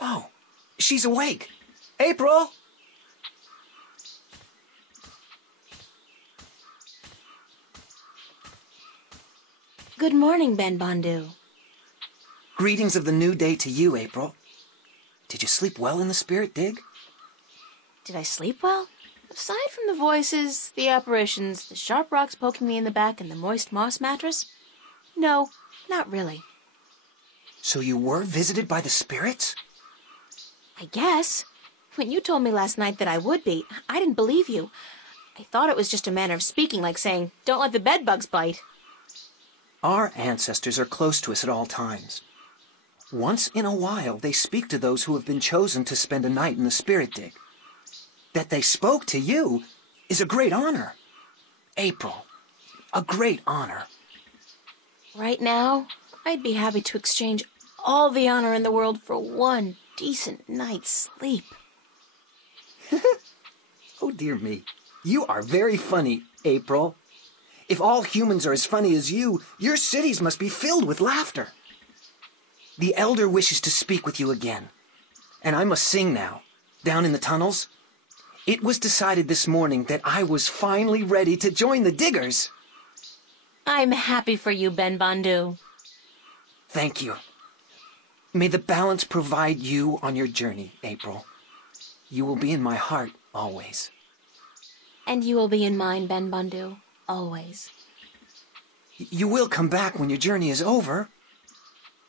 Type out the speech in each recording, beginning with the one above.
Oh, she's awake. April! Good morning, Ben Bondu. Greetings of the new day to you, April. Did you sleep well in the spirit dig? Did I sleep well? Aside from the voices, the apparitions, the sharp rocks poking me in the back, and the moist moss mattress, no, not really. So you were visited by the spirits? I guess. When you told me last night that I would be, I didn't believe you. I thought it was just a manner of speaking, like saying, "Don't let the bedbugs bite." Our ancestors are close to us at all times. Once in a while, they speak to those who have been chosen to spend a night in the spirit dig. That they spoke to you is a great honor. April, a great honor. Right now, I'd be happy to exchange all the honor in the world for one decent night's sleep. Oh, dear me. You are very funny, April. If all humans are as funny as you, your cities must be filled with laughter. The Elder wishes to speak with you again. And I must sing now, down in the tunnels. It was decided this morning that I was finally ready to join the diggers. I'm happy for you, Ben Bondu. Thank you. May the balance provide you on your journey, April. You will be in my heart always. And you will be in mine, Ben Bondu, always. You will come back when your journey is over.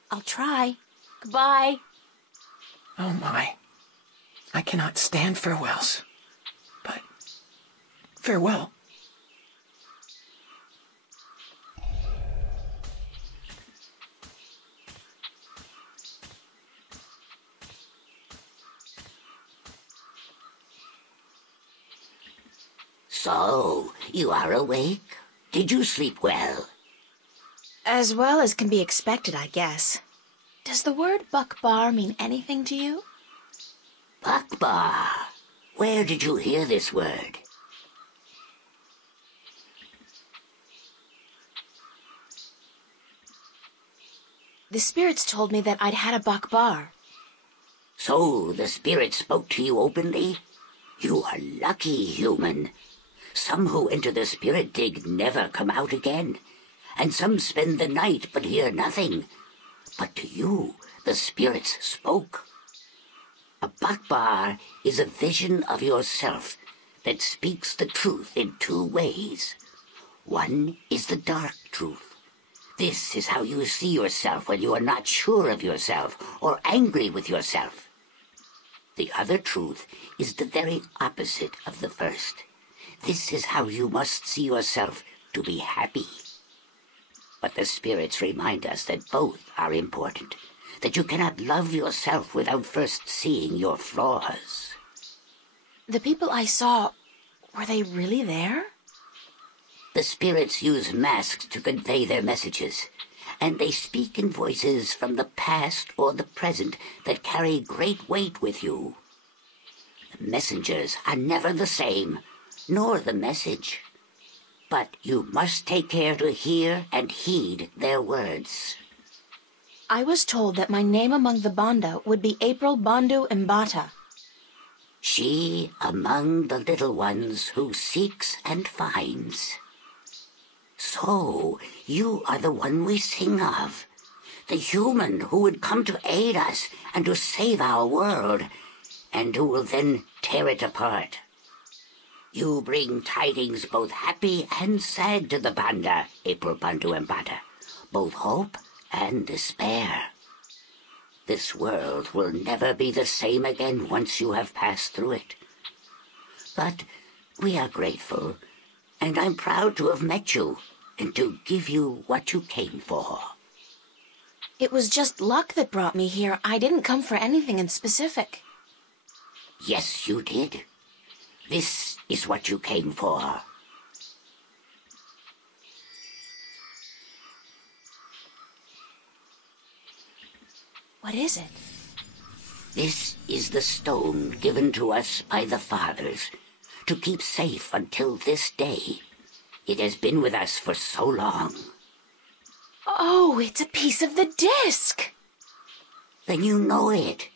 I'll try. Goodbye. Oh my. I cannot stand farewells. But farewell. So, you are awake? Did you sleep well? As well as can be expected, I guess. Does the word Bakbar mean anything to you? Bakbar. Where did you hear this word? The spirits told me that I'd had a Bakbar. So, the spirit spoke to you openly? You are lucky, human. Some who enter the spirit dig never come out again, and some spend the night but hear nothing. But to you, the spirits spoke. A Bakbar is a vision of yourself that speaks the truth in two ways. One is the dark truth. This is how you see yourself when you are not sure of yourself or angry with yourself. The other truth is the very opposite of the first. This is how you must see yourself to be happy. But the spirits remind us that both are important, that you cannot love yourself without first seeing your flaws. The people I saw, were they really there? The spirits use masks to convey their messages, and they speak in voices from the past or the present that carry great weight with you. The messengers are never the same, nor the message. But you must take care to hear and heed their words. I was told that my name among the Banda would be April Bondu Mbata. She among the little ones who seeks and finds. So, you are the one we sing of, the human who would come to aid us and to save our world, and who will then tear it apart. You bring tidings both happy and sad to the Banda, April Bondu Mbata, both hope and despair. This world will never be the same again once you have passed through it. But we are grateful, and I'm proud to have met you, and to give you what you came for. It was just luck that brought me here. I didn't come for anything in specific. Yes, you did. This is what you came for. What is it? This is the stone given to us by the fathers to keep safe until this day. It has been with us for so long. Oh, it's a piece of the disc. Then you know it.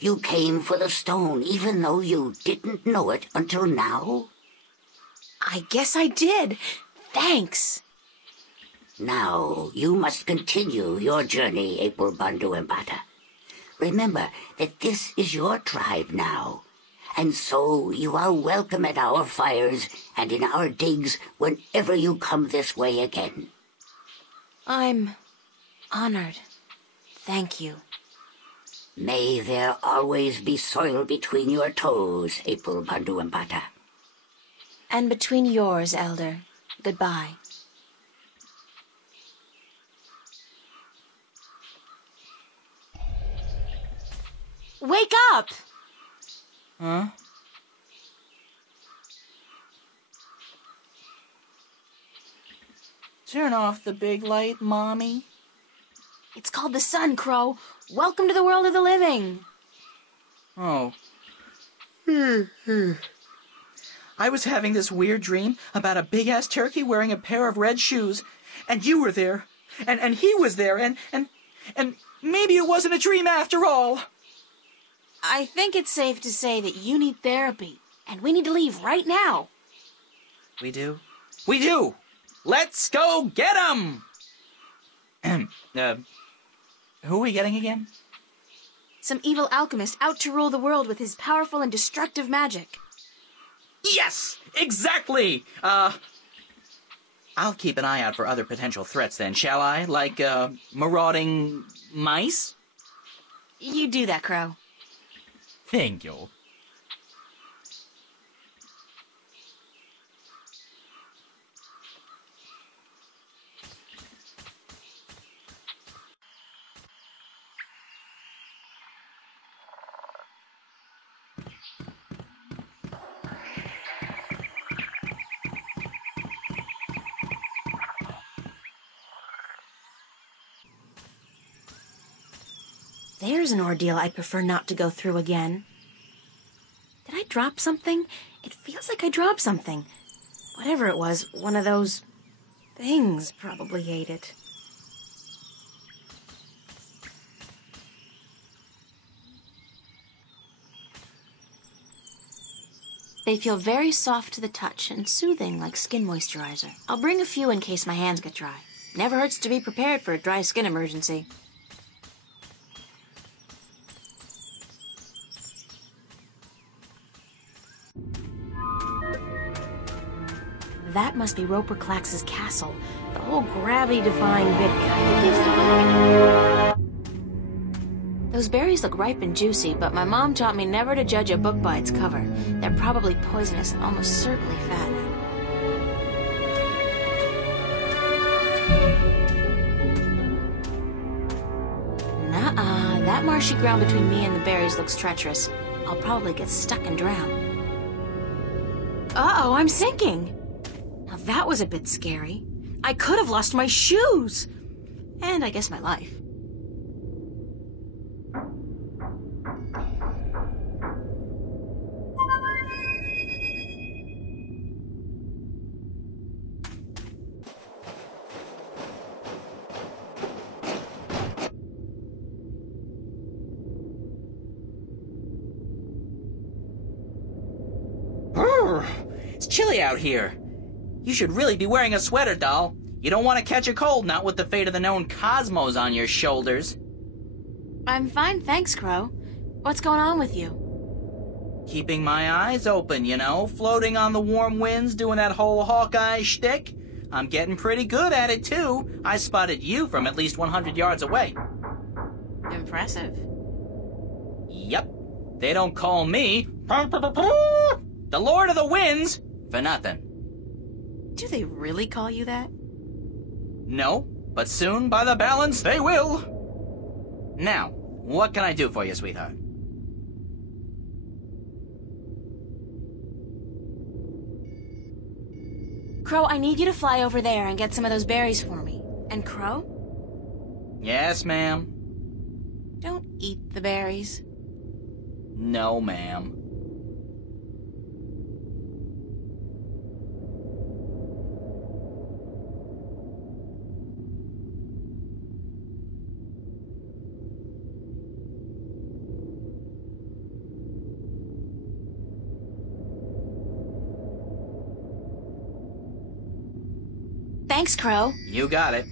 You came for the stone, even though you didn't know it until now? I guess I did. Thanks. Now, you must continue your journey, April Boneofhead. Remember that this is your tribe now, and so you are welcome at our fires and in our digs whenever you come this way again. I'm honored. Thank you. May there always be soil between your toes, April Boneofhead. And between yours, Elder. Goodbye. Wake up! Huh? Turn off the big light, Mommy. It's called the sun, Crow. Welcome to the world of the living. Oh. I was having this weird dream about a big-ass turkey wearing a pair of red shoes, and you were there, and he was there, and maybe it wasn't a dream after all. I think it's safe to say that you need therapy, and we need to leave right now. We do? We do! Let's go get 'em! Who are we getting again? Some evil alchemist out to rule the world with his powerful and destructive magic. Yes! Exactly! I'll keep an eye out for other potential threats then, shall I? Like, marauding mice? You do that, Crow. Thank you. There's an ordeal I'd prefer not to go through again. Did I drop something? It feels like I dropped something. Whatever it was, one of those things probably ate it. They feel very soft to the touch and soothing like skin moisturizer. I'll bring a few in case my hands get dry. Never hurts to be prepared for a dry skin emergency. That must be Roper Clax's castle. The whole gravity-defying bit kind of gives it away. Those berries look ripe and juicy, but my mom taught me never to judge a book by its cover. They're probably poisonous and almost certainly fattening. Nuh-uh. That marshy ground between me and the berries looks treacherous. I'll probably get stuck and drown. Uh-oh, I'm sinking! Now that was a bit scary. I could have lost my shoes! And I guess my life. It's chilly out here. You should really be wearing a sweater, doll. You don't want to catch a cold, not with the fate of the known cosmos on your shoulders. I'm fine, thanks, Crow. What's going on with you? Keeping my eyes open, you know, floating on the warm winds, doing that whole Hawkeye shtick. I'm getting pretty good at it, too. I spotted you from at least 100 yards away. Impressive. Yep. They don't call me the Lord of the Winds for nothing. Do they really call you that? No, but soon, by the balance, they will. Now, what can I do for you, sweetheart? Crow, I need you to fly over there and get some of those berries for me. And Crow? Yes, ma'am. Don't eat the berries. No, ma'am. Thanks, Crow. You got it.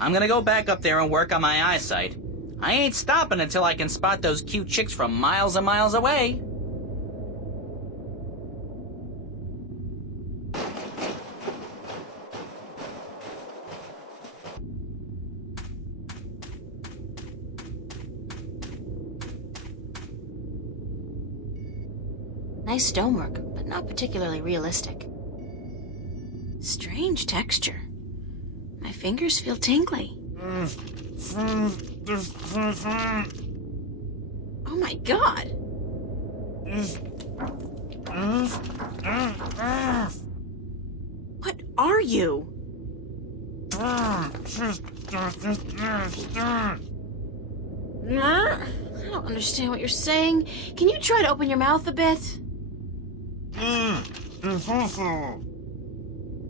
I'm gonna go back up there and work on my eyesight. I ain't stopping until I can spot those cute chicks from miles and miles away. Nice stonework, but not particularly realistic. Strange texture. My fingers feel tingly. Oh my god! What are you? I don't understand what you're saying. Can you try to open your mouth a bit?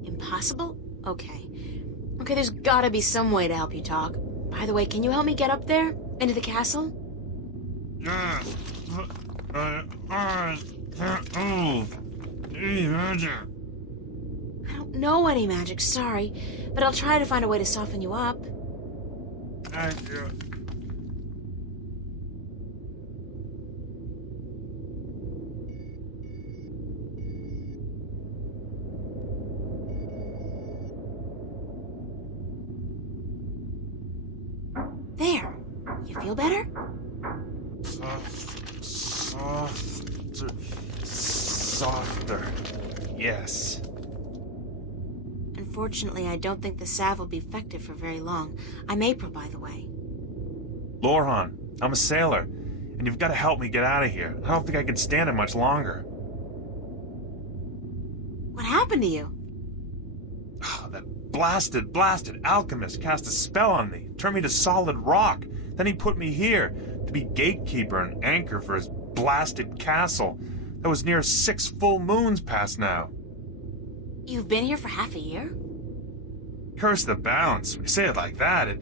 Impossible? Okay. Okay, there's gotta be some way to help you talk. By the way, can you help me get up there? Into the castle? Yes, but my eyes can't move. Any magic? I don't know any magic, sorry. But I'll try to find a way to soften you up. Thank you. There. You feel better? Softer. Yes. Unfortunately, I don't think the salve will be effective for very long. I'm April, by the way. Lorhan, I'm a sailor, and you've got to help me get out of here. I don't think I can stand it much longer. What happened to you? That blasted alchemist cast a spell on me, turned me to solid rock. Then he put me here to be gatekeeper and anchor for his blasted castle that was near 6 full moons past now. You've been here for half a year? Curse the balance. When you say it like that, it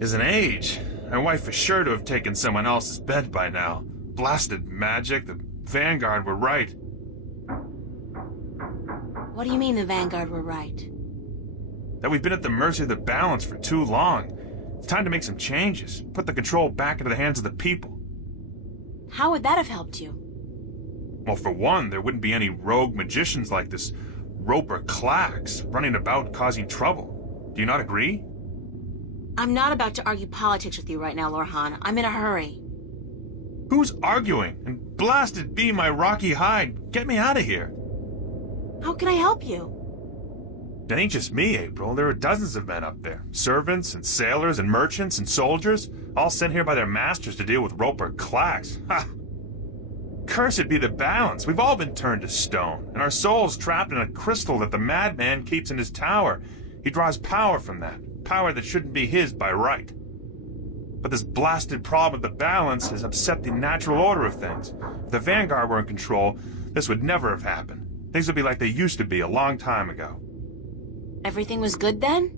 is an age. My wife is sure to have taken someone else's bed by now. Blasted magic. The Vanguard were right. What do you mean the Vanguard were right? That we've been at the mercy of the balance for too long. It's time to make some changes. Put the control back into the hands of the people. How would that have helped you? Well, for one, there wouldn't be any rogue magicians like this Roper Clax running about causing trouble. Do you not agree? I'm not about to argue politics with you right now, Lorhan. I'm in a hurry. Who's arguing? And blasted be my rocky hide. Get me out of here. How can I help you? It ain't just me, April. There are dozens of men up there. Servants and sailors and merchants and soldiers, all sent here by their masters to deal with Roper Clax. Ha! Cursed be the balance. We've all been turned to stone, and our souls trapped in a crystal that the madman keeps in his tower. He draws power from that, power that shouldn't be his by right. But this blasted problem with the balance has upset the natural order of things. If the Vanguard were in control, this would never have happened. Things would be like they used to be a long time ago. Everything was good then?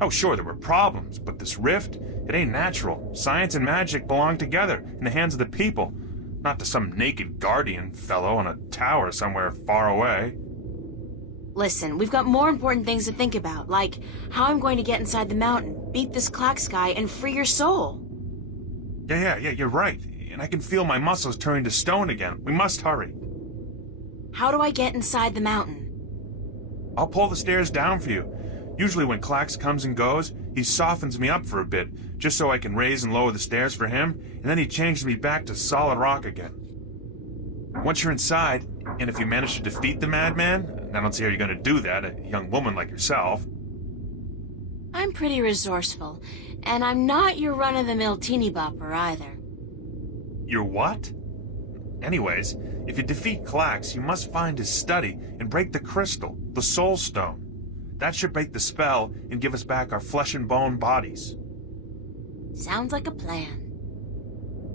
Oh, sure, there were problems, but this rift, it ain't natural. Science and magic belong together, in the hands of the people, not to some naked guardian fellow on a tower somewhere far away. Listen, we've got more important things to think about, like how I'm going to get inside the mountain, beat this Clax guy, and free your soul. Yeah, you're right. And I can feel my muscles turning to stone again. We must hurry. How do I get inside the mountain? I'll pull the stairs down for you. Usually when Clax comes and goes, he softens me up for a bit, just so I can raise and lower the stairs for him, and then he changes me back to solid rock again. Once you're inside, and if you manage to defeat the madman, and I don't see how you're going to do that, a young woman like yourself. I'm pretty resourceful, and I'm not your run-of-the-mill teeny bopper either. You're what? Anyways, if you defeat Clax, you must find his study and break the crystal, the soul stone. That should break the spell and give us back our flesh and bone bodies. Sounds like a plan.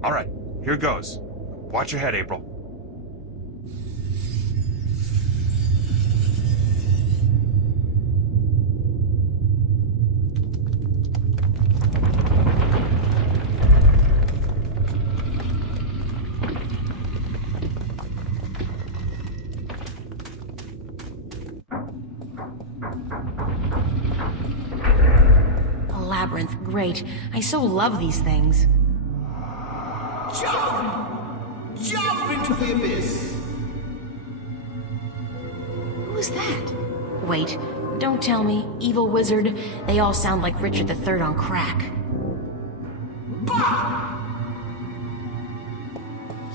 All right, here goes. Watch your head, April. great. I so love these things. Jump! Jump into the abyss! Who's that? Wait, don't tell me. Evil wizard. They all sound like Richard III on crack. Bah!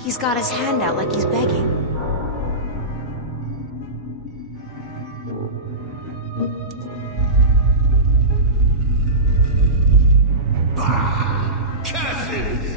He's got his hand out like he's begging. Bah! Curses!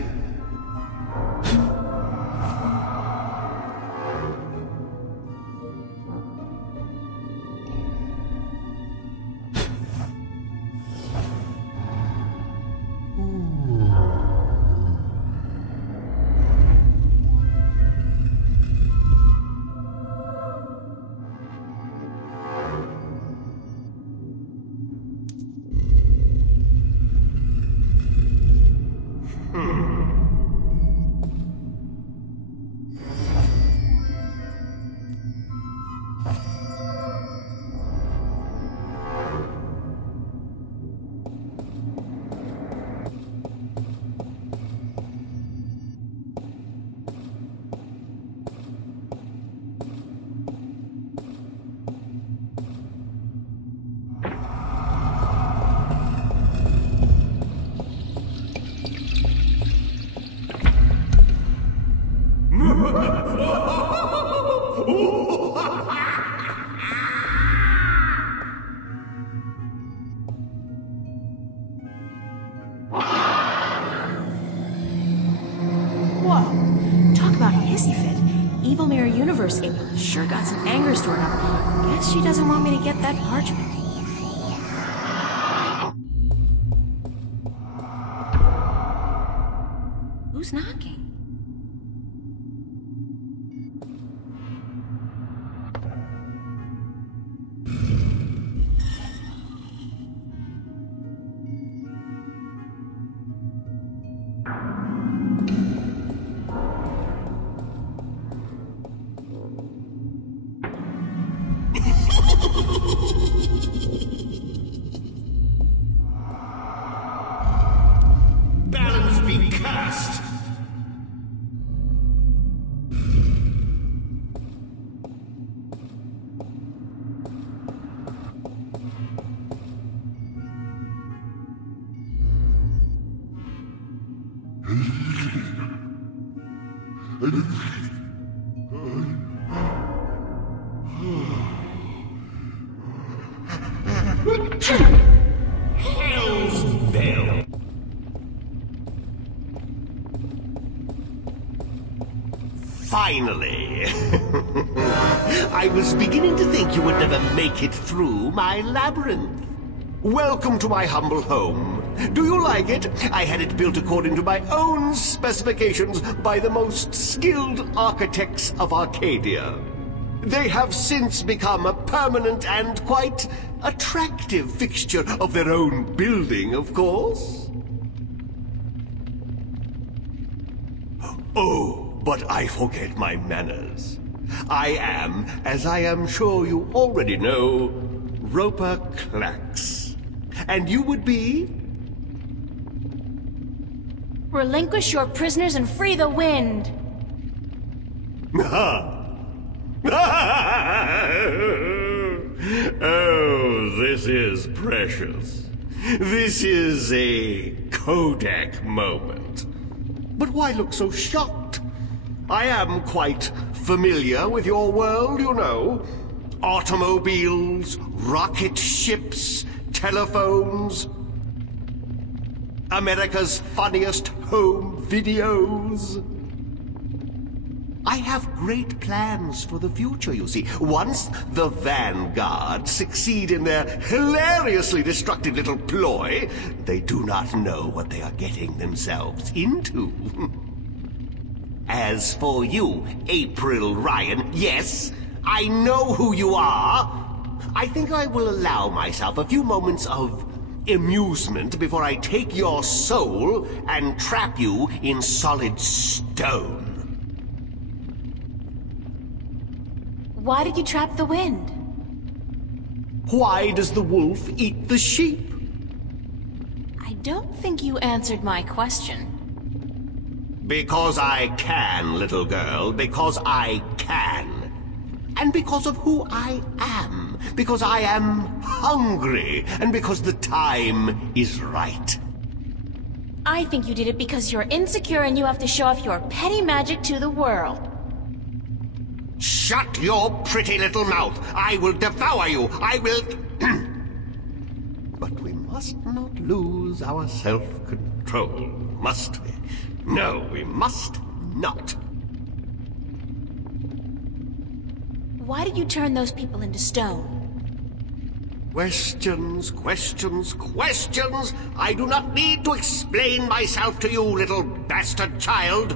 April sure got some anger stored up. Guess she doesn't want me to get that parchment. Who's knocking? Hell's Bell. Finally! I was beginning to think you would never make it through my labyrinth. Welcome to my humble home. Do you like it? I had it built according to my own specifications by the most skilled architects of Arcadia. They have since become a permanent and quite attractive fixture of their own building, of course. Oh, but I forget my manners. I am, as I am sure you already know, Roper Clax. And you would be? Relinquish your prisoners and free the wind. Oh, this is precious. This is a Kodak moment. But why look so shocked? I am quite familiar with your world, you know. Automobiles, rocket ships, telephones, America's funniest home videos. I have great plans for the future, you see. Once the Vanguard succeed in their hilariously destructive little ploy, they do not know what they are getting themselves into. As for you, April Ryan, yes, I know who you are. I think I will allow myself a few moments of amusement before I take your soul and trap you in solid stone. Why did you trap the wind? Why does the wolf eat the sheep? I don't think you answered my question. Because I can, little girl. Because I can. And because of who I am. Because I am hungry. And because the time is right. I think you did it because you're insecure and you have to show off your petty magic to the world. Shut your pretty little mouth. I will devour you. I will... But we must not lose our self-control, must we? No, we must not. Why did you turn those people into stone? Questions, questions, questions! I do not need to explain myself to you, little bastard child.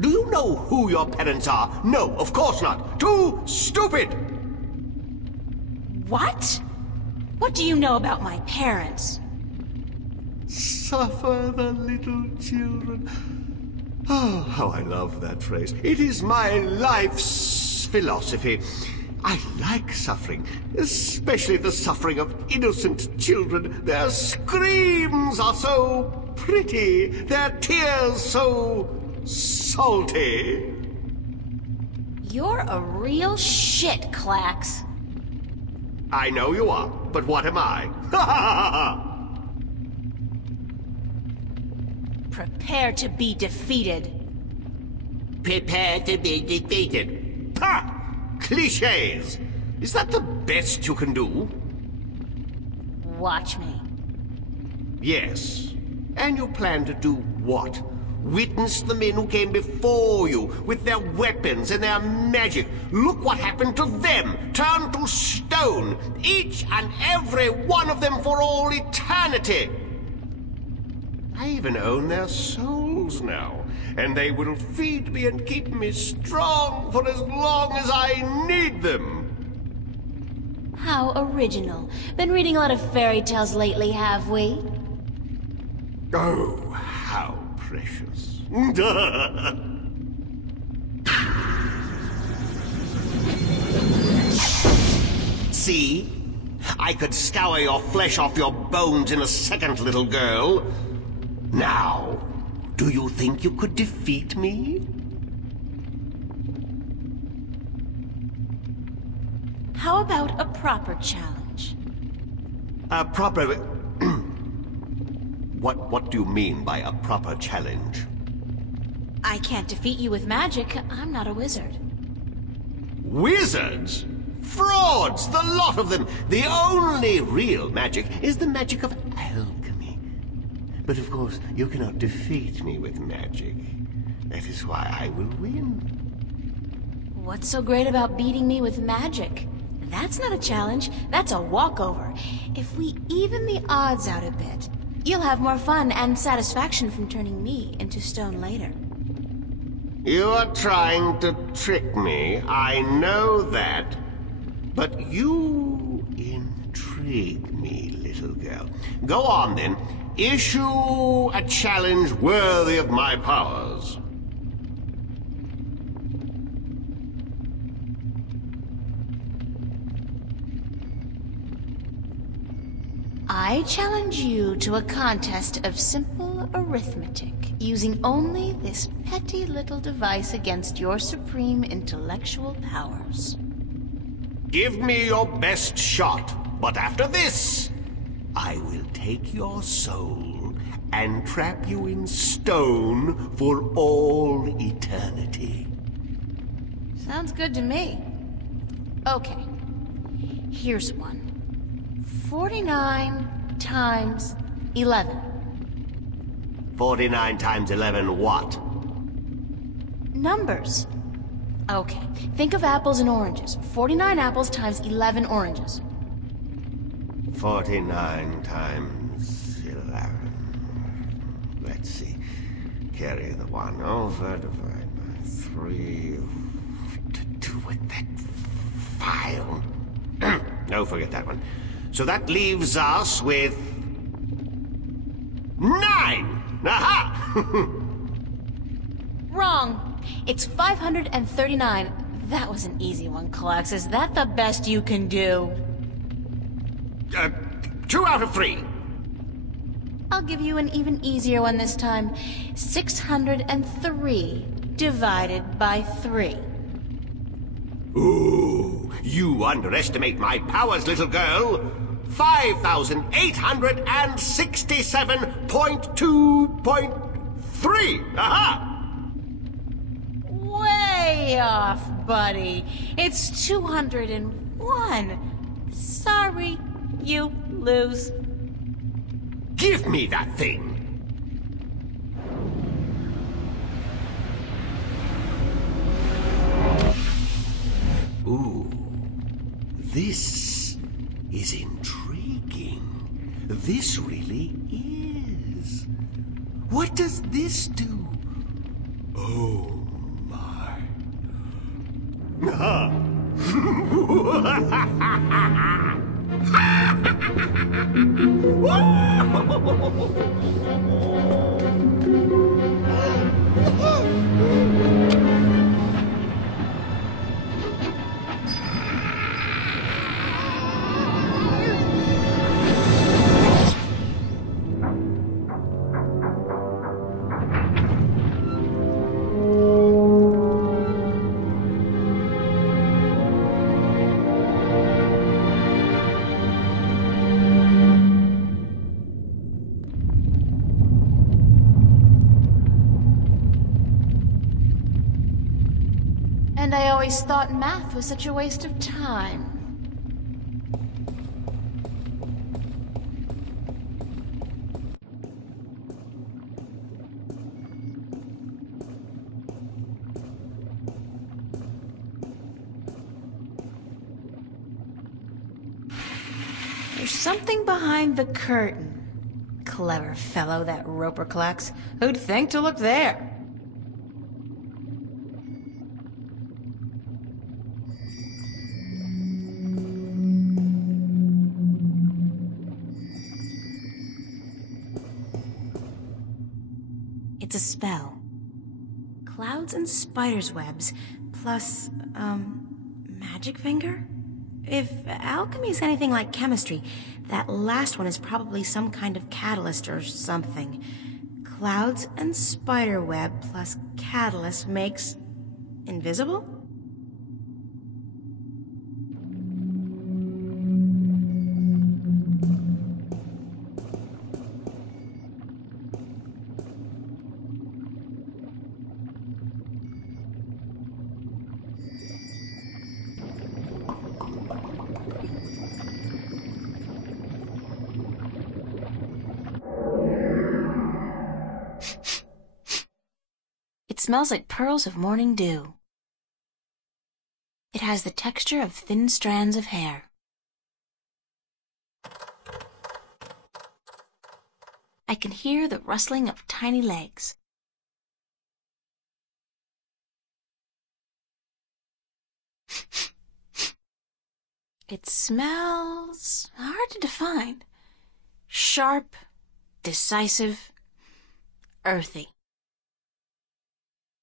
Do you know who your parents are? No, of course not. Too stupid! What? What do you know about my parents? Suffer the little children. Oh, how I love that phrase. It is my life's philosophy. I like suffering, especially the suffering of innocent children. Their screams are so pretty, their tears so salty. You're a real shit, Clax. I know you are, but what am I? Ha ha ha! Prepare to be defeated. Prepare to be defeated. Pah! Clichés! Is that the best you can do? Watch me. Yes. And you plan to do what? Witness the men who came before you, with their weapons and their magic. Look what happened to them. Turned to stone. Each and every one of them for all eternity. I even own their souls now. And they will feed me and keep me strong for as long as I need them. How original. Been reading a lot of fairy tales lately, have we? Oh, how precious. See? I could scour your flesh off your bones in a second, little girl. Now, do you think you could defeat me? How about a proper challenge? A proper... What do you mean by a proper challenge? I can't defeat you with magic. I'm not a wizard. Wizards? Frauds, the lot of them. The only real magic is the magic of alchemy. But of course, you cannot defeat me with magic. That is why I will win. What's so great about beating me with magic? That's not a challenge. That's a walkover. If we even the odds out a bit, you'll have more fun and satisfaction from turning me into stone later. You are trying to trick me. I know that. But you intrigue me, little girl. Go on, then. Issue a challenge worthy of my powers. I challenge you to a contest of simple arithmetic, using only this petty little device against your supreme intellectual powers. Give me your best shot, but after this, I will take your soul and trap you in stone for all eternity. Sounds good to me. Okay, here's one. 49 times 11. 49 times 11 what? Numbers. Okay, think of apples and oranges. 49 apples times 11 oranges. 49 times 11. Let's see. Carry the 1 over, divide by 3. What to do with that file? Oh, forget that one. So that leaves us with 9! Aha! Wrong. It's 539. That was an easy one, Clax. Is that the best you can do? 2 out of 3. I'll give you an even easier one this time. 603 divided by 3. Ooh, you underestimate my powers, little girl. 5,867.2.3. Aha! Way off, buddy. It's 201. Sorry, you lose. Give me that thing. Ooh, this is intriguing. This really is. What does this do? Oh, my. And I always thought math was such a waste of time. There's something behind the curtain. Clever fellow, that Roper Clax. Who'd think to look there? It's a spell. Clouds and spiders' webs, plus, magic finger? If alchemy is anything like chemistry, that last one is probably some kind of catalyst or something. Clouds and spider web plus catalyst makes... invisible? It smells like pearls of morning dew. It has the texture of thin strands of hair. I can hear the rustling of tiny legs. It smells hard to define. Sharp, decisive, earthy.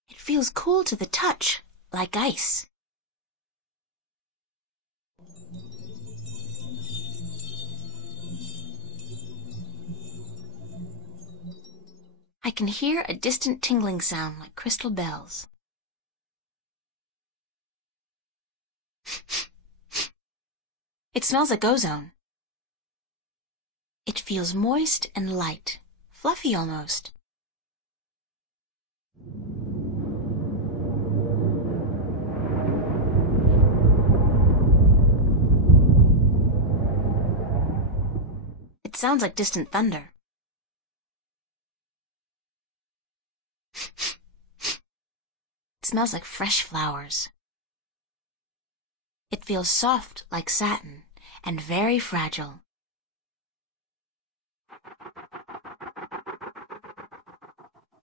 It feels cool to the touch, like ice. I can hear a distant tingling sound like crystal bells. It smells like ozone. It feels moist and light, fluffy almost. It sounds like distant thunder. It smells like fresh flowers. It feels soft like satin and very fragile.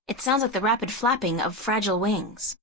It sounds like the rapid flapping of fragile wings.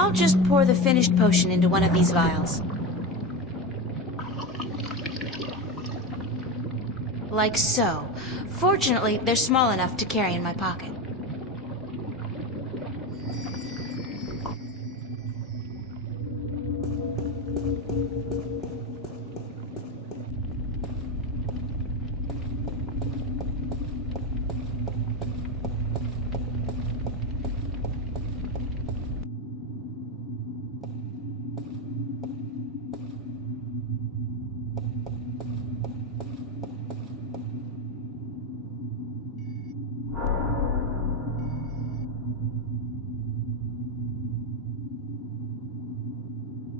I'll just pour the finished potion into one of these vials. Like so. Fortunately, they're small enough to carry in my pocket.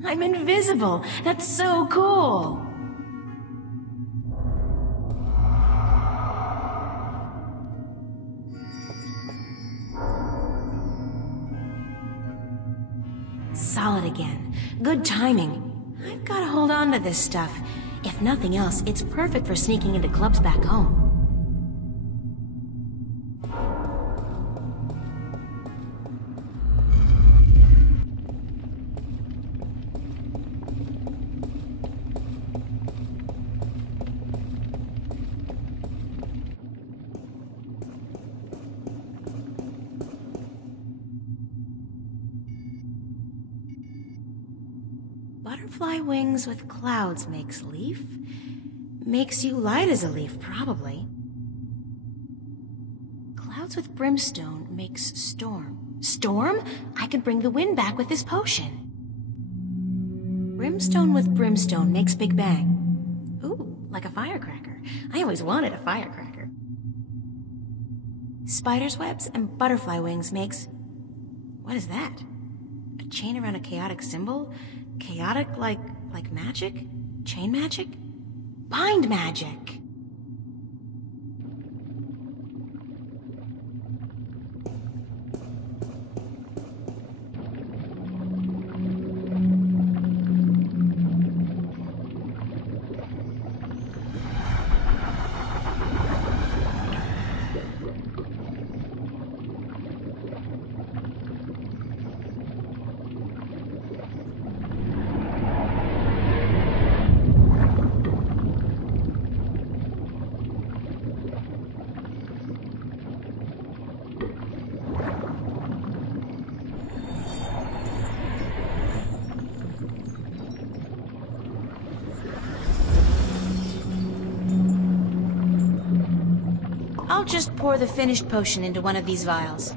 I'm invisible! That's so cool! Solid again. Good timing. I've gotta hold on to this stuff. If nothing else, it's perfect for sneaking into clubs back home. Butterfly wings with clouds makes leaf. Makes you light as a leaf, probably. Clouds with brimstone makes storm. Storm? I can bring the wind back with this potion. Brimstone with brimstone makes Big Bang. Ooh, like a firecracker. I always wanted a firecracker. Spider's webs and butterfly wings makes... What is that? A chain around a chaotic symbol? Chaotic like magic? Chain magic? Bind magic! I'll just pour the finished potion into one of these vials.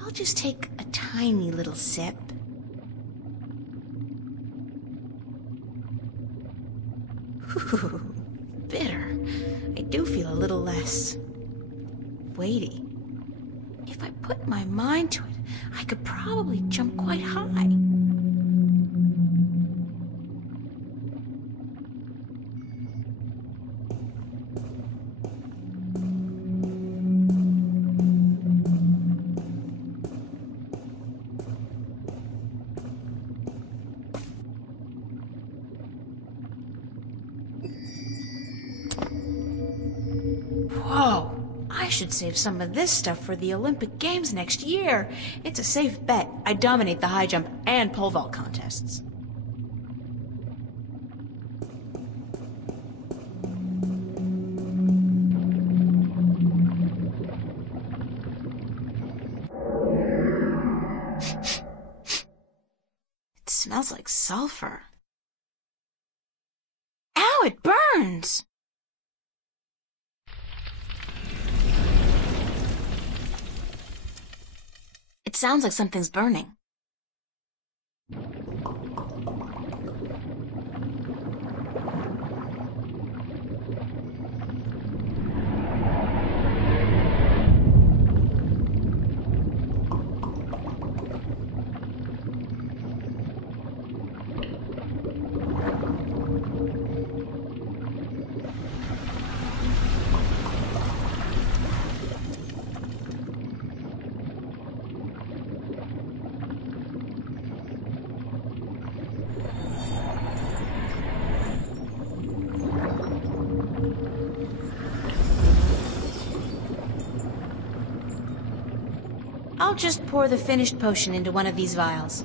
I'll just take a tiny little sip. Ooh, bitter. I do feel a little less weighty. If I put my mind to it, I could probably jump quite high. Whoa! I should save some of this stuff for the Olympic Games next year. It's a safe bet. I dominate the high jump and pole vault contests. It smells like sulfur. Ow, it burns! It sounds like something's burning. I'll just pour the finished potion into one of these vials.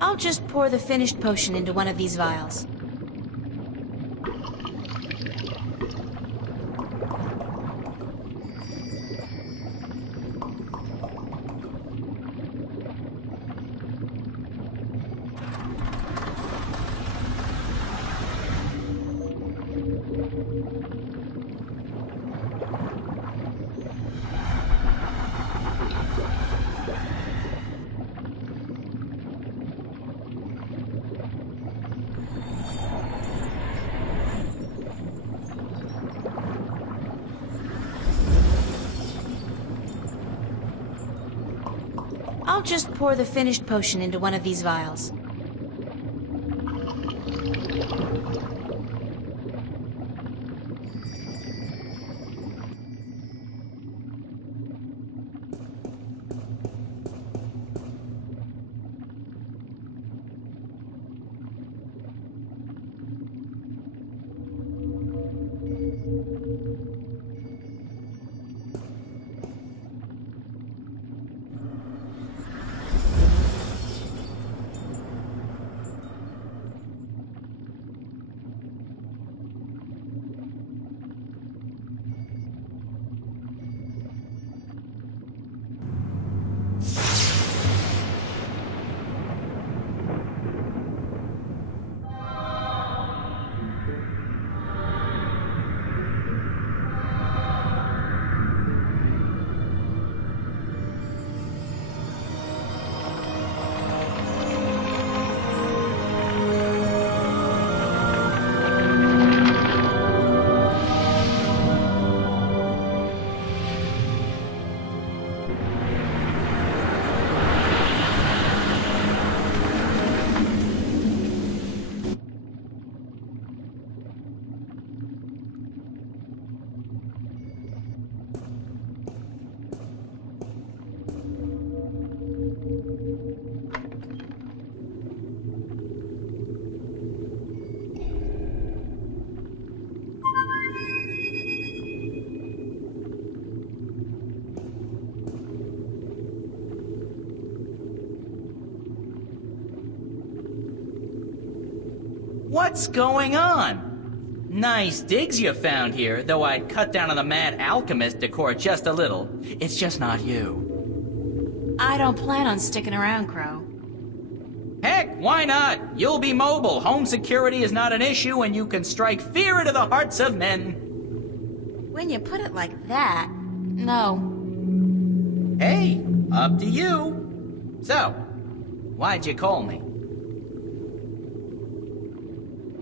I'll just pour the finished potion into one of these vials. I'll just pour the finished potion into one of these vials. What's going on? Nice digs you found here, though I'd cut down on the mad alchemist decor just a little. It's just not you. I don't plan on sticking around, Crow. Heck, why not? You'll be mobile. Home security is not an issue, and you can strike fear into the hearts of men. When you put it like that, no. Hey, up to you. So, why'd you call me?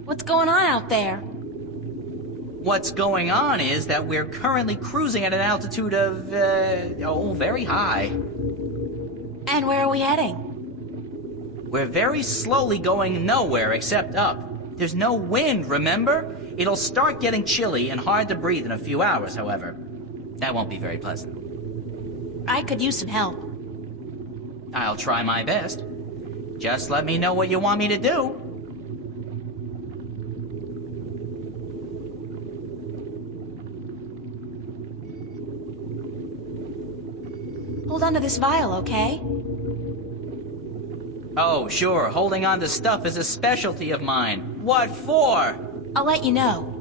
What's going on out there? What's going on is that we're currently cruising at an altitude of, very high. And where are we heading? We're very slowly going nowhere except up. There's no wind, remember? It'll start getting chilly and hard to breathe in a few hours, however. That won't be very pleasant. I could use some help. I'll try my best. Just let me know what you want me to do. Hold on to this vial, okay? Oh, sure. Holding on to stuff is a specialty of mine. What for? I'll let you know.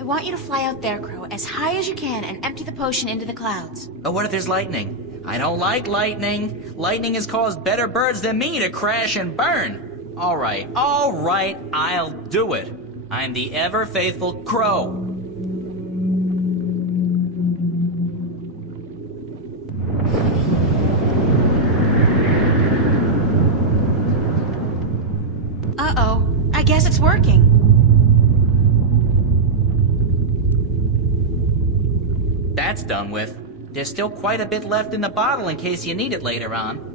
I want you to fly out there, Crow, as high as you can and empty the potion into the clouds. Oh, what if there's lightning? I don't like lightning. Lightning has caused better birds than me to crash and burn. All right, I'll do it. I'm the ever-faithful Crow. it's working. That's done with. There's still quite a bit left in the bottle in case you need it later on.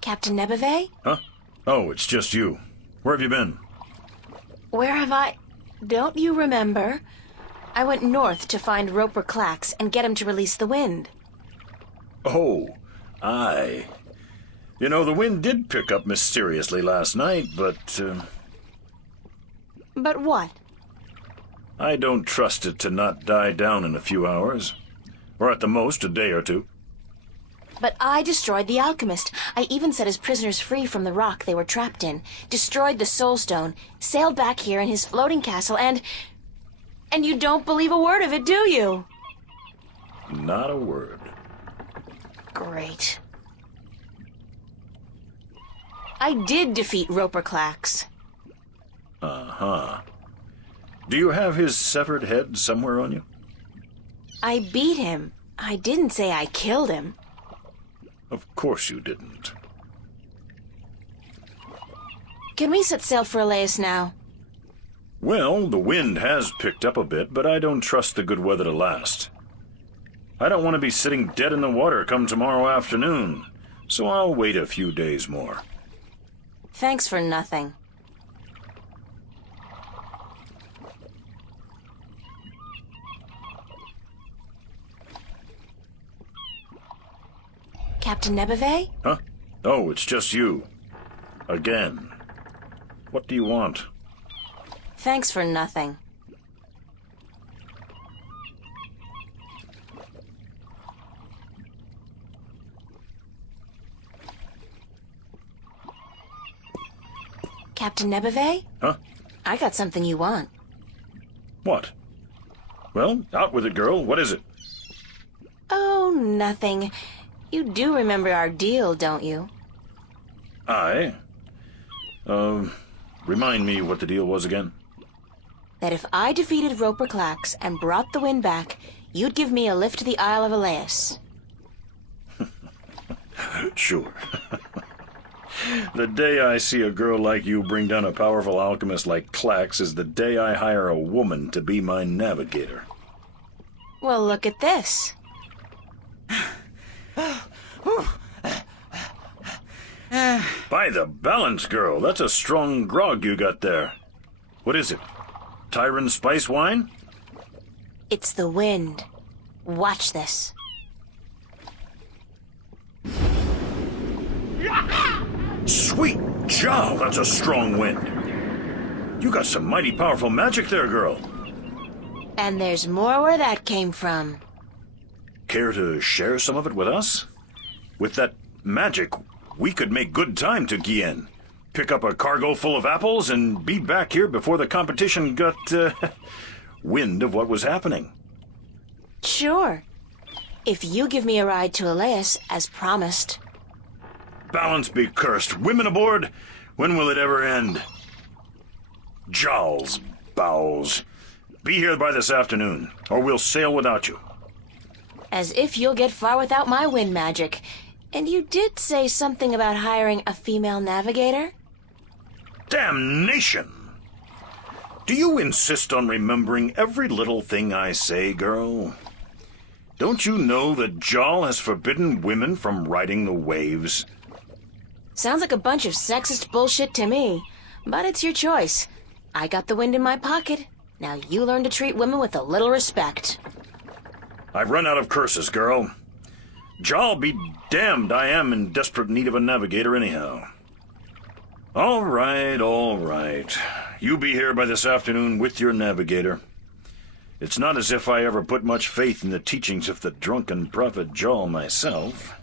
Captain Nebeve? Huh? Oh, it's just you. Where have you been? Where have I... Don't you remember? I went north to find Roper Clax and get him to release the wind. Oh, aye. You know, the wind did pick up mysteriously last night, but... But what? I don't trust it to not die down in a few hours. Or at the most, a day or two. But I destroyed the alchemist. I even set his prisoners free from the rock they were trapped in, destroyed the soul stone, sailed back here in his floating castle, and you don't believe a word of it, do you? Not a word. Great. I did defeat Roper Clax. Uh-huh. Do you have his severed head somewhere on you? I beat him. I didn't say I killed him. Of course you didn't. Can we set sail for Elias now? Well, the wind has picked up a bit, but I don't trust the good weather to last. I don't want to be sitting dead in the water come tomorrow afternoon, so I'll wait a few days more. Thanks for nothing. Captain Nebeve? Huh? Oh, it's just you. Again. What do you want? Thanks for nothing. Captain Nebeve? Huh? I got something you want. What? Well, out with it, girl. What is it? Oh, nothing. You do remember our deal, don't you? Aye. Remind me what the deal was again. That if I defeated Roper Clax and brought the wind back, you'd give me a lift to the Isle of Elias. Sure. The day I see a girl like you bring down a powerful alchemist like Clax is the day I hire a woman to be my navigator. Well, look at this. By the balance, girl, that's a strong grog you got there. What is it? Tyron spice wine? It's the wind. Watch this. Sweet jow, that's a strong wind. You got some mighty powerful magic there, girl. And there's more where that came from. Care to share some of it with us? With that magic, we could make good time to Guienne. Pick up a cargo full of apples and be back here before the competition got, wind of what was happening. Sure. If you give me a ride to Elias, as promised. Balance be cursed. Women aboard? When will it ever end? Jowls, bowels. Be here by this afternoon, or we'll sail without you. As if you'll get far without my wind magic. And you did say something about hiring a female navigator? Damnation! Do you insist on remembering every little thing I say, girl? Don't you know that Jal has forbidden women from riding the waves? Sounds like a bunch of sexist bullshit to me. But it's your choice. I got the wind in my pocket. Now you learn to treat women with a little respect. I've run out of curses, girl. Jaw'll be damned, I am in desperate need of a navigator anyhow. All right. You be here by this afternoon with your navigator. It's not as if I ever put much faith in the teachings of the drunken prophet Jaw myself.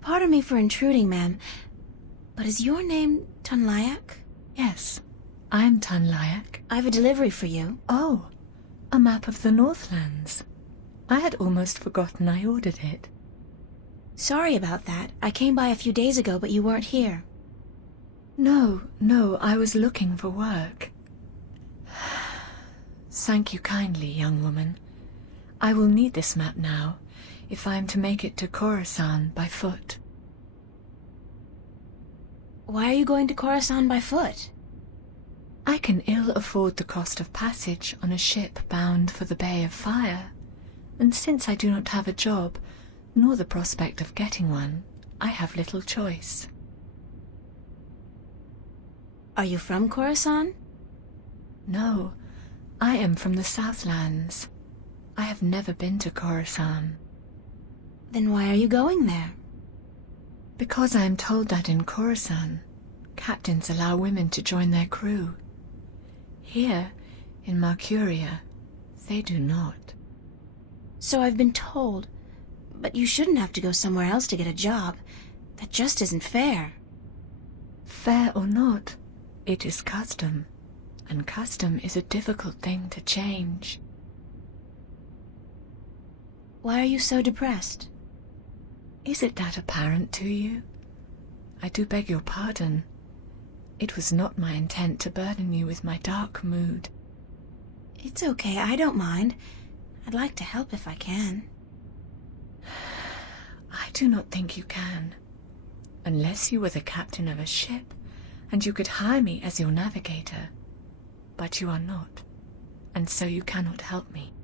Pardon me for intruding, ma'am, but is your name Tunlayak? Yes, I'm Tunlayak. I have a delivery for you. Oh, a map of the Northlands. I had almost forgotten I ordered it. Sorry about that. I came by a few days ago, but you weren't here. No, I was looking for work. Thank you kindly, young woman. I will need this map now, if I am to make it to Khorasan by foot. Why are you going to Khorasan by foot? I can ill afford the cost of passage on a ship bound for the Bay of Fire, and since I do not have a job, nor the prospect of getting one, I have little choice. Are you from Khorasan? No, I am from the Southlands. I have never been to Khorasan. Then why are you going there? Because I am told that in Khorasan, captains allow women to join their crew. Here, in Mercuria, they do not. So I've been told. But you shouldn't have to go somewhere else to get a job. That just isn't fair. Fair or not, it is custom, and custom is a difficult thing to change. Why are you so depressed? Is it that apparent to you? I do beg your pardon. It was not my intent to burden you with my dark mood. It's okay, I don't mind. I'd like to help if I can. I do not think you can. Unless you were the captain of a ship, and you could hire me as your navigator. But you are not, and so you cannot help me.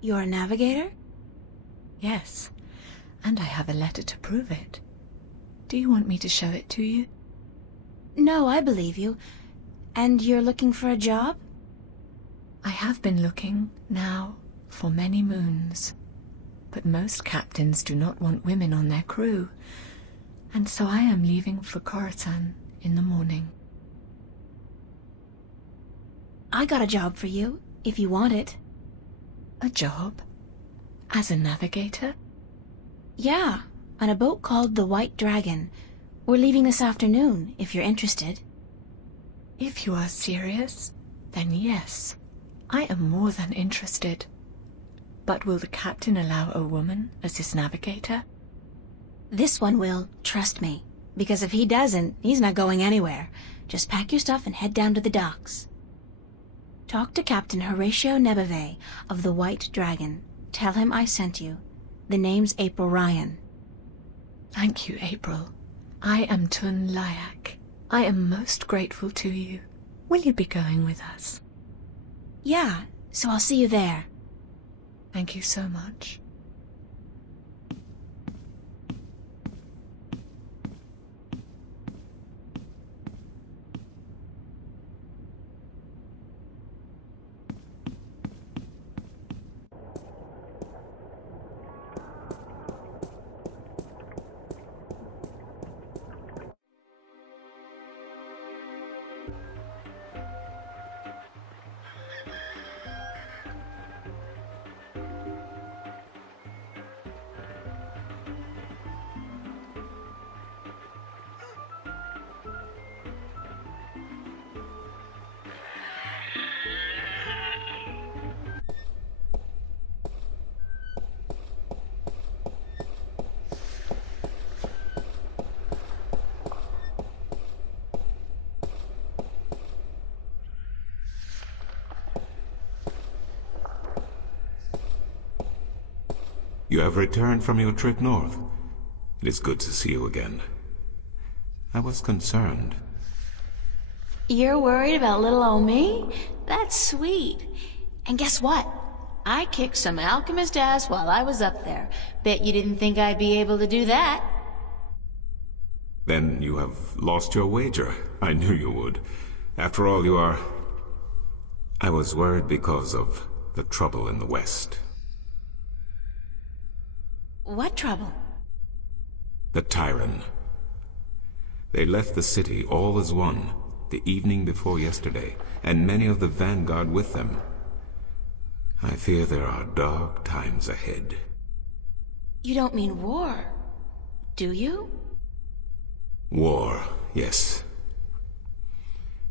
You're a navigator? Yes, and I have a letter to prove it. Do you want me to show it to you? No, I believe you. And you're looking for a job? I have been looking, now, for many moons. But most captains do not want women on their crew, and so I am leaving for Khorasan in the morning. I got a job for you, if you want it. A job? As a navigator? Yeah, on a boat called the White Dragon. We're leaving this afternoon, if you're interested. If you are serious, then yes, I am more than interested. But will the captain allow a woman as his navigator? This one will, trust me. Because if he doesn't, he's not going anywhere. Just pack your stuff and head down to the docks. Talk to Captain Horatio Nebeve of the White Dragon. Tell him I sent you. The name's April Ryan. Thank you, April. I am Tunlayak. I am most grateful to you. Will you be going with us? Yeah, so I'll see you there. Thank you so much. You have returned from your trip north. It is good to see you again. I was concerned. You're worried about little old me? That's sweet. And guess what? I kicked some alchemist ass while I was up there. Bet you didn't think I'd be able to do that. Then you have lost your wager. I knew you would. After all, you are... I was worried because of the trouble in the West. What trouble? The Tyrant. They left the city all as one the evening before yesterday, and many of the vanguard with them. I fear there are dark times ahead. You don't mean war, do you? War, yes.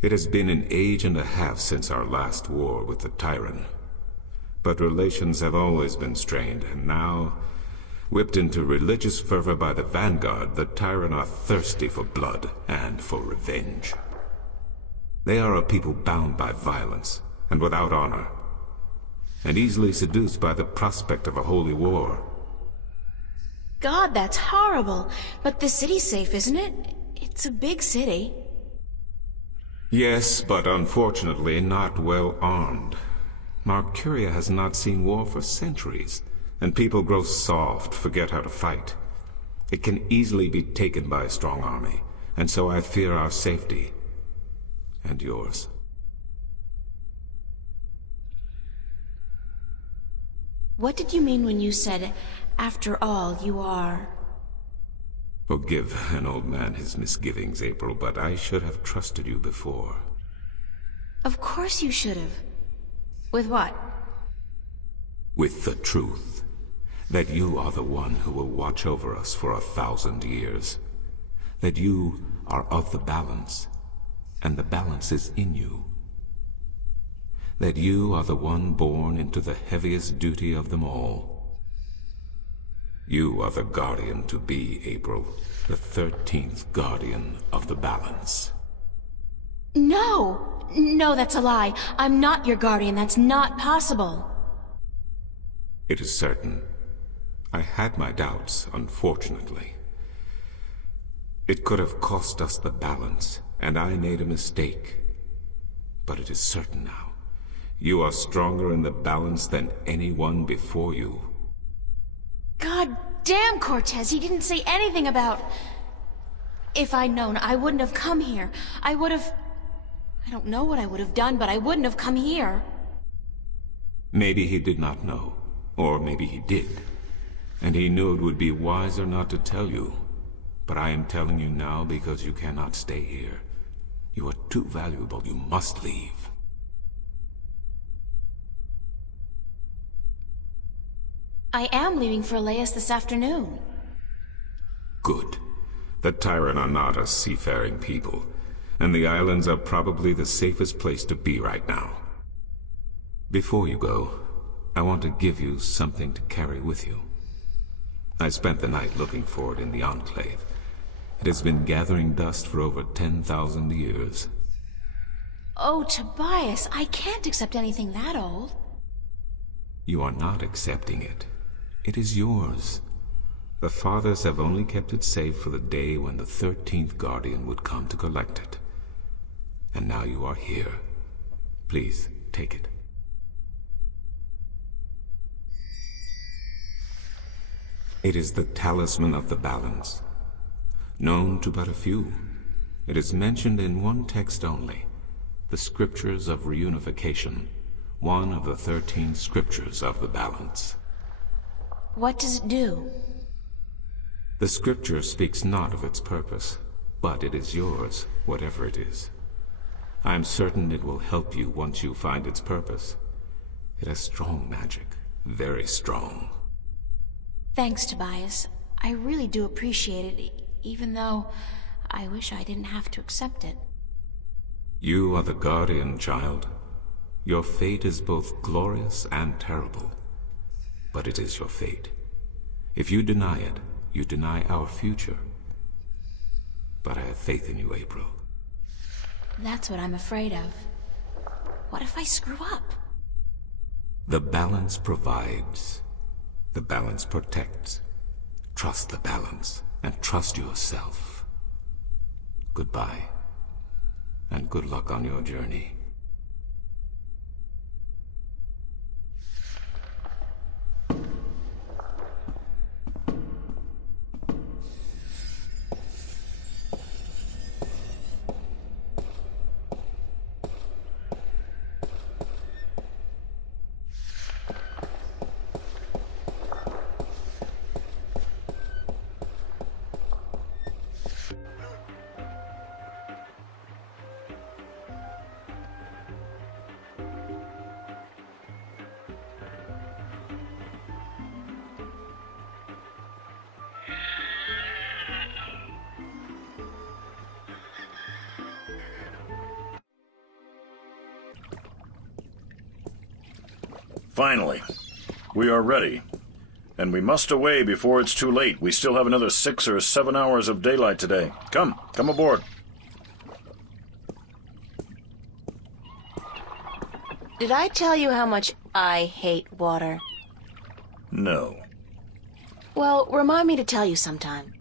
It has been an age and a half since our last war with the Tyrant. But relations have always been strained, and now, whipped into religious fervor by the vanguard, the Tyrant are thirsty for blood and for revenge. They are a people bound by violence and without honor, and easily seduced by the prospect of a holy war. God, that's horrible. But the city's safe, isn't it? It's a big city. Yes, but unfortunately not well armed. Marcuria has not seen war for centuries, and people grow soft, forget how to fight. It can easily be taken by a strong army, and so I fear our safety. And yours. What did you mean when you said, after all, you are... Forgive an old man his misgivings, April, but I should have trusted you before. Of course you should have. With what? With the truth. That you are the one who will watch over us for 1,000 years. That you are of the balance, and the balance is in you. That you are the one born into the heaviest duty of them all. You are the guardian to be, April, the 13th guardian of the balance. No! No, that's a lie. I'm not your guardian. That's not possible. It is certain. I had my doubts, unfortunately. It could have cost us the balance, and I made a mistake. But it is certain now. You are stronger in the balance than anyone before you. God damn, Cortez, he didn't say anything about... If I'd known, I wouldn't have come here. I would have... I don't know what I would have done, but I wouldn't have come here. Maybe he did not know. Or maybe he did. And he knew it would be wiser not to tell you. But I am telling you now because you cannot stay here. You are too valuable. You must leave. I am leaving for Elias this afternoon. Good. The Tyrant are not a seafaring people, and the islands are probably the safest place to be right now. Before you go, I want to give you something to carry with you. I spent the night looking for it in the Enclave. It has been gathering dust for over 10,000 years. Oh, Tobias, I can't accept anything that old. You are not accepting it. It is yours. The Fathers have only kept it safe for the day when the 13th Guardian would come to collect it. And now you are here. Please, take it. It is the talisman of the balance. Known to but a few. It is mentioned in one text only. The Scriptures of Reunification. One of the 13 Scriptures of the balance. What does it do? The Scripture speaks not of its purpose, but it is yours, whatever it is. I am certain it will help you once you find its purpose. It has strong magic, very strong. Thanks, Tobias. I really do appreciate it, even though I wish I didn't have to accept it. You are the guardian, child. Your fate is both glorious and terrible. But it is your fate. If you deny it, you deny our future. But I have faith in you, April. That's what I'm afraid of. What if I screw up? The balance provides. The balance protects. Trust the balance, and trust yourself. Goodbye, and good luck on your journey. Finally, we are ready. And we must away before it's too late. We still have another 6 or 7 hours of daylight today. Come aboard. Did I tell you how much I hate water? No. Well, remind me to tell you sometime.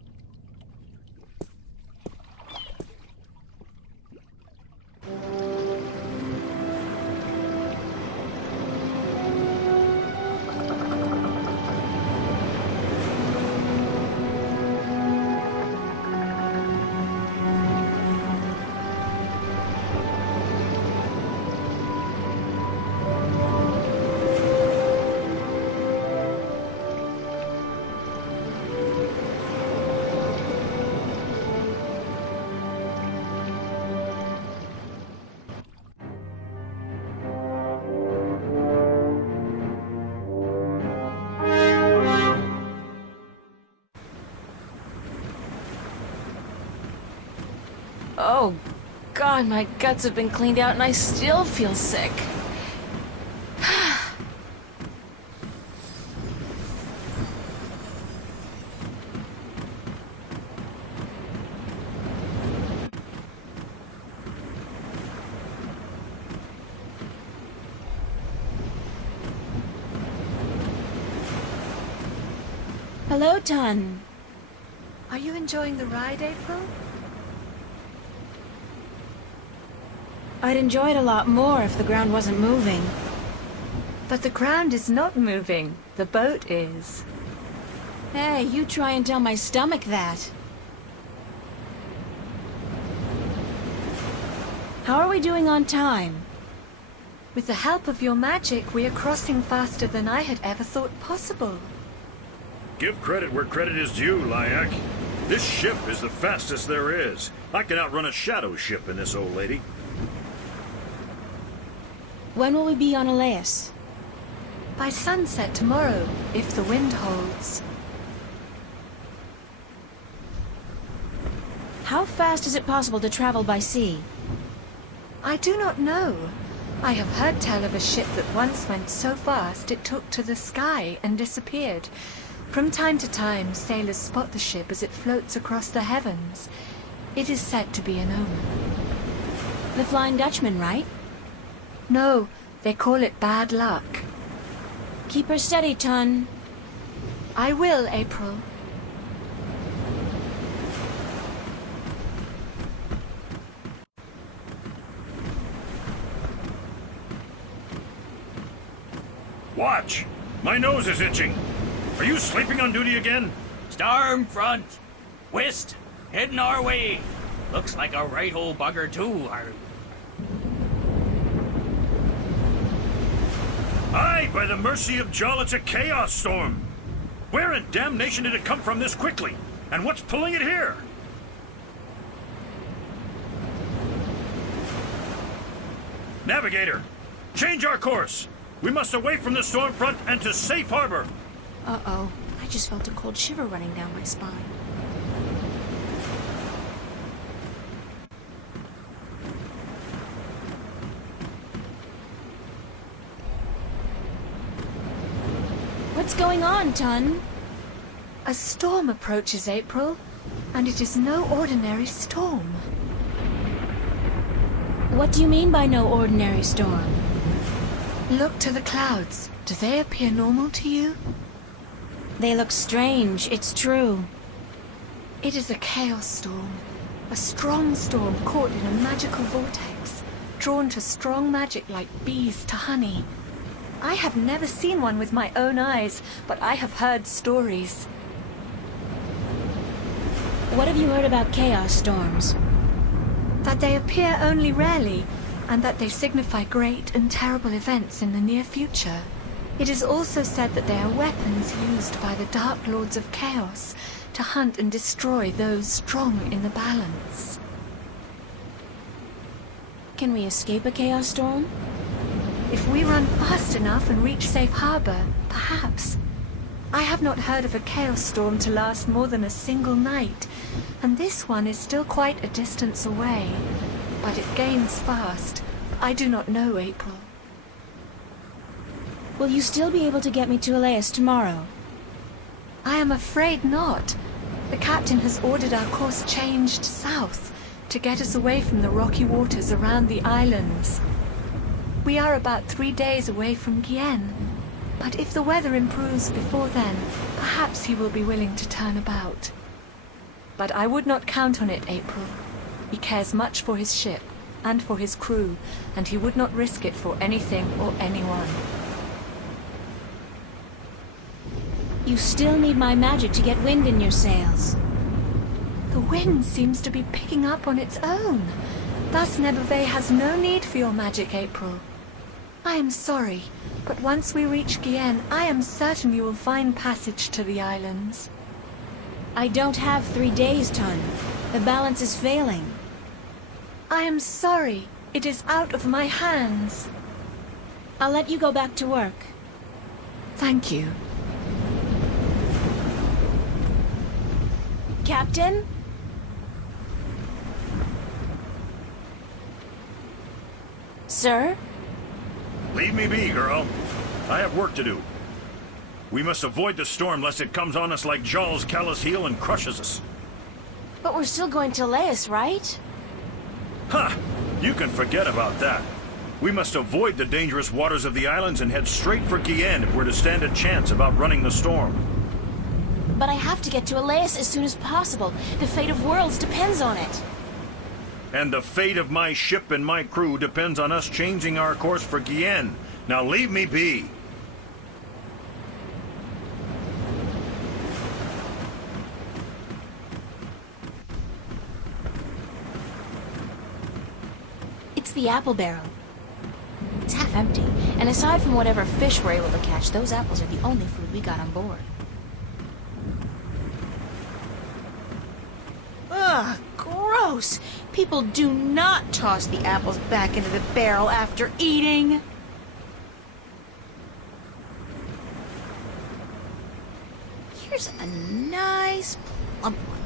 Oh, God, my guts have been cleaned out and I still feel sick. Hello, Tun. Are you enjoying the ride, April? I'd enjoy it a lot more if the ground wasn't moving. But the ground is not moving. The boat is. Hey, you try and tell my stomach that. How are we doing on time? With the help of your magic, we are crossing faster than I had ever thought possible. Give credit where credit is due, Lyak. This ship is the fastest there is. I can outrun a shadow ship in this old lady. When will we be on Elias? By sunset tomorrow, if the wind holds. How fast is it possible to travel by sea? I do not know. I have heard tell of a ship that once went so fast it took to the sky and disappeared. From time to time, sailors spot the ship as it floats across the heavens. It is said to be an omen. The Flying Dutchman, right? No, they call it bad luck. Keep her steady, Tun. I will, April. Watch! My nose is itching. Are you sleeping on duty again? Storm front. West. Heading our way. Looks like a right old bugger, too. Aye, by the mercy of Jol, it's a chaos storm. Where in damnation did it come from this quickly? And what's pulling it here? Navigator, change our course. We must away from the storm front and to safe harbor. Uh-oh. I just felt a cold shiver running down my spine. What's going on, Tun? A storm approaches, April, and it is no ordinary storm. What do you mean by no ordinary storm? Look to the clouds. Do they appear normal to you? They look strange, it's true. It is a chaos storm. A strong storm caught in a magical vortex, drawn to strong magic like bees to honey. I have never seen one with my own eyes, but I have heard stories. What have you heard about chaos storms? That they appear only rarely, and that they signify great and terrible events in the near future. It is also said that they are weapons used by the Dark Lords of Chaos to hunt and destroy those strong in the balance. Can we escape a chaos storm? If we run fast enough and reach safe harbor, perhaps. I have not heard of a chaos storm to last more than a single night, and this one is still quite a distance away. But it gains fast. I do not know, April. Will you still be able to get me to Elias tomorrow? I am afraid not. The captain has ordered our course changed south to get us away from the rocky waters around the islands. We are about 3 days away from Gien, but if the weather improves before then, perhaps he will be willing to turn about. But I would not count on it, April. He cares much for his ship and for his crew, and he would not risk it for anything or anyone. You still need my magic to get wind in your sails. The wind seems to be picking up on its own. Thus Nebuve has no need for your magic, April. I am sorry, but once we reach Gien, I am certain you will find passage to the islands. I don't have 3 days, Tun. The balance is failing. I am sorry. It is out of my hands. I'll let you go back to work. Thank you. Captain? Sir? Leave me be, girl. I have work to do. We must avoid the storm lest it comes on us like Jaw's callous heel and crushes us. But we're still going to Elias, right? Ha! You can forget about that. We must avoid the dangerous waters of the islands and head straight for Gien if we're to stand a chance of outrunning the storm. But I have to get to Elias as soon as possible. The fate of worlds depends on it. And the fate of my ship and my crew depends on us changing our course for Gien. Now leave me be. It's the apple barrel. It's half empty, and aside from whatever fish we're able to catch, those apples are the only food we got on board. Ugh, gross! People do not toss the apples back into the barrel after eating. Here's a nice plump one.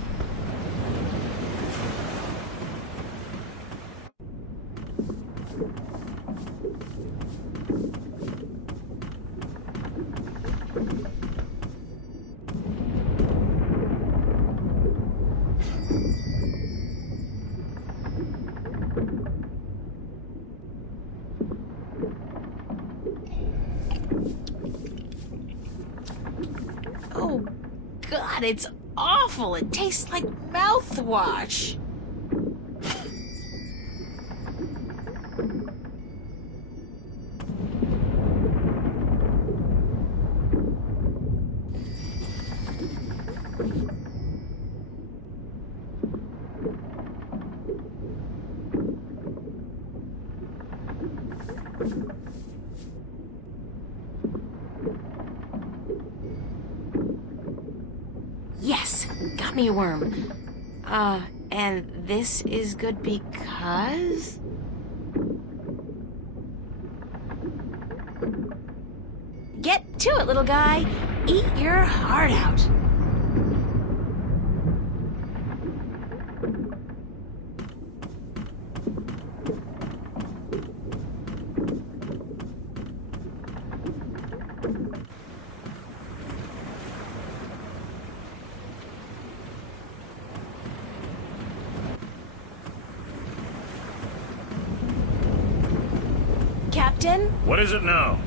Oh, God, it's awful. It tastes like mouthwash. Yes, got me a worm. And this is good because... Get to it, little guy. Eat your heart out. Captain? What is it now?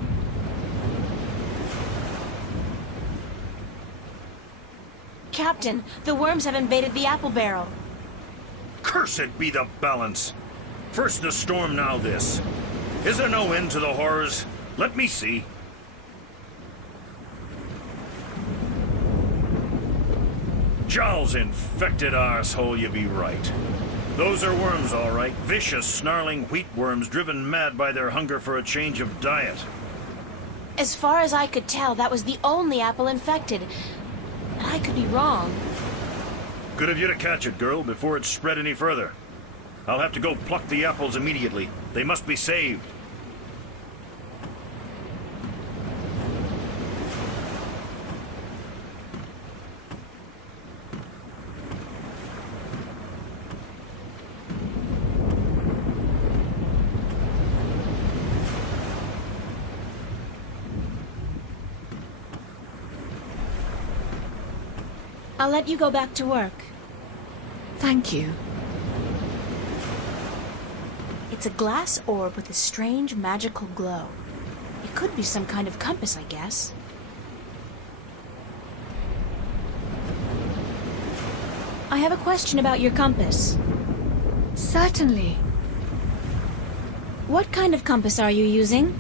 Captain, the worms have invaded the apple barrel. Cursed be the balance. First the storm, now this. Is there no end to the horrors? Let me see. Jowl's infected arsehole, you be right. Those are worms, all right. Vicious, snarling wheat worms driven mad by their hunger for a change of diet. As far as I could tell, that was the only apple infected. But I could be wrong. Good of you to catch it, girl, before it spread any further. I'll have to go pluck the apples immediately. They must be saved. I'll let you go back to work. Thank you. It's a glass orb with a strange magical glow. It could be some kind of compass, I guess. I have a question about your compass. Certainly. What kind of compass are you using?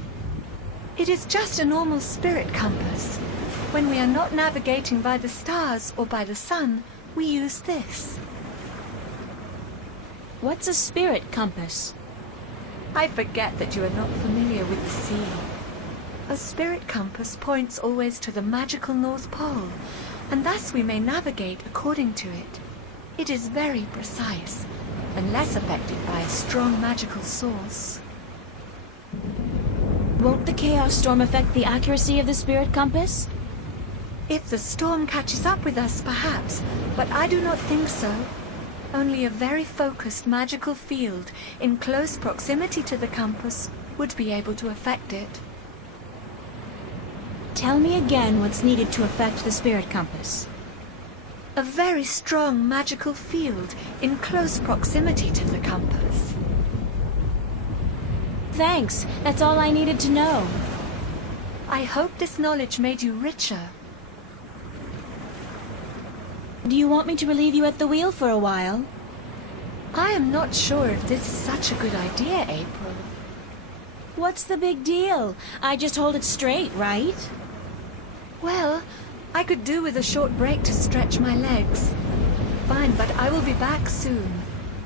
It is just a normal spirit compass. When we are not navigating by the stars or by the sun, we use this. What's a spirit compass? I forget that you are not familiar with the sea. A spirit compass points always to the magical North Pole, and thus we may navigate according to it. It is very precise, and less affected by a strong magical source. Won't the chaos storm affect the accuracy of the spirit compass? If the storm catches up with us, perhaps, but I do not think so. Only a very focused magical field in close proximity to the compass would be able to affect it. Tell me again what's needed to affect the spirit compass. A very strong magical field in close proximity to the compass. Thanks, that's all I needed to know. I hope this knowledge made you richer. Do you want me to relieve you at the wheel for a while? I am not sure if this is such a good idea, April. What's the big deal? I just hold it straight, right? Well, I could do with a short break to stretch my legs. Fine, but I will be back soon.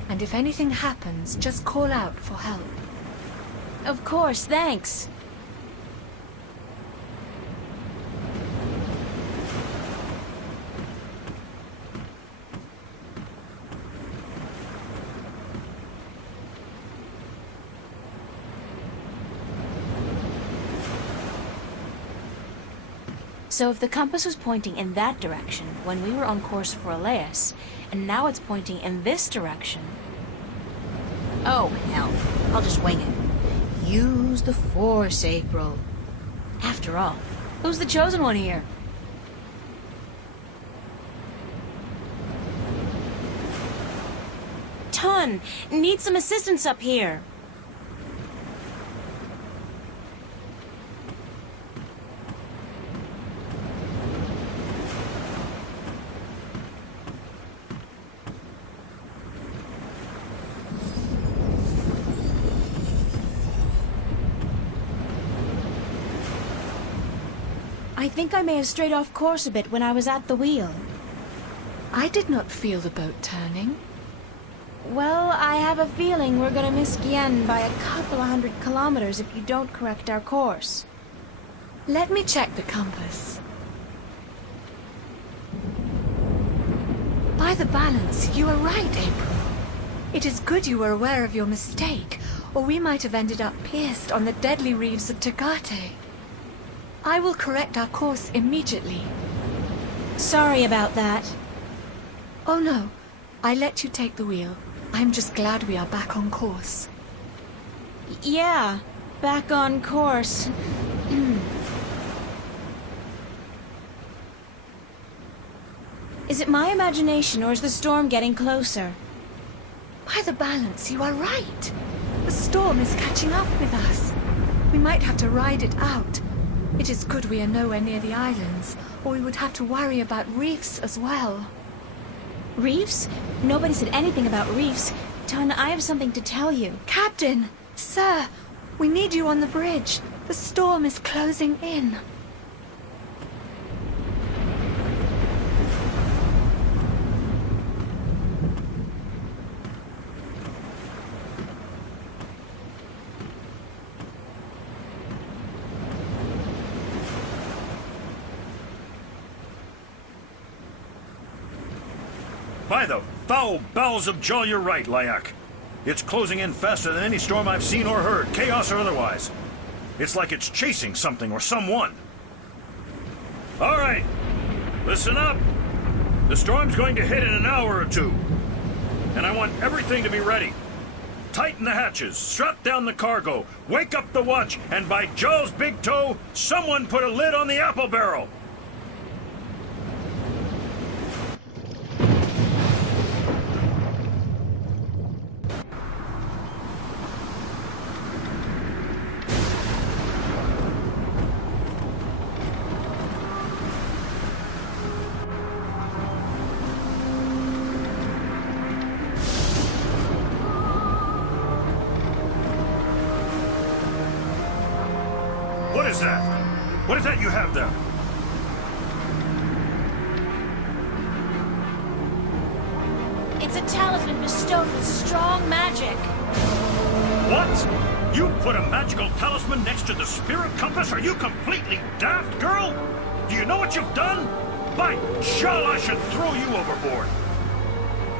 And if anything happens, just call out for help. Of course, thanks. So if the compass was pointing in that direction when we were on course for Elias, and now it's pointing in this direction... Oh, hell. I'll just wing it. Use the Force, April. After all, who's the chosen one here? Ton! Need some assistance up here. I think I may have strayed off course a bit when I was at the wheel. I did not feel the boat turning. Well, I have a feeling we're gonna miss Gien by a couple of 100 kilometers if you don't correct our course. Let me check the compass. By the balance, you are right, April. It is good you were aware of your mistake, or we might have ended up pierced on the deadly reefs of Tagate. I will correct our course immediately. Sorry about that. Oh no, I let you take the wheel. I'm just glad we are back on course. Yeah, back on course. Is it my imagination or is the storm getting closer? By the balance, you are right. The storm is catching up with us. We might have to ride it out. It is good we are nowhere near the islands, or we would have to worry about reefs as well. Reefs? Nobody said anything about reefs. Ton, I have something to tell you. Captain! Sir! We need you on the bridge. The storm is closing in. By the foul bowels of Jol, you're right, Lyak. It's closing in faster than any storm I've seen or heard, chaos or otherwise. It's like it's chasing something or someone. All right, listen up. The storm's going to hit in an hour or two, and I want everything to be ready. Tighten the hatches, strap down the cargo, wake up the watch, and by Jol's big toe, someone put a lid on the apple barrel. What is that? What is that you have there? It's a talisman bestowed with strong magic. What? You put a magical talisman next to the spirit compass? Are you completely daft, girl? Do you know what you've done? By Jol, I should throw you overboard.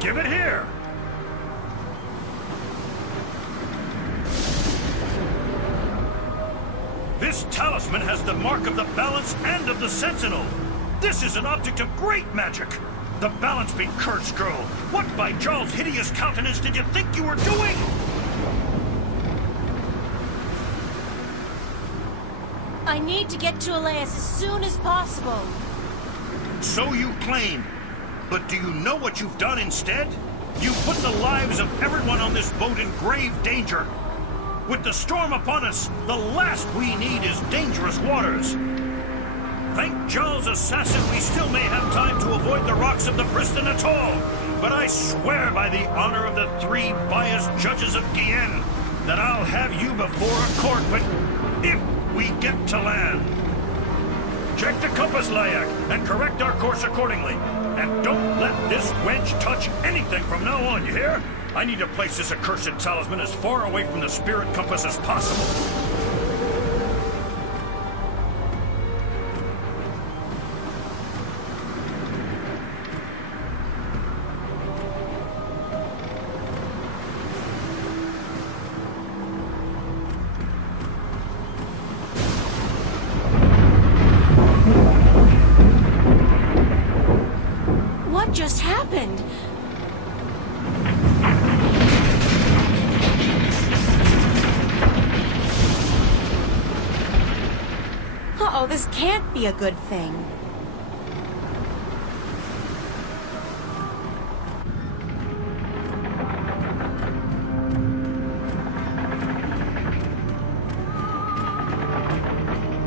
Give it here. This talisman has the mark of the balance and of the sentinel. This is an object of great magic. The balance being cursed, girl. What by Jol's hideous countenance did you think you were doing? I need to get to Elias as soon as possible. So you claim. But do you know what you've done instead? You put the lives of everyone on this boat in grave danger. With the storm upon us, the last we need is dangerous waters. Thank Jol's assassin, we still may have time to avoid the rocks of the Priston Atoll. But I swear by the honor of the 3 biased judges of Gien that I'll have you before a court if we get to land. Check the compass, Lyak, and correct our course accordingly. And don't let this wench touch anything from now on, you hear? I need to place this accursed talisman as far away from the spirit compass as possible. What just happened? Uh-oh, this can't be a good thing.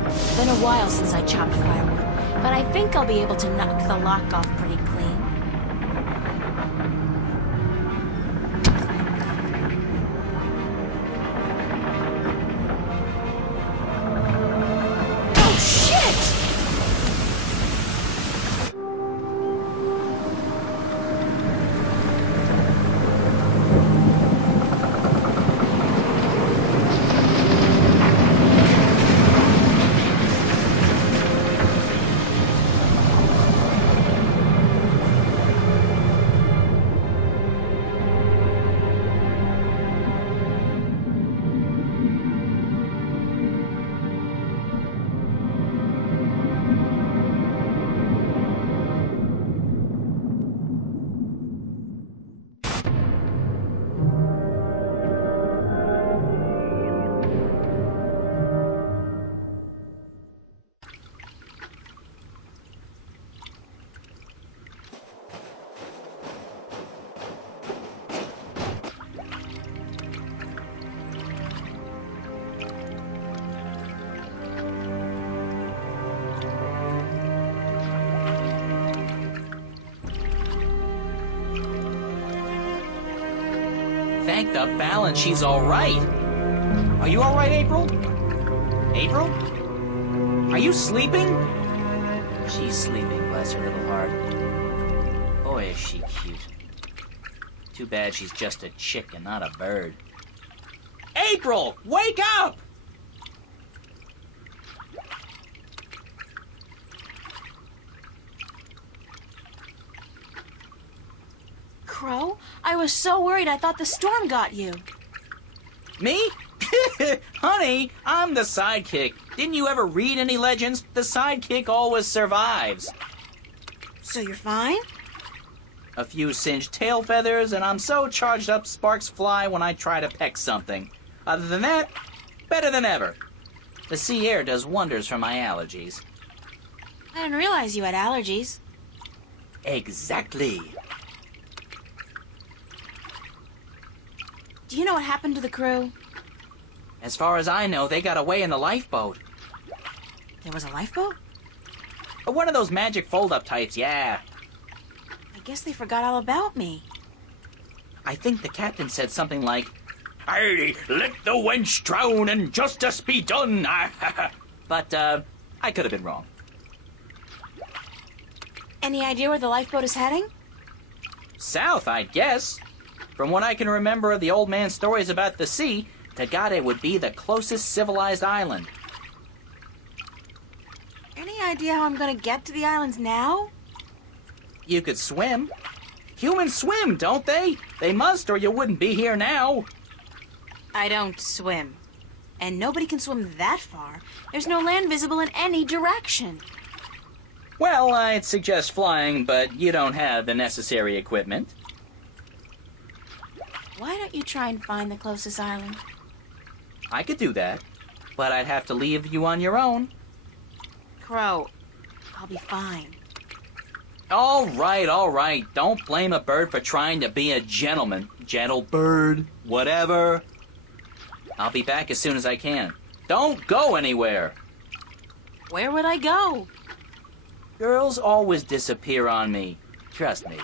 It's been a while since I chopped firewood, but I think I'll be able to knock the lock off pretty clean. thank the balance she's all right. Are you all right, April? April? Are you sleeping? She's sleeping, bless her little heart. Boy, is she cute. Too bad she's just a chick and not a bird. April, wake up! Crow, I was so worried I thought the storm got you. Me? Honey, I'm the sidekick. Didn't you ever read any legends? The sidekick always survives. So you're fine? A few singed tail feathers, and I'm so charged up sparks fly when I try to peck something. Other than that, better than ever. The sea air does wonders for my allergies. I didn't realize you had allergies. Exactly. Do you know what happened to the crew? As far as I know, they got away in the lifeboat. There was a lifeboat? One of those magic fold-up types, yeah. I guess they forgot all about me. I think the captain said something like, "Aye, let the wench drown and justice be done." But, I could have been wrong. Any idea where the lifeboat is heading? South, I guess. From what I can remember of the old man's stories about the sea, Tagade would be the closest civilized island. Any idea how I'm gonna get to the islands now? You could swim. Humans swim, don't they? They must, or you wouldn't be here now. I don't swim. And nobody can swim that far. There's no land visible in any direction. Well, I'd suggest flying, but you don't have the necessary equipment. Why don't you try and find the closest island? I could do that, but I'd have to leave you on your own. Crow, I'll be fine. All right. Don't blame a bird for trying to be a gentleman. Gentle bird, whatever. I'll be back as soon as I can. Don't go anywhere. Where would I go? Girls always disappear on me. Trust me.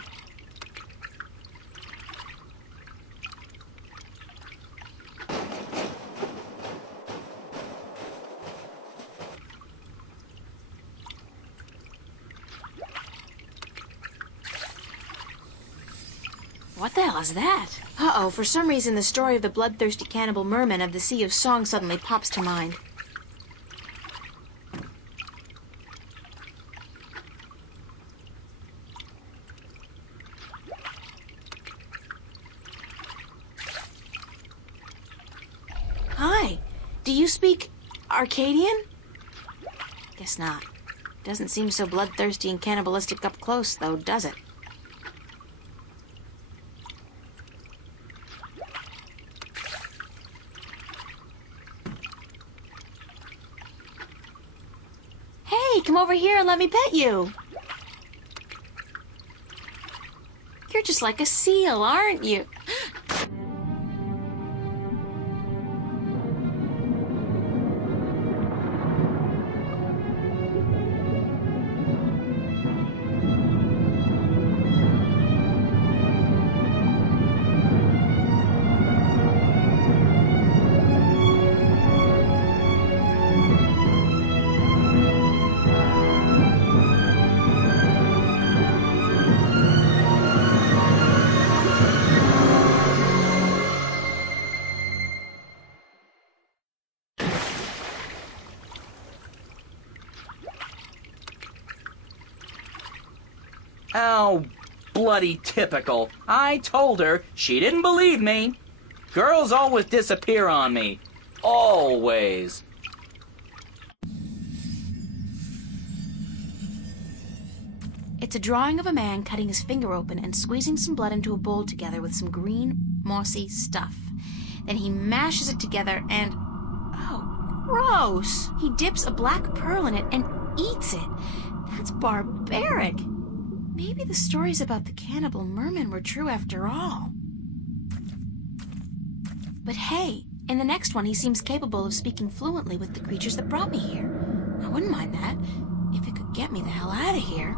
What the hell is that? Uh-oh, for some reason the story of the bloodthirsty cannibal merman of the Sea of Song suddenly pops to mind. Hi, do you speak Arcadian? Guess not. Doesn't seem so bloodthirsty and cannibalistic up close, though, does it? Hey, come over here and let me pet you. You're just like a seal, aren't you? Oh, bloody typical. I told her. She didn't believe me. Girls always disappear on me. Always. It's a drawing of a man cutting his finger open and squeezing some blood into a bowl together with some green, mossy stuff. Then he mashes it together and... oh, gross! He dips a black pearl in it and eats it. That's barbaric. Maybe the stories about the cannibal merman were true after all. But hey, in the next one he seems capable of speaking fluently with the creatures that brought me here. I wouldn't mind that, if it could get me the hell out of here.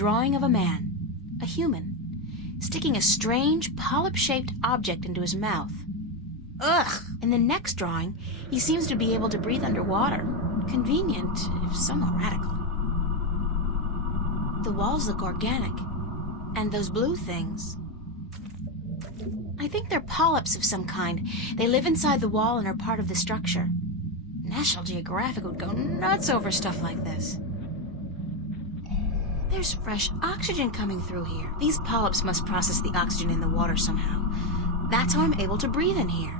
drawing of a man, a human, sticking a strange, polyp-shaped object into his mouth. Ugh! In the next drawing, he seems to be able to breathe underwater. Convenient, if somewhat radical. The walls look organic. And those blue things... I think they're polyps of some kind. They live inside the wall and are part of the structure. National Geographic would go nuts over stuff like this. There's fresh oxygen coming through here. These polyps must process the oxygen in the water somehow. That's how I'm able to breathe in here.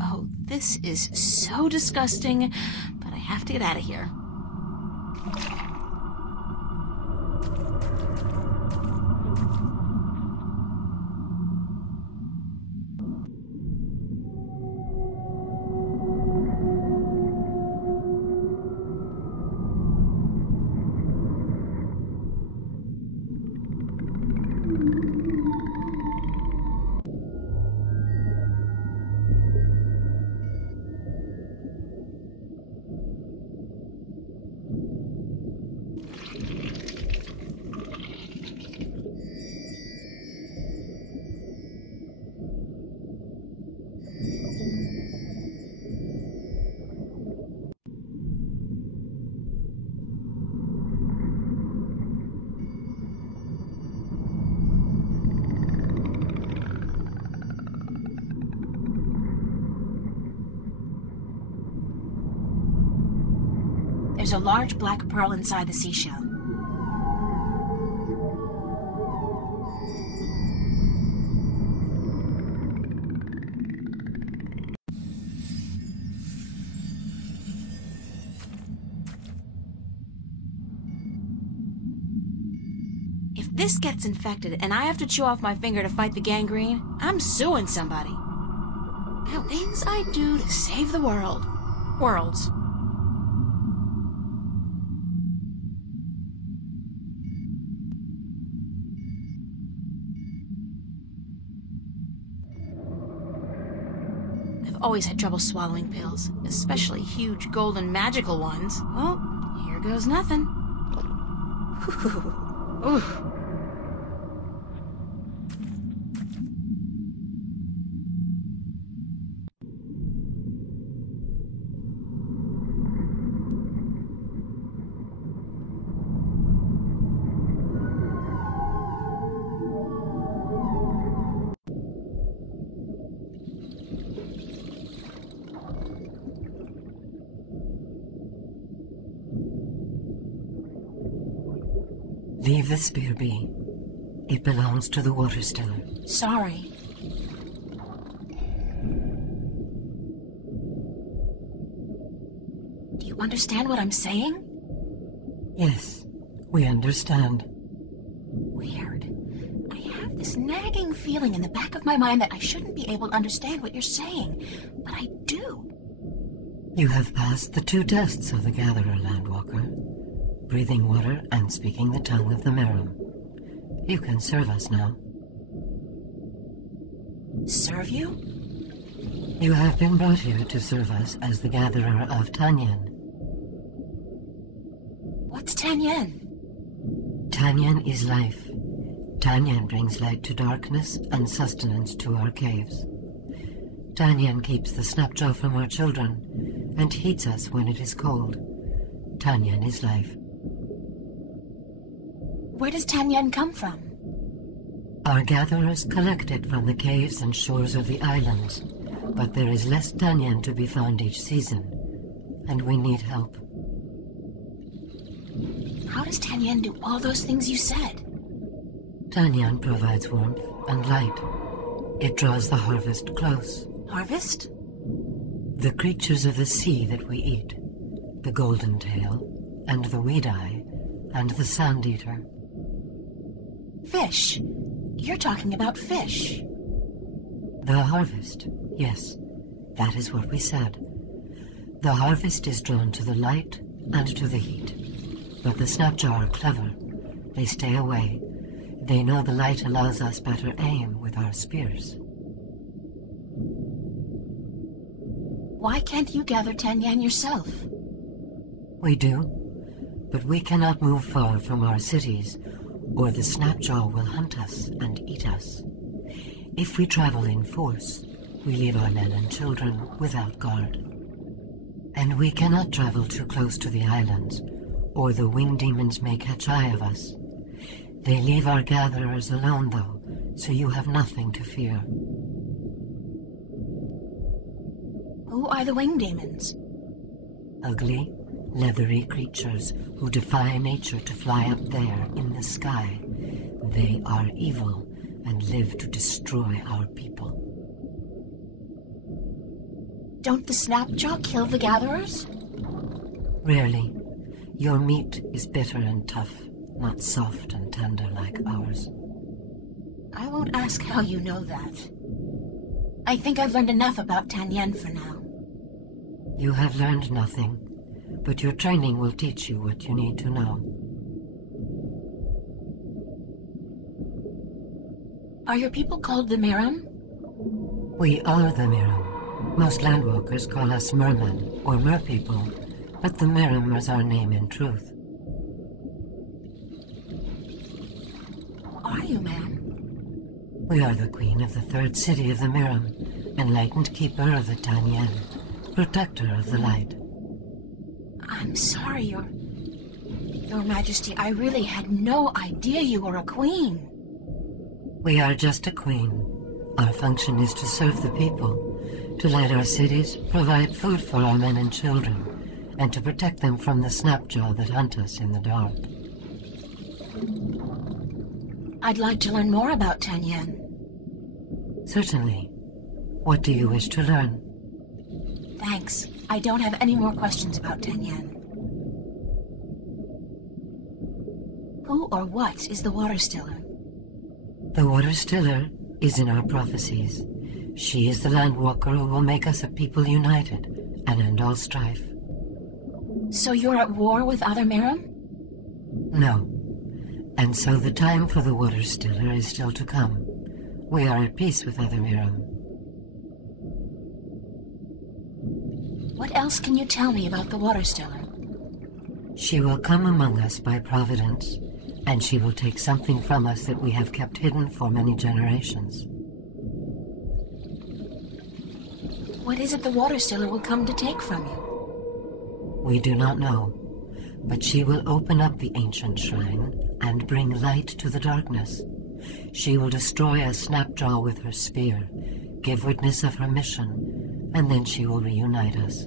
Oh, this is so disgusting, but I have to get out of here. There's a large black pearl inside the seashell. If this gets infected and I have to chew off my finger to fight the gangrene, I'm suing somebody. Now, things I do to save the world. Worlds. Always had trouble swallowing pills, especially huge golden magical ones. Well, here goes nothing. Ooh. Leave the spear be. It belongs to the water stone. Sorry. Do you understand what I'm saying? Yes, we understand. Weird. I have this nagging feeling in the back of my mind that I shouldn't be able to understand what you're saying, but I do. You have passed the 2 tests of the Gatherer, Landwalker. Breathing water and speaking the tongue of the Merum. You can serve us now. Serve you? You have been brought here to serve us as the Gatherer of Tanyan. What's Tanyan? Tanyan is life. Tanyan brings light to darkness and sustenance to our caves. Tanyan keeps the snapjaw from our children and heats us when it is cold. Tanyan is life. Where does Tanyan come from? Our gatherers collect it from the caves and shores of the islands, but there is less Tanyan to be found each season, and we need help. How does Tanyan do all those things you said? Tanyan provides warmth and light. It draws the harvest close. Harvest? The creatures of the sea that we eat, the golden tail, and the weed-eye, and the sand-eater. Fish. You're talking about fish. The harvest, yes. That is what we said. The harvest is drawn to the light and to the heat. But the snapjaw are clever. They stay away. They know the light allows us better aim with our spears. Why can't you gather Tanyan yourself? We do, but we cannot move far from our cities, or the Snapjaw will hunt us and eat us. If we travel in force, we leave our men and children without guard. And we cannot travel too close to the islands, or the winged demons may catch eye of us. They leave our gatherers alone, though, so you have nothing to fear. Who are the winged demons? Ugly, leathery creatures who defy nature to fly up there in the sky. They are evil and live to destroy our people. Don't the Snapjaw kill the gatherers? Rarely. Your meat is bitter and tough, not soft and tender like ours. I won't ask how you know that. I think I've learned enough about Tanyan for now. You have learned nothing, but your training will teach you what you need to know. Are your people called the Miram? We are the Miram. Most landwalkers call us mermen or merpeople, but the Miram is our name in truth. Who are you, man? We are the queen of the third city of the Miram, enlightened keeper of the Tanyan, protector of the light. I'm sorry, Your Majesty, I really had no idea you were a queen. We are just a queen. Our function is to serve the people, to light our cities, provide food for our men and children, and to protect them from the Snapjaw that hunt us in the dark. I'd like to learn more about Tanyan. Certainly. What do you wish to learn? Thanks. I don't have any more questions about Tanyan. Who or what is the Water Stiller? The Water Stiller is in our prophecies. She is the landwalker who will make us a people united and end all strife. So you're at war with other Miram? No. And so the time for the Water Stiller is still to come. We are at peace with other Miram. What else can you tell me about the Water Stiller? She will come among us by providence, and she will take something from us that we have kept hidden for many generations. What is it the Water Stiller will come to take from you? We do not know, but she will open up the ancient shrine and bring light to the darkness. She will destroy a Snapjaw with her spear, give witness of her mission, and then she will reunite us.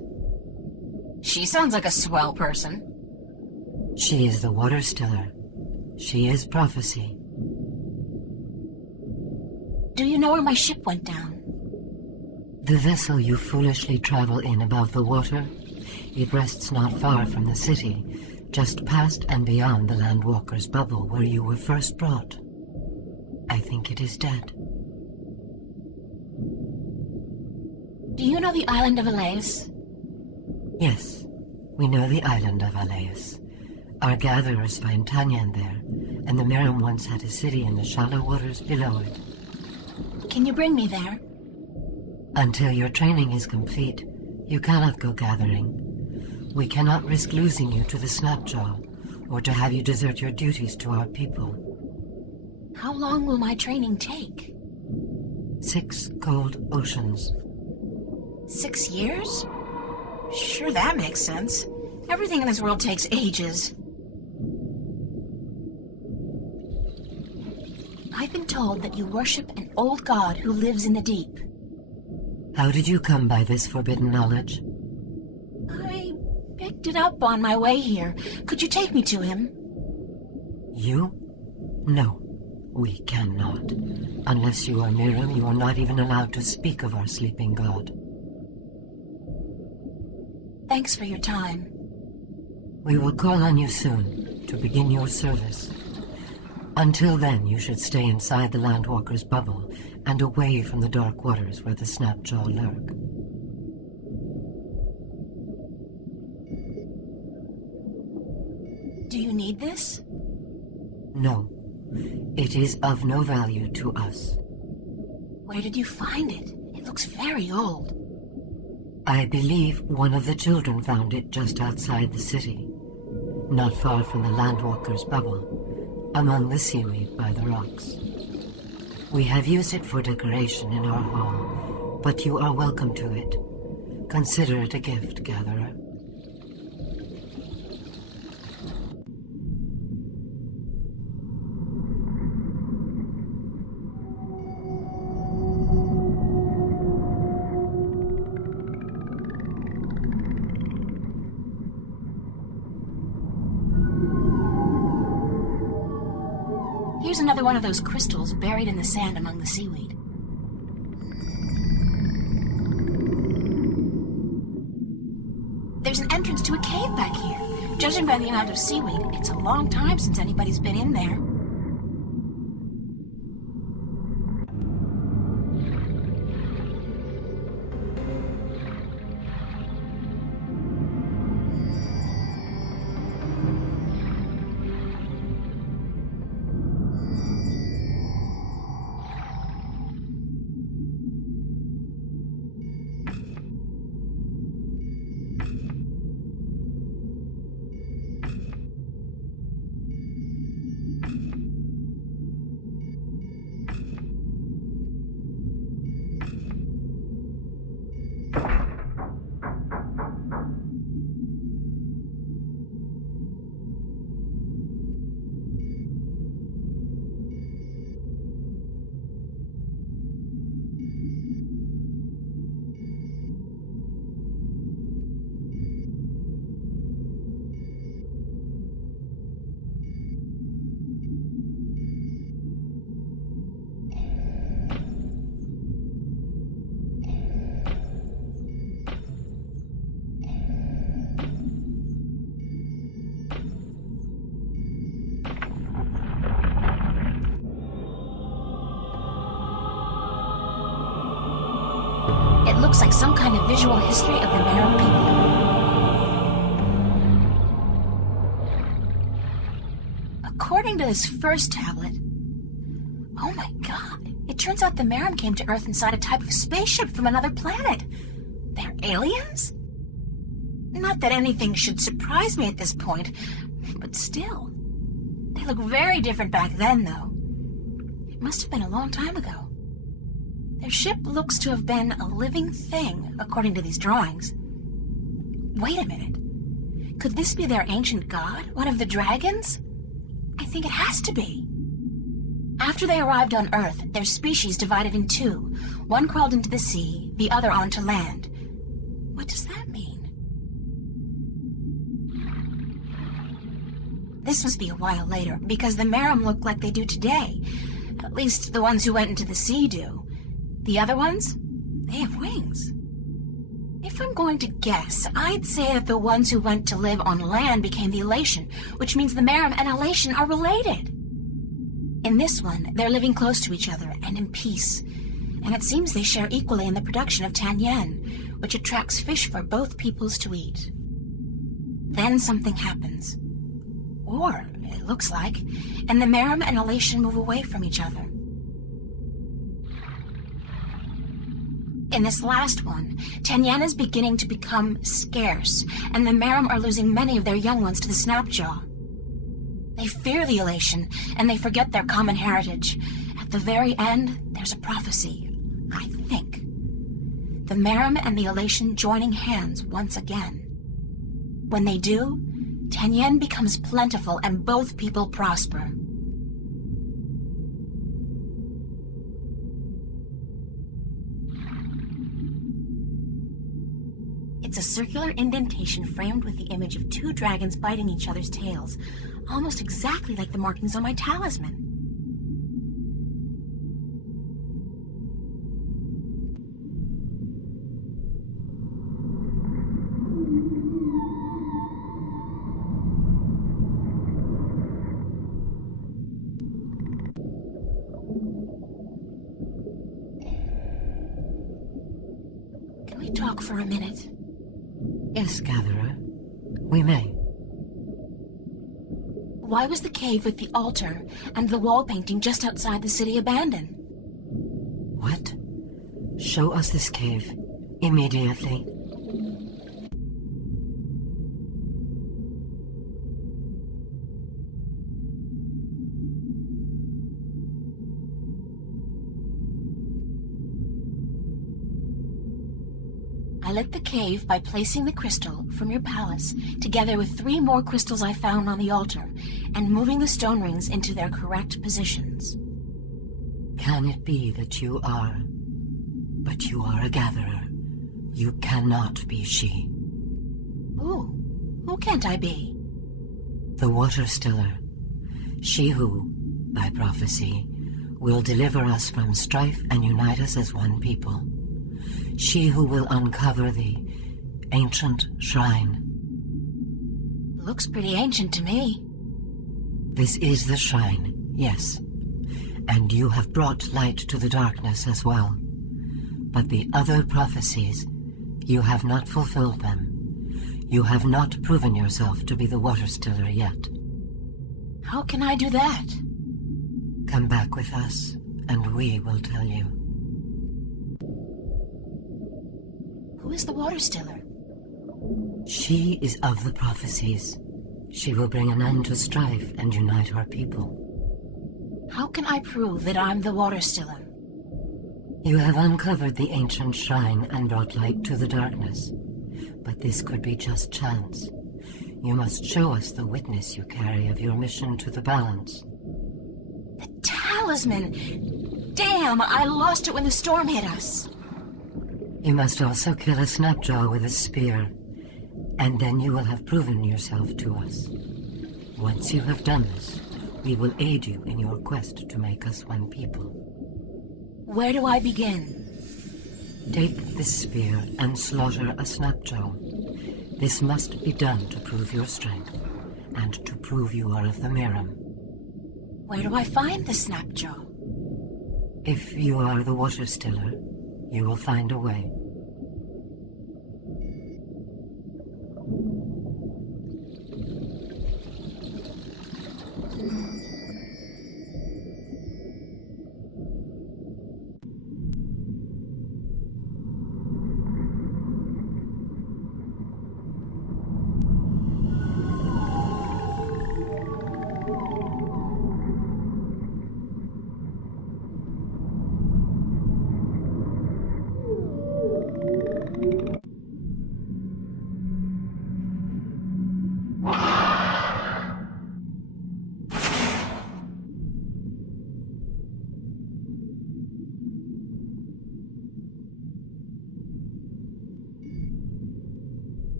She sounds like a swell person. She is the Water Stiller. She is prophecy. Do you know where my ship went down? The vessel you foolishly travel in above the water, it rests not far from the city, just past and beyond the Landwalker's bubble where you were first brought. I think it is dead. Do you know the island of Aleus? Yes, we know the island of Aleus. Our gatherers find Tanyan there, and the Miram once had a city in the shallow waters below it. Can you bring me there? Until your training is complete, you cannot go gathering. We cannot risk losing you to the Snapjaw, or to have you desert your duties to our people. How long will my training take? 6 cold oceans. 6 years? Sure, that makes sense. Everything in this world takes ages. I've been told that you worship an old god who lives in the deep. How did you come by this forbidden knowledge? I picked it up on my way here. Could you take me to him? You? No, we cannot. Unless you are Miram, you are not even allowed to speak of our sleeping god. Thanks for your time. We will call on you soon to begin your service. Until then, you should stay inside the Landwalker's bubble and away from the dark waters where the Snapjaw lurk. Do you need this? No. It is of no value to us. Where did you find it? It looks very old. I believe one of the children found it just outside the city, not far from the Landwalker's bubble, among the seaweed by the rocks. We have used it for decoration in our hall, but you are welcome to it. Consider it a gift, Gatherer. Here's another one of those crystals buried in the sand among the seaweed. There's an entrance to a cave back here. Judging by the amount of seaweed, it's a long time since anybody's been in there. It looks like some kind of visual history of the Merom people. According to this first tablet... Oh my god. It turns out the Merom came to Earth inside a type of spaceship from another planet. They're aliens? Not that anything should surprise me at this point, but still. They look very different back then, though. It must have been a long time ago. Their ship looks to have been a living thing, according to these drawings. Wait a minute. Could this be their ancient god? One of the dragons? I think it has to be. After they arrived on Earth, their species divided in two. One crawled into the sea, the other onto land. What does that mean? This must be a while later, because the Merom look like they do today. At least the ones who went into the sea do. The other ones? They have wings. If I'm going to guess, I'd say that the ones who went to live on land became the Elation, which means the Merom and Elation are related. In this one, they're living close to each other and in peace. And it seems they share equally in the production of Tanyan, which attracts fish for both peoples to eat. Then something happens. Or, it looks like, and the Merom and Elation move away from each other. In this last one, Tanyan is beginning to become scarce, and the Merom are losing many of their young ones to the Snapjaw. They fear the Elation, and they forget their common heritage. At the very end, there's a prophecy, I think. The Merom and the Elation joining hands once again. When they do, Tanyan becomes plentiful and both people prosper. It's a circular indentation framed with the image of two dragons biting each other's tails, almost exactly like the markings on my talisman. Can we talk for a minute? Yes, Gatherer. We may. Why was the cave with the altar and the wall painting just outside the city abandoned? What? Show us this cave. Immediately. I lit the cave by placing the crystal from your palace together with 3 more crystals I found on the altar and moving the stone rings into their correct positions. Can it be that you are? But you are a gatherer. You cannot be she. Who can't I be? The Water Stiller. She who, by prophecy, will deliver us from strife and unite us as one people. She who will uncover the ancient shrine. Looks pretty ancient to me. This is the shrine, yes. And you have brought light to the darkness as well. But the other prophecies, you have not fulfilled them. You have not proven yourself to be the Water Stiller yet. How can I do that? Come back with us, and we will tell you. Who is the Water Stiller? She is of the prophecies. She will bring an end to strife and unite our people. How can I prove that I'm the Water Stiller? You have uncovered the ancient shrine and brought light to the darkness. But this could be just chance. You must show us the witness you carry of your mission to the balance. The talisman! Damn, I lost it when the storm hit us. You must also kill a Snapjaw with a spear, and then you will have proven yourself to us. Once you have done this, we will aid you in your quest to make us one people. Where do I begin? Take this spear and slaughter a Snapjaw. This must be done to prove your strength, and to prove you are of the Miram. Where do I find the Snapjaw? If you are the Water Stiller, you will find a way.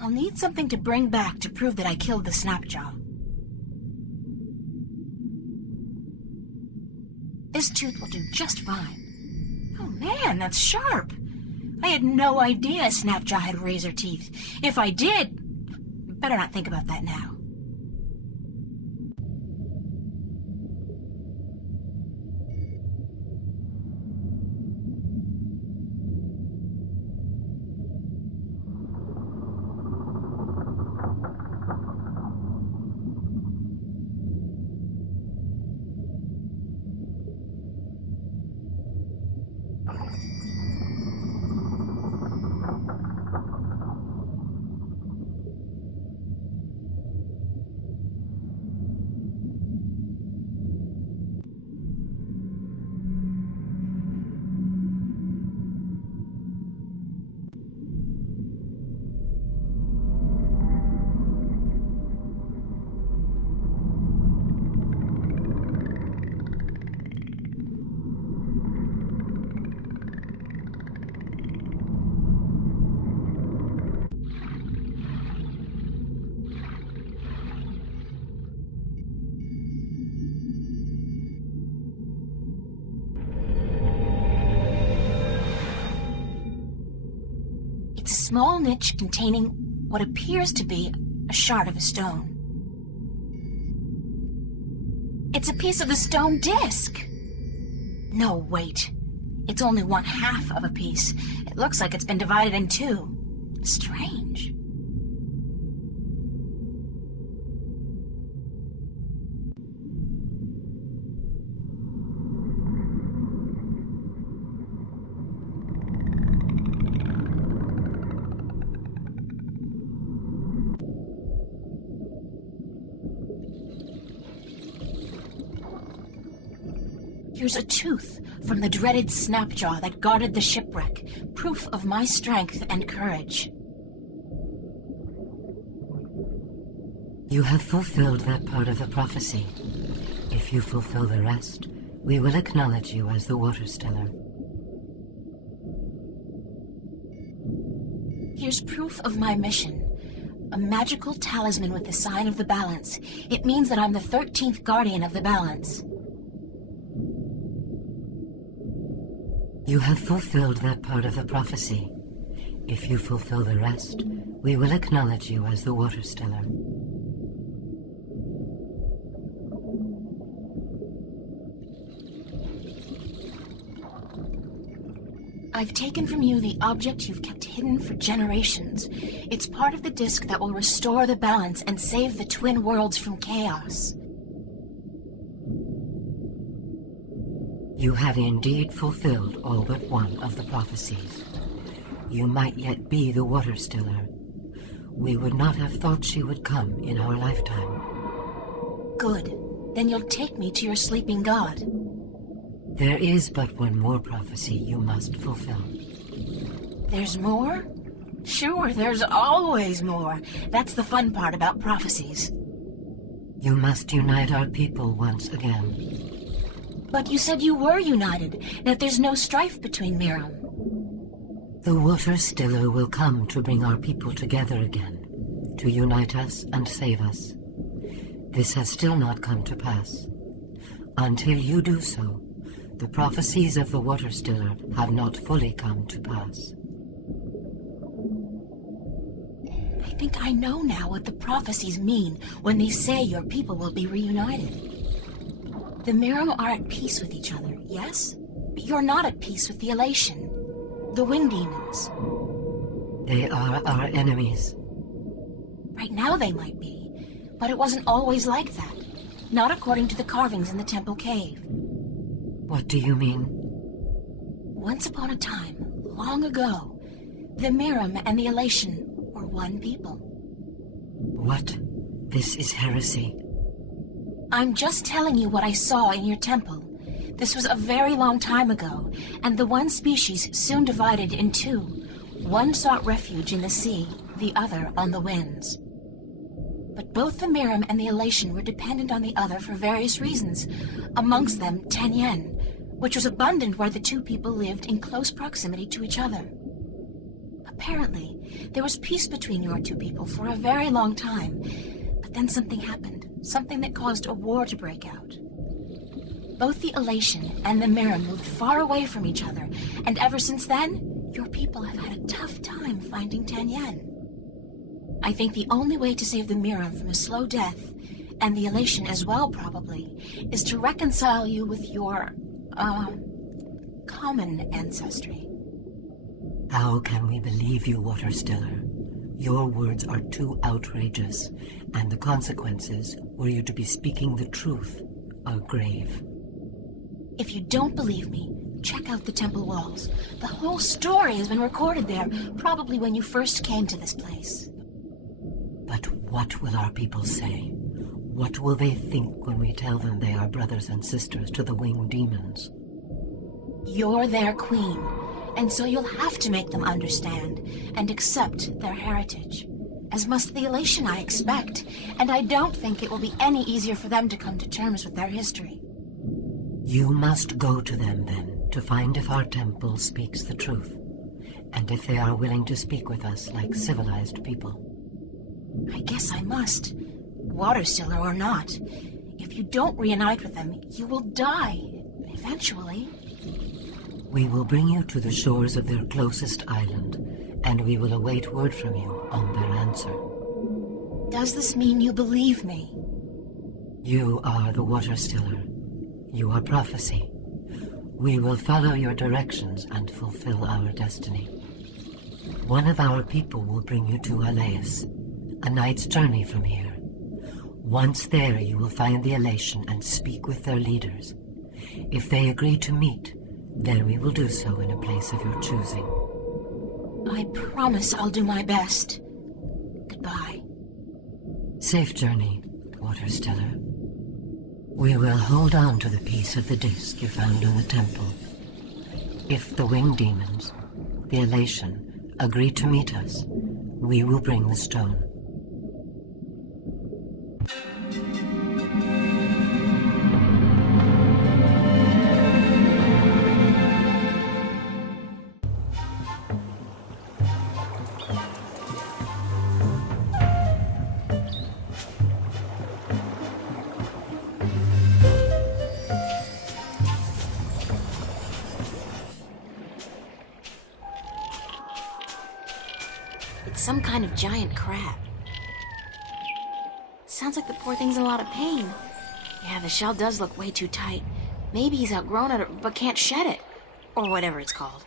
I'll need something to bring back to prove that I killed the Snapjaw. This tooth will do just fine. Oh man, that's sharp. I had no idea Snapjaw had razor teeth. If I did, better not think about that now. Small niche containing what appears to be a shard of a stone. It's a piece of the stone disc. No, wait. It's only 1/2 of a piece. It looks like it's been divided in 2. Strange. Here's a tooth from the dreaded snapjaw that guarded the shipwreck, proof of my strength and courage. You have fulfilled that part of the prophecy. If you fulfill the rest, we will acknowledge you as the Water Stiller. Here's proof of my mission. A magical talisman with the sign of the balance. It means that I'm the 13th guardian of the balance. You have fulfilled that part of the prophecy. If you fulfill the rest, we will acknowledge you as the Water Stiller. I've taken from you the object you've kept hidden for generations. It's part of the disk that will restore the balance and save the twin worlds from chaos. You have indeed fulfilled all but one of the prophecies. You might yet be the Water Stiller. We would not have thought she would come in our lifetime. Good. Then you'll take me to your sleeping god. There is but one more prophecy you must fulfill. There's more? Sure, there's always more. That's the fun part about prophecies. You must unite our people once again. But you said you were united, that there's no strife between Miram. The Water Stiller will come to bring our people together again, to unite us and save us. This has still not come to pass. Until you do so, the prophecies of the Water Stiller have not fully come to pass. I think I know now what the prophecies mean when they say your people will be reunited. The Miram are at peace with each other, yes? But you're not at peace with the Elation, the Wing Demons. They are our enemies. Right now they might be, but it wasn't always like that. Not according to the carvings in the Temple Cave. What do you mean? Once upon a time, long ago, the Miram and the Elation were one people. What? This is heresy. I'm just telling you what I saw in your temple. This was a very long time ago, and the one species soon divided in two. One sought refuge in the sea, the other on the winds. But both the Miram and the Elation were dependent on the other for various reasons, amongst them Tanyan, which was abundant where the two people lived in close proximity to each other. Apparently, there was peace between your two people for a very long time, but then something happened. Something that caused a war to break out. Both the Elation and the Miram moved far away from each other, and ever since then, your people have had a tough time finding Tanyan. I think the only way to save the Miram from a slow death, and the Elation as well probably, is to reconcile you with your, common ancestry. How can we believe you, Water Stiller? Your words are too outrageous, and the consequences, were you to be speaking the truth, are grave. If you don't believe me, check out the temple walls. The whole story has been recorded there, probably when you first came to this place. But what will our people say? What will they think when we tell them they are brothers and sisters to the Winged Demons? You're their queen, and so you'll have to make them understand and accept their heritage. As must the Elation, I expect, and I don't think it will be any easier for them to come to terms with their history. You must go to them, then, to find if our temple speaks the truth, and if they are willing to speak with us like civilized people. I guess I must, Water Stiller or not. If you don't reunite with them, you will die, eventually. We will bring you to the shores of their closest island, and we will await word from you on their answer. Does this mean you believe me? You are the Water Stiller. You are prophecy. We will follow your directions and fulfill our destiny. One of our people will bring you to Alais, a night's journey from here. Once there, you will find the Elation and speak with their leaders. If they agree to meet, then we will do so in a place of your choosing. I promise I'll do my best. Goodbye. Safe journey, Water Stiller. We will hold on to the piece of the disc you found in the temple. If the winged demons, the Elation, agree to meet us, we will bring the stone. Some kind of giant crab. Sounds like the poor thing's in a lot of pain. Yeah, the shell does look way too tight. Maybe he's outgrown it, but can't shed it. Or whatever it's called.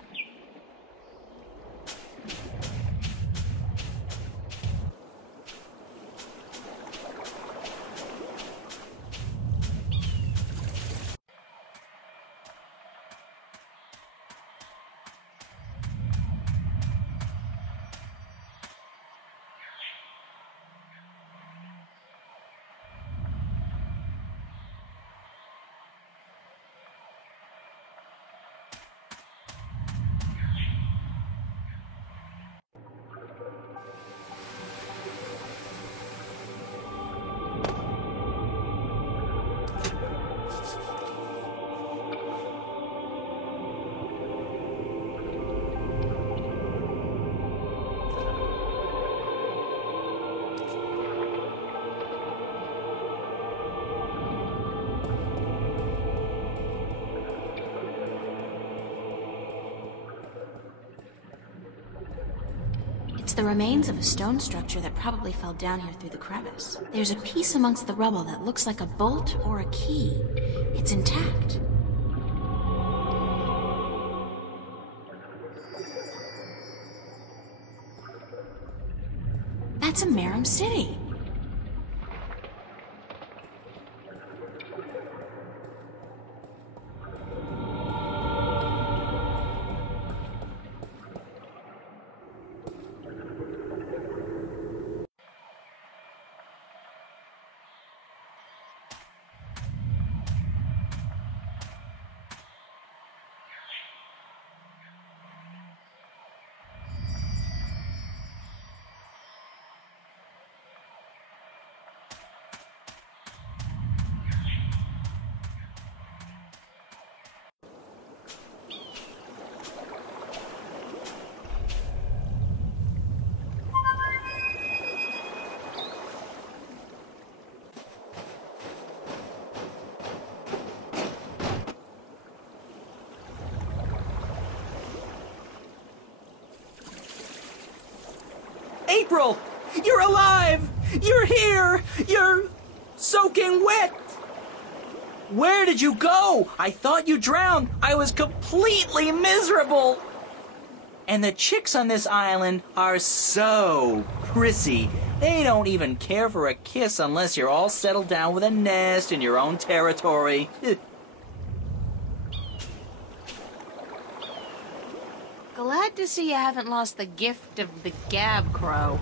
It's the remains of a stone structure that probably fell down here through the crevice. There's a piece amongst the rubble that looks like a bolt or a key. It's intact. That's a Merum city. April! You're alive! You're here! You're soaking wet! Where did you go? I thought you drowned. I was completely miserable. And the chicks on this island are so prissy. They don't even care for a kiss unless you're all settled down with a nest in your own territory. Glad to see you haven't lost the gift of the gab crow.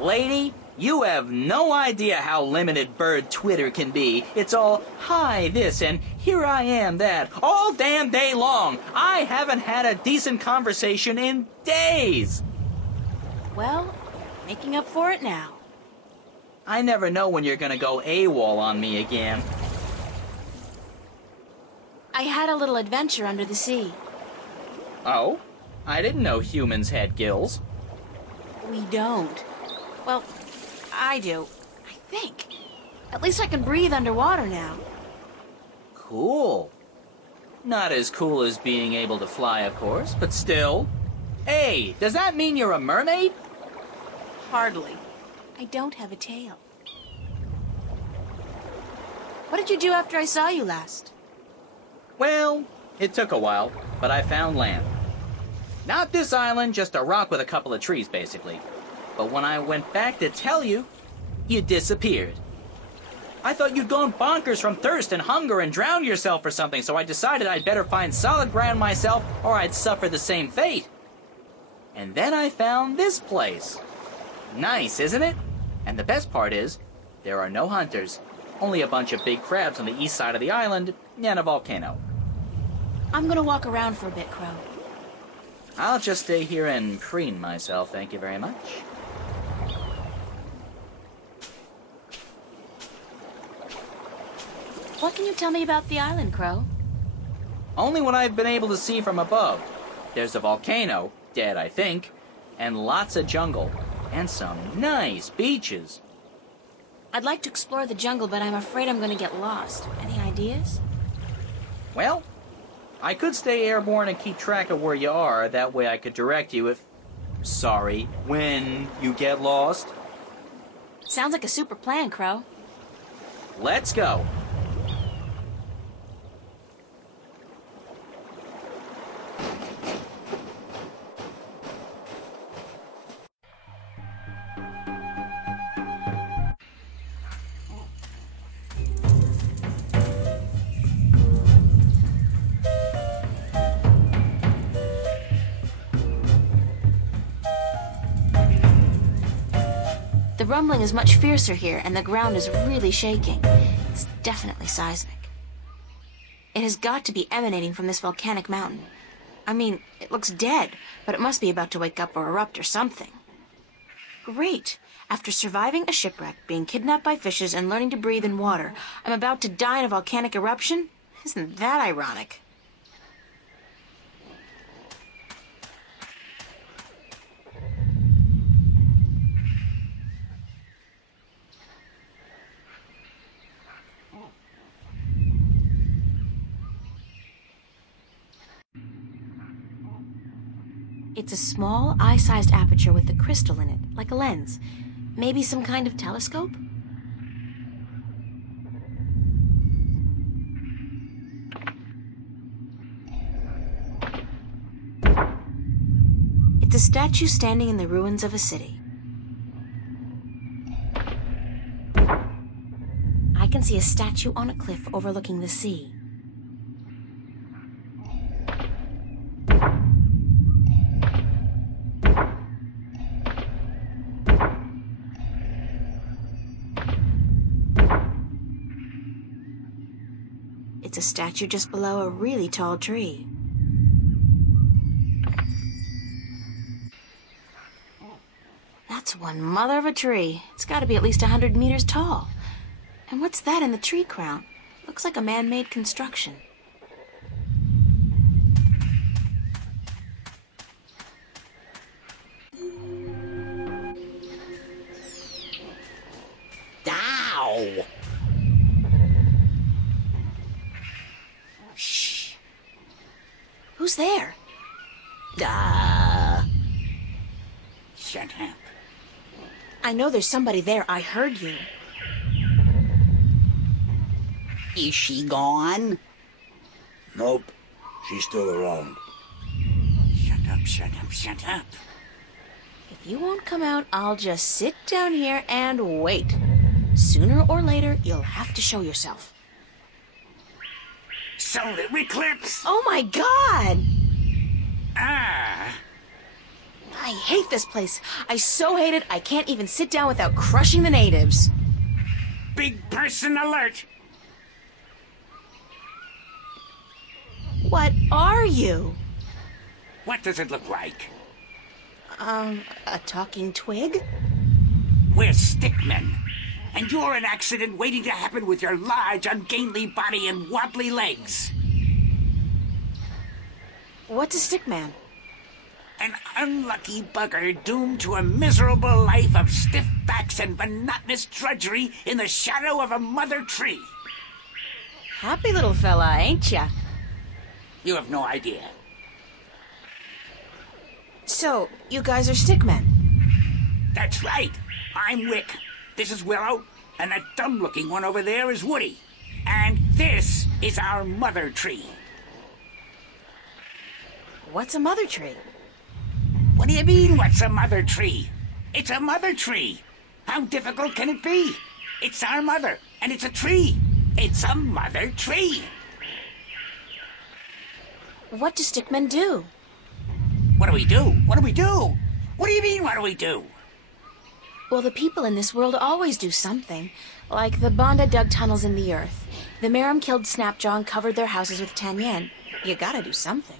Lady, you have no idea how limited bird Twitter can be. It's all, hi this and here I am that, all damn day long. I haven't had a decent conversation in days. Well, making up for it now. I never know when you're gonna go AWOL on me again. I had a little adventure under the sea. Oh? I didn't know humans had gills. We don't. Well, I do. I think. At least I can breathe underwater now. Cool. Not as cool as being able to fly, of course, but still. Hey, does that mean you're a mermaid? Hardly. I don't have a tail. What did you do after I saw you last? Well, it took a while, but I found land. Not this island, just a rock with a couple of trees, basically. But when I went back to tell you, you disappeared. I thought you'd gone bonkers from thirst and hunger and drowned yourself or something, so I decided I'd better find solid ground myself or I'd suffer the same fate. And then I found this place. Nice, isn't it? And the best part is, there are no hunters, Only a bunch of big crabs on the east side of the island and a volcano. I'm gonna walk around for a bit, Crow. I'll just stay here and preen myself, thank you very much. What can you tell me about the island, Crow? Only what I've been able to see from above. There's a volcano, dead I think, and lots of jungle, and some nice beaches. I'd like to explore the jungle, but I'm afraid I'm gonna get lost. Any ideas? Well, I could stay airborne and keep track of where you are. That way I could direct you if... Sorry, when you get lost. Sounds like a super plan, Crow. Let's go. The rumbling is much fiercer here, and the ground is really shaking. It's definitely seismic. It has got to be emanating from this volcanic mountain. I mean, it looks dead, but it must be about to wake up or erupt or something. Great! After surviving a shipwreck, being kidnapped by fishes, and learning to breathe in water, I'm about to die in a volcanic eruption? Isn't that ironic? It's a small, eye-sized aperture with a crystal in it, like a lens. Maybe some kind of telescope? It's a statue standing in the ruins of a city. I can see a statue on a cliff overlooking the sea. It's a statue just below a really tall tree. That's one mother of a tree. It's got to be at least 100 meters tall. And what's that in the tree crown? Looks like a man-made construction. Ow! Who's there? Shut up. I know there's somebody there. I heard you. Is she gone? Nope. She's still around. Shut up, shut up, shut up. If you won't come out, I'll just sit down here and wait. Sooner or later, you'll have to show yourself. Solar eclipse! Oh my god! Ah! I hate this place. I so hate it, I can't even sit down without crushing the natives. Big person alert! What are you? What does it look like? A talking twig? We're stickmen. And you're an accident waiting to happen with your large, ungainly body and wobbly legs. What's a stickman? An unlucky bugger doomed to a miserable life of stiff backs and monotonous drudgery in the shadow of a mother tree. Happy little fella, ain't ya? You have no idea. So, you guys are stickmen? That's right. I'm Wick. This is Willow, and that dumb-looking one over there is Woody. And this is our mother tree. What's a mother tree? What do you mean, what's a mother tree? It's a mother tree. How difficult can it be? It's our mother, and it's a tree. It's a mother tree. What do stickmen do? What do we do? What do we do? What do you mean, what do we do? Well, the people in this world always do something. Like the Banda dug tunnels in the earth. The Merim killed Snapjaw and covered their houses with Tanyan. You gotta do something.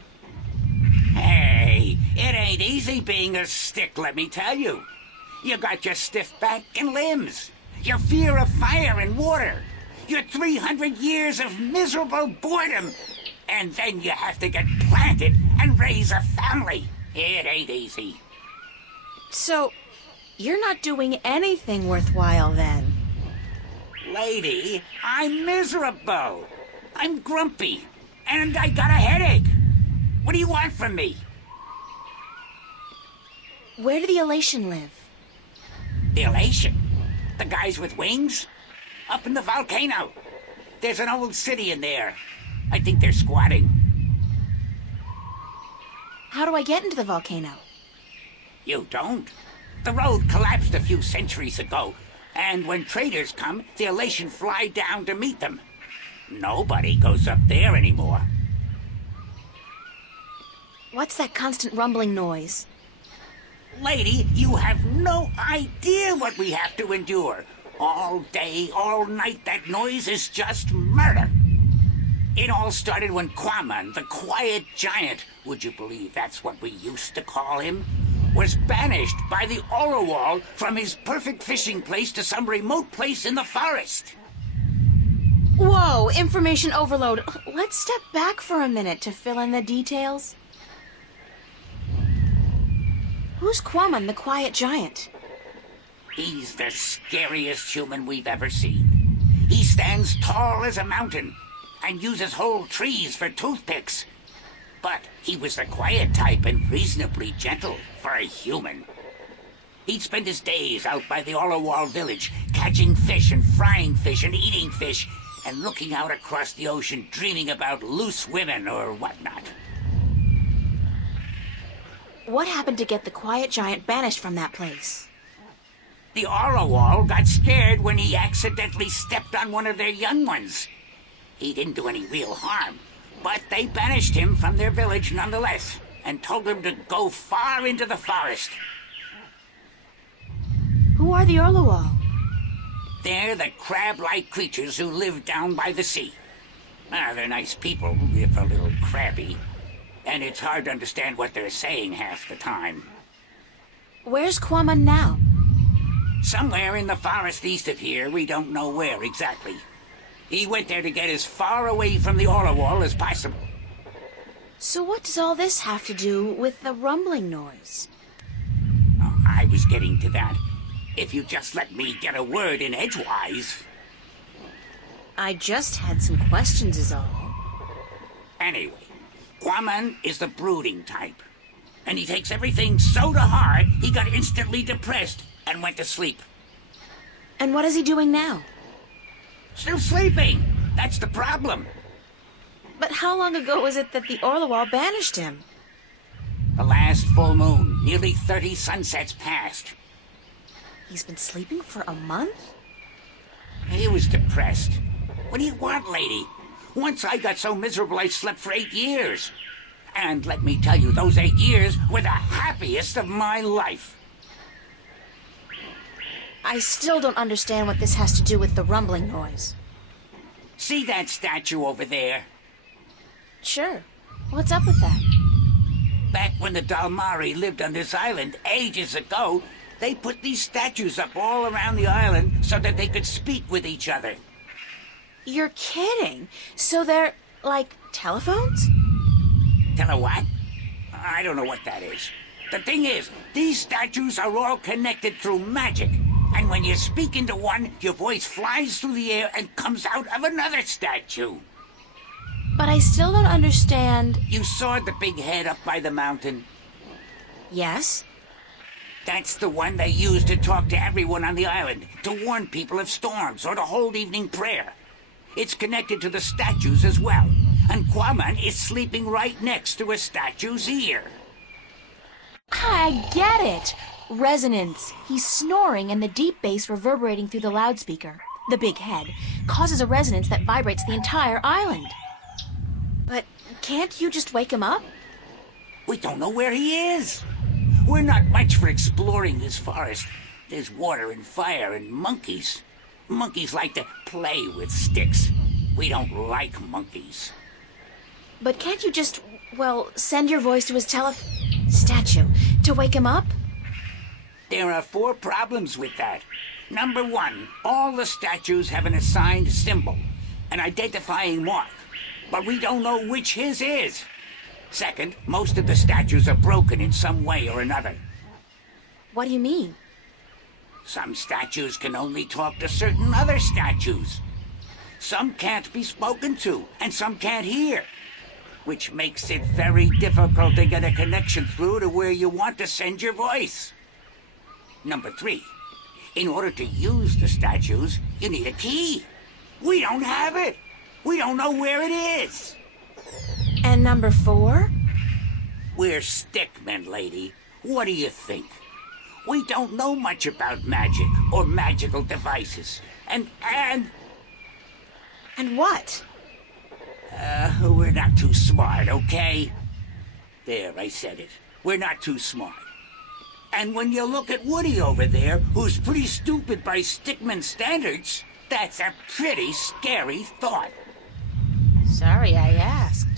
Hey, it ain't easy being a stick, let me tell you. You got your stiff back and limbs, your fear of fire and water, your 300 years of miserable boredom, and then you have to get planted and raise a family. It ain't easy. So, you're not doing anything worthwhile then? Lady, I'm miserable. I'm grumpy, and I got a headache. What do you want from me? Where do the Elation live? The Elation? The guys with wings? Up in the volcano. There's an old city in there. I think they're squatting. How do I get into the volcano? You don't. The road collapsed a few centuries ago, and when traders come, the Elation fly down to meet them. Nobody goes up there anymore. What's that constant rumbling noise? Lady, you have no idea what we have to endure. All day, all night, that noise is just murder. It all started when Quaman, the Quiet Giant, would you believe that's what we used to call him, was banished by the Orowal from his perfect fishing place to some remote place in the forest. Whoa, information overload. Let's step back for a minute to fill in the details. Who's Quaman, the Quiet Giant? He's the scariest human we've ever seen. He stands tall as a mountain and uses whole trees for toothpicks. But he was the quiet type and reasonably gentle for a human. He'd spend his days out by the Orowal village, catching fish and frying fish and eating fish, and looking out across the ocean, dreaming about loose women or whatnot. What happened to get the Quiet Giant banished from that place? The Orowal got scared when he accidentally stepped on one of their young ones. He didn't do any real harm, but they banished him from their village nonetheless, and told him to go far into the forest. Who are the Orowal? They're the crab-like creatures who live down by the sea. They're nice people, if a little crabby. And it's hard to understand what they're saying half the time. Where's Quaman now? Somewhere in the forest east of here, we don't know where exactly. He went there to get as far away from the Orowal as possible. So what does all this have to do with the rumbling noise? Oh, I was getting to that. If you just let me get a word in edgewise. I just had some questions is all. Anyway, Quaman is the brooding type. And he takes everything so to heart, he got instantly depressed and went to sleep. And what is he doing now? Still sleeping. That's the problem. But how long ago was it that the Orowal banished him? The last full moon, nearly 30 sunsets passed. He's been sleeping for a month? He was depressed. What do you want, lady? Once I got so miserable I slept for 8 years. And let me tell you, those 8 years were the happiest of my life. I still don't understand what this has to do with the rumbling noise. See that statue over there? Sure. What's up with that? Back when the Dalmari lived on this island ages ago, they put these statues up all around the island so that they could speak with each other. You're kidding? So they're, like, telephones? Tell her what? I don't know what that is. The thing is, these statues are all connected through magic. And when you speak into one, your voice flies through the air and comes out of another statue. But I still don't understand... You saw the big head up by the mountain? Yes? That's the one they use to talk to everyone on the island, to warn people of storms or to hold evening prayer. It's connected to the statues as well, and Quaman is sleeping right next to a statue's ear. I get it! Resonance. He's snoring and the deep bass reverberating through the loudspeaker, the big head, causes a resonance that vibrates the entire island. But can't you just wake him up? We don't know where he is. We're not much for exploring this forest. There's water and fire and monkeys. Monkeys like to play with sticks. We don't like monkeys. But can't you just, well, send your voice to his statue to wake him up? There are 4 problems with that. Number 1, all the statues have an assigned symbol, an identifying mark, but we don't know which his is. Second, most of the statues are broken in some way or another. What do you mean? Some statues can only talk to certain other statues. Some can't be spoken to, and some can't hear, which makes it very difficult to get a connection through to where you want to send your voice. Number 3, in order to use the statues, you need a key. We don't have it. We don't know where it is. And number 4? We're stickmen, lady. What do you think? We don't know much about magic or magical devices. And what? We're not too smart, okay? There, I said it. We're not too smart. And when you look at Woody over there, who's pretty stupid by stickman standards, that's a pretty scary thought. Sorry I asked.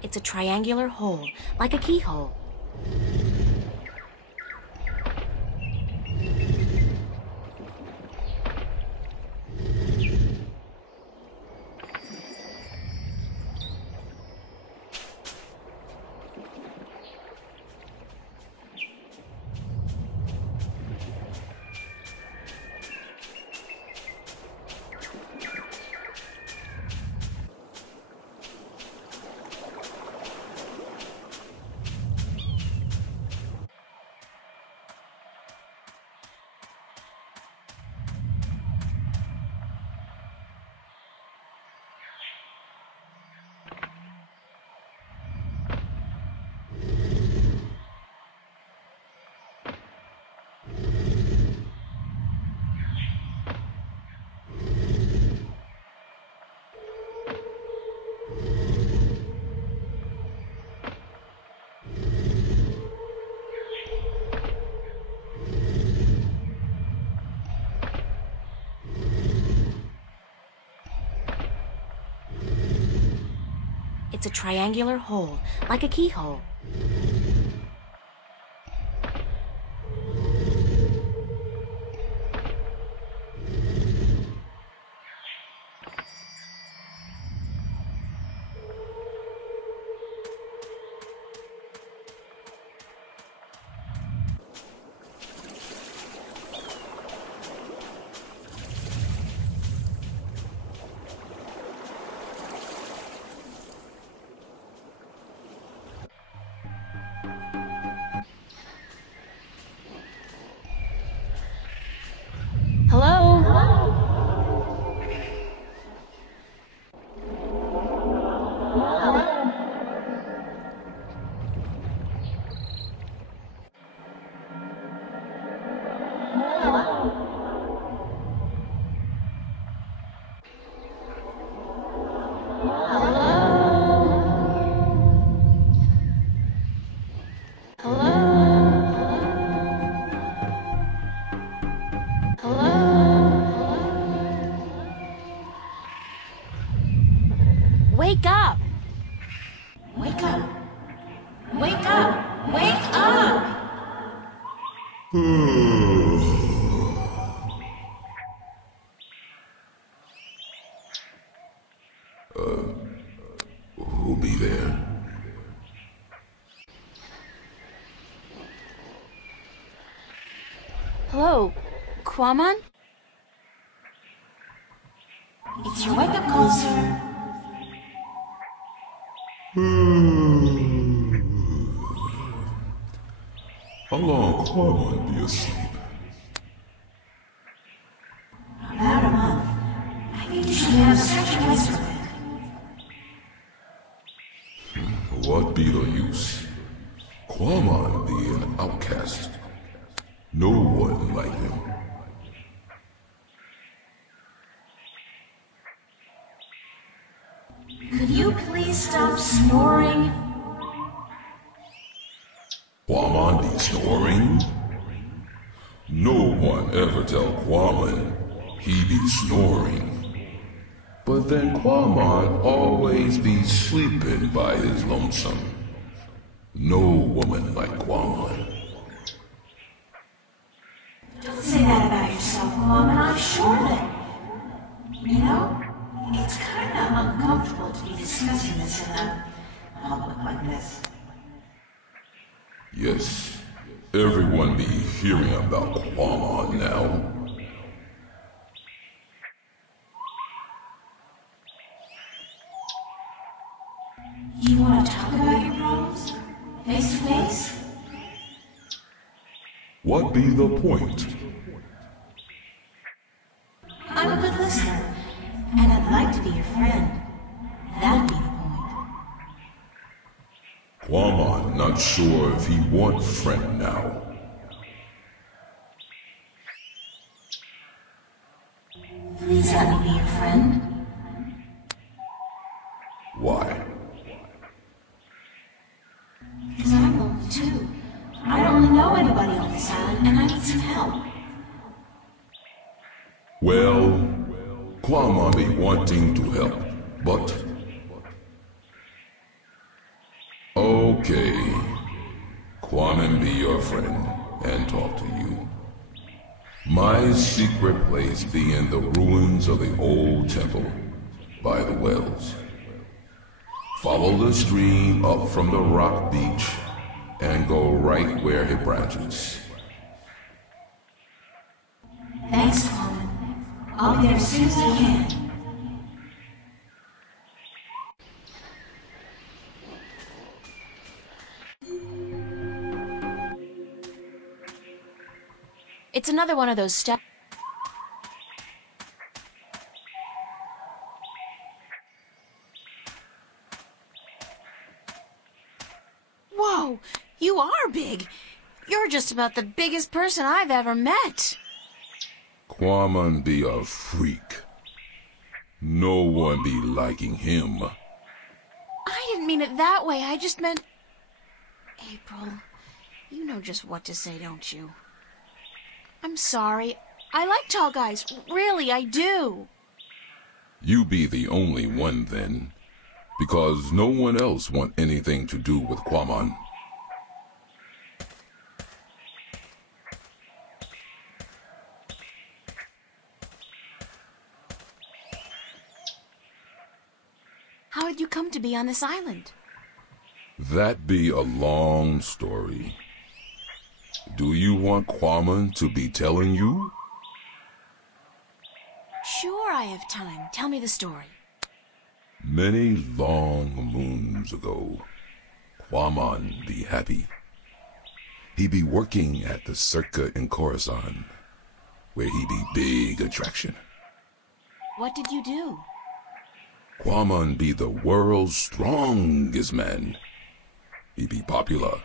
It's a triangular hole, like a keyhole. It's a triangular hole, like a keyhole. Who'll be there? Hello, Quamon? It's your wake-up call, sir. How long Quamon be asleep? About a month. I think you should have such a place for it. What be the use? Quamon be an outcast. No one like him. Could you please stop snoring? Quamon be snoring? No one ever tell Quamon he be snoring. But then Quamon always be sleeping by his lonesome. No woman like Quamon. Don't say that about yourself, Mom, and I'm sure that... You know, it's kind of uncomfortable to be discussing this in a public like this. Yes, everyone be hearing about Quamon now. You want to talk about your problems? Face to face? What be the point? I'm a good listener, and I'd like to be your friend. That'd be the point. Quamon not sure if he want friend now. Please let me be your friend. Why? Because I'm lonely too. I don't really know anybody on this island, and I need some help. Well, Quamon be wanting to help, but... Okay. Quamon be your friend and talk to you. My secret place be in the ruins of the old temple by the wells. Follow the stream up from the rock beach and go right where it branches. Thanks, Tom. I'll be there as soon as I can. It's another one of those steps. Whoa, you are big. You're just about the biggest person I've ever met. Quamon be a freak. No one be liking him. I didn't mean it that way. I just meant... April, you know just what to say, don't you? I'm sorry. I like tall guys. Really, I do. You be the only one then, because no one else want anything to do with Quamon. How did you come to be on this island? That be a long story. Do you want Quamon to be telling you? Sure, I have time. Tell me the story. Many long moons ago, Quamon be happy. He be working at the circuit in Coruscant, where he be big attraction. What did you do? Quamon be the world's strongest man. He be popular.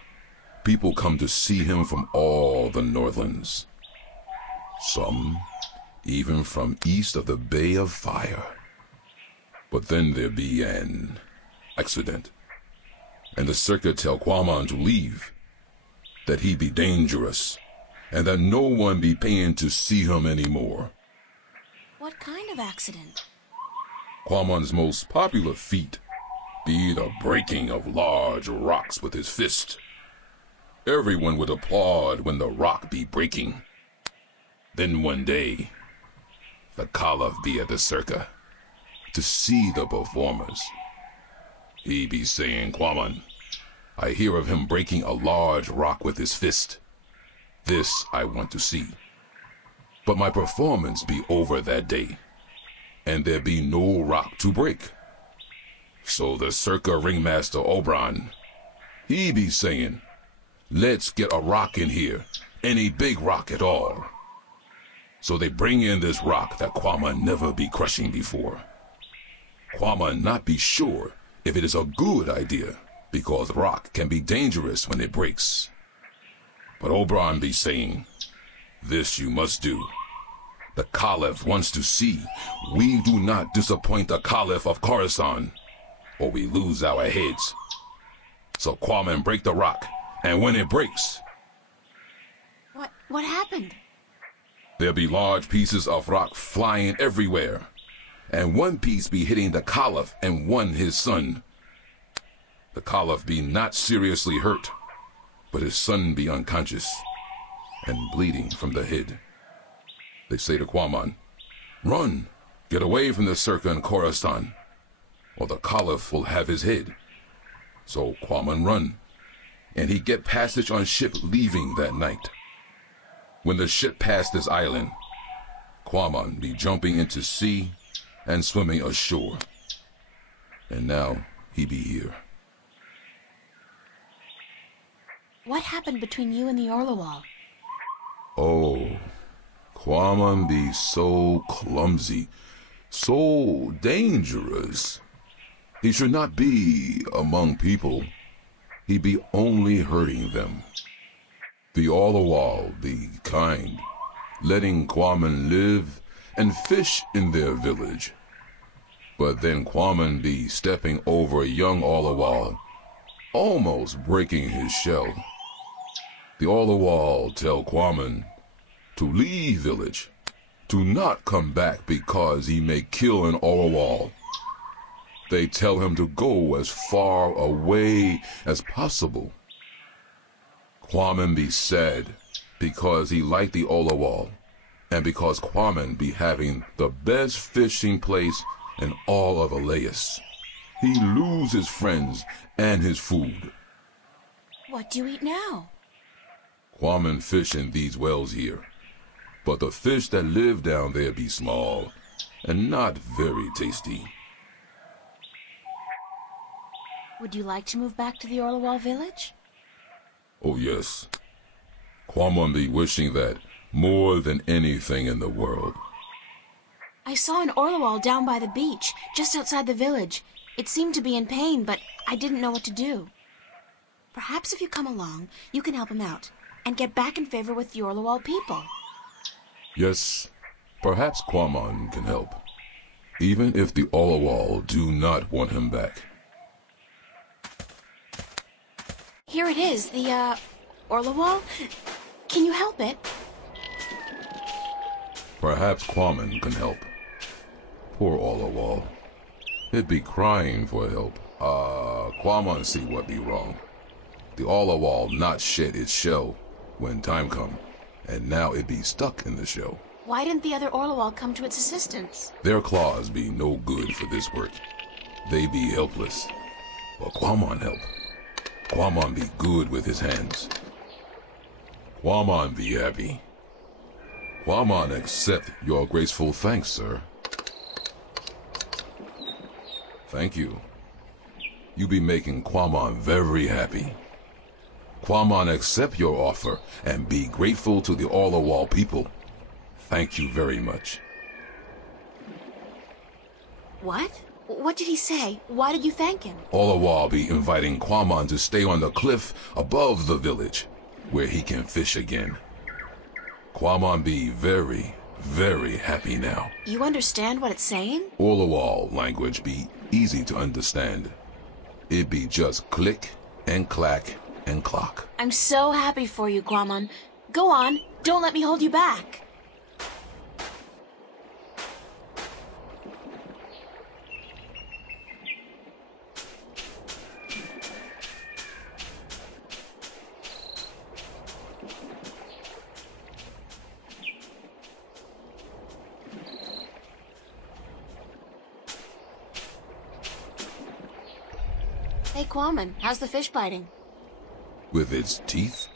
People come to see him from all the Northlands. Some even from east of the Bay of Fire. But then there be an accident, and the circuit tell Quamon to leave, that he be dangerous, and that no one be paying to see him anymore. What kind of accident? Quamon's most popular feat be the breaking of large rocks with his fist. Everyone would applaud when the rock be breaking. Then one day, the Caliph be at the circa to see the performers. He be saying, Kwaman, I hear of him breaking a large rock with his fist. This I want to see. But my performance be over that day, and there be no rock to break. So the circa ringmaster Oberon, he be saying, let's get a rock in here, any big rock at all. So they bring in this rock that Kwaman never be crushing before. Kwaman not be sure if it is a good idea, because rock can be dangerous when it breaks. But Oberon be saying, this you must do. The Caliph wants to see we do not disappoint the Caliph of Coruscant, or we lose our heads. So Kwaman break the rock, and when it breaks... What happened? There be large pieces of rock flying everywhere, and one piece be hitting the Caliph and one his son. The Caliph be not seriously hurt, but his son be unconscious and bleeding from the head. They say to Kwaman, run, get away from the circa and Coruscant, or the Caliph will have his head. So Kwaman run, and he get passage on ship leaving that night. When the ship passed this island, Kwaman be jumping into sea and swimming ashore. And now he be here. What happened between you and the Orlawal? Oh, Kwaman be so clumsy, so dangerous. He should not be among people. He be only hurting them. The Orlawal be kind, letting Kwaman live and fish in their village. But then Kwaman be stepping over young Orlawal, almost breaking his shell. The Orlawal tell Kwaman to leave village, to not come back because he may kill an Orlawal. They tell him to go as far away as possible. Kwaman be sad because he liked the Orlawal, and because Kwaman be having the best fishing place in all of Elias. He lose his friends and his food. What do you eat now? Kwaman fish in these wells here, but the fish that live down there be small and not very tasty. Would you like to move back to the Orlawal village? Oh yes. Kwaman be wishing that more than anything in the world. I saw an Orlawal down by the beach, just outside the village. It seemed to be in pain, but I didn't know what to do. Perhaps if you come along, you can help him out, and get back in favor with the Orlawal people. Yes, perhaps Kwaman can help, even if the Orlawal do not want him back. Here it is, the, Orlawal. Can you help it? Perhaps Kwaman can help. Poor Orlawal. It be crying for help. Kwaman see what be wrong. The Orlawal not shed its shell when time come, and now it be stuck in the shell. Why didn't the other Orlawal come to its assistance? Their claws be no good for this work. They be helpless. But Kwaman help. Kwaman be good with his hands. Kwaman be happy. Kwaman accept your graceful thanks, sir. Thank you. You be making Kwaman very happy. Kwaman accept your offer and be grateful to the Orlawal people. Thank you very much. What? What did he say? Why did you thank him? Orlawal be inviting Kwaman to stay on the cliff above the village, where he can fish again. Kwaman be very, very happy now. You understand what it's saying? Orlawal language be easy to understand. It be just click and clack and clock. I'm so happy for you, Kwaman. Go on. Don't let me hold you back. Hey, Quammen, how's the fish biting? With its teeth,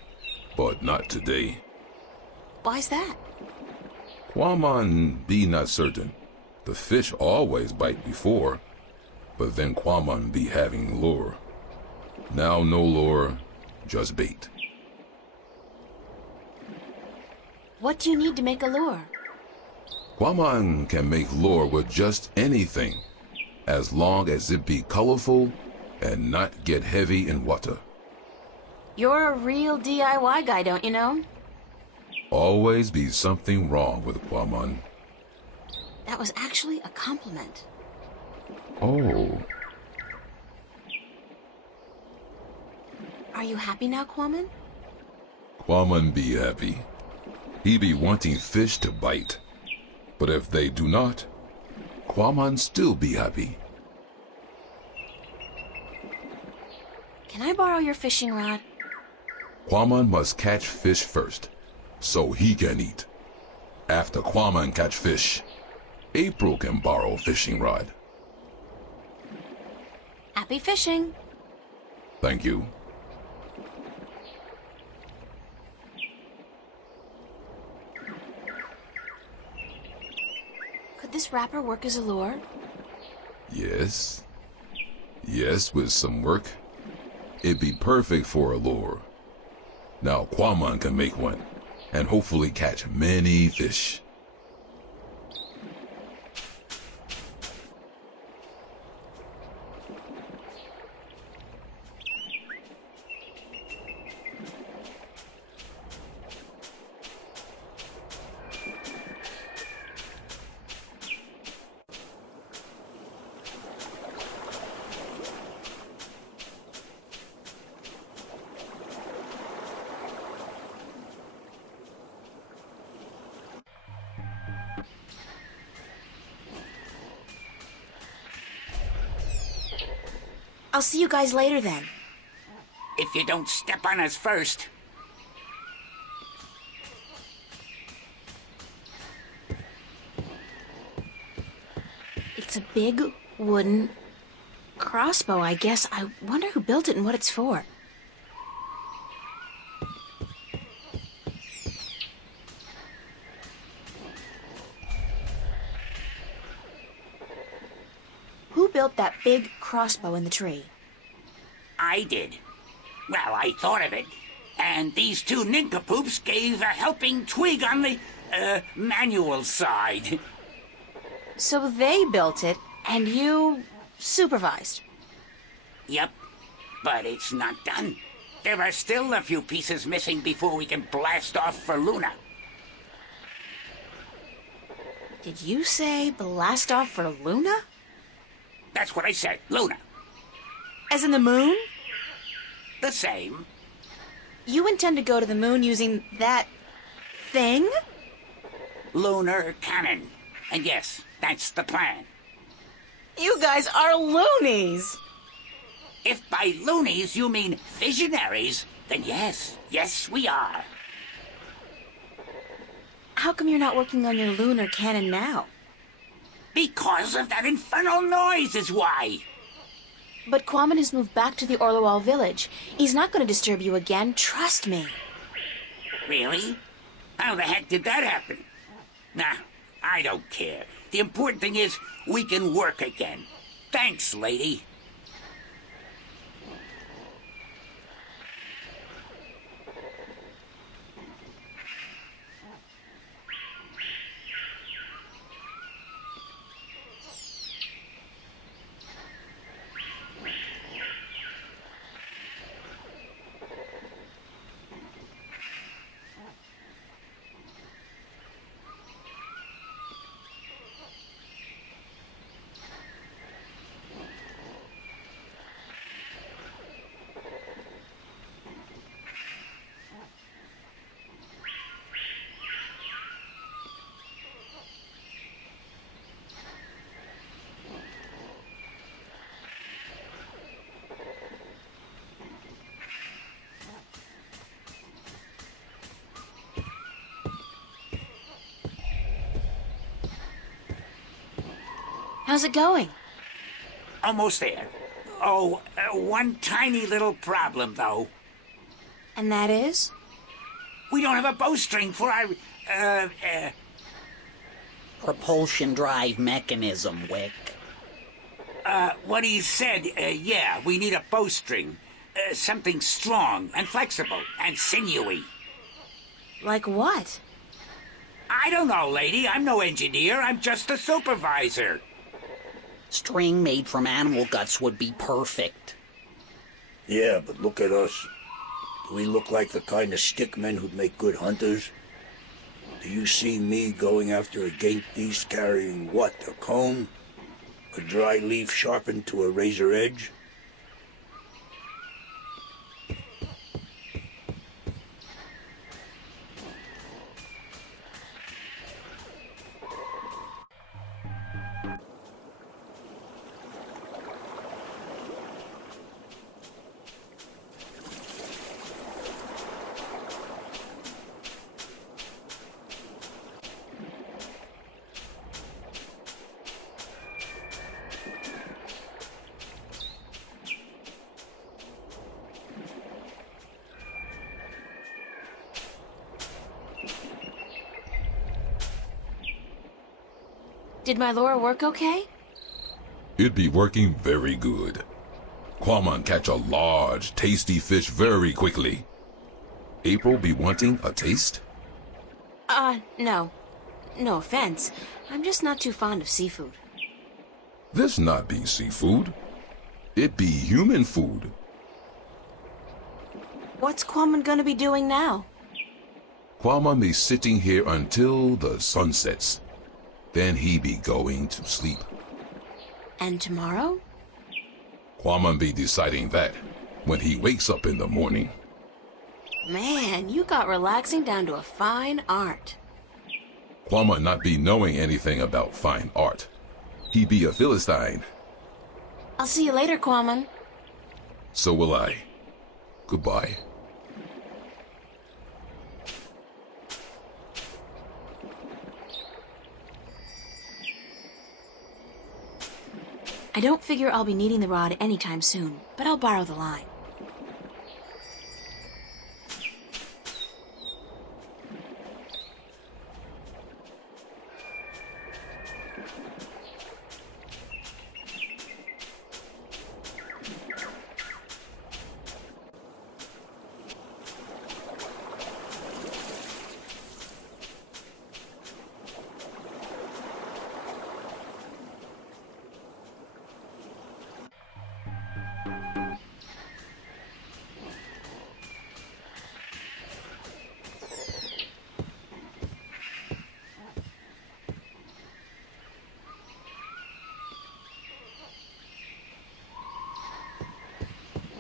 but not today. Why's that? Quammen be not certain. The fish always bite before, but then Quammen be having lure. Now no lure, just bait. What do you need to make a lure? Quammen can make lure with just anything, as long as it be colorful and not get heavy in water. You're a real DIY guy, don't you know? Always be something wrong with Quammen. That was actually a compliment. Oh. Are you happy now, Quammen? Quammen be happy. He be wanting fish to bite. But if they do not, Quammen still be happy. Can I borrow your fishing rod? Quammen must catch fish first, so he can eat. After Quammen catch fish, April can borrow fishing rod. Happy fishing. Thank you. Could this wrapper work as a lure? Yes. Yes, with some work. It'd be perfect for a lure. Now Quammen can make one, and hopefully catch many fish. I'll see you guys later then. If you don't step on us first. It's a big wooden crossbow, I guess. I wonder who built it and what it's for. Who built that big crossbow in the tree? I did. Well, I thought of it. And these two nincompoops gave a helping twig on the, manual side. So they built it, and you supervised? Yep, but it's not done. There are still a few pieces missing before we can blast off for Luna. Did you say blast off for Luna? That's what I said, Luna. As in the moon? The same. You intend to go to the moon using that thing? Lunar cannon. And yes, that's the plan. You guys are loonies! If by loonies you mean visionaries, then yes, we are. How come you're not working on your lunar cannon now? Because of that infernal noise is why. But Quammen has moved back to the Orloal village. He's not going to disturb you again, trust me. Really? How the heck did that happen? Nah, I don't care. The important thing is we can work again. Thanks, lady. How's it going? Almost there. Oh, one tiny little problem, though. And that is? We don't have a bowstring for our, propulsion drive mechanism, Wick. What he said, yeah, we need a bowstring. Something strong and flexible and sinewy. Like what? I don't know, lady. I'm no engineer. I'm just a supervisor. String made from animal guts would be perfect. Yeah, but look at us. Do we look like the kind of stickmen who'd make good hunters? Do you see me going after a gate beast carrying what, a comb? A dry leaf sharpened to a razor edge? Did my lure work okay? It be working very good. Quamon catch a large, tasty fish very quickly. April be wanting a taste? No. No offense. I'm just not too fond of seafood. This not be seafood. It be human food. What's Quamon gonna be doing now? Quamon be sitting here until the sun sets. Then he be going to sleep. And tomorrow? Quamon be deciding that when he wakes up in the morning. Man, you got relaxing down to a fine art. Quamon not be knowing anything about fine art. He be a Philistine. I'll see you later, Quamon. So will I. Goodbye. I don't figure I'll be needing the rod anytime soon, but I'll borrow the line.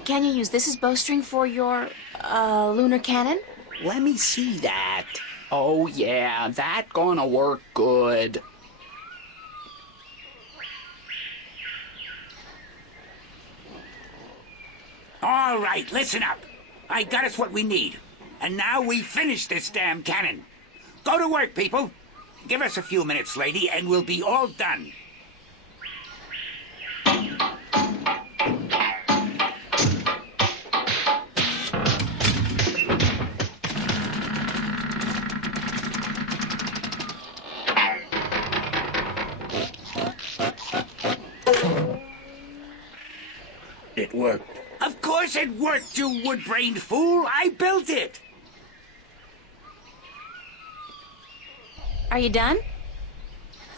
Can you use this as bowstring for your, lunar cannon? Let me see that. Oh yeah, that gonna work good. All right, listen up. I got us what we need. And now we finish this damn cannon. Go to work, people. Give us a few minutes, lady, and we'll be all done. It worked. Of course it worked, you wood-brained fool. I built it. Are you done?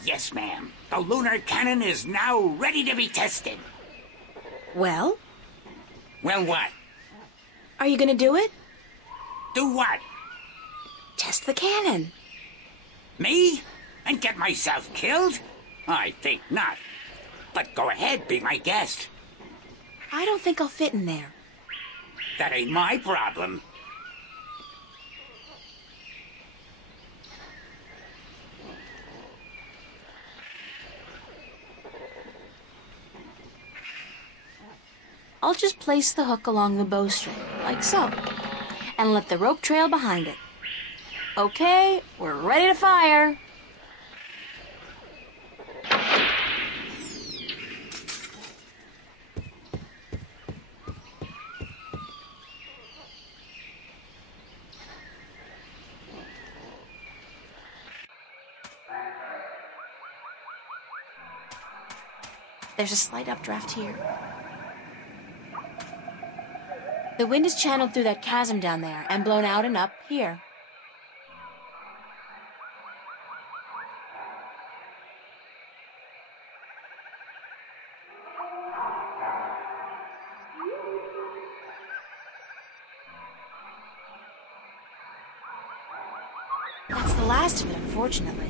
Yes, ma'am. The lunar cannon is now ready to be tested. Well? Well, what? Are you gonna do it? Do what? Test the cannon. Me? And get myself killed? I think not. But go ahead, be my guest. I don't think I'll fit in there. That ain't my problem. I'll just place the hook along the bowstring, like so, and let the rope trail behind it. Okay, we're ready to fire. There's a slight updraft here. The wind is channeled through that chasm down there and blown out and up here. That's the last of it, unfortunately.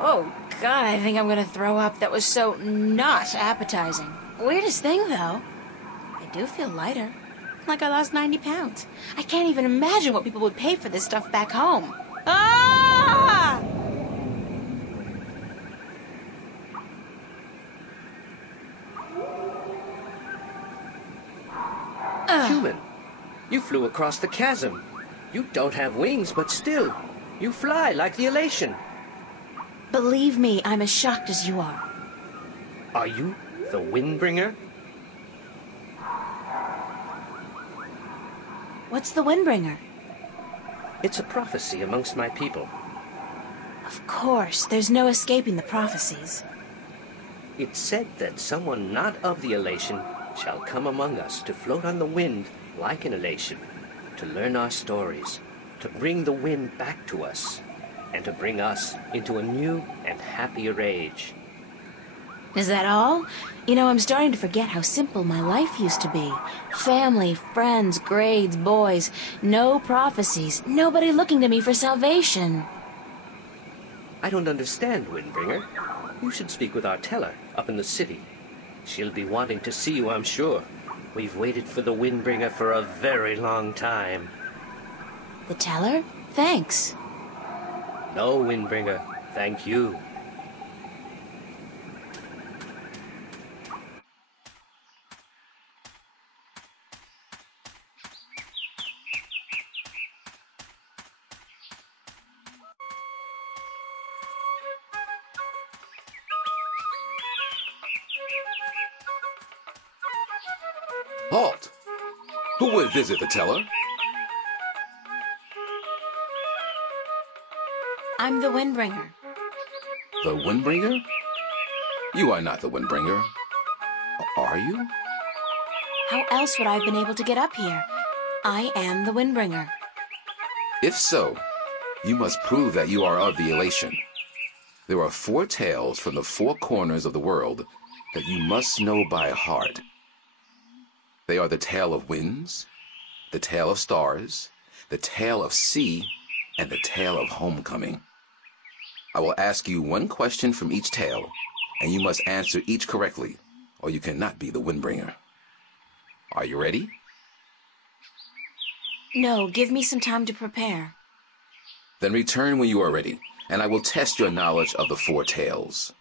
Oh, God, I think I'm gonna throw up. That was so not appetizing. Weirdest thing, though. I do feel lighter. Like I lost 90 pounds. I can't even imagine what people would pay for this stuff back home. Ah! Human, you flew across the chasm. You don't have wings, but still, you fly like the elation. Believe me, I'm as shocked as you are. Are you the Windbringer? What's the Windbringer? It's a prophecy amongst my people. Of course, there's no escaping the prophecies. It's said that someone not of the elation shall come among us to float on the wind like an elation, to learn our stories, to bring the wind back to us, and to bring us into a new and happier age. Is that all? You know, I'm starting to forget how simple my life used to be. Family, friends, grades, boys, no prophecies, nobody looking to me for salvation. I don't understand, Windbringer. You should speak with our teller up in the city. She'll be wanting to see you, I'm sure. We've waited for the Windbringer for a very long time. The teller? Thanks. No, Windbringer, thank you. Halt! Who would visit the teller? I'm the Windbringer. The Windbringer? You are not the Windbringer. Are you? How else would I have been able to get up here? I am the Windbringer. If so, you must prove that you are of the elation. There are 4 tales from the 4 corners of the world that you must know by heart. They are the tale of winds, the tale of stars, the tale of sea, and the tale of homecoming. I will ask you 1 question from each tale, and you must answer each correctly, or you cannot be the Windbringer. Are you ready? No, give me some time to prepare. Then return when you are ready, and I will test your knowledge of the 4 tales.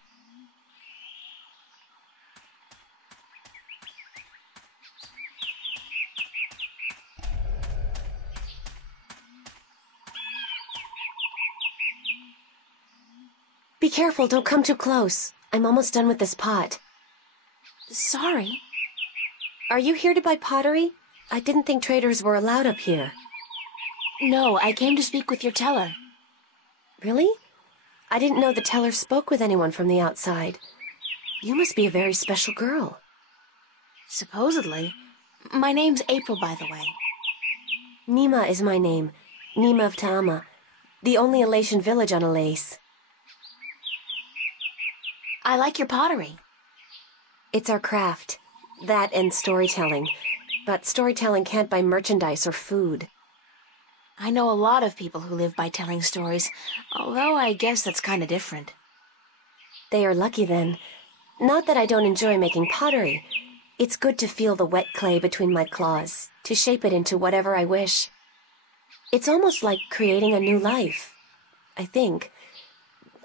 Be careful, don't come too close. I'm almost done with this pot. Sorry. Are you here to buy pottery? I didn't think traders were allowed up here. No, I came to speak with your teller. Really? I didn't know the teller spoke with anyone from the outside. You must be a very special girl. Supposedly. My name's April, by the way. Nima is my name. Nima of Ta'ama, the only elation village on Elase. I like your pottery. It's our craft. That and storytelling. But storytelling can't buy merchandise or food. I know a lot of people who live by telling stories, although I guess that's kind of different. They are lucky then. Not that I don't enjoy making pottery. It's good to feel the wet clay between my claws, to shape it into whatever I wish. It's almost like creating a new life, I think.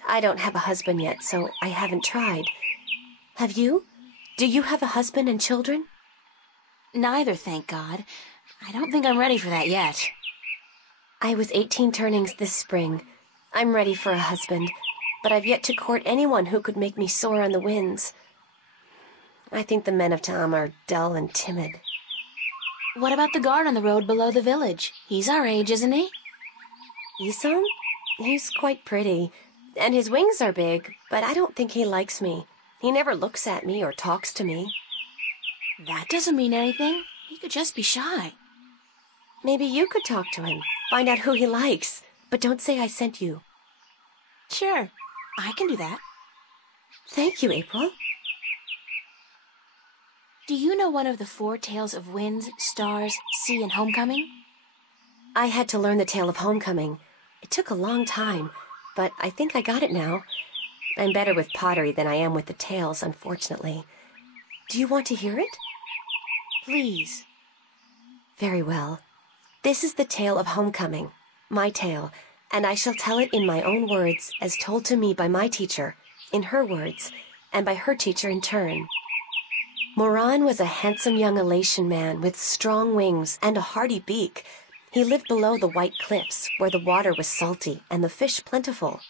I don't have a husband yet, so I haven't tried. Have you? Do you have a husband and children? Neither, thank God. I don't think I'm ready for that yet. I was 18 turnings this spring. I'm ready for a husband, but I've yet to court anyone who could make me soar on the winds. I think the men of Ta'ama are dull and timid. What about the guard on the road below the village? He's our age, isn't he? Isom? He's quite pretty, and his wings are big, but I don't think he likes me. He never looks at me or talks to me. That doesn't mean anything. He could just be shy. Maybe you could talk to him, find out who he likes, but don't say I sent you. Sure, I can do that. Thank you, April. Do you know one of the 4 tales of winds, stars, sea, and homecoming? I had to learn the tale of homecoming. It took a long time, but I think I got it now. I'm better with pottery than I am with the tales, unfortunately. Do you want to hear it? Please. Very well. This is the tale of homecoming, my tale, and I shall tell it in my own words, as told to me by my teacher, in her words, and by her teacher in turn. Moran was a handsome young Elation man with strong wings and a hardy beak. He lived below the white cliffs, where the water was salty and the fish plentiful.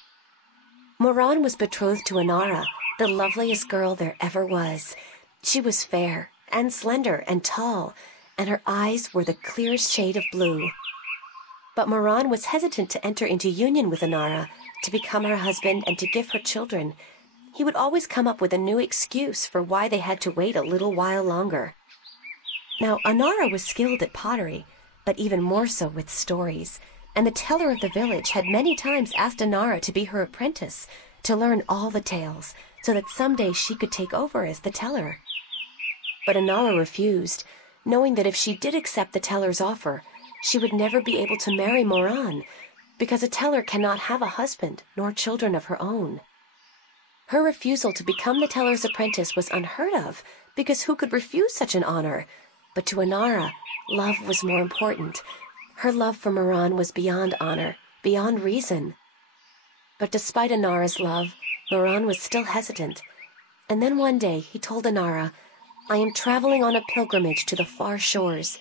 Moran was betrothed to Inara, the loveliest girl there ever was. She was fair and slender and tall, and her eyes were the clearest shade of blue. But Moran was hesitant to enter into union with Inara, to become her husband and to give her children. He would always come up with a new excuse for why they had to wait a little while longer. Now, Inara was skilled at pottery, but even more so with stories, and the teller of the village had many times asked Inara to be her apprentice, to learn all the tales, so that someday she could take over as the teller. But Inara refused, knowing that if she did accept the teller's offer, she would never be able to marry Moran, because a teller cannot have a husband nor children of her own. Her refusal to become the teller's apprentice was unheard of, because who could refuse such an honor? But to Inara, love was more important. Her love for Moran was beyond honor, beyond reason. But despite Inara's love, Moran was still hesitant. And then one day he told Inara, "I am traveling on a pilgrimage to the far shores.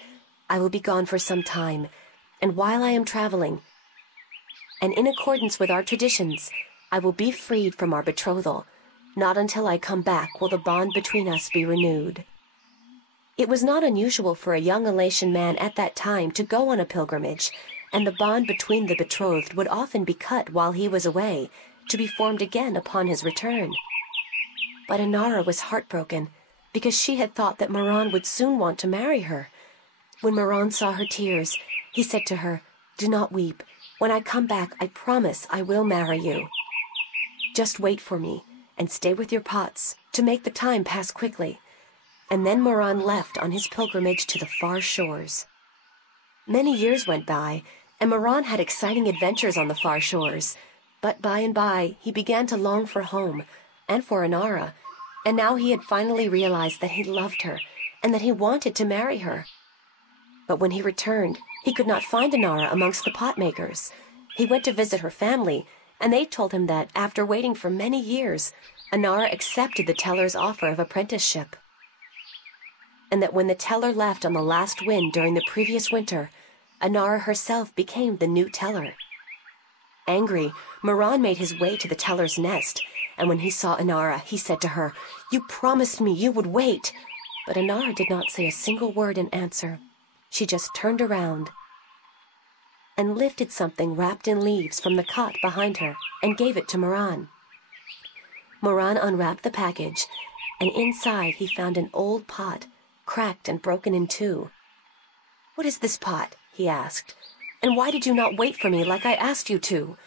I will be gone for some time, and while I am traveling, and in accordance with our traditions, I will be freed from our betrothal. Not until I come back will the bond between us be renewed." It was not unusual for a young Elation man at that time to go on a pilgrimage, and the bond between the betrothed would often be cut while he was away, to be formed again upon his return. But Inara was heartbroken, because she had thought that Moran would soon want to marry her. When Moran saw her tears, he said to her, "Do not weep. When I come back, I promise I will marry you. Just wait for me, and stay with your pots, to make the time pass quickly." And then Moran left on his pilgrimage to the far shores. Many years went by, and Moran had exciting adventures on the far shores. But by and by, he began to long for home, and for Inara, and now he had finally realized that he loved her, and that he wanted to marry her. But when he returned, he could not find Inara amongst the potmakers. He went to visit her family, and they told him that, after waiting for many years, Inara accepted the teller's offer of apprenticeship. And that when the teller left on the last wind during the previous winter, Inara herself became the new teller. Angry, Moran made his way to the teller's nest, and when he saw Inara, he said to her, "You promised me you would wait." But Inara did not say a single word in answer. She just turned around and lifted something wrapped in leaves from the cot behind her and gave it to Moran. Moran unwrapped the package, and inside he found an old pot, cracked and broken in two. "What is this pot?" he asked. "And why did you not wait for me like I asked you to?"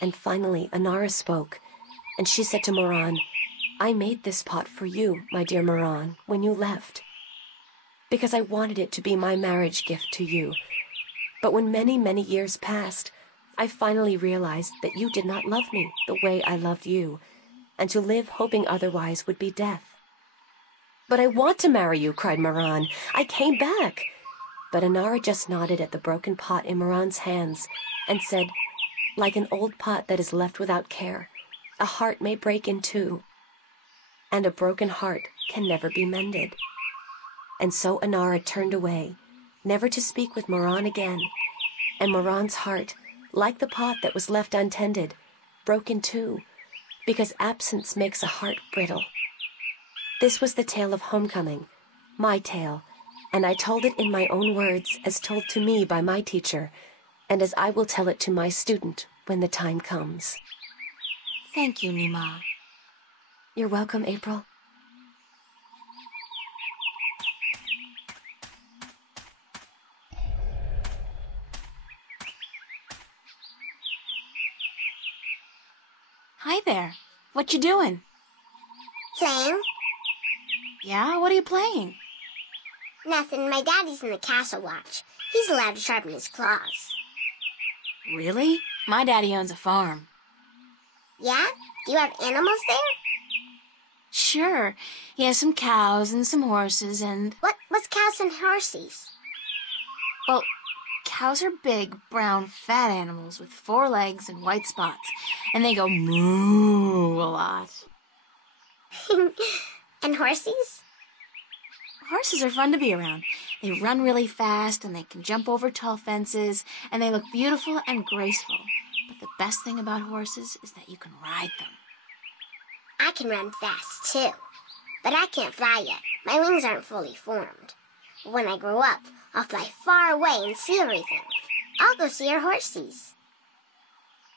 And finally Inara spoke, and she said to Moran, "I made this pot for you, my dear Moran, when you left, because I wanted it to be my marriage gift to you. But when many, many years passed, I finally realized that you did not love me the way I loved you, and to live hoping otherwise would be death." "But I want to marry you," cried Moran. "I came back." But Inara just nodded at the broken pot in Moran's hands and said, "Like an old pot that is left without care, a heart may break in two, and a broken heart can never be mended." And so Inara turned away, never to speak with Moran again, and Moran's heart, like the pot that was left untended, broke in two, because absence makes a heart brittle. This was the tale of homecoming, my tale, and I told it in my own words as told to me by my teacher, and as I will tell it to my student when the time comes. Thank you, Nima. You're welcome, April. Hi there. What you doing? Playing? Yeah, what are you playing? Nothing. My daddy's in the castle watch. He's allowed to sharpen his claws. Really? My daddy owns a farm. Yeah? Do you have animals there? Sure. He has some cows and some horses and... What's cows and horses? Well, cows are big, brown, fat animals with 4 legs and white spots, and they go moo a lot. And horses? Horses are fun to be around. They run really fast, and they can jump over tall fences, and they look beautiful and graceful. But the best thing about horses is that you can ride them. I can run fast, too. But I can't fly yet. My wings aren't fully formed. When I grow up, I'll fly far away and see everything. I'll go see our horses.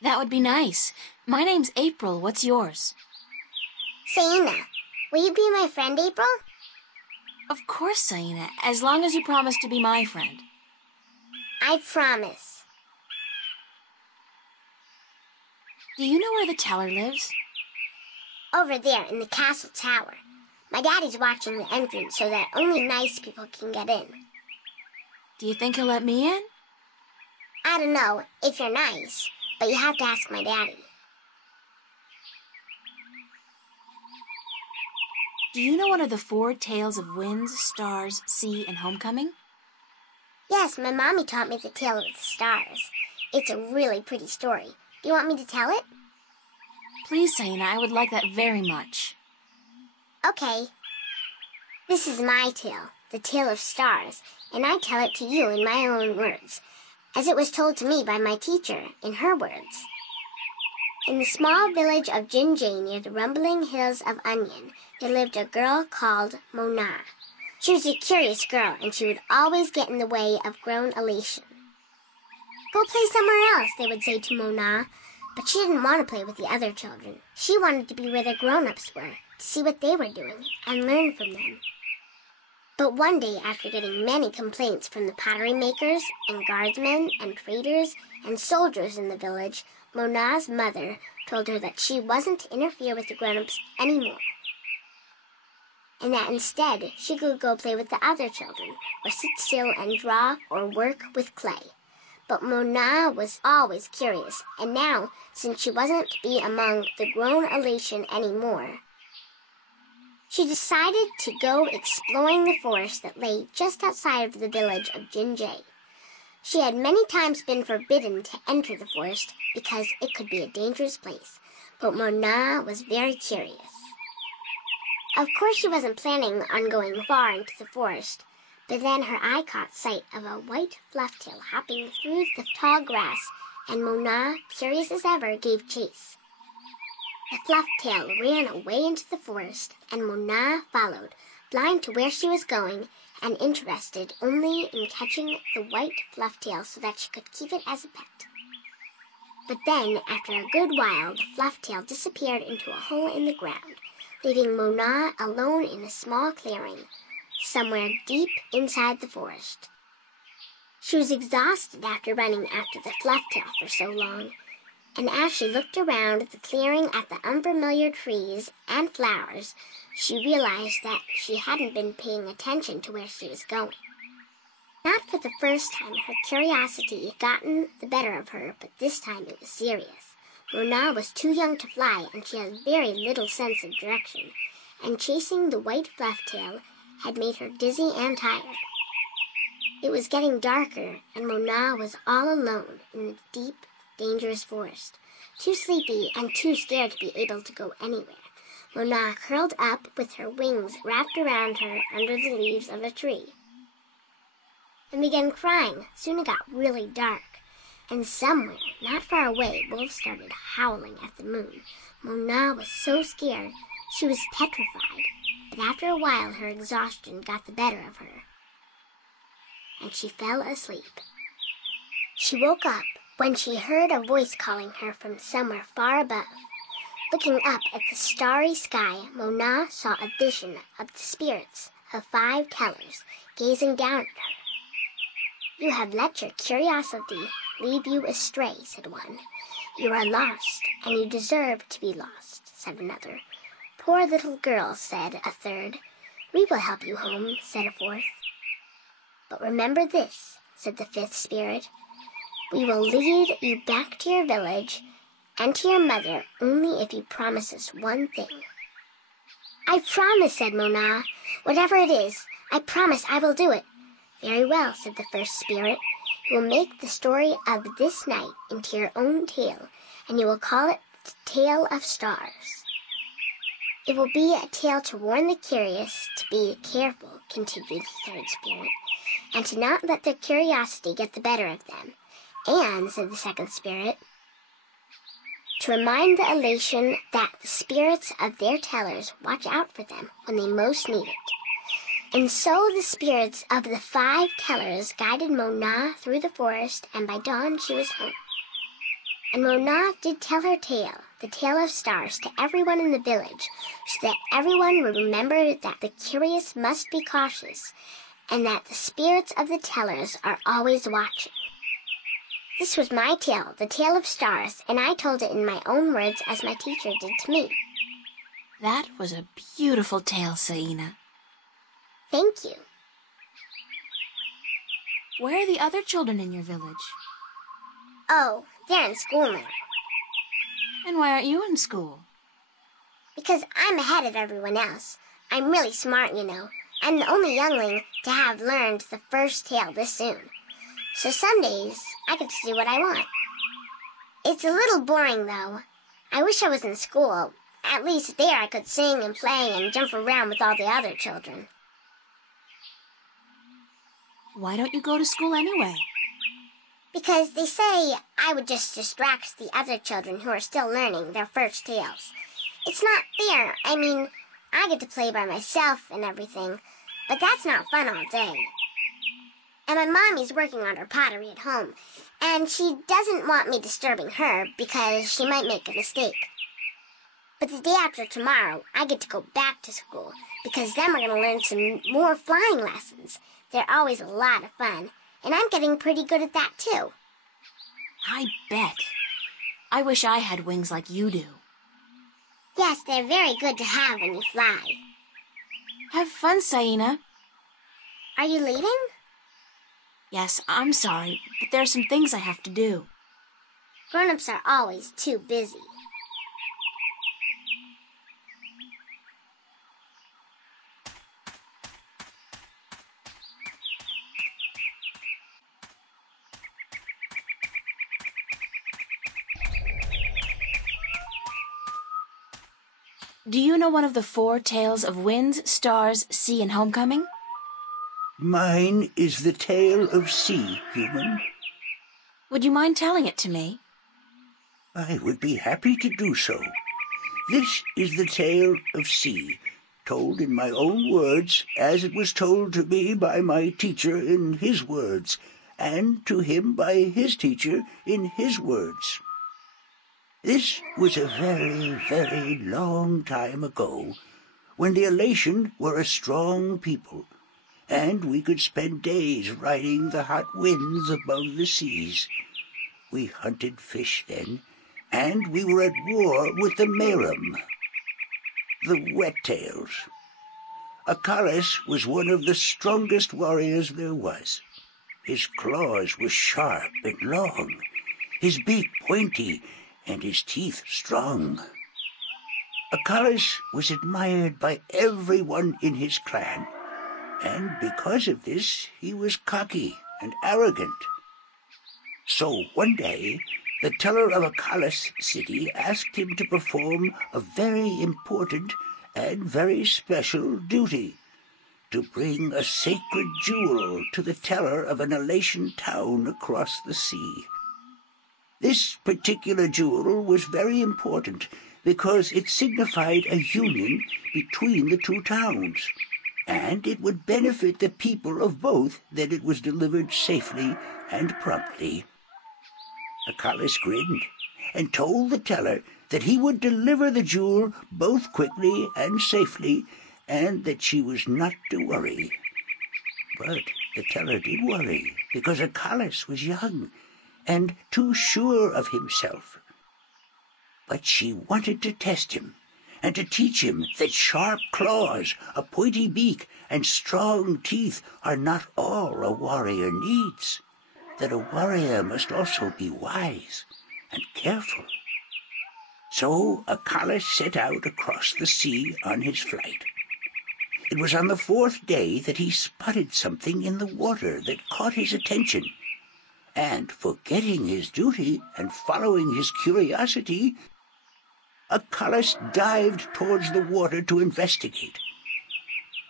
That would be nice. My name's April. What's yours? Sayina. Will you be my friend, April? Of course, Sayina, as long as you promise to be my friend. I promise. Do you know where the teller lives? Over there in the castle tower. My daddy's watching the entrance so that only nice people can get in. Do you think he'll let me in? I don't know if you're nice, but you have to ask my daddy. Do you know one of the 4 tales of winds, stars, sea, and homecoming? Yes, my mommy taught me the tale of the stars. It's a really pretty story. Do you want me to tell it? Please, Sayina, I would like that very much. Okay. This is my tale, the tale of stars, and I tell it to you in my own words, as it was told to me by my teacher in her words. In the small village of Jinjay near the rumbling hills of Onion, there lived a girl called Mona. She was a curious girl, and she would always get in the way of grown elation. Go play somewhere else, they would say to Mona, but she didn't want to play with the other children. She wanted to be where the grown-ups were, to see what they were doing, and learn from them. But one day, after getting many complaints from the pottery makers, and guardsmen, and traders, and soldiers in the village, Mona's mother told her that she wasn't to interfere with the grown-ups anymore, and that instead she could go play with the other children, or sit still and draw or work with clay. But Mona was always curious, and now, since she wasn't to be among the grown elation anymore, she decided to go exploring the forest that lay just outside of the village of Jinjay. She had many times been forbidden to enter the forest because it could be a dangerous place, but Mona was very curious. Of course she wasn't planning on going far into the forest, but then her eye caught sight of a white flufftail hopping through the tall grass, and Mona, curious as ever, gave chase. The flufftail ran away into the forest, and Mona followed, blind to where she was going, and interested only in catching the white flufftail so that she could keep it as a pet. But then, after a good while, the flufftail disappeared into a hole in the ground, leaving Mona alone in a small clearing, somewhere deep inside the forest. She was exhausted after running after the flufftail for so long, and as she looked around the clearing at the unfamiliar trees and flowers, she realized that she hadn't been paying attention to where she was going. Not for the first time her curiosity had gotten the better of her, but this time it was serious. Mona was too young to fly, and she had very little sense of direction, and chasing the white flufftail had made her dizzy and tired. It was getting darker, and Mona was all alone in the deep, dangerous forest, too sleepy and too scared to be able to go anywhere. Mona curled up with her wings wrapped around her under the leaves of a tree and began crying. Soon it got really dark, and somewhere, not far away, wolves started howling at the moon. Mona was so scared she was petrified, but after a while her exhaustion got the better of her. and she fell asleep. She woke up when she heard a voice calling her from somewhere far above. Looking up at the starry sky, Mona saw a vision of the spirits of 5 tellers gazing down at her. "You have let your curiosity lead you astray," said one. "You are lost, and you deserve to be lost," said another. "Poor little girl," said a third. "We will help you home," said a fourth. "But remember this," said the 5th spirit. "We will lead you back to your village and to your mother only if you promise us one thing." "I promise," said Mona. "Whatever it is, I promise I will do it." "Very well," said the 1st spirit. "You will make the story of this night into your own tale, and you will call it the Tale of Stars." "It will be a tale to warn the curious to be careful," continued the 3rd spirit, "and to not let their curiosity get the better of them. And," said the 2nd spirit, "to remind the elation that the spirits of their tellers watch out for them when they most need it." And so the spirits of the 5 tellers guided Mona through the forest, and by dawn she was home. And Mona did tell her tale, the Tale of Stars, to everyone in the village, so that everyone would remember that the curious must be cautious, and that the spirits of the tellers are always watching. This was my tale, the Tale of Stars, and I told it in my own words as my teacher did to me. That was a beautiful tale, Saina. Thank you. Where are the other children in your village? Oh, they're in school now. And why aren't you in school? Because I'm ahead of everyone else. I'm really smart, you know. I'm the only youngling to have learned the first tale this soon. So some days, I get to do what I want. It's a little boring, though. I wish I was in school. At least there I could sing and play and jump around with all the other children. Why don't you go to school anyway? Because they say I would just distract the other children who are still learning their first tales. It's not fair. I mean, I get to play by myself and everything, but that's not fun all day. And my mommy's working on her pottery at home, and she doesn't want me disturbing her because she might make a mistake. But the day after tomorrow, I get to go back to school, because then we're going to learn some more flying lessons. They're always a lot of fun, and I'm getting pretty good at that too. I bet. I wish I had wings like you do. Yes, they're very good to have when you fly. Have fun, Saina. Are you leaving? Yes, I'm sorry, but there are some things I have to do. Grown-ups are always too busy. Do you know one of the 4 tales of Winds, Stars, Sea, and Homecoming? Mine is the Tale of Sea, human. Would you mind telling it to me? I would be happy to do so. This is the Tale of Sea, told in my own words, as it was told to me by my teacher in his words, and to him by his teacher in his words. This was a very, very long time ago, when the Elation were a strong people, and we could spend days riding the hot winds above the seas. We hunted fish then, and we were at war with the Merum, the Wet-tails. Akalis was one of the strongest warriors there was. His claws were sharp and long, his beak pointy, and his teeth strong. Akalis was admired by everyone in his clan, and because of this he was cocky and arrogant. So one day the teller of Akalis city asked him to perform a very important and very special duty, to bring a sacred jewel to the teller of an Elation town across the sea. This particular jewel was very important because it signified a union between the 2 towns, and it would benefit the people of both that it was delivered safely and promptly. Acalis grinned and told the teller that he would deliver the jewel both quickly and safely, and that she was not to worry. But the teller did worry, because Acalis was young and too sure of himself. But she wanted to test him, and to teach him that sharp claws, a pointy beak, and strong teeth are not all a warrior needs, that a warrior must also be wise and careful. So Acalis set out across the sea on his flight. It was on the 4th day that he spotted something in the water that caught his attention, and forgetting his duty and following his curiosity, Acalis dived towards the water to investigate.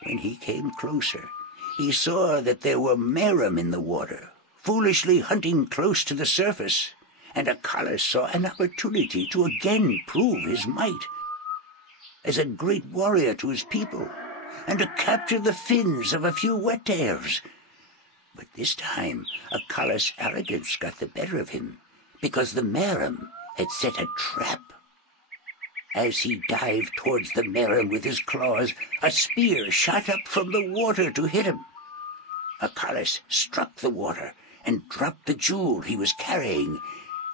When he came closer, he saw that there were merum in the water, foolishly hunting close to the surface, and Acalis saw an opportunity to again prove his might as a great warrior to his people, and to capture the fins of a few wet-tails. But this time Acalis' arrogance got the better of him, because the merum had set a trap. As he dived towards the merum with his claws, a spear shot up from the water to hit him. Acalis struck the water and dropped the jewel he was carrying,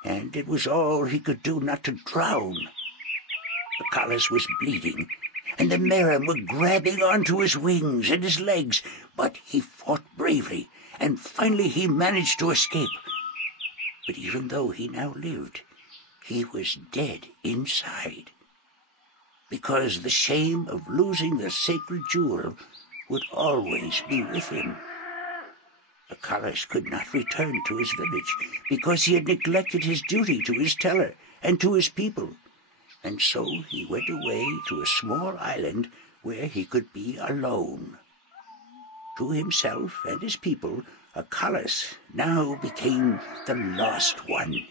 and it was all he could do not to drown. Acalis was bleeding, and the merum were grabbing onto his wings and his legs, but he fought bravely, and finally he managed to escape. But even though he now lived, he was dead inside, because the shame of losing the sacred jewel would always be with him. Acalis could not return to his village, because he had neglected his duty to his teller and to his people, and so he went away to a small island where he could be alone. To himself and his people, Acalis now became the Lost One.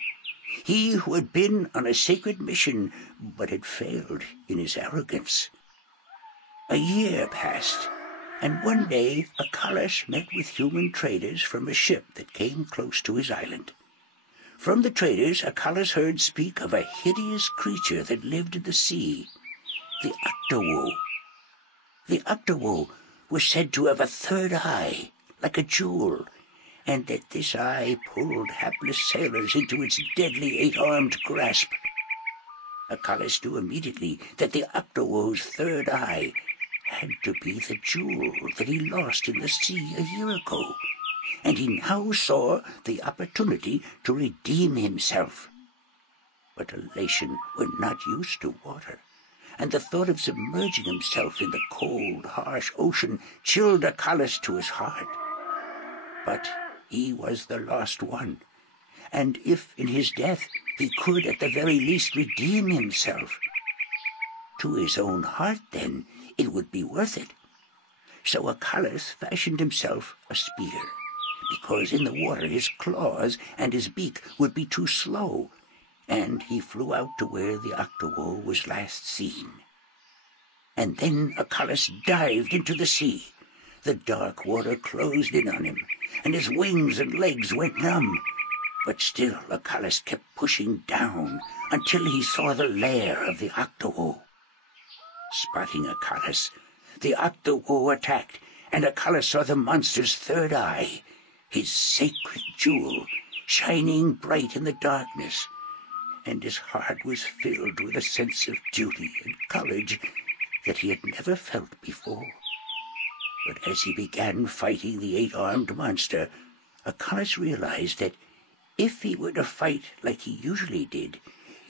He who had been on a sacred mission, but had failed in his arrogance. A year passed, and one day Acalis met with human traders from a ship that came close to his island. From the traders, Acalis heard speak of a hideous creature that lived in the sea, the Octowoe. The Octowoe was said to have a third eye, like a jewel, and that this eye pulled hapless sailors into its deadly 8-armed grasp. Acalis knew immediately that the Octowoe's third eye had to be the jewel that he lost in the sea a year ago, and he now saw the opportunity to redeem himself. But Elation were not used to water, and the thought of submerging himself in the cold, harsh ocean chilled Acalis to his heart. But he was the Lost One, and if in his death he could at the very least redeem himself, to his own heart then it would be worth it. So Acalis fashioned himself a spear, because in the water his claws and his beak would be too slow, and he flew out to where the Octowoe was last seen. And then Acalis dived into the sea. The dark water closed in on him, and his wings and legs went numb. But still Acalis kept pushing down until he saw the lair of the Octowoe. Spotting Acalis, the Octowoe attacked, and Acalis saw the monster's third eye, his sacred jewel, shining bright in the darkness, and his heart was filled with a sense of duty and courage that he had never felt before. But as he began fighting the 8-armed monster, Acalis realized that if he were to fight like he usually did,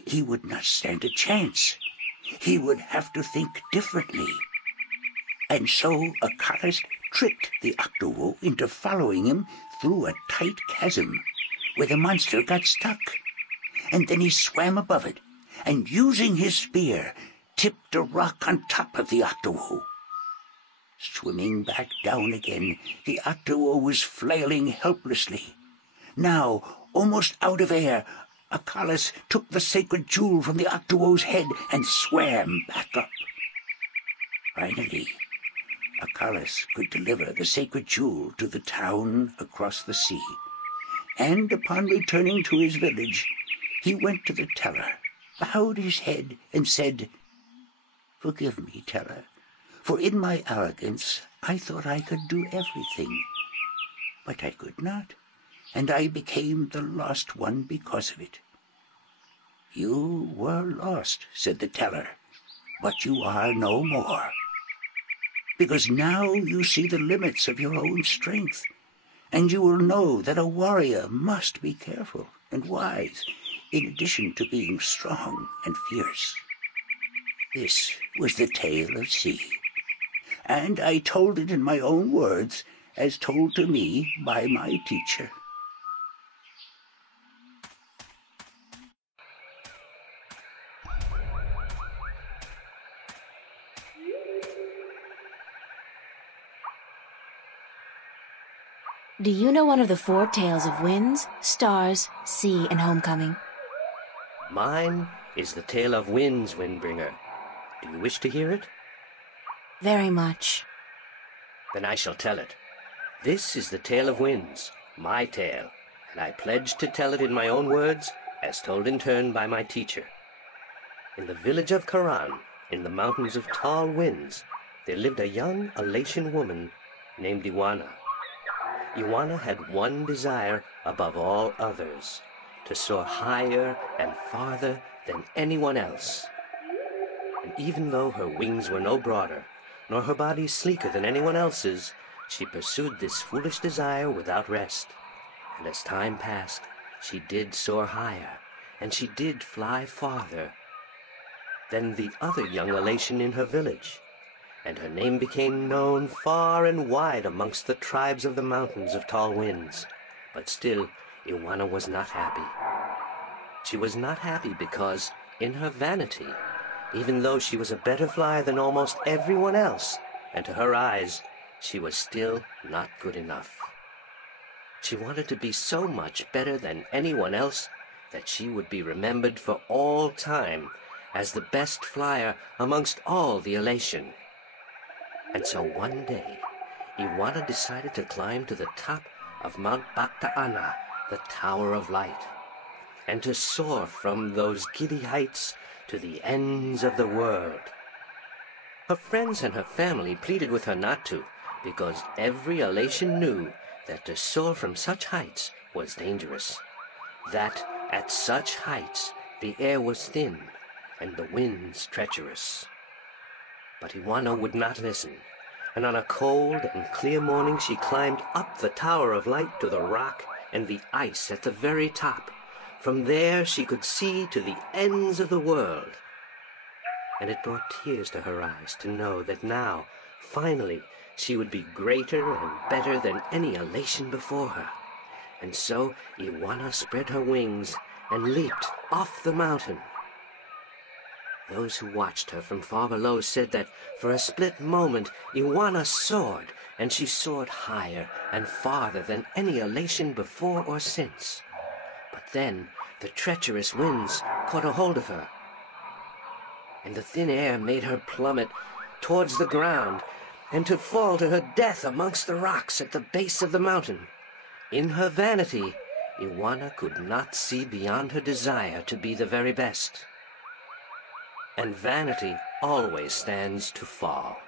he would not stand a chance. He would have to think differently. And so Acalis tricked the Octowoe into following him through a tight chasm, where the monster got stuck. And then he swam above it, and using his spear, tipped a rock on top of the Octowoe. Swimming back down again, the Octowoe was flailing helplessly. Now, almost out of air, Acalis took the sacred jewel from the Octowoe's head and swam back up. Finally, Akalis could deliver the sacred jewel to the town across the sea. And upon returning to his village, he went to the teller, bowed his head, and said, "Forgive me, teller, for in my arrogance I thought I could do everything. But I could not, and I became the lost one because of it." "You were lost," said the teller, "but you are no more. Because now you see the limits of your own strength, and you will know that a warrior must be careful and wise, in addition to being strong and fierce." This was the tale of C, and I told it in my own words, as told to me by my teacher. Do you know one of the 4 tales of winds, stars, sea, and homecoming? Mine is the tale of winds, Windbringer. Do you wish to hear it? Very much. Then I shall tell it. This is the tale of winds, my tale, and I pledge to tell it in my own words, as told in turn by my teacher. In the village of Karan, in the mountains of tall winds, there lived a young Elation woman named Iwana. Iwana had one desire above all others, to soar higher and farther than anyone else. And even though her wings were no broader, nor her body sleeker than anyone else's, she pursued this foolish desire without rest. And as time passed, she did soar higher, and she did fly farther than the other young Elation in her village, and her name became known far and wide amongst the tribes of the mountains of tall winds. But still, Iwana was not happy. She was not happy because, in her vanity, even though she was a better flyer than almost everyone else, and to her eyes, she was still not good enough. She wanted to be so much better than anyone else that she would be remembered for all time as the best flyer amongst all the Elation. And so one day, Iwana decided to climb to the top of Mount Bakta'ana, the Tower of Light, and to soar from those giddy heights to the ends of the world. Her friends and her family pleaded with her not to, because every Elation knew that to soar from such heights was dangerous, that at such heights the air was thin and the winds treacherous. But Iwana would not listen, and on a cold and clear morning she climbed up the Tower of Light to the rock and the ice at the very top. From there she could see to the ends of the world. And it brought tears to her eyes to know that now, finally, she would be greater and better than any Elation before her. And so Iwana spread her wings and leaped off the mountain. Those who watched her from far below said that for a split moment Iwana soared, and she soared higher and farther than any Elation before or since. But then the treacherous winds caught a hold of her, and the thin air made her plummet towards the ground, and to fall to her death amongst the rocks at the base of the mountain. In her vanity, Iwana could not see beyond her desire to be the very best. And vanity always stands to fall.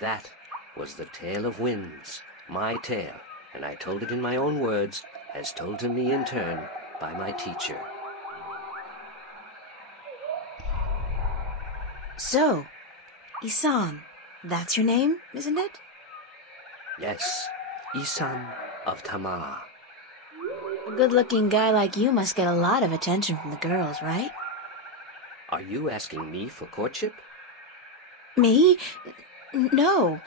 That was the tale of winds, my tale, and I told it in my own words, as told to me in turn by my teacher. So, Isam, that's your name, isn't it? Yes, Isam of Tamar. A good-looking guy like you must get a lot of attention from the girls, right? Are you asking me for courtship? Me? No.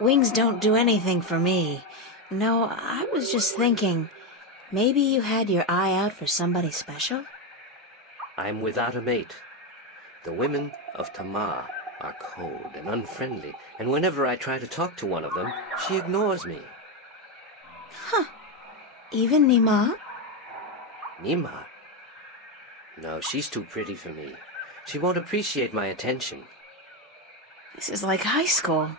Wings don't do anything for me. No, I was just thinking, maybe you had your eye out for somebody special? I'm without a mate. The women of Tamar are cold and unfriendly, and whenever I try to talk to one of them, she ignores me. Huh. Even Nima? Nima? No, she's too pretty for me. She won't appreciate my attention. This is like high school.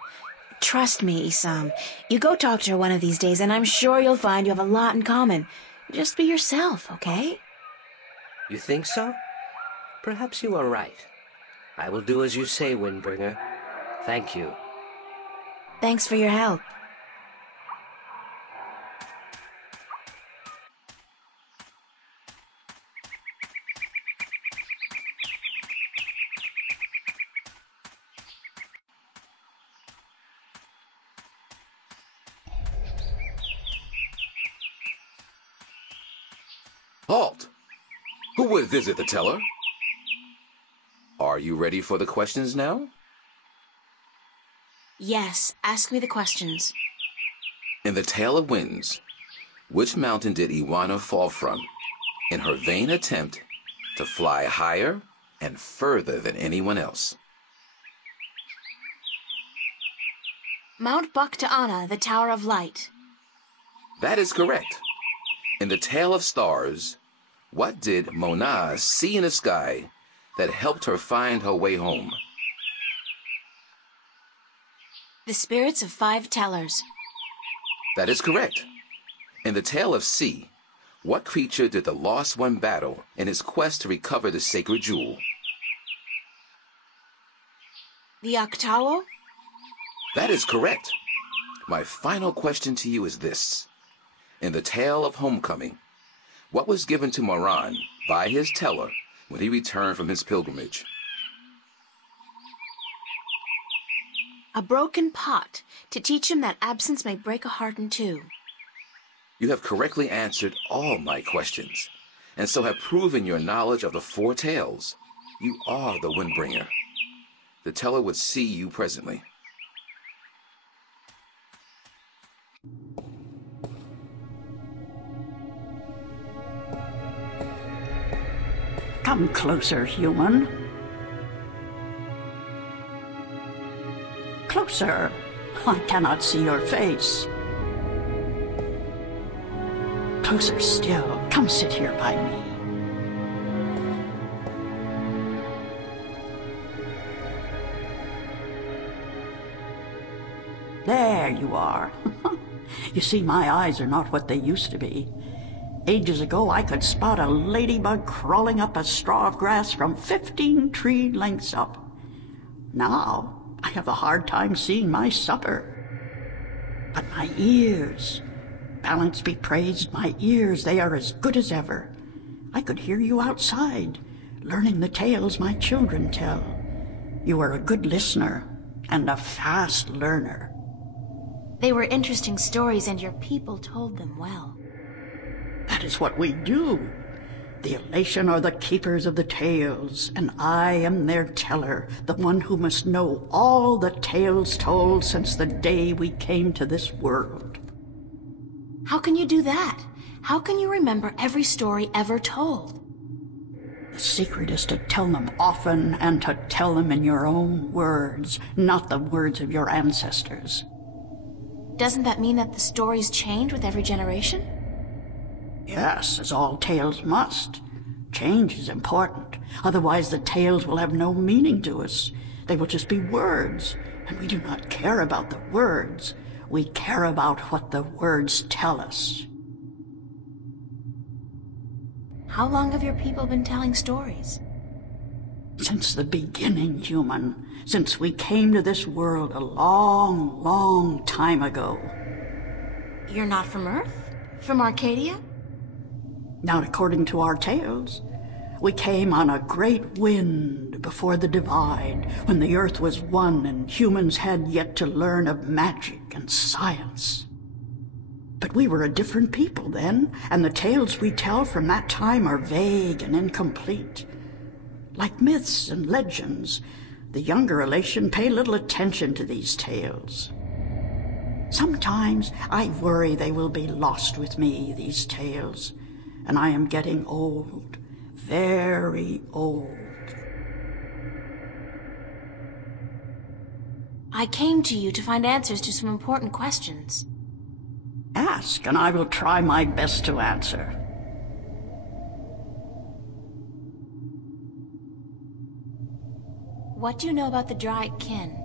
Trust me, Isam. You go talk to her one of these days, and I'm sure you'll find you have a lot in common. Just be yourself, okay? You think so? Perhaps you are right. I will do as you say, Windbringer. Thank you. Thanks for your help. Halt! Who would visit the teller? Are you ready for the questions now? Yes, ask me the questions. In the Tale of Winds, which mountain did Iwana fall from in her vain attempt to fly higher and further than anyone else? Mount Bakta'ana, the Tower of Light. That is correct. In the Tale of Stars, what did Mona see in the sky that helped her find her way home? The spirits of 5 tellers. That is correct. In the Tale of Sea, what creature did the Lost One battle in his quest to recover the sacred jewel? The Octawo? That is correct. My final question to you is this. In the Tale of Homecoming, what was given to Moran by his teller when he returned from his pilgrimage? A broken pot, to teach him that absence may break a heart in two. You have correctly answered all my questions, and so have proven your knowledge of the 4 tales. You are the Windbringer. The teller would see you presently. Come closer, human. Closer. I cannot see your face. Closer still. Come sit here by me. There you are. You see, my eyes are not what they used to be. Ages ago, I could spot a ladybug crawling up a straw of grass from 15 tree lengths up. Now, I have a hard time seeing my supper. But my ears, balance be praised, my ears, they are as good as ever. I could hear you outside, learning the tales my children tell. You are a good listener and a fast learner. They were interesting stories, and your people told them well. That is what we do. The elation are the keepers of the tales, and I am their teller, the one who must know all the tales told since the day we came to this world. How can you do that? How can you remember every story ever told? The secret is to tell them often and to tell them in your own words, not the words of your ancestors. Doesn't that mean that the stories change with every generation? Yes, as all tales must. Change is important. Otherwise the tales will have no meaning to us. They will just be words, and we do not care about the words. We care about what the words tell us. How long have your people been telling stories? Since the beginning, human. Since we came to this world a long, long time ago. You're not from Earth? From Arcadia? Not according to our tales. We came on a great wind before the divide, when the earth was one and humans had yet to learn of magic and science. But we were a different people then, and the tales we tell from that time are vague and incomplete. Like myths and legends, the younger elation pay little attention to these tales. Sometimes I worry they will be lost with me, these tales. And I am getting old, very old. I came to you to find answers to some important questions. Ask, and I will try my best to answer. What do you know about the Dryad kin?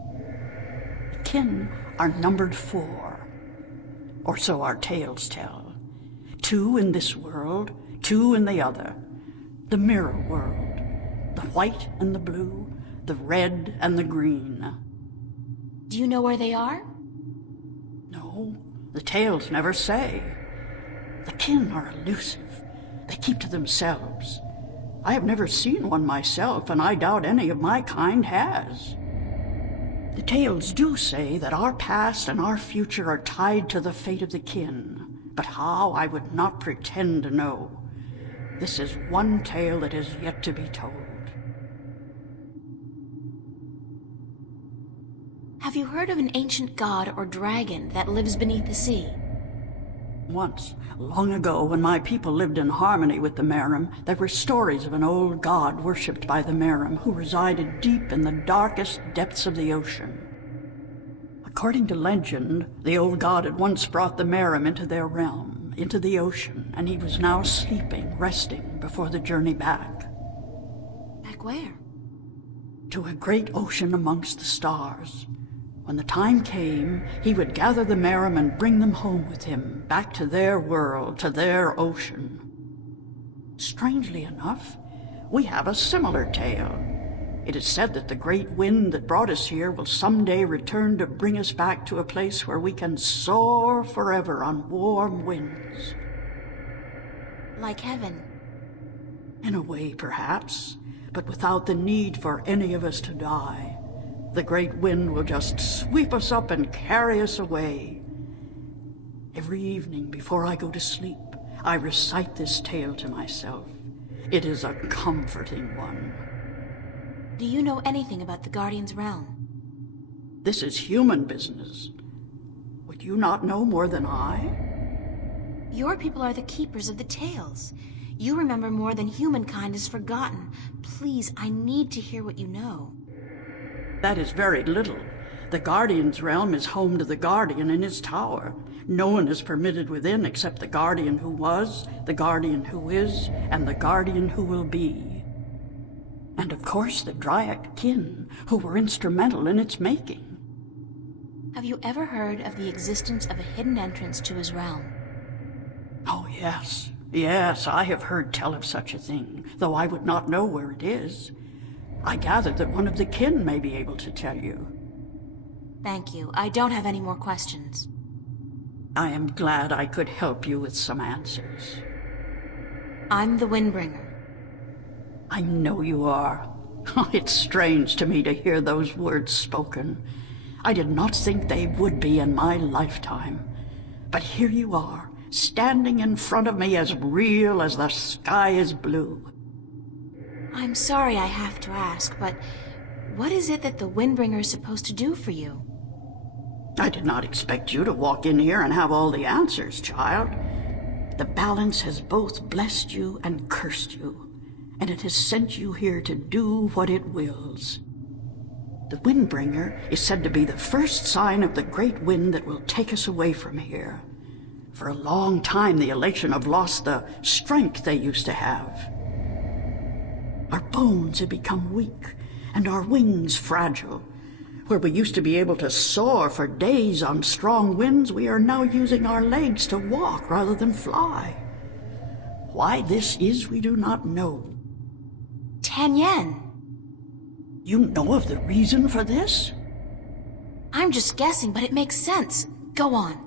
kin are numbered 4. Or so our tales tell. 2 in this world, 2 in the other. The mirror world. The white and the blue, the red and the green. Do you know where they are? No, the tales never say. The kin are elusive. They keep to themselves. I have never seen one myself, and I doubt any of my kind has. The tales do say that our past and our future are tied to the fate of the kin, but how I would not pretend to know. This is one tale that is yet to be told. Have you heard of an ancient god or dragon that lives beneath the sea? Once, long ago, when my people lived in harmony with the Merim, there were stories of an old god worshipped by the Merim who resided deep in the darkest depths of the ocean. According to legend, the old god had once brought the Merim into their realm, into the ocean, and he was now sleeping, resting before the journey back. Back where? To a great ocean amongst the stars. When the time came, he would gather the Merim and bring them home with him, back to their world, to their ocean. Strangely enough, we have a similar tale. It is said that the great wind that brought us here will someday return to bring us back to a place where we can soar forever on warm winds. Like heaven. In a way, perhaps, but without the need for any of us to die. The great wind will just sweep us up and carry us away. Every evening before I go to sleep, I recite this tale to myself. It is a comforting one. Do you know anything about the Guardian's realm? This is human business. Would you not know more than I? Your people are the keepers of the tales. You remember more than humankind has forgotten. Please, I need to hear what you know. That is very little. The Guardian's realm is home to the Guardian in his tower. No one is permitted within except the Guardian who was, the Guardian who is, and the Guardian who will be. And of course the Dryad kin, who were instrumental in its making. Have you ever heard of the existence of a hidden entrance to his realm? Oh, yes. Yes, I have heard tell of such a thing, though I would not know where it is. I gather that one of the kin may be able to tell you. Thank you. I don't have any more questions. I am glad I could help you with some answers. I'm the Windbringer. I know you are. It's strange to me to hear those words spoken. I did not think they would be in my lifetime. But here you are, standing in front of me as real as the sky is blue. I'm sorry I have to ask, but what is it that the Windbringer is supposed to do for you? I did not expect you to walk in here and have all the answers, child. The balance has both blessed you and cursed you, and it has sent you here to do what it wills. The Windbringer is said to be the first sign of the great wind that will take us away from here. For a long time, the Elation have lost the strength they used to have. Our bones have become weak, and our wings fragile. Where we used to be able to soar for days on strong winds, we are now using our legs to walk rather than fly. Why this is, we do not know. Tanyan! You know of the reason for this? I'm just guessing, but it makes sense. Go on.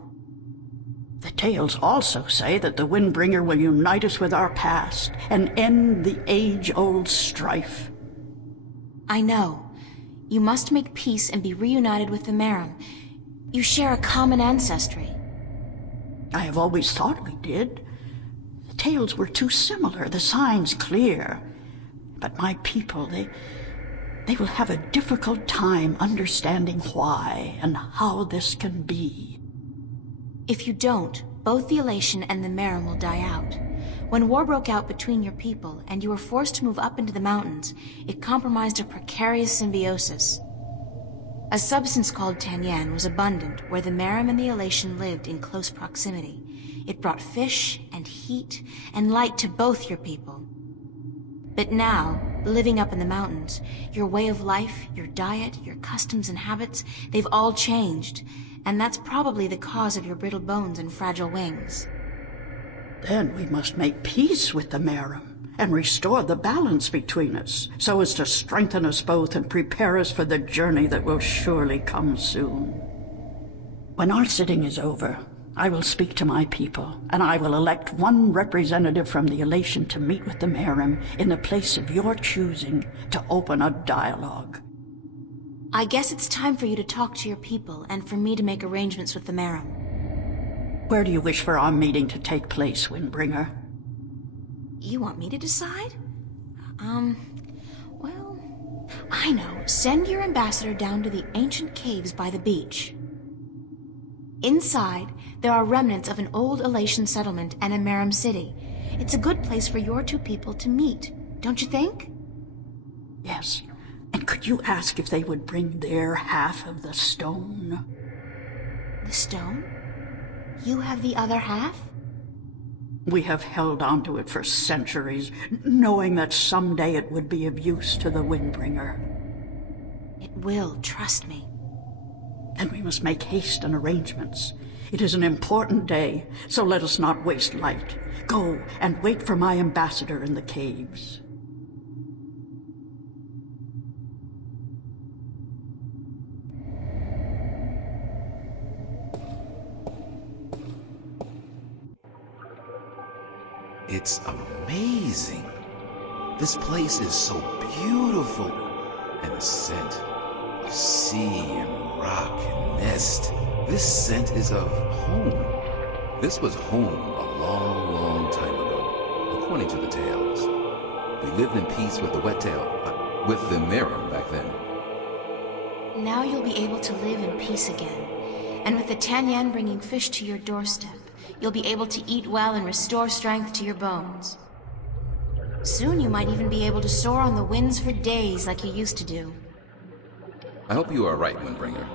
The tales also say that the Windbringer will unite us with our past and end the age-old strife. I know. You must make peace and be reunited with the Merim. You share a common ancestry. I have always thought we did. The tales were too similar, the signs clear. But my people, they will have a difficult time understanding why and how this can be. If you don't, both the Elation and the Merim will die out. When war broke out between your people, and you were forced to move up into the mountains, it compromised a precarious symbiosis. A substance called Tanyan was abundant where the Merim and the Elation lived in close proximity. It brought fish and heat and light to both your people. But now, living up in the mountains, your way of life, your diet, your customs and habits, they've all changed. And that's probably the cause of your brittle bones and fragile wings. Then we must make peace with the Merum and restore the balance between us, so as to strengthen us both and prepare us for the journey that will surely come soon. When our sitting is over, I will speak to my people, and I will elect one representative from the Elation to meet with the Merum in the place of your choosing to open a dialogue. I guess it's time for you to talk to your people and for me to make arrangements with the Merum. Where do you wish for our meeting to take place, Windbringer? You want me to decide? Well, I know. Send your ambassador down to the ancient caves by the beach. Inside, there are remnants of an old Elation settlement and a Merum city. It's a good place for your two people to meet, don't you think? Yes. And could you ask if they would bring their half of the stone? The stone? You have the other half? We have held on to it for centuries, knowing that someday it would be of use to the Windbringer. It will, trust me. Then we must make haste and arrangements. It is an important day, so let us not waste light. Go and wait for my ambassador in the caves. It's amazing. This place is so beautiful. And the scent of sea and rock and mist. This scent is of home. This was home a long, long time ago, according to the tales. We lived in peace with the Wet-tail, with the Merum back then. Now you'll be able to live in peace again. And with the Tanyan bringing fish to your doorstep, you'll be able to eat well and restore strength to your bones. Soon you might even be able to soar on the winds for days like you used to do. I hope you are right, Windbringer.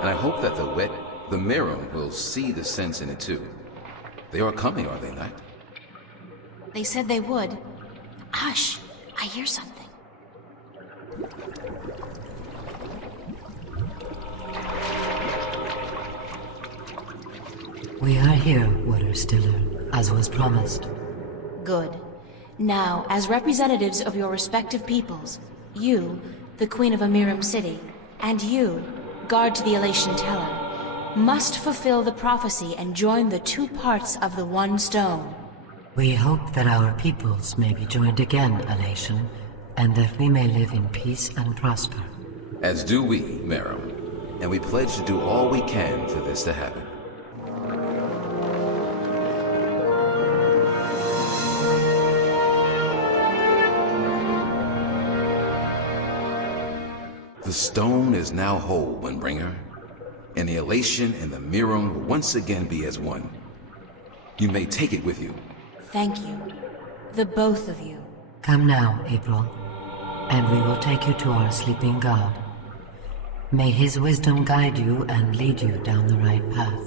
And I hope that the Merum will see the sense in it too. They are coming, are they not? They said they would. Hush, I hear something. We are here, Waterstiller, as was promised. Good. Now, as representatives of your respective peoples, you, the Queen of a Merum city, and you, guard to the Elation Teller, must fulfill the prophecy and join the two parts of the one stone. We hope that our peoples may be joined again, Elation, and that we may live in peace and prosper. As do we, Merum, and we pledge to do all we can for this to happen. The stone is now whole, Windbringer, and the Elation and the Merum will once again be as one. You may take it with you. Thank you. The both of you. Come now, April, and we will take you to our sleeping god. May his wisdom guide you and lead you down the right path.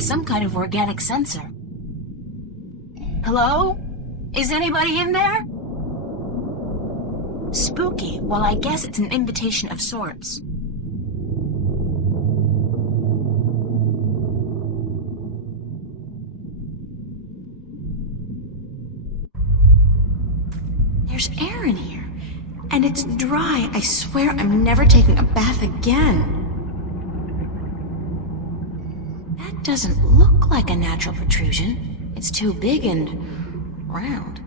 Some kind of organic sensor. Hello? Is anybody in there? Spooky. Well, I guess it's an invitation of sorts. There's air in here. And it's dry. I swear I'm never taking a bath again. That doesn't look like a natural protrusion. It's too big and round.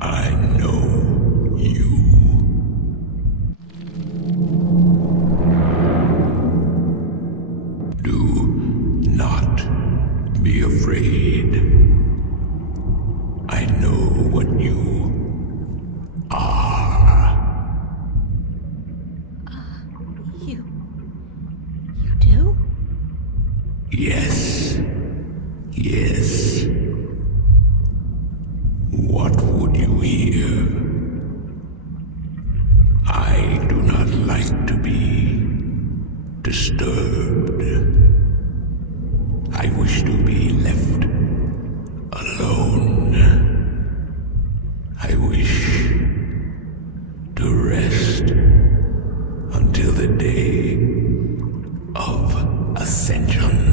I know you. Do not be afraid. I know what you are. You do? Yes. Yes. What would you hear? I do not like to be disturbed. I wish to be left alone. I wish to rest until the day of ascension.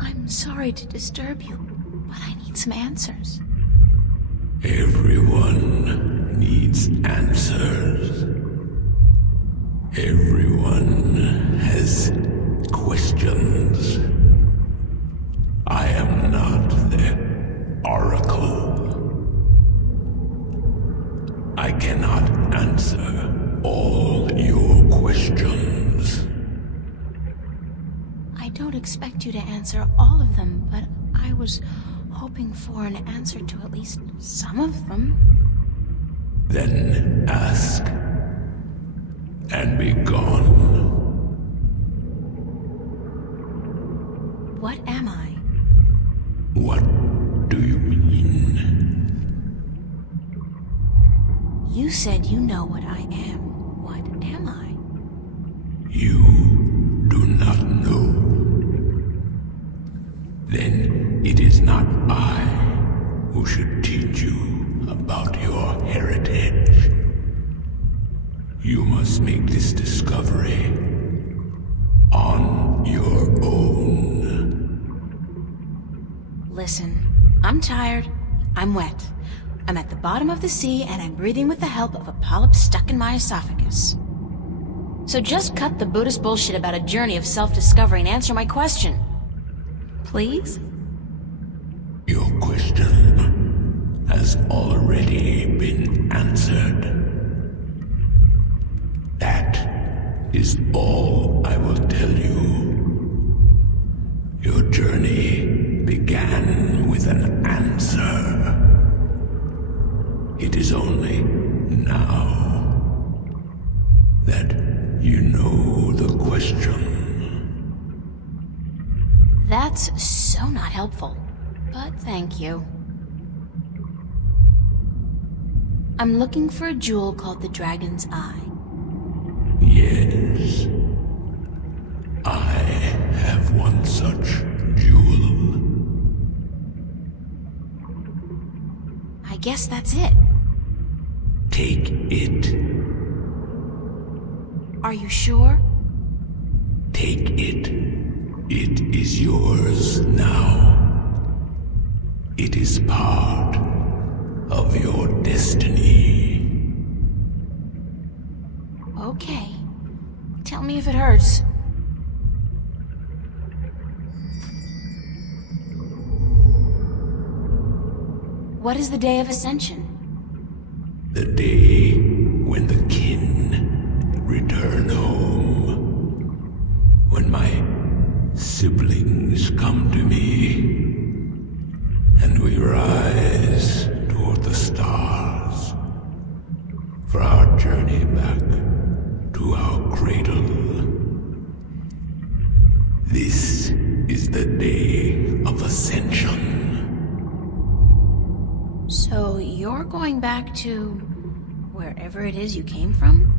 I'm sorry to disturb you, but I need some answers. Everyone needs answers. Everyone has questions. I am not the oracle. I cannot answer all your questions. I don't expect you to answer all of them, but I was hoping for an answer to at least some of them. Then ask and be gone. What am I? What do you mean? You said you know what I am. What am I? You do not know. Then it is not I who should teach you about your heritage. You must make this discovery on your own. Listen, I'm tired. I'm wet. I'm at the bottom of the sea, and I'm breathing with the help of a polyp stuck in my esophagus. So just cut the Buddhist bullshit about a journey of self-discovery and answer my question. Please? Your question has already been answered. That is all I will tell you. Your journey began with an answer. It is only now that you know the question. That's so not helpful, but thank you. I'm looking for a jewel called the Dragon's Eye. Yes. I have one such jewel. I guess that's it. Take it. Are you sure? Take it. It is yours now. It is part of your destiny. Okay. Tell me if it hurts. What is the day of Ascension? The day when the kin return home. When my siblings come to me, and we rise toward the stars for our journey back to our cradle. This is the day of Ascension. So you're going back to wherever it is you came from?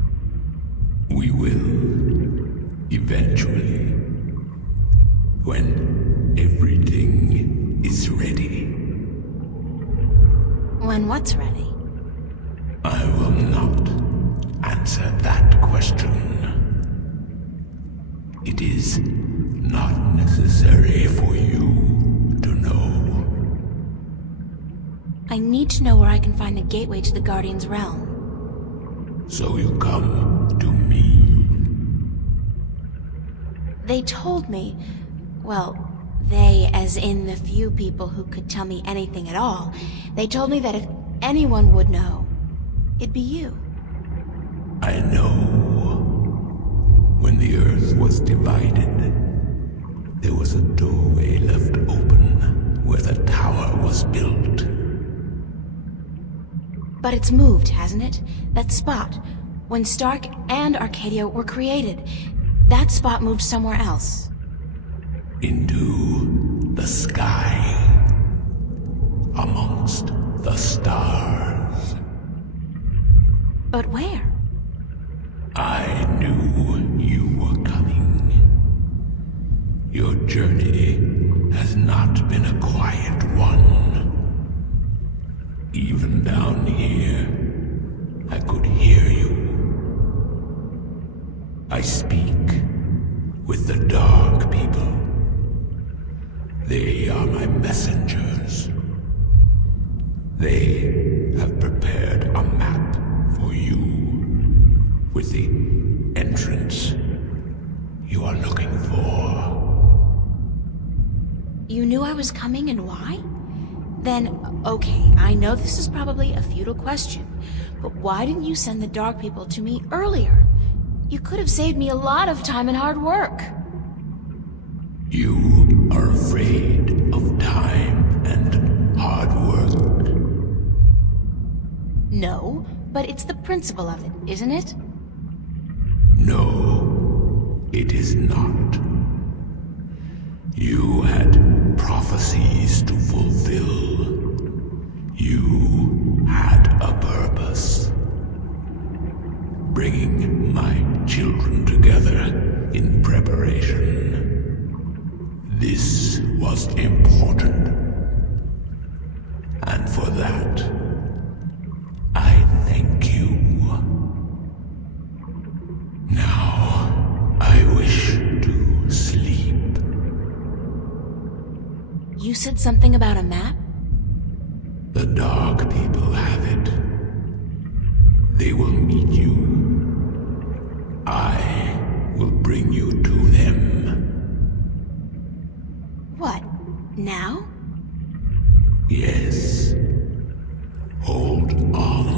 We will, eventually, when everything is ready. When what's ready? I will not answer that question. It is not necessary for you to know. I need to know where I can find the gateway to the Guardian's realm. So you come to me. They told me, well, they as in the few people who could tell me anything at all, they told me that if anyone would know, it'd be you. I know. When the Earth was divided, there was a doorway left open where the tower was built. But it's moved, hasn't it? That spot. When Stark and Arcadia were created, that spot moved somewhere else. Into the sky. Amongst the stars. But where? I knew you were coming. Your journey has not been a quiet one. Even down here, I could hear you. I speak with the Dark People. They are my messengers. They have prepared a map for you with the entrance you are looking for. You knew I was coming and why? Then, okay, I know this is probably a futile question, but why didn't you send the Dark People to me earlier? You could have saved me a lot of time and hard work. You are afraid of time and hard work. No, but it's the principle of it, isn't it? No, it is not. You had prophecies to fulfill. You had a purpose. Bringing my children together in preparation. This was important. And for that, I thank you. Now, I wish to sleep. You said something about a map? The Dark People have it. They will meet you. I will bring you to them. What? Now? Yes. Hold on.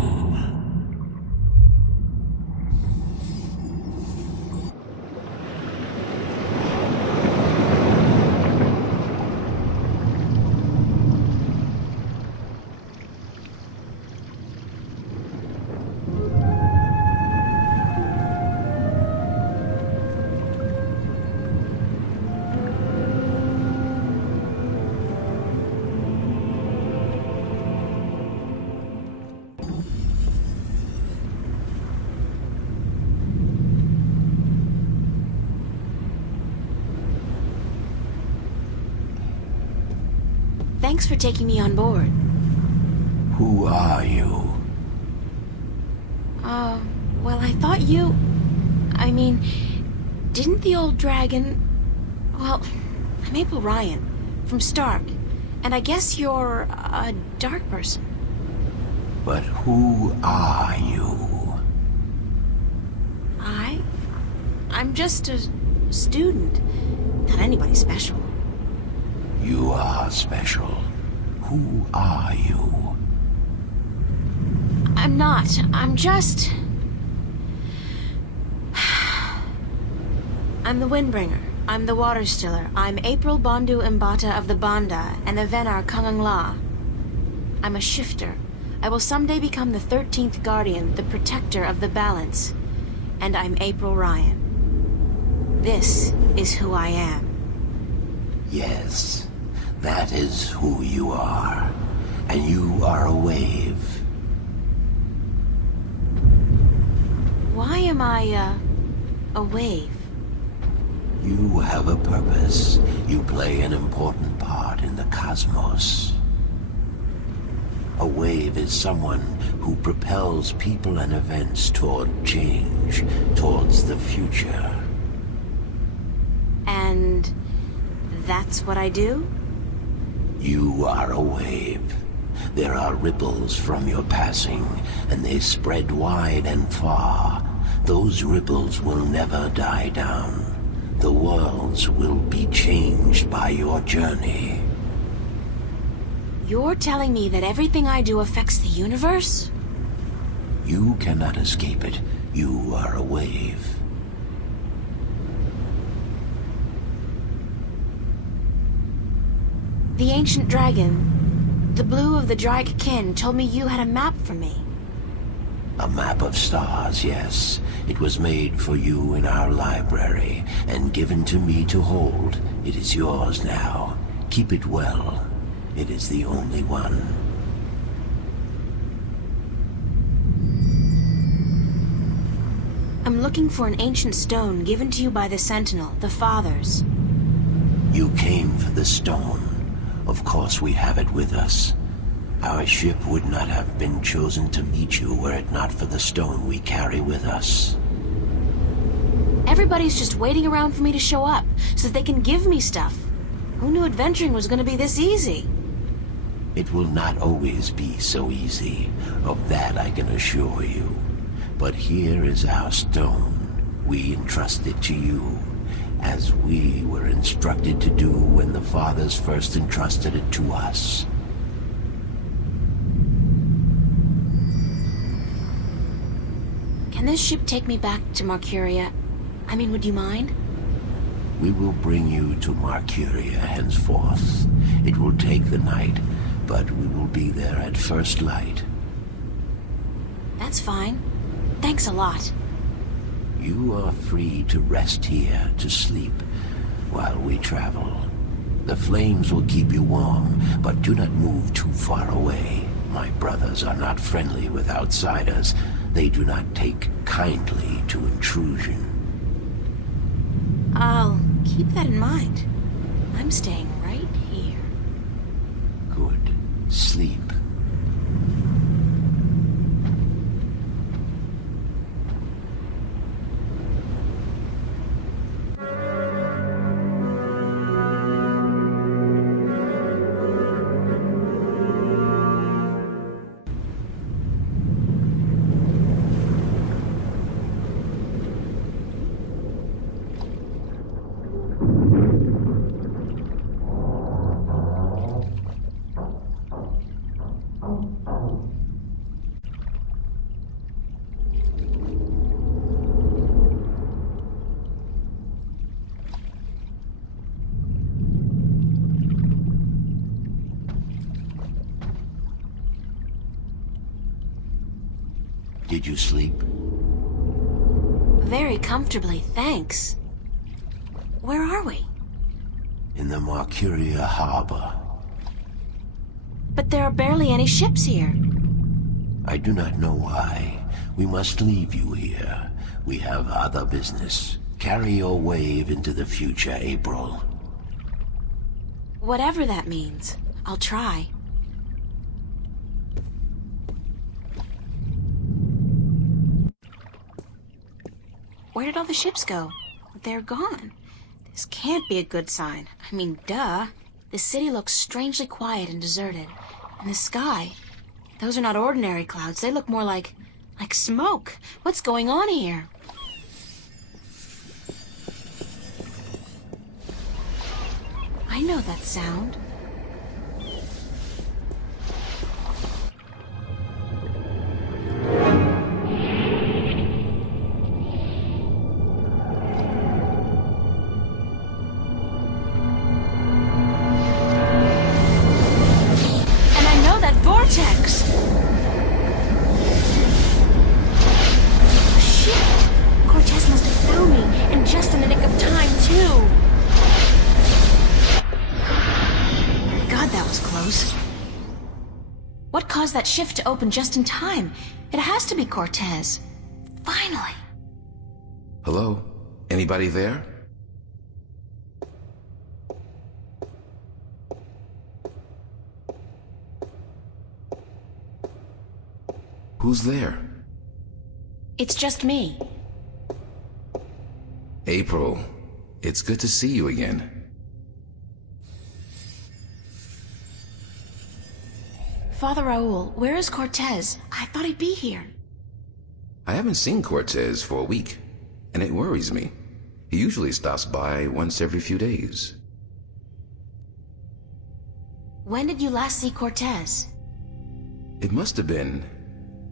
Thanks for taking me on board. Who are you? Well, I thought you... I mean, didn't the old dragon... Well, I'm April Ryan, from Stark, and I guess you're a dark person. But who are you? I'm just a student. Not anybody special. You are special. Who are you? I'm not. I'm just... I'm the Windbringer. I'm the Water Stiller. I'm April Bondu Mbata of the Banda and the Venar Kangang La. I'm a shifter. I will someday become the 13th Guardian, the protector of the balance. And I'm April Ryan. This is who I am. Yes, that is who you are. And you are a wave. Why am I, A wave. You have a purpose. You play an important part in the cosmos. A wave is someone who propels people and events toward change, towards the future. And that's what I do? You are a wave. There are ripples from your passing, and they spread wide and far. Those ripples will never die down. The worlds will be changed by your journey. You're telling me that everything I do affects the universe? You cannot escape it. You are a wave. The ancient dragon, the blue of the Dragon, told me you had a map for me. A map of stars, yes. It was made for you in our library, and given to me to hold. It is yours now. Keep it well. It is the only one. I'm looking for an ancient stone given to you by the Sentinel, the Fathers. You came for the stone. Of course we have it with us. Our ship would not have been chosen to meet you were it not for the stone we carry with us. Everybody's just waiting around for me to show up, so that they can give me stuff. Who knew adventuring was going to be this easy? It will not always be so easy. Of that I can assure you. But here is our stone. We entrust it to you, as we were instructed to do when the Fathers first entrusted it to us. Can this ship take me back to Marcuria? I mean, would you mind? We will bring you to Marcuria henceforth. It will take the night, but we will be there at first light. That's fine. Thanks a lot. You are free to rest here, to sleep, while we travel. The flames will keep you warm, but do not move too far away. My brothers are not friendly with outsiders. They do not take kindly to intrusion. I'll keep that in mind. I'm staying right here. Good. Sleep. Did you sleep? Very comfortably, thanks. Where are we? In the Marcuria harbor. But there are barely any ships here. I do not know why. We must leave you here. We have other business. Carry your wave into the future, April. Whatever that means, I'll try. Where did all the ships go? They're gone. This can't be a good sign. I mean, duh. The city looks strangely quiet and deserted. And the sky, those are not ordinary clouds. They look more like smoke. What's going on here? I know that sound. Vortex! Shit! Cortez must have found me, and just in the nick of time, too! God, that was close. What caused that shift to open just in time? It has to be Cortez. Finally! Hello? Anybody there? Who's there? It's just me. April, it's good to see you again. Father Raoul, where is Cortez? I thought he'd be here. I haven't seen Cortez for a week, and it worries me. He usually stops by once every few days. When did you last see Cortez? It must have been,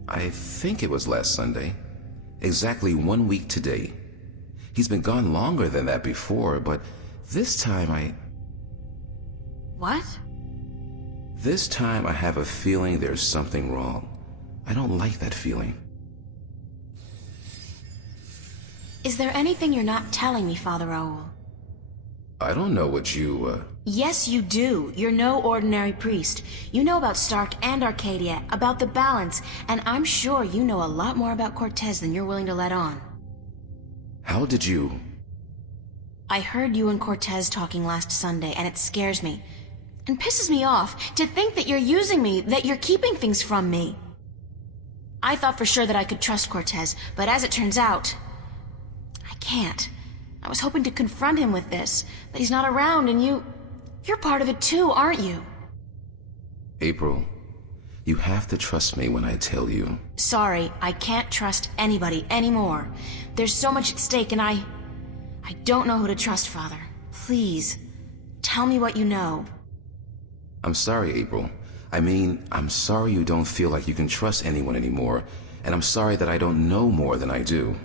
I think it was last Sunday. Exactly 1 week today. He's been gone longer than that before, but this time What? This time I have a feeling there's something wrong. I don't like that feeling. Is there anything you're not telling me, Father Raoul? I don't know what you, Yes, you do. You're no ordinary priest. You know about Stark and Arcadia, about the balance, and I'm sure you know a lot more about Cortez than you're willing to let on. How did you... I heard you and Cortez talking last Sunday, and it scares me. And pisses me off to think that you're using me, that you're keeping things from me. I thought for sure that I could trust Cortez, but as it turns out, I can't. I was hoping to confront him with this, but he's not around, and you're part of it too, aren't you? April, you have to trust me when I tell you. Sorry, I can't trust anybody anymore. There's so much at stake, and I don't know who to trust, Father. Please, tell me what you know. I'm sorry, April. I mean, I'm sorry you don't feel like you can trust anyone anymore, and I'm sorry that I don't know more than I do.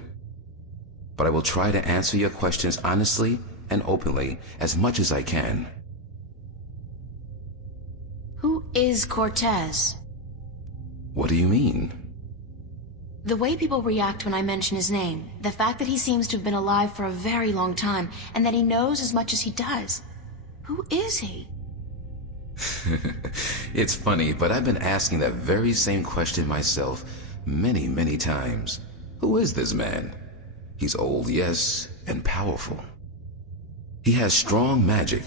But I will try to answer your questions honestly and openly as much as I can. Who is Cortez? What do you mean? The way people react when I mention his name, the fact that he seems to have been alive for a very long time, and that he knows as much as he does. Who is he? It's funny, but I've been asking that very same question myself many, many times. Who is this man? He's old, yes, and powerful. He has strong magic,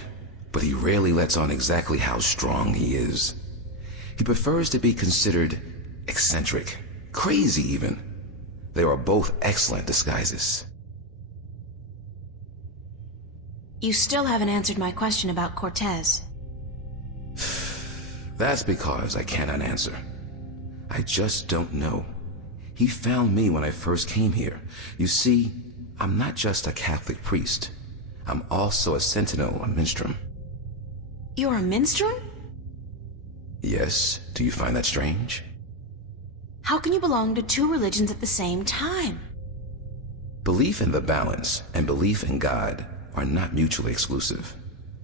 but he rarely lets on exactly how strong he is. He prefers to be considered eccentric, crazy even. They are both excellent disguises. You still haven't answered my question about Cortez. That's because I cannot answer. I just don't know. He found me when I first came here. You see, I'm not just a Catholic priest. I'm also a sentinel, a minstrel. You're a minstrel? Yes, do you find that strange? How can you belong to two religions at the same time? Belief in the balance and belief in God are not mutually exclusive.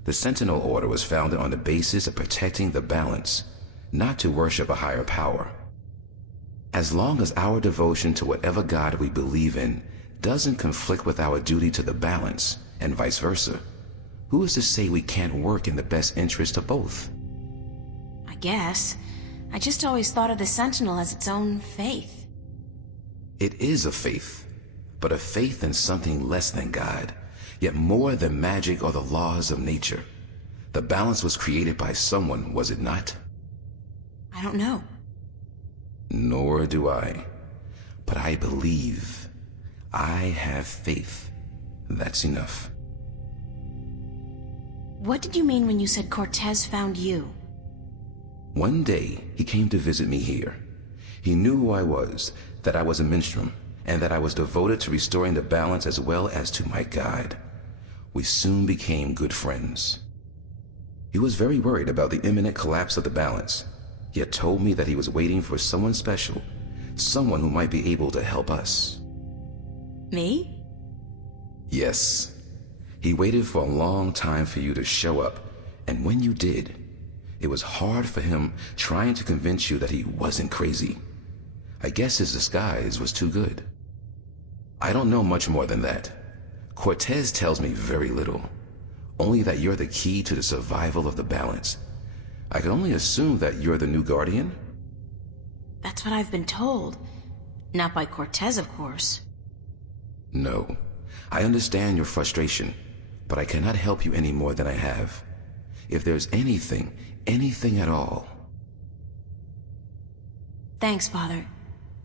The Sentinel Order was founded on the basis of protecting the balance, not to worship a higher power. As long as our devotion to whatever God we believe in doesn't conflict with our duty to the balance, and vice versa, who is to say we can't work in the best interest of both? I guess. I just always thought of the Sentinel as its own faith. It is a faith, but a faith in something less than God, yet more than magic or the laws of nature. The balance was created by someone, was it not? I don't know. Nor do I. But I believe. I have faith. That's enough. What did you mean when you said Cortez found you? One day, he came to visit me here. He knew who I was, that I was a minstrel, and that I was devoted to restoring the balance as well as to my God. We soon became good friends. He was very worried about the imminent collapse of the balance, yet told me that he was waiting for someone special, someone who might be able to help us. Me? Yes. He waited for a long time for you to show up, and when you did, it was hard for him trying to convince you that he wasn't crazy. I guess his disguise was too good. I don't know much more than that. Cortez tells me very little, only that you're the key to the survival of the balance. I can only assume that you're the new guardian? That's what I've been told. Not by Cortez, of course. No. I understand your frustration, but I cannot help you any more than I have. If there's anything at all... Thanks, Father.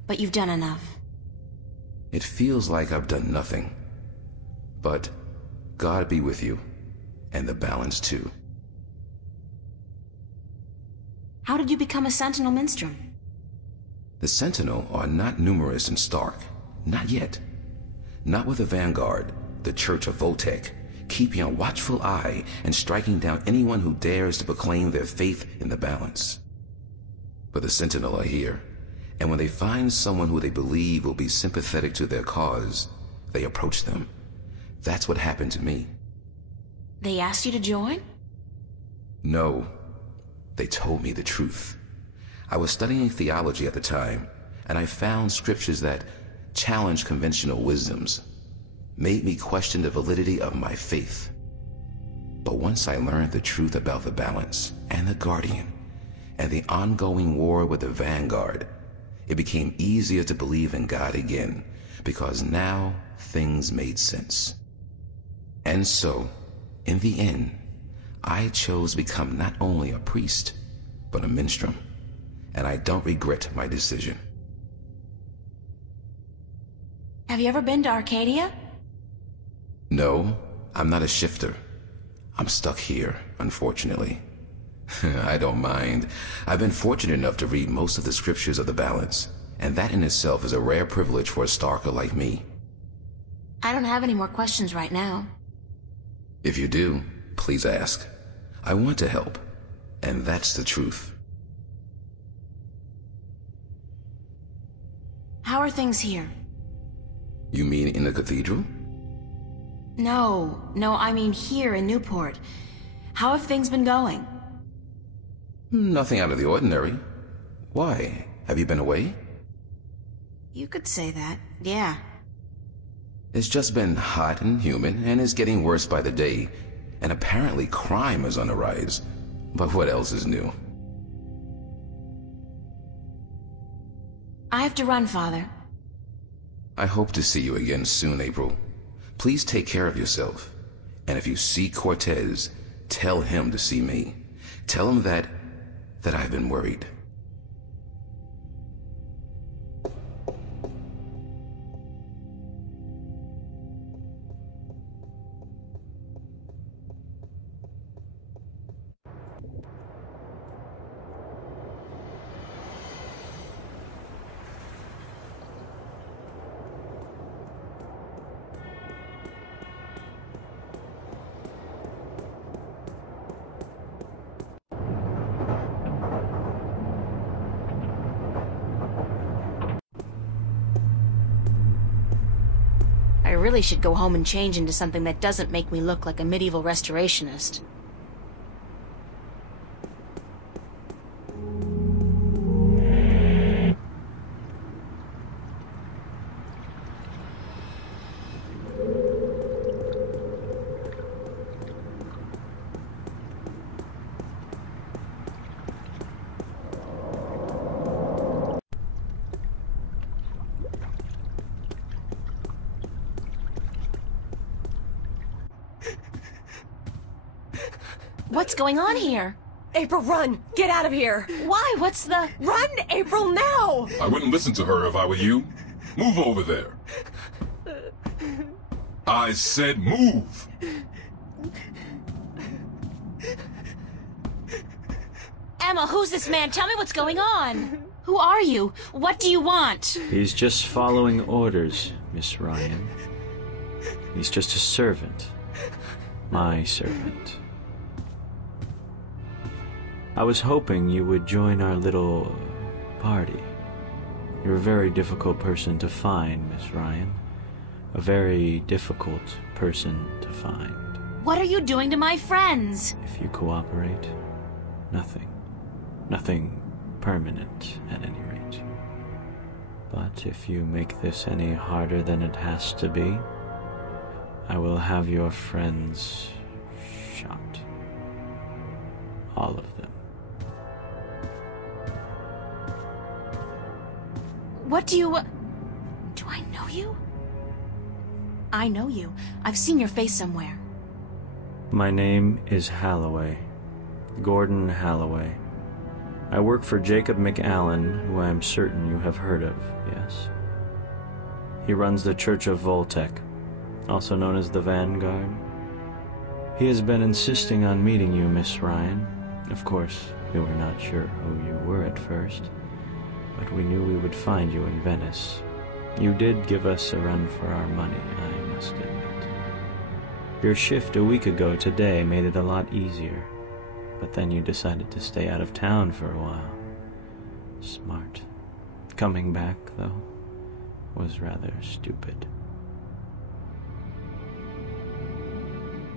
But you've done enough. It feels like I've done nothing. But God be with you, and the balance too. How did you become a Sentinel Minstrom? The Sentinel are not numerous in Stark. Not yet. Not with the Vanguard, the Church of Voltec, keeping a watchful eye and striking down anyone who dares to proclaim their faith in the balance. But the Sentinel are here, and when they find someone who they believe will be sympathetic to their cause, they approach them. That's what happened to me. They asked you to join? No. They told me the truth. I was studying theology at the time, and I found scriptures that challenged conventional wisdoms, made me question the validity of my faith. But once I learned the truth about the balance and the Guardian and the ongoing war with the Vanguard, it became easier to believe in God again, because now things made sense. And so, in the end, I chose to become not only a priest, but a minstrel, and I don't regret my decision. Have you ever been to Arcadia? No, I'm not a shifter. I'm stuck here, unfortunately. I don't mind. I've been fortunate enough to read most of the scriptures of the balance, and that in itself is a rare privilege for a Starker like me. I don't have any more questions right now. If you do, please ask. I want to help, and that's the truth. How are things here? You mean in the cathedral? No, I mean here in Newport. How have things been going? Nothing out of the ordinary. Why? Have you been away? You could say that, yeah. It's just been hot and humid, and it's getting worse by the day. And apparently crime is on the rise. But what else is new? I have to run, Father. I hope to see you again soon, April. Please take care of yourself. And if you see Cortez, tell him to see me. Tell him that I've been worried. I really should go home and change into something that doesn't make me look like a medieval restorationist. What's going on here? April, run! Get out of here! Why? What's the... Run, April, now! I wouldn't listen to her if I were you. Move over there. I said move! Emma, who's this man? Tell me what's going on. Who are you? What do you want? He's just following orders, Miss Ryan. He's just a servant. My servant. I was hoping you would join our little party. You're a very difficult person to find, Miss Ryan. A very difficult person to find. What are you doing to my friends? If you cooperate, nothing. Nothing permanent, at any rate. But if you make this any harder than it has to be, I will have your friends shot. All of them. What do you... Do I know you? I know you. I've seen your face somewhere. My name is Halloway. Gordon Halloway. I work for Jacob McAllen, who I am certain you have heard of, yes? He runs the Church of Voltec, also known as the Vanguard. He has been insisting on meeting you, Miss Ryan. Of course, we were not sure who you were at first, but we knew we would find you in Venice. You did give us a run for our money, I must admit. Your shift a week ago today made it a lot easier, but then you decided to stay out of town for a while. Smart. Coming back, though, was rather stupid.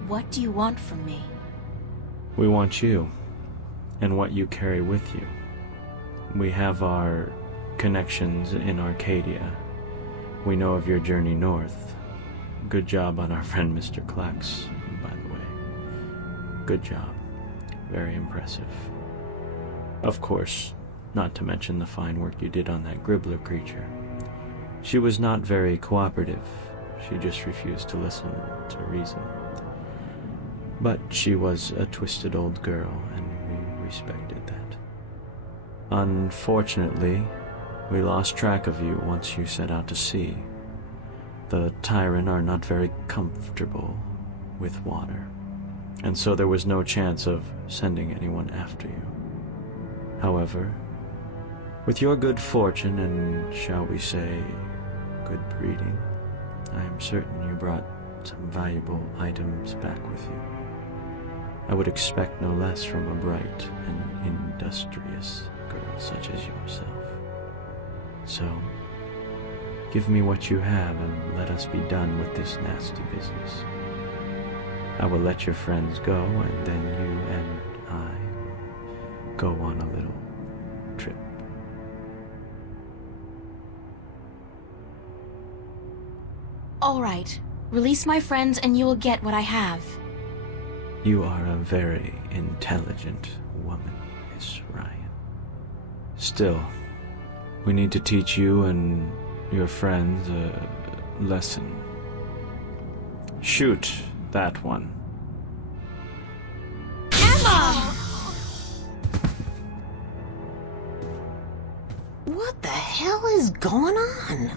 What do you want from me? We want you, and what you carry with you. We have our connections in Arcadia. We know of your journey north. Good job on our friend Mr. Klax, by the way. Good job. Very impressive. Of course, not to mention the fine work you did on that Gribbler creature. She was not very cooperative. She just refused to listen to reason. But she was a twisted old girl, and we respected that. Unfortunately, we lost track of you once you set out to sea. The Tyrant are not very comfortable with water, and so there was no chance of sending anyone after you. However, with your good fortune and, shall we say, good breeding, I am certain you brought some valuable items back with you. I would expect no less from a bright and industrious girl such as yourself. So, give me what you have and let us be done with this nasty business. I will let your friends go, and then you and I go on a little trip. All right. Release my friends and you will get what I have. You are a very intelligent woman, Miss Ryan. Still, we need to teach you and your friends a lesson. Shoot that one. Emma! What the hell is going on?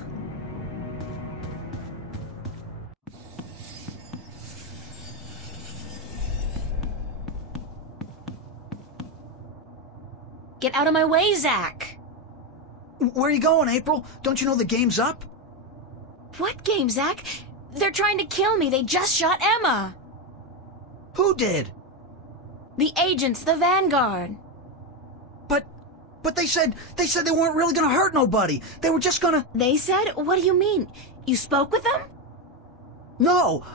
Get out of my way, Zach! Where are you going, April? Don't you know the game's up? What game, Zach? They're trying to kill me. They just shot Emma. Who did? The agents, the Vanguard. But they said they weren't really gonna hurt nobody. They were just gonna... They said? What do you mean? You spoke with them? No!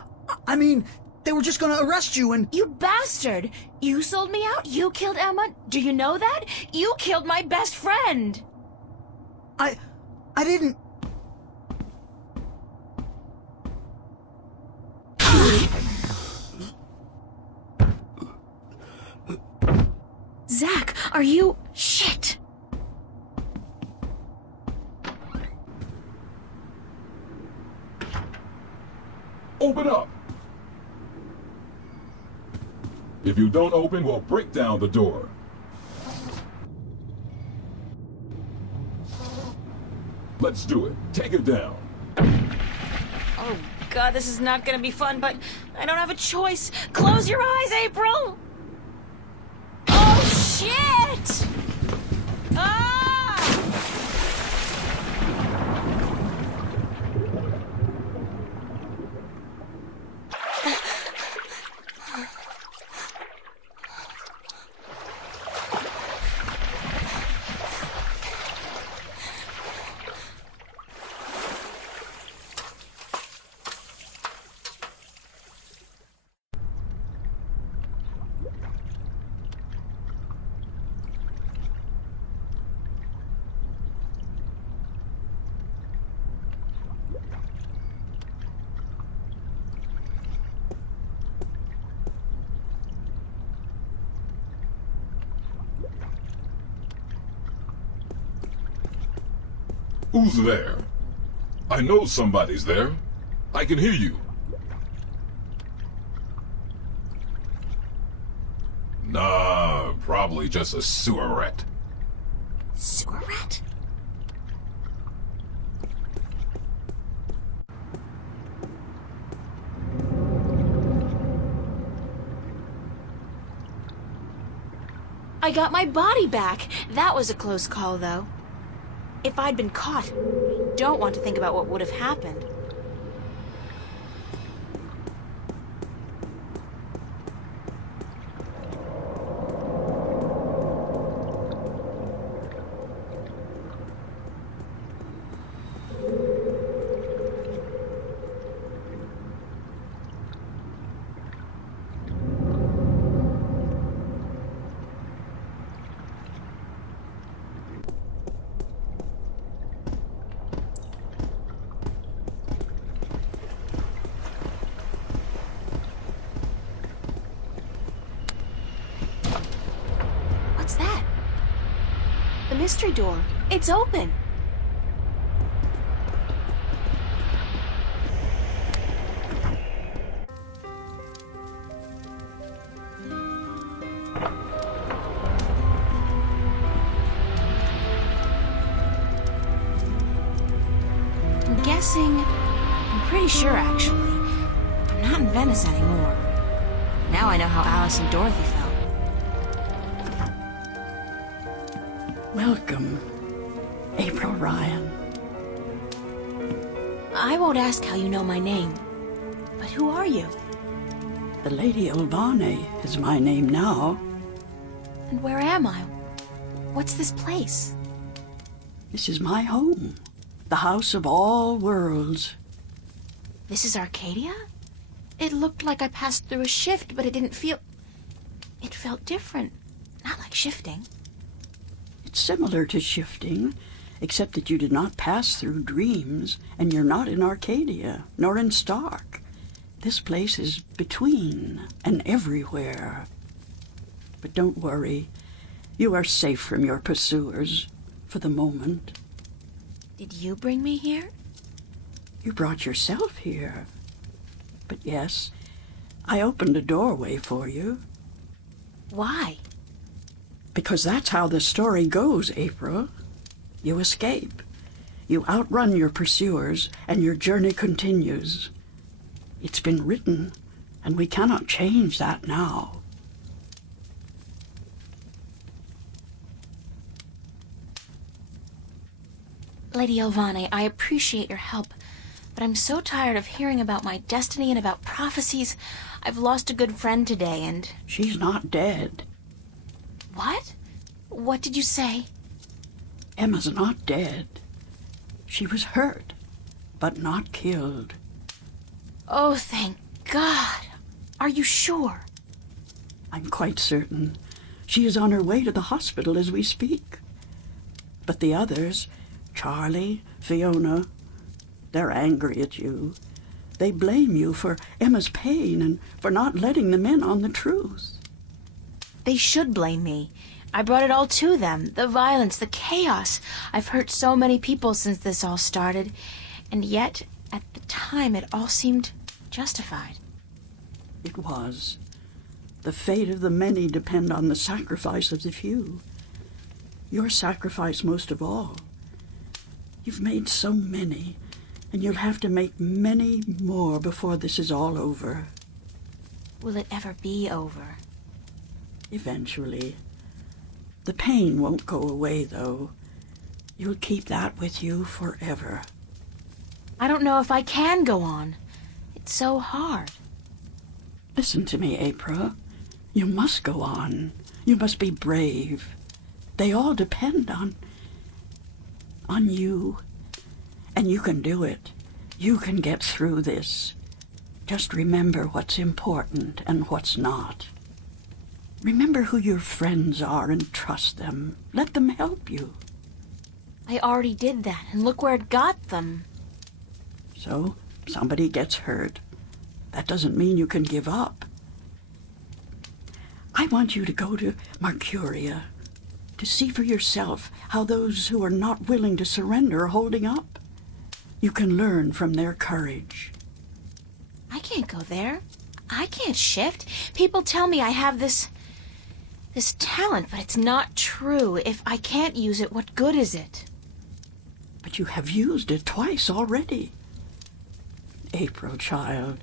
I mean, they were just gonna arrest you and... You bastard! You sold me out? You killed Emma? Do you know that? You killed my best friend! I didn't... Zach, are you... Shit! Open up! If you don't open, we'll break down the door. Let's do it. Take it down. Oh, God, this is not gonna be fun, but I don't have a choice. Close your eyes, April! Oh, shit! Ah! Who's there? I know somebody's there. I can hear you. Nah, probably just a sewer rat. Sewer rat? I got my body back. That was a close call, though. If I'd been caught, I don't want to think about what would have happened. What's that? The mystery door. It's open. I'm guessing... I'm pretty sure, actually. I'm not in Venice anymore. Now I know how Alice and Dorothy felt. Welcome, April Ryan. I won't ask how you know my name. But who are you? The Lady Elvane is my name now. And where am I? What's this place? This is my home, the house of all worlds. This is Arcadia? It looked like I passed through a shift, but it didn't feel... It felt different. Not like shifting. It's similar to shifting, except that you did not pass through dreams, and you're not in Arcadia, nor in Stark. This place is between and everywhere. But don't worry. You are safe from your pursuers, for the moment. Did you bring me here? You brought yourself here. But yes, I opened a doorway for you. Why? Because that's how the story goes, April. You escape. You outrun your pursuers, and your journey continues. It's been written, and we cannot change that now. Lady Elvane, I appreciate your help, but I'm so tired of hearing about my destiny and about prophecies. I've lost a good friend today, and... She's not dead. What? What did you say? Emma's not dead. She was hurt, but not killed. Oh, thank God. Are you sure? I'm quite certain. She is on her way to the hospital as we speak. But the others, Charlie, Fiona, they're angry at you. They blame you for Emma's pain and for not letting them in on the truth. They should blame me. I brought it all to them. The violence, the chaos. I've hurt so many people since this all started. And yet, at the time, it all seemed justified. It was. The fate of the many depend on the sacrifice of the few. Your sacrifice most of all. You've made so many, and you'll have to make many more before this is all over. Will it ever be over? Eventually. The pain won't go away, though. You'll keep that with you forever. I don't know if I can go on. It's so hard. Listen to me, April. You must go on. You must be brave. They all depend on you. And you can do it. You can get through this. Just remember what's important and what's not. Remember who your friends are and trust them. Let them help you. I already did that, and look where it got them. So, somebody gets hurt. That doesn't mean you can give up. I want you to go to Mercuria, to see for yourself how those who are not willing to surrender are holding up. You can learn from their courage. can't go there. I can't shift. People tell me I have this talent, but it's not true. If I can't use it, what good is it? But you have used it twice already. April, child,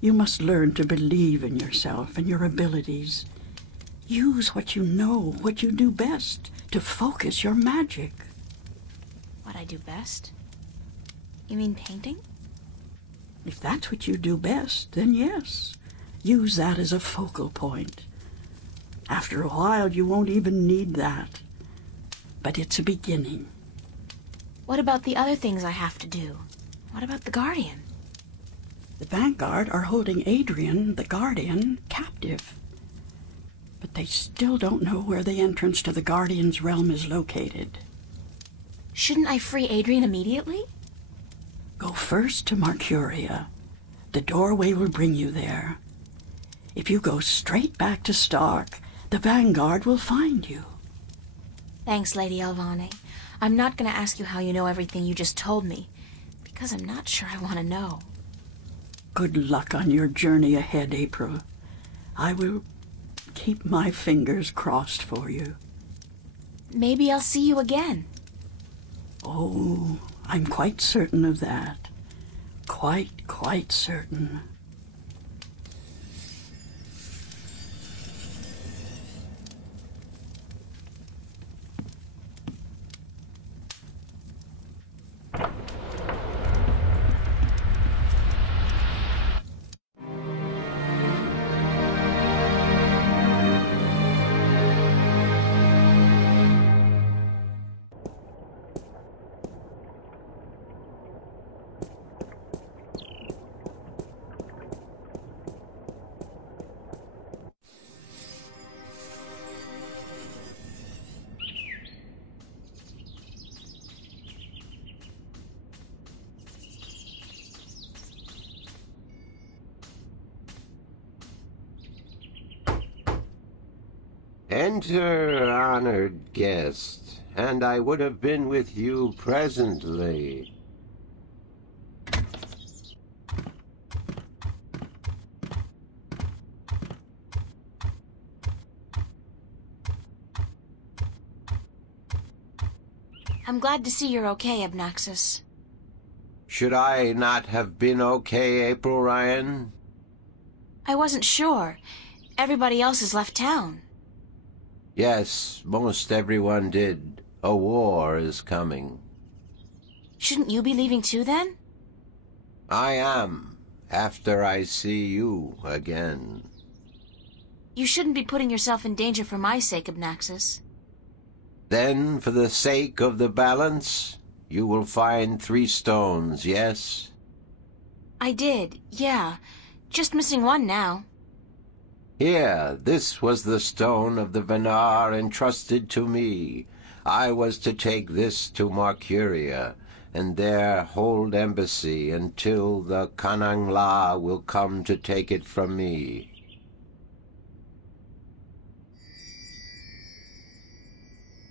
you must learn to believe in yourself and your abilities. Use what you know, what you do best, to focus your magic. What I do best? You mean painting? If that's what you do best, then yes. Use that as a focal point. After a while, you won't even need that. But it's a beginning. What about the other things I have to do? What about the Guardian? The Vanguard are holding Adrian, the Guardian, captive. But they still don't know where the entrance to the Guardian's realm is located. Shouldn't I free Adrian immediately? Go first to Marcuria. The doorway will bring you there. If you go straight back to Stark, the Vanguard will find you. Thanks, Lady Alvane. I'm not going to ask you how you know everything you just told me, because I'm not sure I want to know. Good luck on your journey ahead, April. I will keep my fingers crossed for you. Maybe I'll see you again. Oh, I'm quite certain of that. Quite certain. Enter, honored guest, and I would have been with you presently. I'm glad to see you're okay, Abnaxis. Should I not have been okay, April Ryan? I wasn't sure. Everybody else has left town. Yes, most everyone did. A war is coming. Shouldn't you be leaving too, then? I am, after I see you again. You shouldn't be putting yourself in danger for my sake, Abnaxis. Then, for the sake of the balance, you will find 3 stones, yes? I did, yeah. Just missing one now. Here, this was the stone of the Venar entrusted to me. I was to take this to Marcuria, and there hold embassy until the Kanang-La will come to take it from me.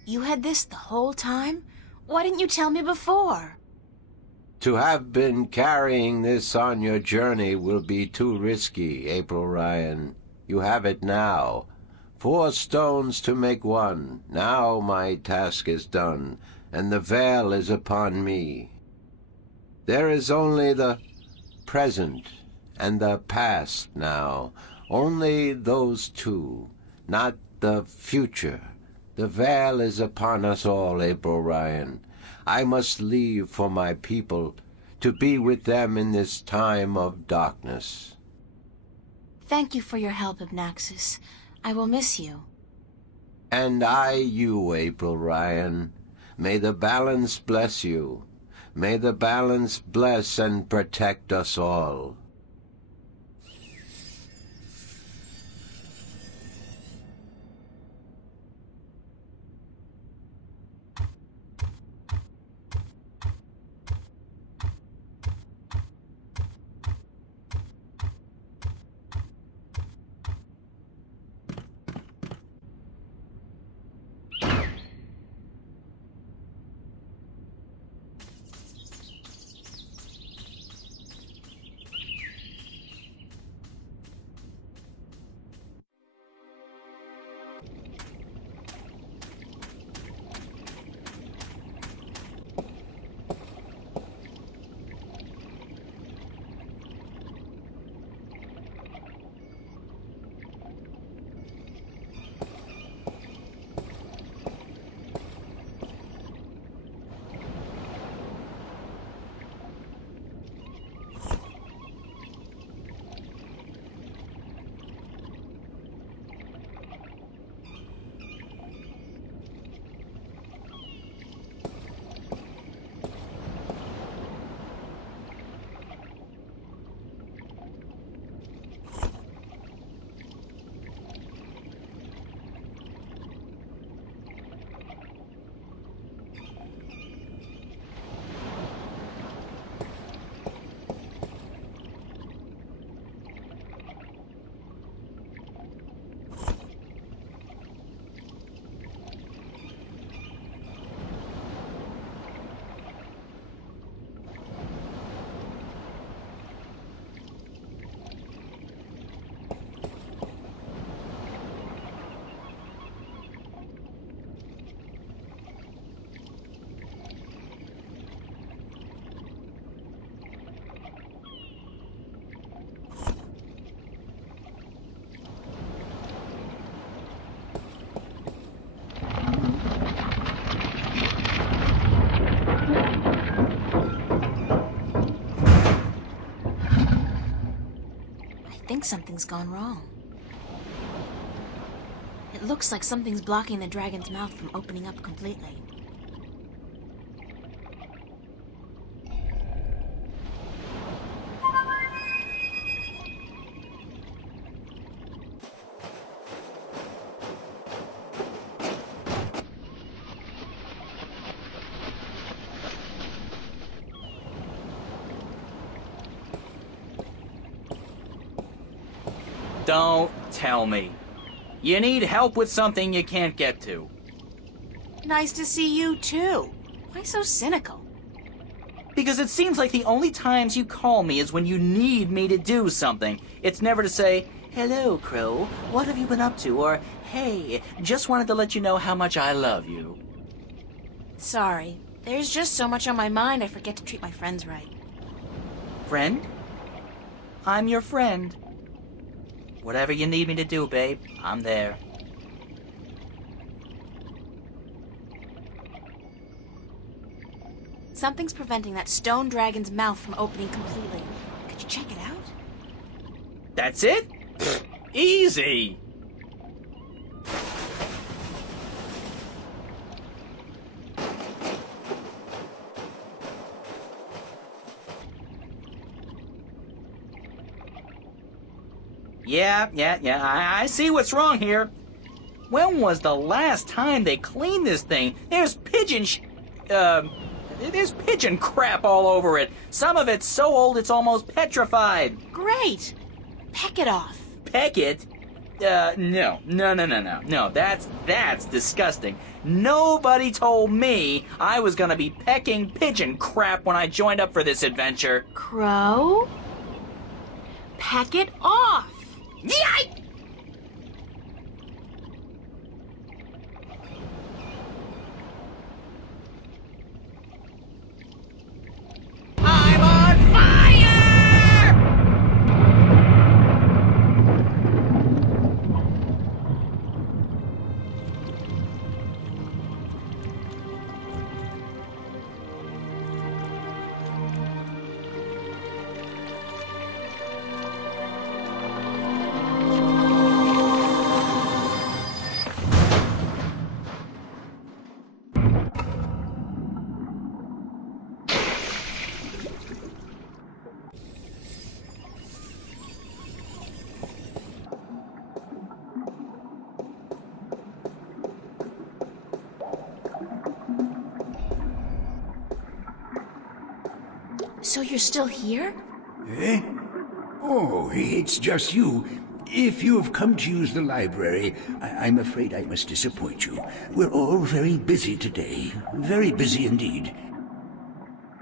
You had this the whole time? Why didn't you tell me before? To have been carrying this on your journey will be too risky, April Ryan. You have it now. 4 stones to make 1. Now my task is done, and the veil is upon me. There is only the present and the past now. Only those 2, not the future. The veil is upon us all, April Ryan. I must leave for my people, to be with them in this time of darkness. Thank you for your help, Abnaxis. I will miss you. And I you, April Ryan. May the balance bless you. May the balance bless and protect us all. think something's gone wrong. It looks like something's blocking the dragon's mouth from opening up completely. Don't tell me. You need help with something you can't get to. Nice to see you, too. Why so cynical? Because it seems like the only times you call me is when you need me to do something. It's never to say, "Hello, Crow, what have you been up to?" Or, "Hey, just wanted to let you know how much I love you." Sorry. There's just so much on my mind I forget to treat my friends right. Friend? I'm your friend. Whatever you need me to do, babe, I'm there. Something's preventing that stone dragon's mouth from opening completely. Could you check it out? That's it? Easy! Yeah, I see what's wrong here. When was the last time they cleaned this thing? There's there's pigeon crap all over it. Some of it's so old it's almost petrified. Great! Peck it off. Peck it? No. That's disgusting. Nobody told me I was gonna be pecking pigeon crap when I joined up for this adventure. Crow? Peck it off! Yike! I'm on fire! So you're still here? Eh? Oh, it's just you. If you have come to use the library, I'm afraid I must disappoint you. We're all very busy today. Very busy indeed.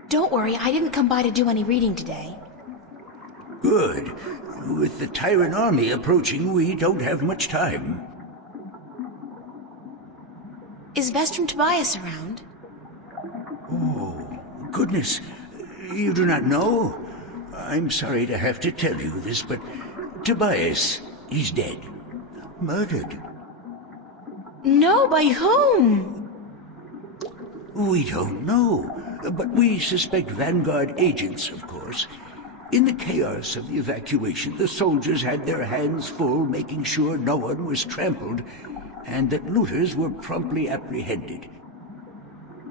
Don't worry, I didn't come by to do any reading today. Good. With the Tyrant army approaching, we don't have much time. Is Vestrum Tobias around? Oh, goodness. You do not know? I'm sorry to have to tell you this, but Tobias, he's dead. Murdered. No, by whom? We don't know, but we suspect Vanguard agents, of course. In the chaos of the evacuation, the soldiers had their hands full making sure no one was trampled, and that looters were promptly apprehended.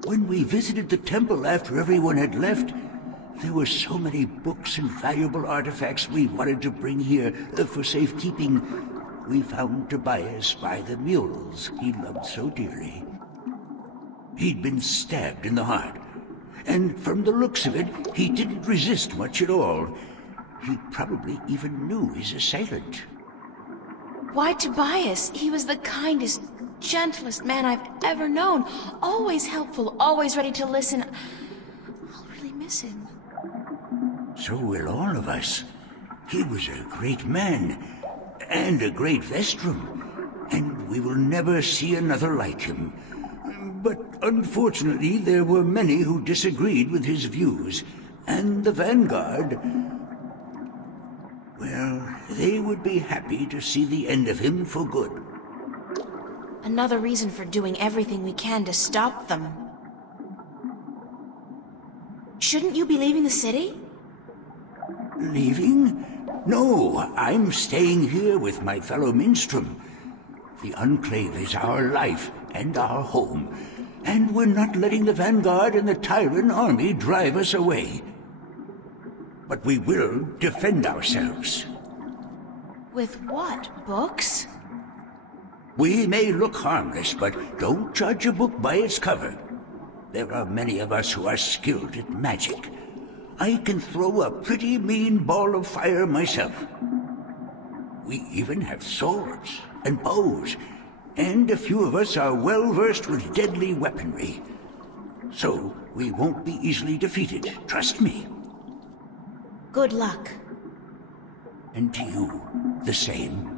When we visited the temple after everyone had left, there were so many books and valuable artifacts we wanted to bring here for safekeeping. We found Tobias by the mules he loved so dearly. He'd been stabbed in the heart, and from the looks of it, he didn't resist much at all. He probably even knew his assailant. Why Tobias? He was the kindest, gentlest man I've ever known. Always helpful, always ready to listen. I'll really miss him. So will all of us. He was a great man, and a great Vestrum, and we will never see another like him. But unfortunately, there were many who disagreed with his views, and the Vanguard, well, they would be happy to see the end of him for good. Another reason for doing everything we can to stop them. Shouldn't you be leaving the city? Leaving? No, I'm staying here with my fellow minstrel. The Enclave is our life and our home, and we're not letting the Vanguard and the Tyrant army drive us away. But we will defend ourselves. With what? Books? We may look harmless, but don't judge a book by its cover. There are many of us who are skilled at magic. I can throw a pretty mean ball of fire myself. We even have swords and bows, and a few of us are well versed with deadly weaponry. So we won't be easily defeated, trust me. Good luck. And to you, the same.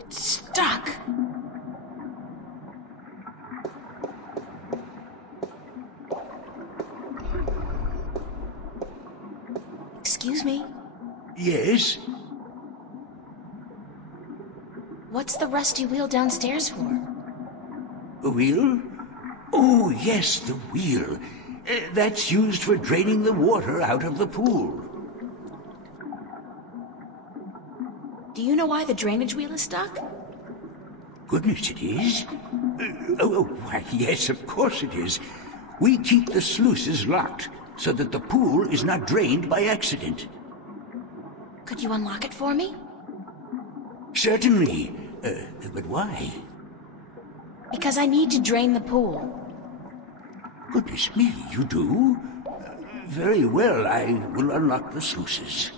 It's stuck. Excuse me? Yes? What's the rusty wheel downstairs for? A wheel? Oh, yes, the wheel. That's used for draining the water out of the pool. Do you know why the drainage wheel is stuck? Goodness, it is. Why, yes, of course it is. We keep the sluices locked so that the pool is not drained by accident. Could you unlock it for me? Certainly. But why? Because I need to drain the pool. Goodness me, you do? Very well, I will unlock the sluices.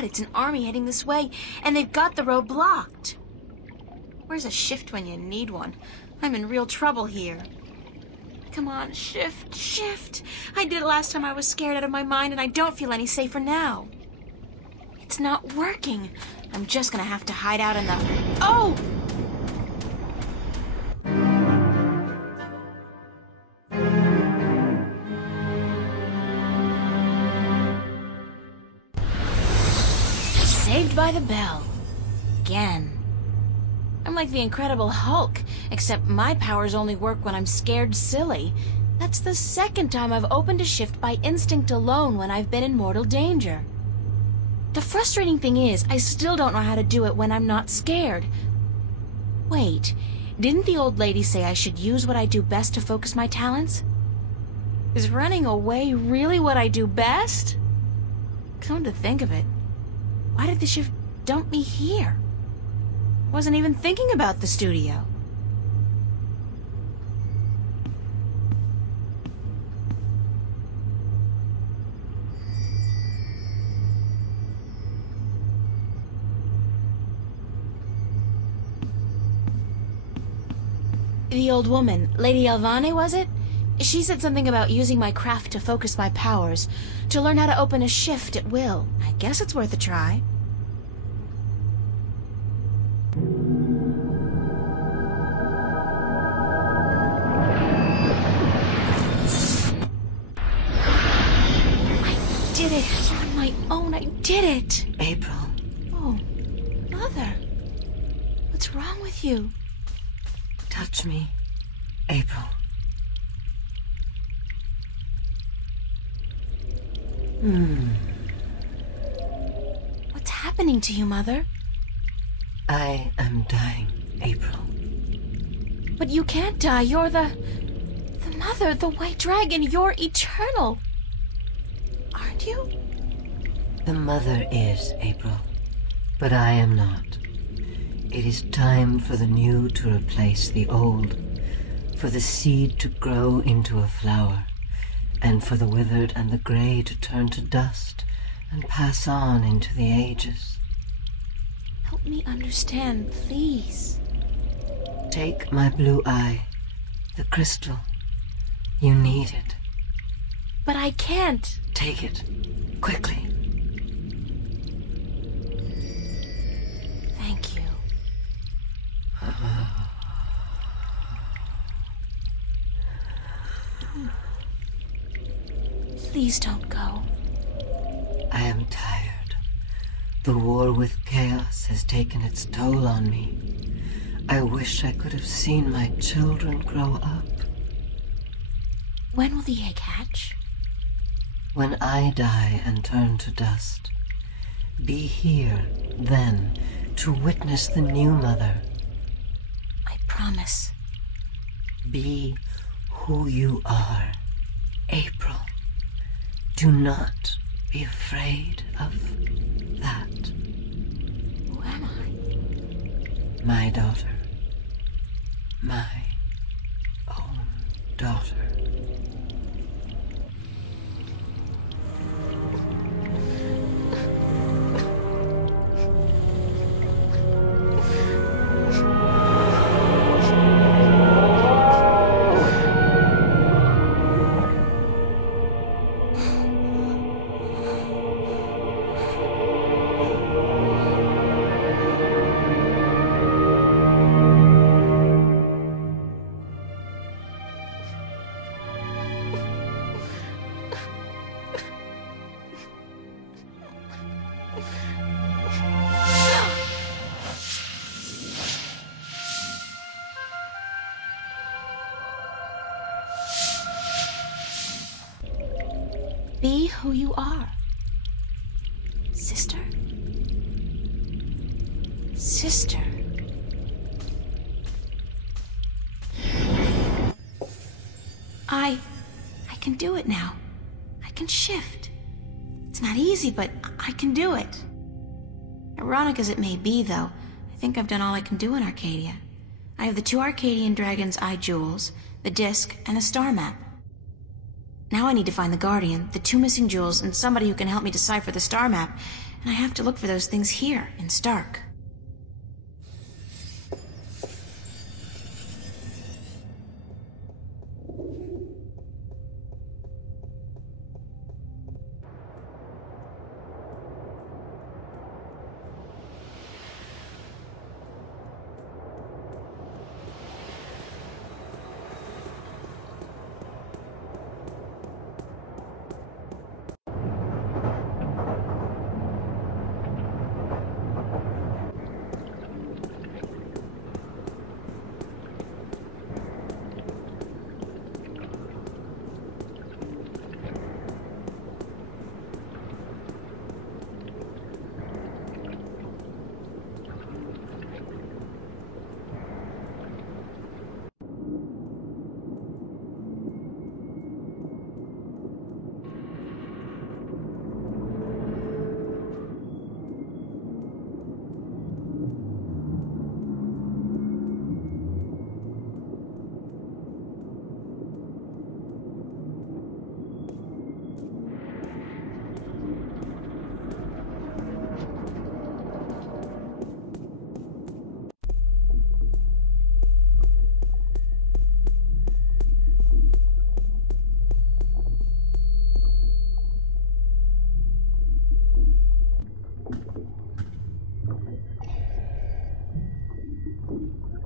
It's an army heading this way, and they've got the road blocked. Where's a shift when you need one? I'm in real trouble here. Come on, shift, shift. I did it last time I was scared out of my mind, and I don't feel any safer now. It's not working. I'm just gonna have to hide out in the... Oh! Saved by the bell. Again. I'm like the Incredible Hulk, except my powers only work when I'm scared silly. That's the second time I've opened a shift by instinct alone when I've been in mortal danger. The frustrating thing is, I still don't know how to do it when I'm not scared. Wait, didn't the old lady say I should use what I do best to focus my talents? Is running away really what I do best? Come to think of it, why did the shift dump me here? I wasn't even thinking about the studio. The old woman, Lady Elvane, was it? She said something about using my craft to focus my powers, to learn how to open a shift at will. I guess it's worth a try. I did it! On my own, I did it! April. Oh, Mother. What's wrong with you? Touch me, April. What's happening to you, Mother? I am dying, April. But you can't die. You're the Mother, the White Dragon. You're eternal. Aren't you? The Mother is, April, but I am not. It is time for the new to replace the old, for the seed to grow into a flower, and for the withered and the gray to turn to dust and pass on into the ages. Help me understand, please. Take my blue eye, the crystal. You need it. But I can't. Take it, quickly. Thank you. Please don't go. I am tired. The war with chaos has taken its toll on me. I wish I could have seen my children grow up. When will the egg hatch? When I die and turn to dust. Be here, then, to witness the new Mother. I promise. Be who you are, April. Do not be afraid of that. Who am I? My daughter. My own daughter. Be who you are. Sister? Sister. I can do it now. I can shift. It's not easy, but I can do it. Ironic as it may be, though, I think I've done all I can do in Arcadia. I have the 2 Arcadian Dragon's Eye jewels, the disc, and a star map. Now I need to find the Guardian, the 2 missing jewels, and somebody who can help me decipher the star map, and I have to look for those things here, in Stark.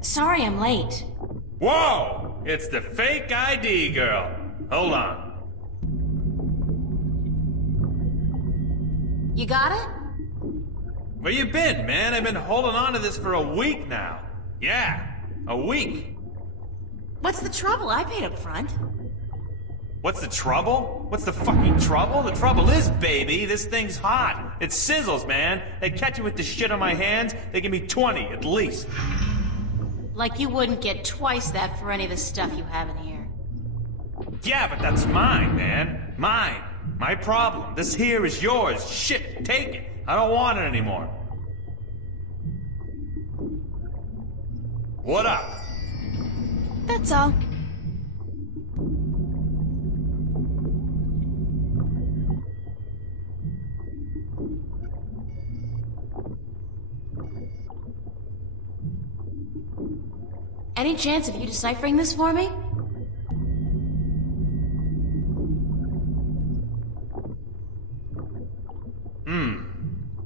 Sorry I'm late. Whoa! It's the fake ID girl. Hold on. You got it? Where you been, man? I've been holding on to this for a week now. Yeah, a week. What's the trouble? I paid up front. What's the trouble? What's the fucking trouble? The trouble is, baby, this thing's hot. It sizzles, man. They catch me with the shit on my hands, they give me 20 at least. Like you wouldn't get twice that for any of the stuff you have in here. Yeah, but that's mine, man. Mine. My problem. This here is yours. Shit, take it. I don't want it anymore. What up? That's all. Any chance of you deciphering this for me?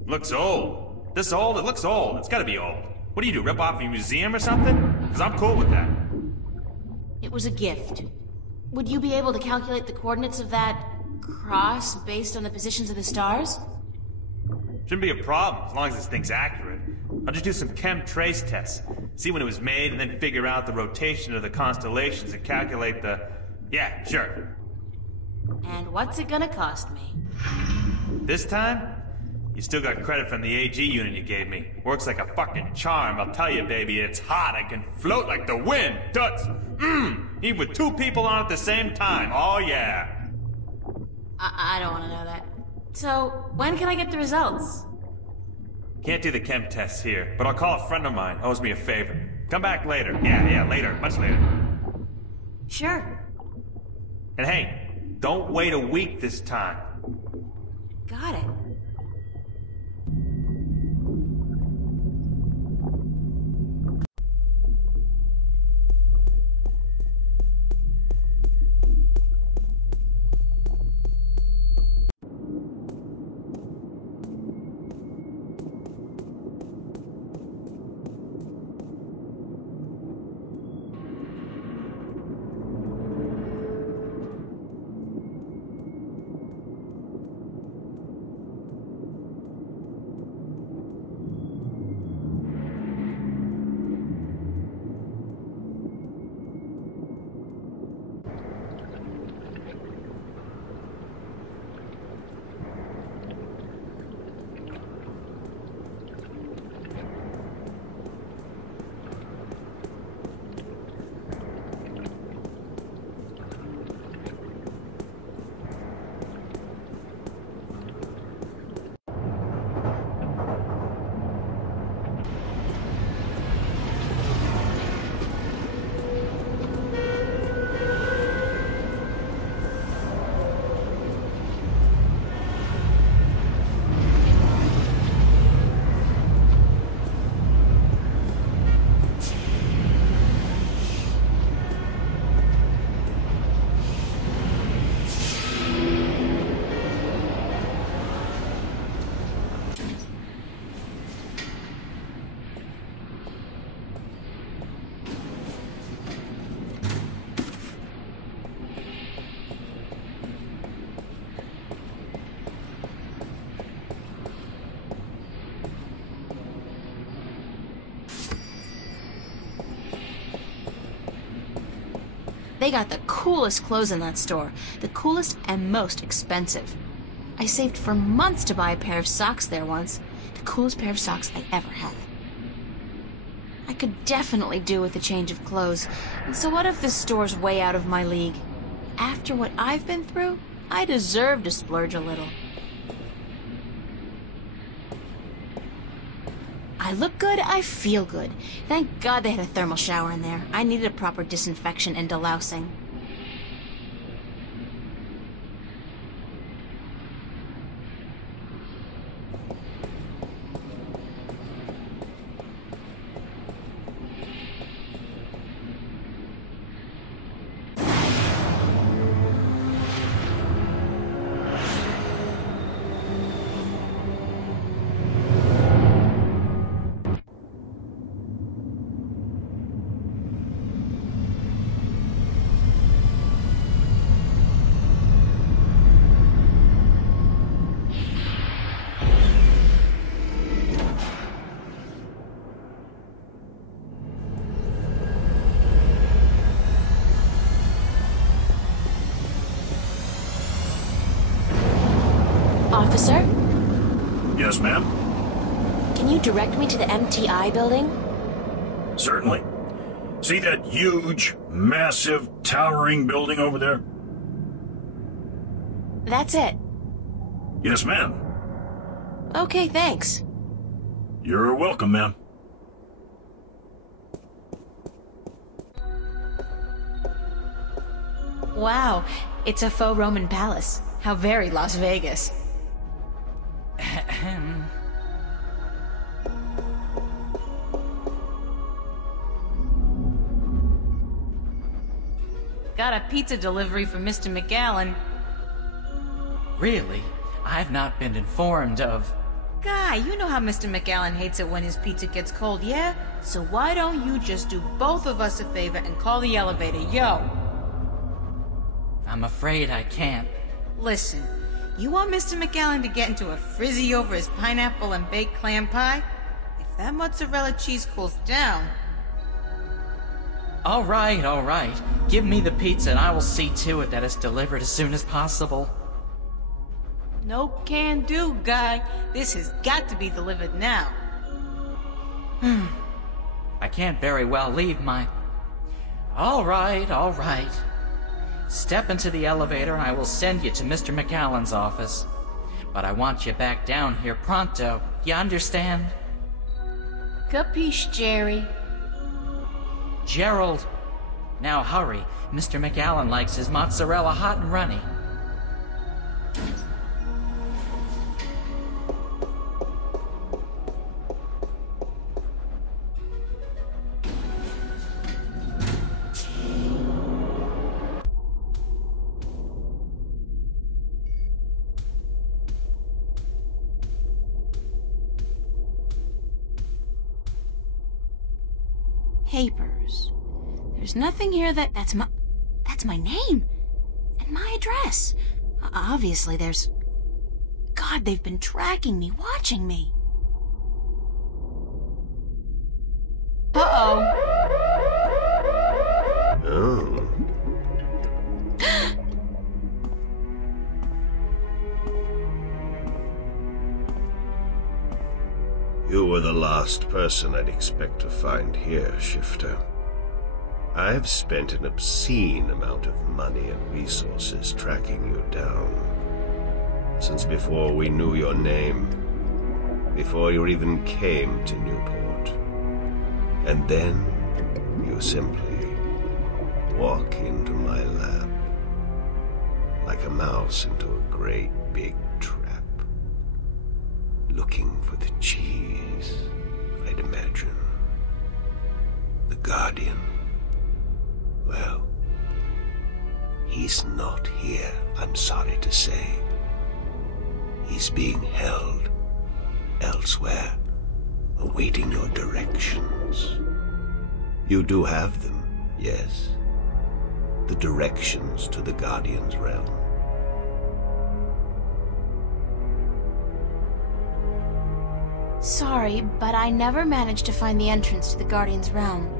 Looks old. This old? It looks old. It's gotta be old. What do you do, rip off a museum or something? Because I'm cool with that. It was a gift. Would you be able to calculate the coordinates of that cross based on the positions of the stars? Shouldn't be a problem, as long as this thing's accurate. I'll just do some chem trace tests. See when it was made, and then figure out the rotation of the constellations and calculate the... Yeah, sure. And what's it gonna cost me? This time? You still got credit from the AG unit you gave me. Works like a fucking charm, I'll tell you, baby. It's hot, I can float like the wind. Toots! Even with 2 people on at the same time. Oh, yeah. I don't want to know that. So, when can I get the results? Can't do the chem tests here, but I'll call a friend of mine. Owes me a favor. Come back later. Yeah, later. Much later. Sure. And hey, don't wait a week this time. Got it. They got the coolest clothes in that store. The coolest and most expensive. I saved for months to buy a pair of socks there once. The coolest pair of socks I ever had. I could definitely do with a change of clothes. So what if this store's way out of my league? After what I've been through, I deserve to splurge a little. I look good, I feel good. Thank God they had a thermal shower in there. I needed a proper disinfection and delousing. Officer? Yes, ma'am? Can you direct me to the MTI building? Certainly. See that huge, massive, towering building over there? That's it. Yes, ma'am. Okay, thanks. You're welcome, ma'am. Wow, it's a faux Roman palace. How very Las Vegas. Got a pizza delivery from Mr. McAllen. Really? I've not been informed of... Guy, you know how Mr. McAllen hates it when his pizza gets cold, yeah? So why don't you just do both of us a favor and call the elevator, yo? I'm afraid I can't. Listen, you want Mr. McAllen to get into a frizzy over his pineapple and baked clam pie? If that mozzarella cheese cools down... All right. Give me the pizza and I will see to it that it's delivered as soon as possible. No can do, Guy. This has got to be delivered now. I can't very well leave my... All right. Step into the elevator and I will send you to Mr. McAllen's office. But I want you back down here pronto. You understand? Capiche, Jerry. Gerald. Now hurry. Mr. McAllen likes his mozzarella hot and runny. Papers. There's nothing here that's my name and my address. Obviously there's... God, they've been tracking me, watching me. Uh-oh. Oh. You were the last person I'd expect to find here, Shifter. I've spent an obscene amount of money and resources tracking you down. Since before we knew your name, before you even came to Newport. And then you simply walk into my lap, like a mouse into a great big trap, looking for the cheese, I'd imagine. The Guardian. Well, he's not here, I'm sorry to say. He's being held elsewhere, awaiting your directions. You do have them, yes. The directions to the Guardian's realm. Sorry, but I never managed to find the entrance to the Guardian's realm.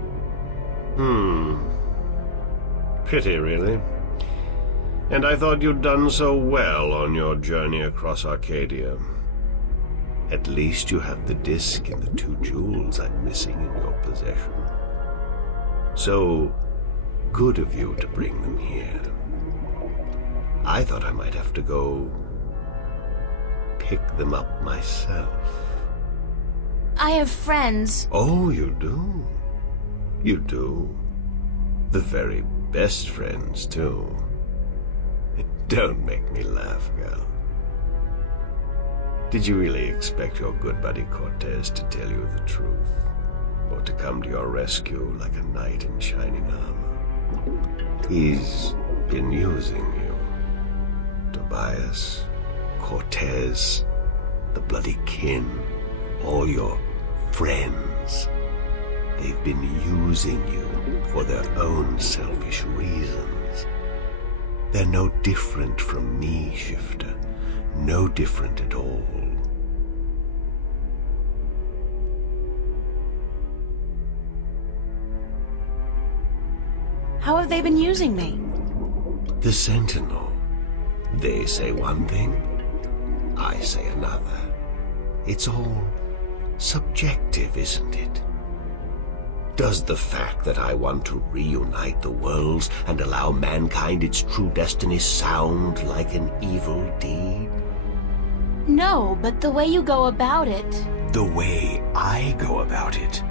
Pity, really. And I thought you'd done so well on your journey across Arcadia. At least you have the disc and the 2 jewels I'm missing in your possession. So good of you to bring them here. I thought I might have to go pick them up myself. I have friends. Oh, you do? You do? The very best friends, too. Don't make me laugh, girl. Did you really expect your good buddy Cortez to tell you the truth? Or to come to your rescue like a knight in shining armor? He's been using you. Tobias, Cortez, the bloody kin, all your friends. They've been using you for their own selfish reasons. They're no different from me, Shifter. No different at all. How have they been using me? The Sentinel. They say one thing, I say another. It's all subjective, isn't it? Does the fact that I want to reunite the worlds and allow mankind its true destiny sound like an evil deed? No, but the way you go about it... The way I go about it?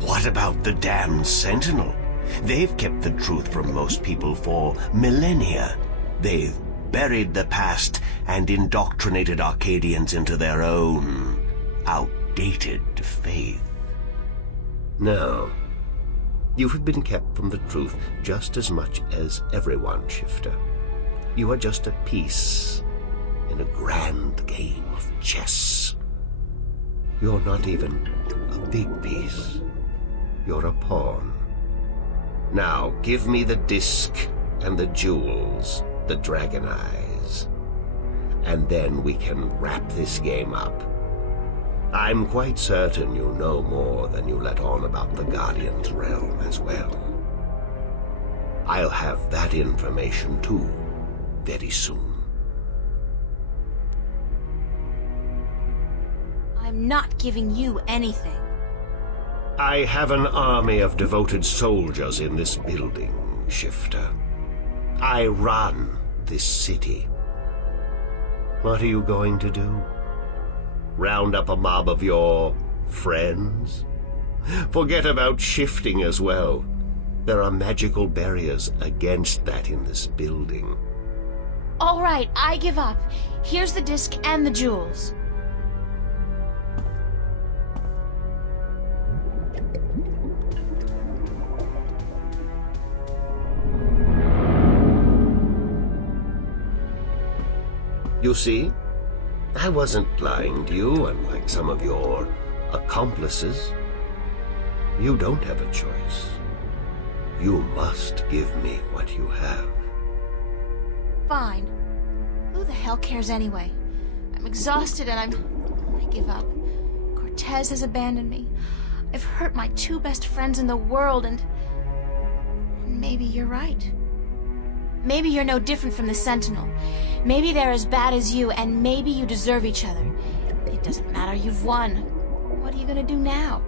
What about the damned Sentinel? They've kept the truth from most people for millennia. They've buried the past and indoctrinated Arcadians into their own outdated faith. No. You have been kept from the truth just as much as everyone, Shifter. You are just a piece in a grand game of chess. You're not even a big piece. You're a pawn. Now, give me the disc and the jewels, the dragon eyes, and then we can wrap this game up. I'm quite certain you know more than you let on about the Guardian's realm as well. I'll have that information too, very soon. I'm not giving you anything. I have an army of devoted soldiers in this building, Shifter. I run this city. What are you going to do? Round up a mob of your friends? Forget about shifting as well. There are magical barriers against that in this building. All right, I give up. Here's the disc and the jewels. You see? I wasn't lying to you, unlike some of your accomplices. You don't have a choice. You must give me what you have. Fine. Who the hell cares anyway? I'm exhausted and I give up. Cortez has abandoned me. I've hurt my two best friends in the world and maybe you're right. Maybe you're no different from the Sentinel. Maybe they're as bad as you, and maybe you deserve each other. It doesn't matter, you've won. What are you gonna do now?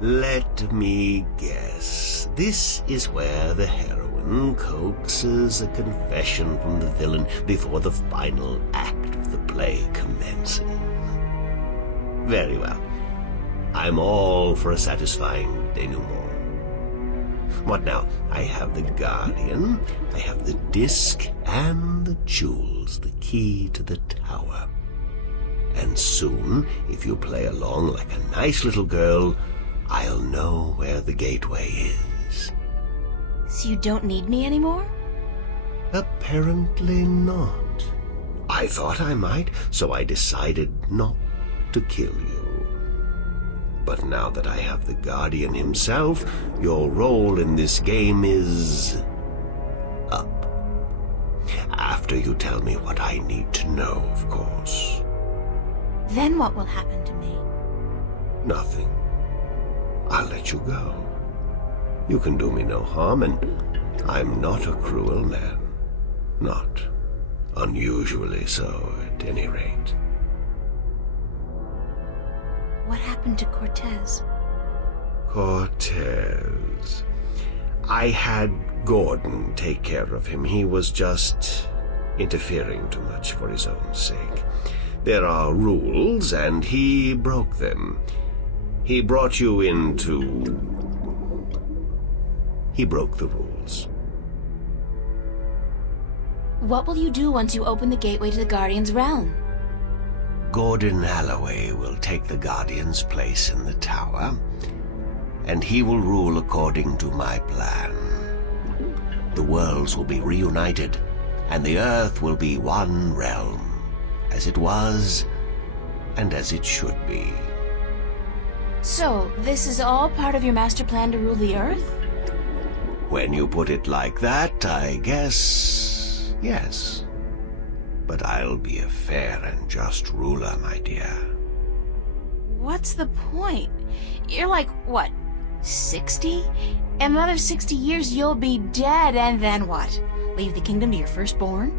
Let me guess. This is where the heroine coaxes a confession from the villain before the final act of the play commences. Very well. I'm all for a satisfying denouement. What now? I have the Guardian, I have the disc, and the jewels, the key to the tower. And soon, if you play along like a nice little girl, I'll know where the gateway is. So you don't need me anymore? Apparently not. I thought I might, so I decided not to kill you. But now that I have the Guardian himself, your role in this game is up. After you tell me what I need to know, of course. Then what will happen to me? Nothing. I'll let you go. You can do me no harm, and I'm not a cruel man. Not unusually so, at any rate. What happened to Cortez? Cortez. I had Gordon take care of him. He was just interfering too much for his own sake. There are rules, and he broke them. He brought you into... He broke the rules. What will you do once you open the gateway to the Guardian's realm? Gordon Alloway will take the Guardian's place in the tower, and he will rule according to my plan. The worlds will be reunited, and the Earth will be one realm, as it was, and as it should be. So, this is all part of your master plan to rule the Earth? When you put it like that, I guess, yes. But I'll be a fair and just ruler, my dear. What's the point? You're like, what, 60? In another 60 years you'll be dead, and then what? Leave the kingdom to your firstborn?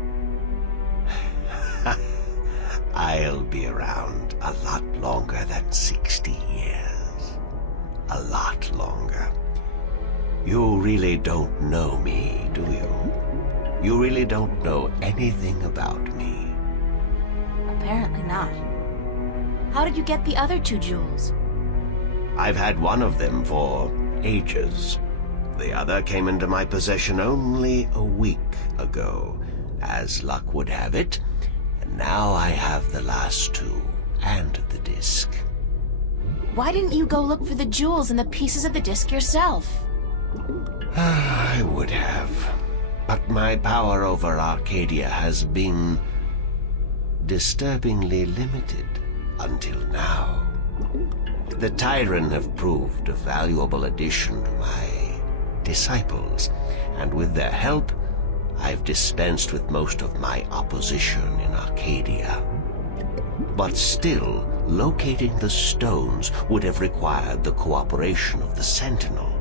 I'll be around a lot longer than 60 years. A lot longer. You really don't know me, do you? You really don't know anything about me. Apparently not. How did you get the other 2 jewels? I've had one of them for ages. The other came into my possession only a week ago, as luck would have it, and now I have the last 2 and the disc. Why didn't you go look for the jewels and the pieces of the disc yourself? I would have, but my power over Arcadia has been disturbingly limited until now. The Tyrant have proved a valuable addition to my disciples, and with their help, I've dispensed with most of my opposition in Arcadia. But still, locating the stones would have required the cooperation of the Sentinel.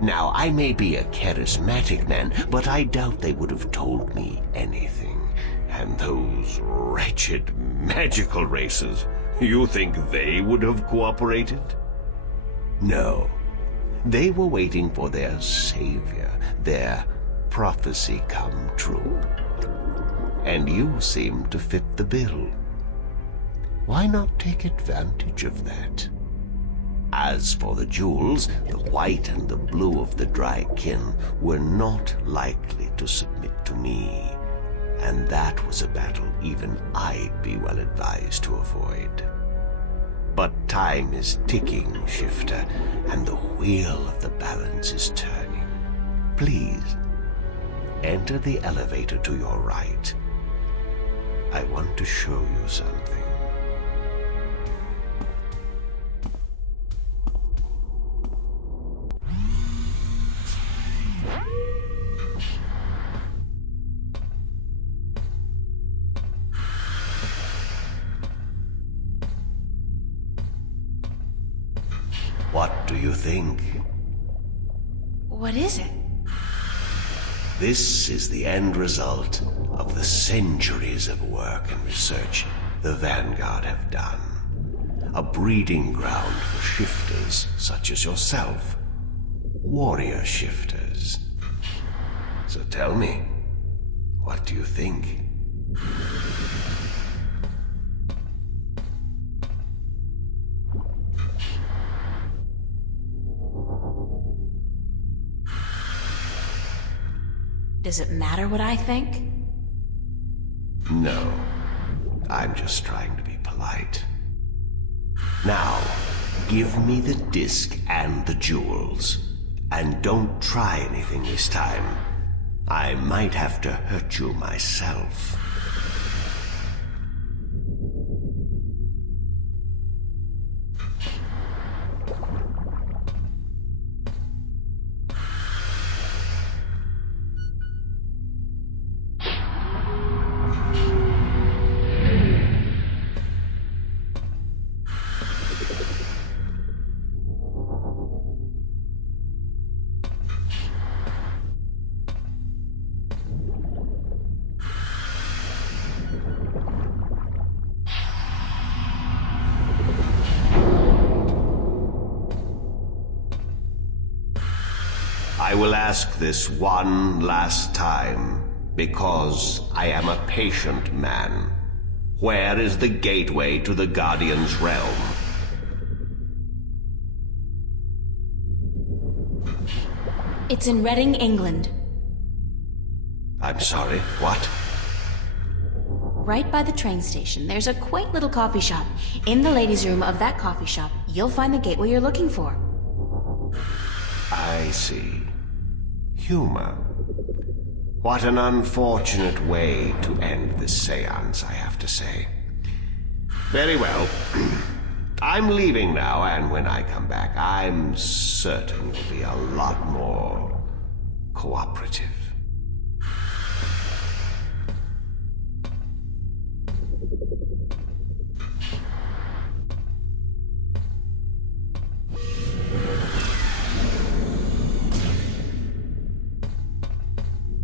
Now, I may be a charismatic man, but I doubt they would have told me anything. And those wretched magical races, you think they would have cooperated? No. They were waiting for their savior, their prophecy come true. And you seem to fit the bill. Why not take advantage of that? As for the jewels, the white and the blue of the Drykin were not likely to submit to me, and that was a battle even I'd be well advised to avoid. But time is ticking, Shifter, and the wheel of the balance is turning. Please, enter the elevator to your right. I want to show you something. What do you think? What is it? This is the end result of the centuries of work and research the Vanguard have done. A breeding ground for shifters such as yourself. Warrior shifters. So tell me, what do you think? Does it matter what I think? No. I'm just trying to be polite. Now, give me the disc and the jewels. And don't try anything this time. I might have to hurt you myself. I will ask this one last time, because I am a patient man. Where is the gateway to the Guardian's realm? It's in Reading, England. I'm sorry, what? Right by the train station, there's a quaint little coffee shop. In the ladies' room of that coffee shop, you'll find the gateway you're looking for. I see. Humor. What an unfortunate way to end this seance, I have to say. Very well. I'm leaving now, and when I come back, I'm certain you'll be a lot more cooperative.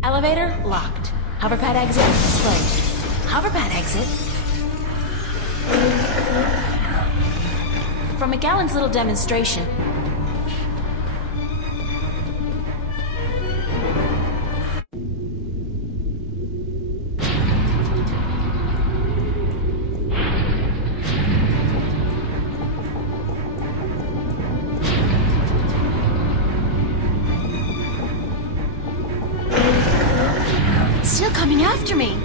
Elevator locked. Hoverpad exit closed. Hoverpad exit From McGowan's little demonstration, it's still coming after me.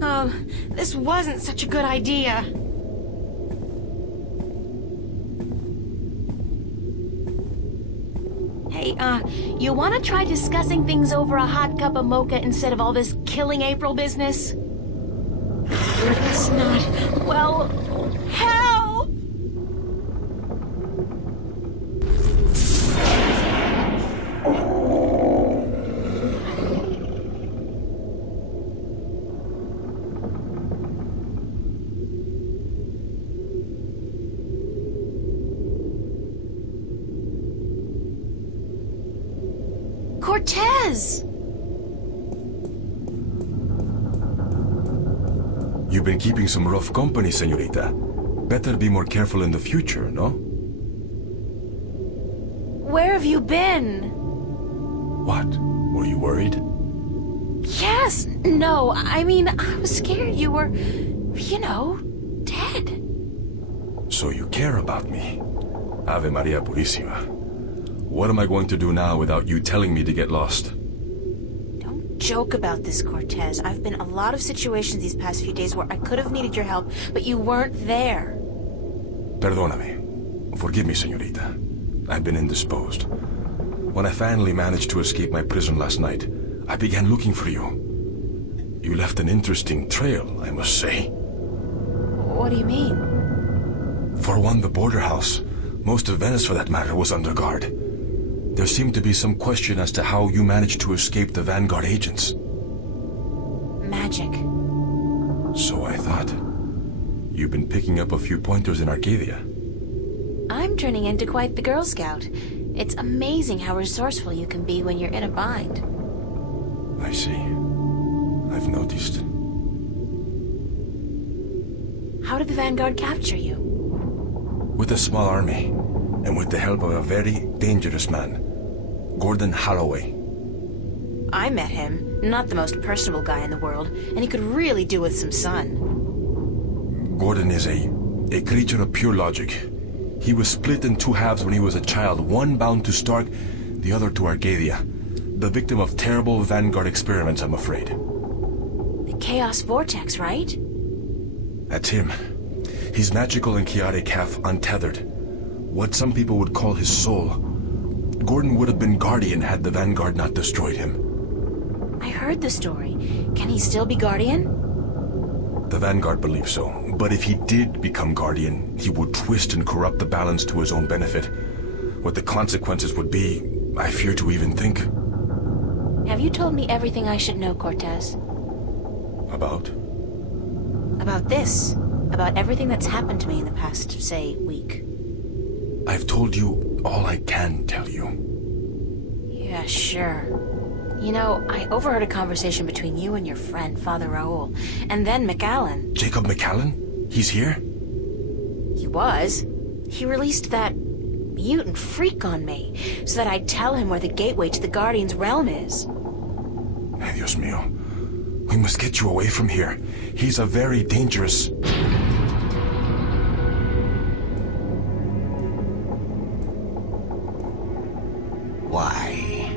Oh, this wasn't such a good idea. Hey, you want to try discussing things over a hot cup of mocha instead of all this killing April business? It's not. Well, help! Cortez! You've been keeping some rough company, señorita. Better be more careful in the future, no? Where have you been? What? Were you worried? Yes, no, I mean, I was scared you were, you know, dead. So you care about me. Ave Maria Purísima. What am I going to do now without you telling me to get lost? Don't joke about this, Cortez. I've been in a lot of situations these past few days where I could have needed your help, but you weren't there. Perdóname. Forgive me, señorita. I've been indisposed. When I finally managed to escape my prison last night, I began looking for you. You left an interesting trail, I must say. What do you mean? For one, the border house, most of Venice for that matter, was under guard. There seemed to be some question as to how you managed to escape the Vanguard agents. Magic. So I thought. You've been picking up a few pointers in Arcadia. I'm turning into quite the Girl Scout. It's amazing how resourceful you can be when you're in a bind. I see. I've noticed. How did the Vanguard capture you? With a small army, and with the help of a very dangerous man, Gordon Holloway. I met him. Not the most personable guy in the world, and he could really do with some sun. Gordon is a creature of pure logic. He was split in two halves when he was a child, one bound to Stark, the other to Arcadia. The victim of terrible Vanguard experiments, I'm afraid. The Chaos Vortex, right? That's him. He's magical and chaotic, half untethered. What some people would call his soul. Gordon would have been Guardian had the Vanguard not destroyed him. I heard the story. Can he still be Guardian? The Vanguard believes so. But if he did become Guardian, he would twist and corrupt the balance to his own benefit. What the consequences would be, I fear to even think. Have you told me everything I should know, Cortez? About? About this. About everything that's happened to me in the past, say, week. I've told you all I can tell you. Yeah, sure. You know, I overheard a conversation between you and your friend, Father Raoul, and then McAllen. Jacob McAllen? He's here? He was. He released that mutant freak on me, so that I'd tell him where the gateway to the Guardian's realm is. Ay, Dios mío. We must get you away from here. He's a very dangerous... Why,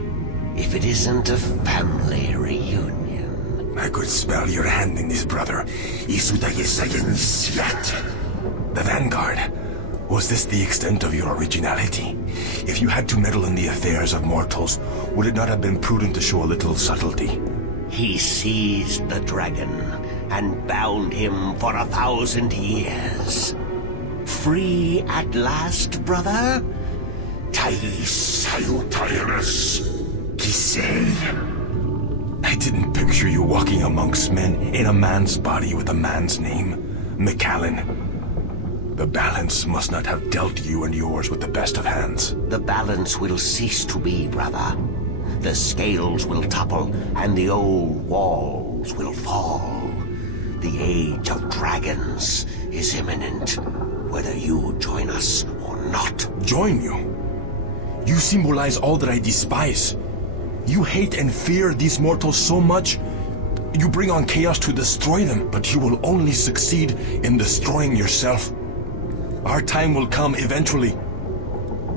if it isn't a family reunion. I could smell your hand in this, brother. The Vanguard. Was this the extent of your originality? If you had to meddle in the affairs of mortals, would it not have been prudent to show a little subtlety? He seized the dragon and bound him for 1,000 years. Free at last, brother? I didn't picture you walking amongst men in a man's body with a man's name. McAllen. The balance must not have dealt you and yours with the best of hands. The balance will cease to be, brother. The scales will topple and the old walls will fall. The age of dragons is imminent, whether you join us or not. Join you? You symbolize all that I despise. You hate and fear these mortals so much. You bring on chaos to destroy them, but you will only succeed in destroying yourself. Our time will come eventually,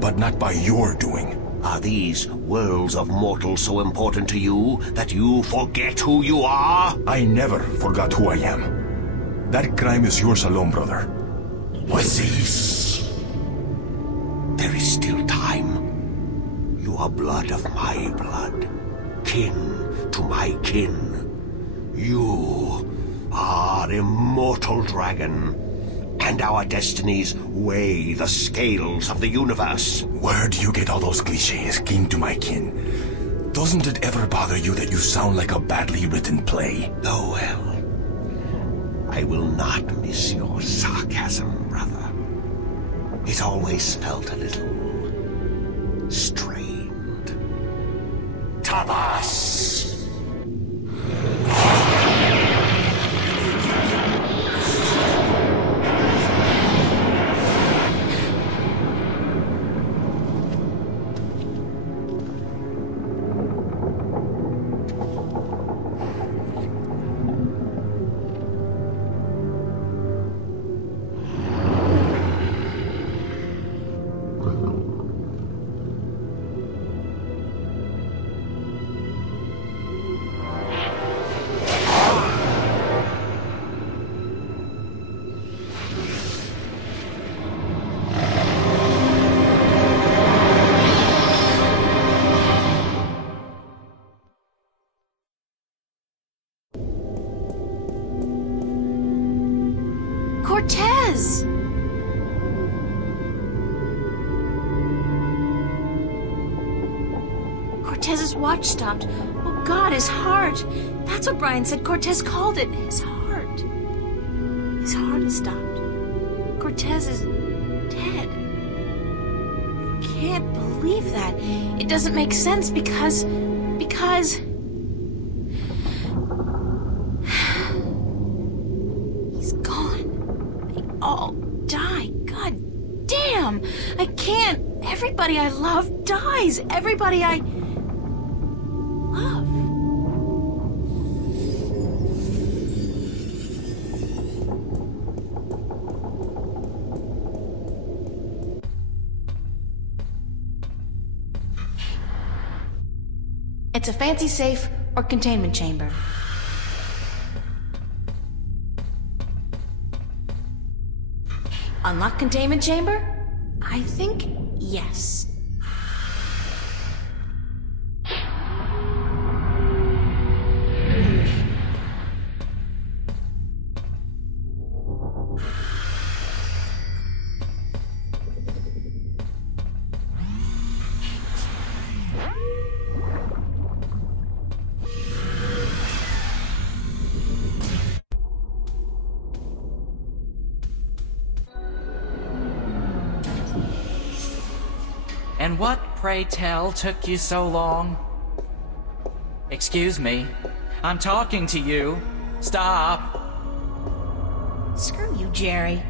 but not by your doing. Are these worlds of mortals so important to you that you forget who you are? I never forgot who I am. That crime is yours alone, brother. What's this? There is still time. You are blood of my blood, kin to my kin. You are immortal dragon, and our destinies weigh the scales of the universe. Where do you get all those cliches, kin to my kin? Doesn't it ever bother you that you sound like a badly written play? Oh, well. I will not miss your sarcasm, brother. It always felt a little strained. Tabas! Cortez! Cortez's watch stopped. Oh God, his heart. That's what Brian said Cortez called it. His heart. His heart has stopped. Cortez is dead. I can't believe that. It doesn't make sense because... He's gone. They all die. God damn! I can't. Everybody I love dies. Everybody I love. It's a fancy safe or containment chamber. Unlock containment chamber? I think yes. And what, pray tell, took you so long? Excuse me. I'm talking to you. Stop. Screw you, Jerry.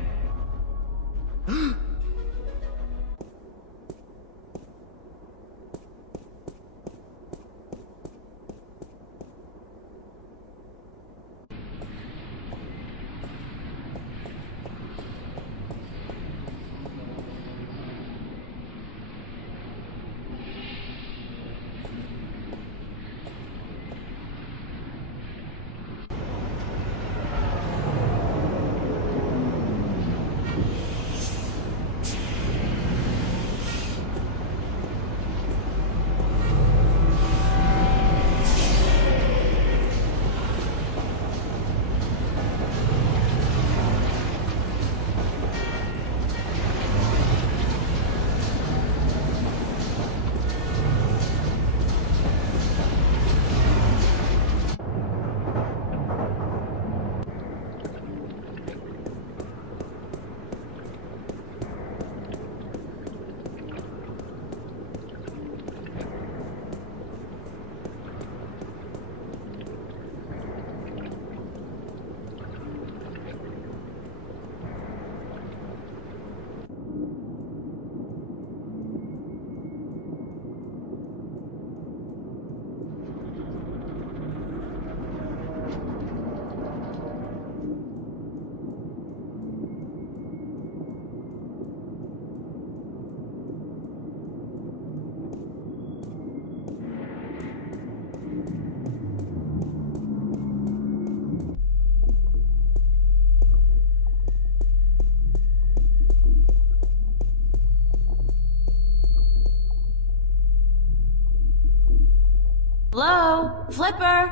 Hello? Flipper?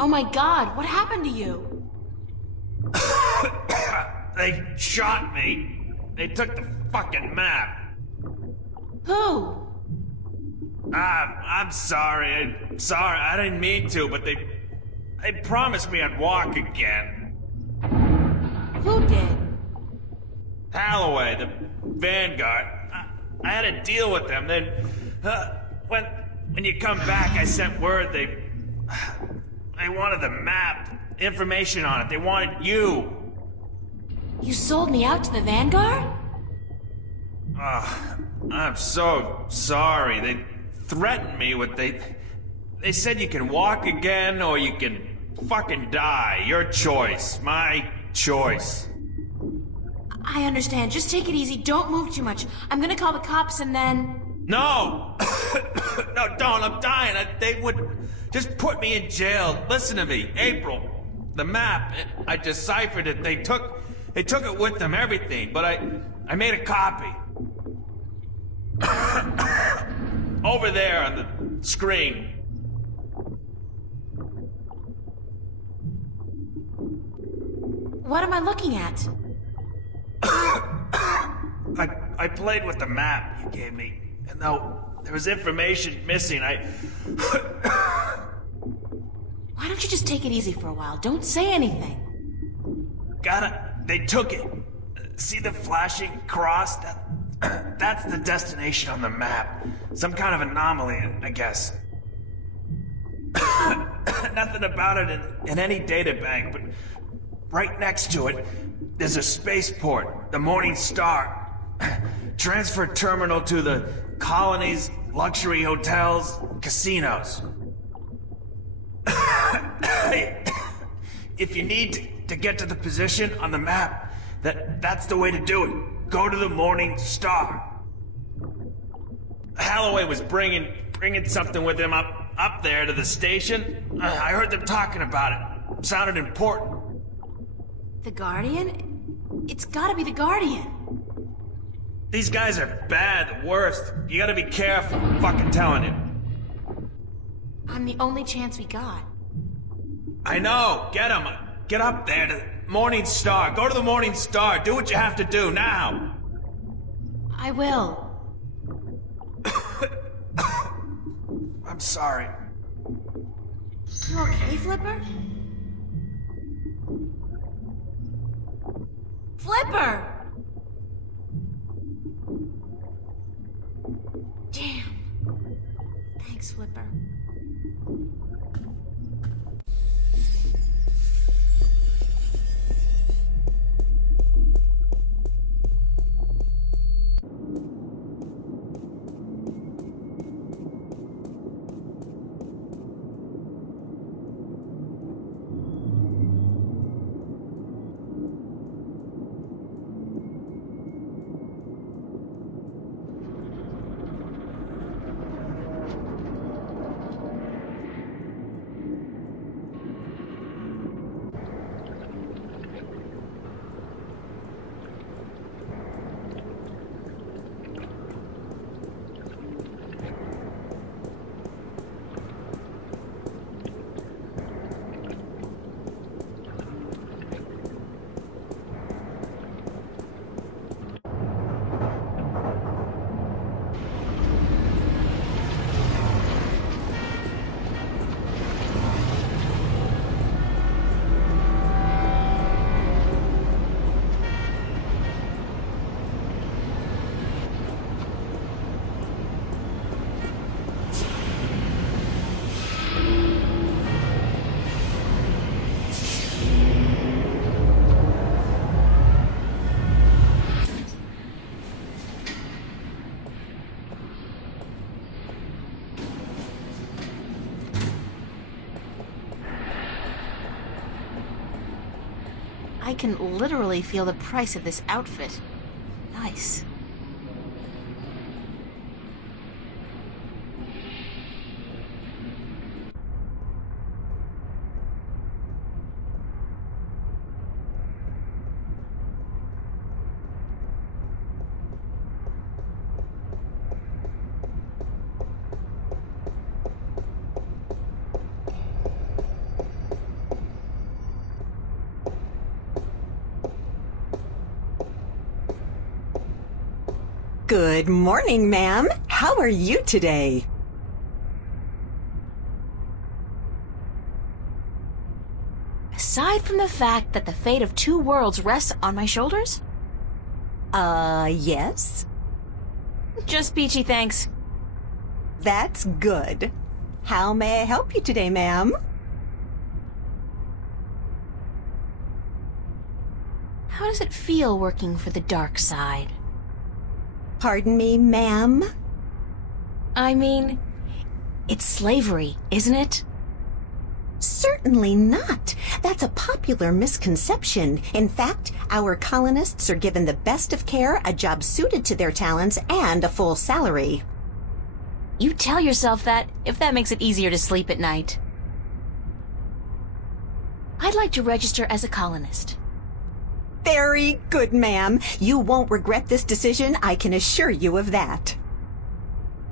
Oh my god, what happened to you? They shot me. They took the fucking map. Who? I'm sorry. I didn't mean to, but they promised me I'd walk again. Who did? Holloway, the Vanguard. I had a deal with them. Then, when you come back, I sent word they wanted the map, information on it. They wanted you. You sold me out to the Vanguard? I'm so sorry. They threatened me with they said you can walk again or you can fucking die. Your choice. My choice. I understand. Just take it easy. Don't move too much. I'm gonna call the cops and then... No! No, don't. I'm dying. They would just put me in jail. Listen to me. April. The map. I deciphered it. They took it with them, everything. But I made a copy. Over there on the screen. What am I looking at? I played with the map you gave me, and though there was information missing, Why don't you just take it easy for a while? Don't say anything. They took it. See the flashing cross? That's the destination on the map. Some kind of anomaly, I guess. Nothing about it in any databank, but right next to it, there's a spaceport, the Morning Star. Transfer terminal to the colonies, luxury hotels, casinos. If you need to get to the position on the map, that's the way to do it. Go to the Morning Star. Holloway was bringing something with him up there to the station. I heard them talking about it. Sounded important. The Guardian? It's gotta be the Guardian. These guys are bad, the worst. You gotta be careful. I'm fucking telling you. I'm the only chance we got. I know. Get him. Get up there to the Morning Star. Go to the Morning Star. Do what you have to do now. I will. I'm sorry. You okay, Flipper? Flipper! Damn. Thanks, Flipper. I can literally feel the price of this outfit. Nice. Good morning, ma'am. How are you today? Aside from the fact that the fate of 2 worlds rests on my shoulders? Yes? Just peachy, thanks. That's good. How may I help you today, ma'am? How does it feel working for the dark side? Pardon me, ma'am? I mean, it's slavery, isn't it? Certainly not. That's a popular misconception. In fact, our colonists are given the best of care, a job suited to their talents, and a full salary. You tell yourself that if that makes it easier to sleep at night. I'd like to register as a colonist. Very good, ma'am. You won't regret this decision, I can assure you of that.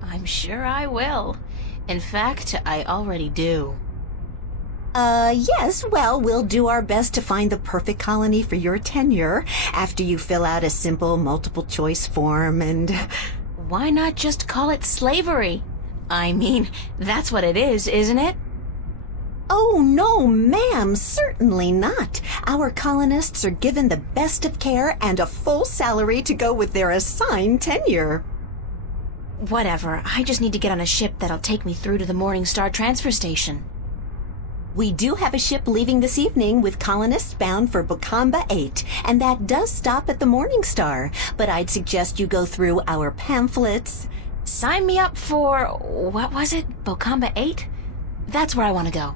I'm sure I will. In fact, I already do. Yes, well, we'll do our best to find the perfect colony for your tenure after you fill out a simple multiple-choice form and... Why not just call it slavery? I mean, that's what it is, isn't it? Oh, no, ma'am, certainly not. Our colonists are given the best of care and a full salary to go with their assigned tenure. Whatever, I just need to get on a ship that'll take me through to the Morningstar transfer station. We do have a ship leaving this evening with colonists bound for Bokamba 8, and that does stop at the Morningstar. But I'd suggest you go through our pamphlets. Sign me up for, what was it, Bokamba 8? That's where I want to go.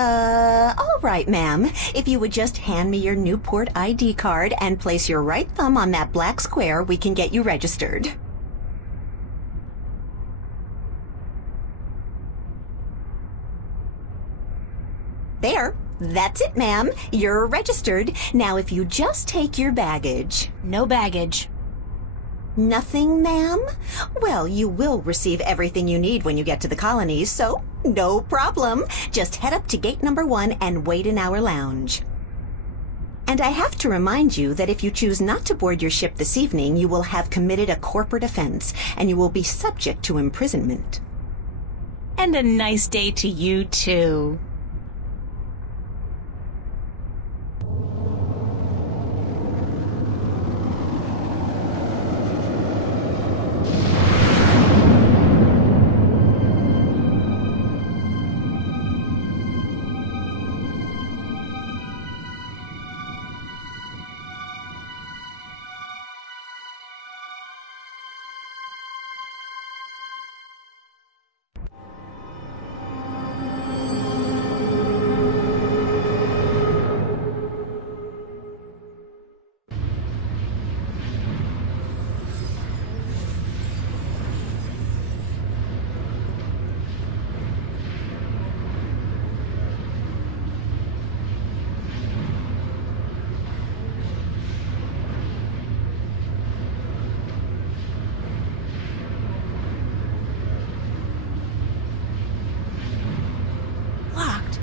All right, ma'am. If you would just hand me your Newport ID card and place your right thumb on that black square, we can get you registered. There. That's it, ma'am. You're registered. Now, if you just take your baggage. No baggage. Nothing, ma'am? Well, you will receive everything you need when you get to the colonies, so no problem. Just head up to gate number 1 and wait in our lounge. And I have to remind you that if you choose not to board your ship this evening, you will have committed a corporate offense, and you will be subject to imprisonment. And a nice day to you, too.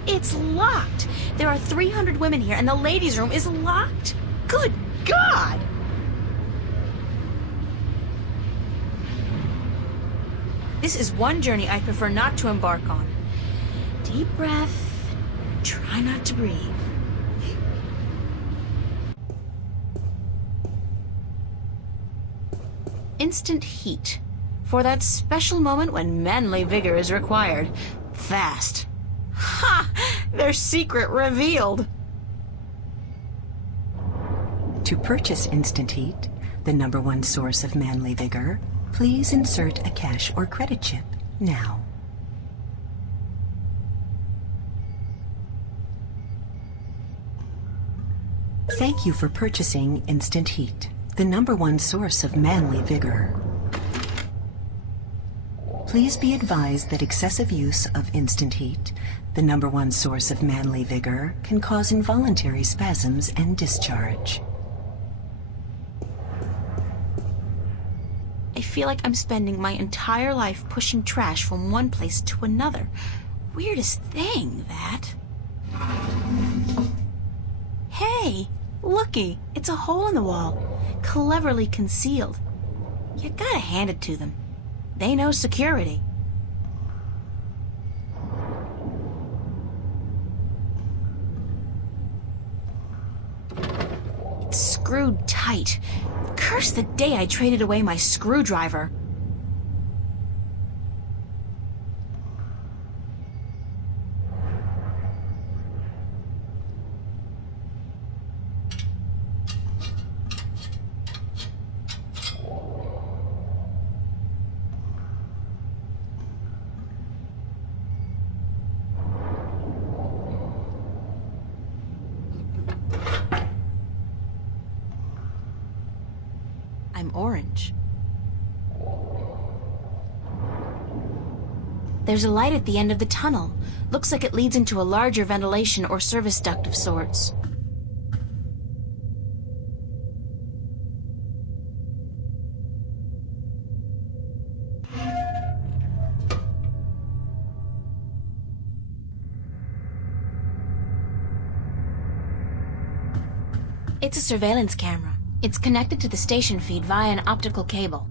It's locked. There are 300 women here, and the ladies' room is locked. Good God! This is one journey I prefer not to embark on. Deep breath. Try not to breathe. Instant heat. For that special moment when manly vigor is required. Fast. Ha! Their secret revealed! To purchase Instant Heat, the #1 source of manly vigor, please insert a cash or credit chip now. Thank you for purchasing Instant Heat, the #1 source of manly vigor. Please be advised that excessive use of Instant Heat, the #1 source of manly vigor, can cause involuntary spasms and discharge. I feel like I'm spending my entire life pushing trash from one place to another. Weirdest thing, that. Hey, looky, it's a hole in the wall, cleverly concealed. You gotta hand it to them. They know security. It's screwed tight. Curse the day I traded away my screwdriver. I'm orange. There's a light at the end of the tunnel. Looks like it leads into a larger ventilation or service duct of sorts. It's a surveillance camera. It's connected to the station feed via an optical cable.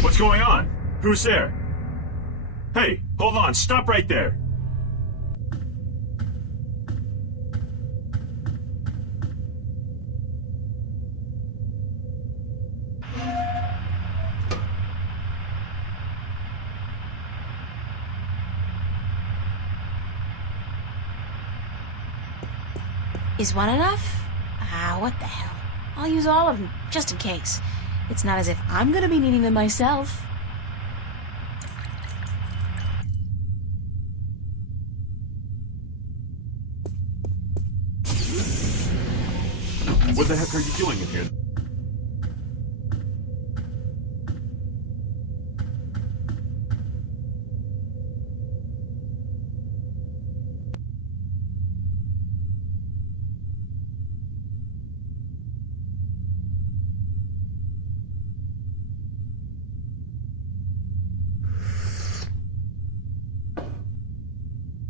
What's going on? Who's there? Hey, hold on, stop right there. Is one enough? Ah, what the hell. I'll use all of them, just in case. It's not as if I'm gonna be needing them myself. What the heck are you doing in here?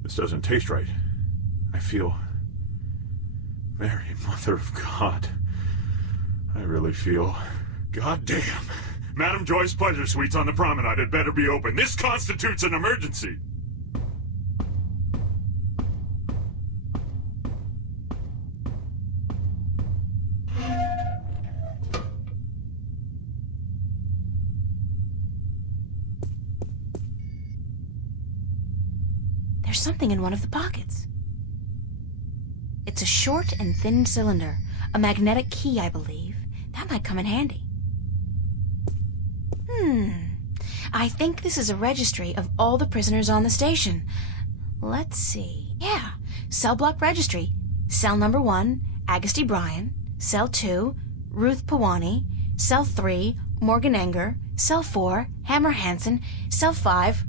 This doesn't taste right. I feel... Mary, Mother of God. I really feel... Goddamn. Madam Joy's Pleasure Suites on the promenade had better be open. This constitutes an emergency. There's something in one of the pockets. It's a short and thin cylinder. A magnetic key, I believe. That might come in handy. I think this is a registry of all the prisoners on the station. Let's see. Yeah. Cell block registry. Cell number 1, Agusty Bryan. Cell 2, Ruth Pawani. Cell 3, Morgan Enger. Cell 4, Hammer Hansen. Cell 5,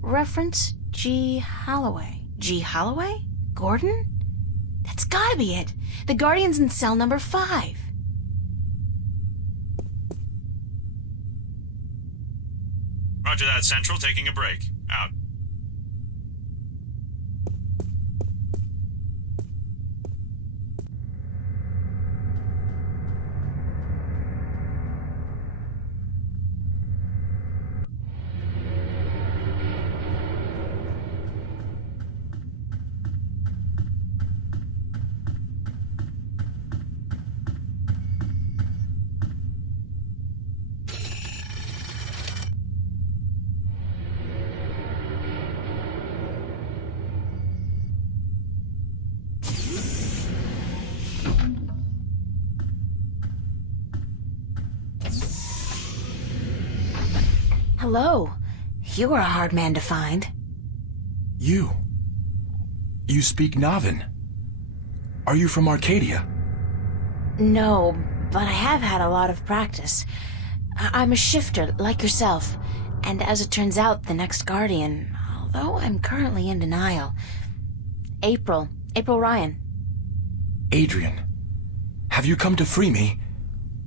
reference G. Holloway. G. Holloway? Gordon? That's gotta be it. The Guardian's in cell number 5. Roger that, Central. Taking a break. Out. Hello. You were a hard man to find. You speak Navin. Are you from Arcadia? No, but I have had a lot of practice. I'm a shifter, like yourself. And as it turns out, the next Guardian, although I'm currently in denial. April Ryan. Adrian. Have you come to free me?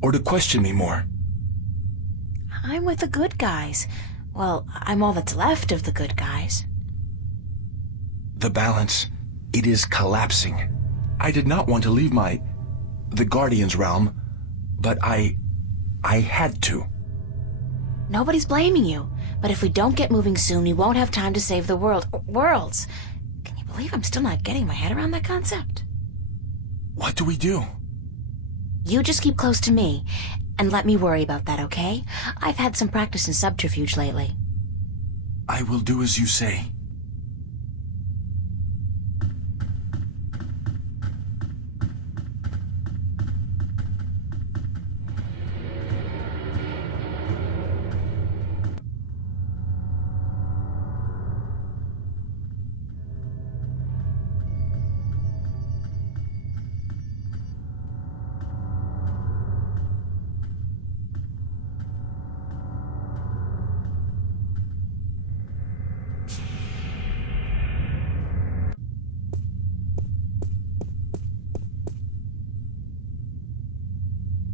Or to question me more? I'm with the good guys. Well, I'm all that's left of the good guys. The balance, it is collapsing. I did not want to leave the Guardian's realm, but I had to. Nobody's blaming you, but if we don't get moving soon, we won't have time to save the worlds. Can you believe I'm still not getting my head around that concept? What do we do? You just keep close to me, and let me worry about that, okay? I've had some practice in subterfuge lately. I will do as you say.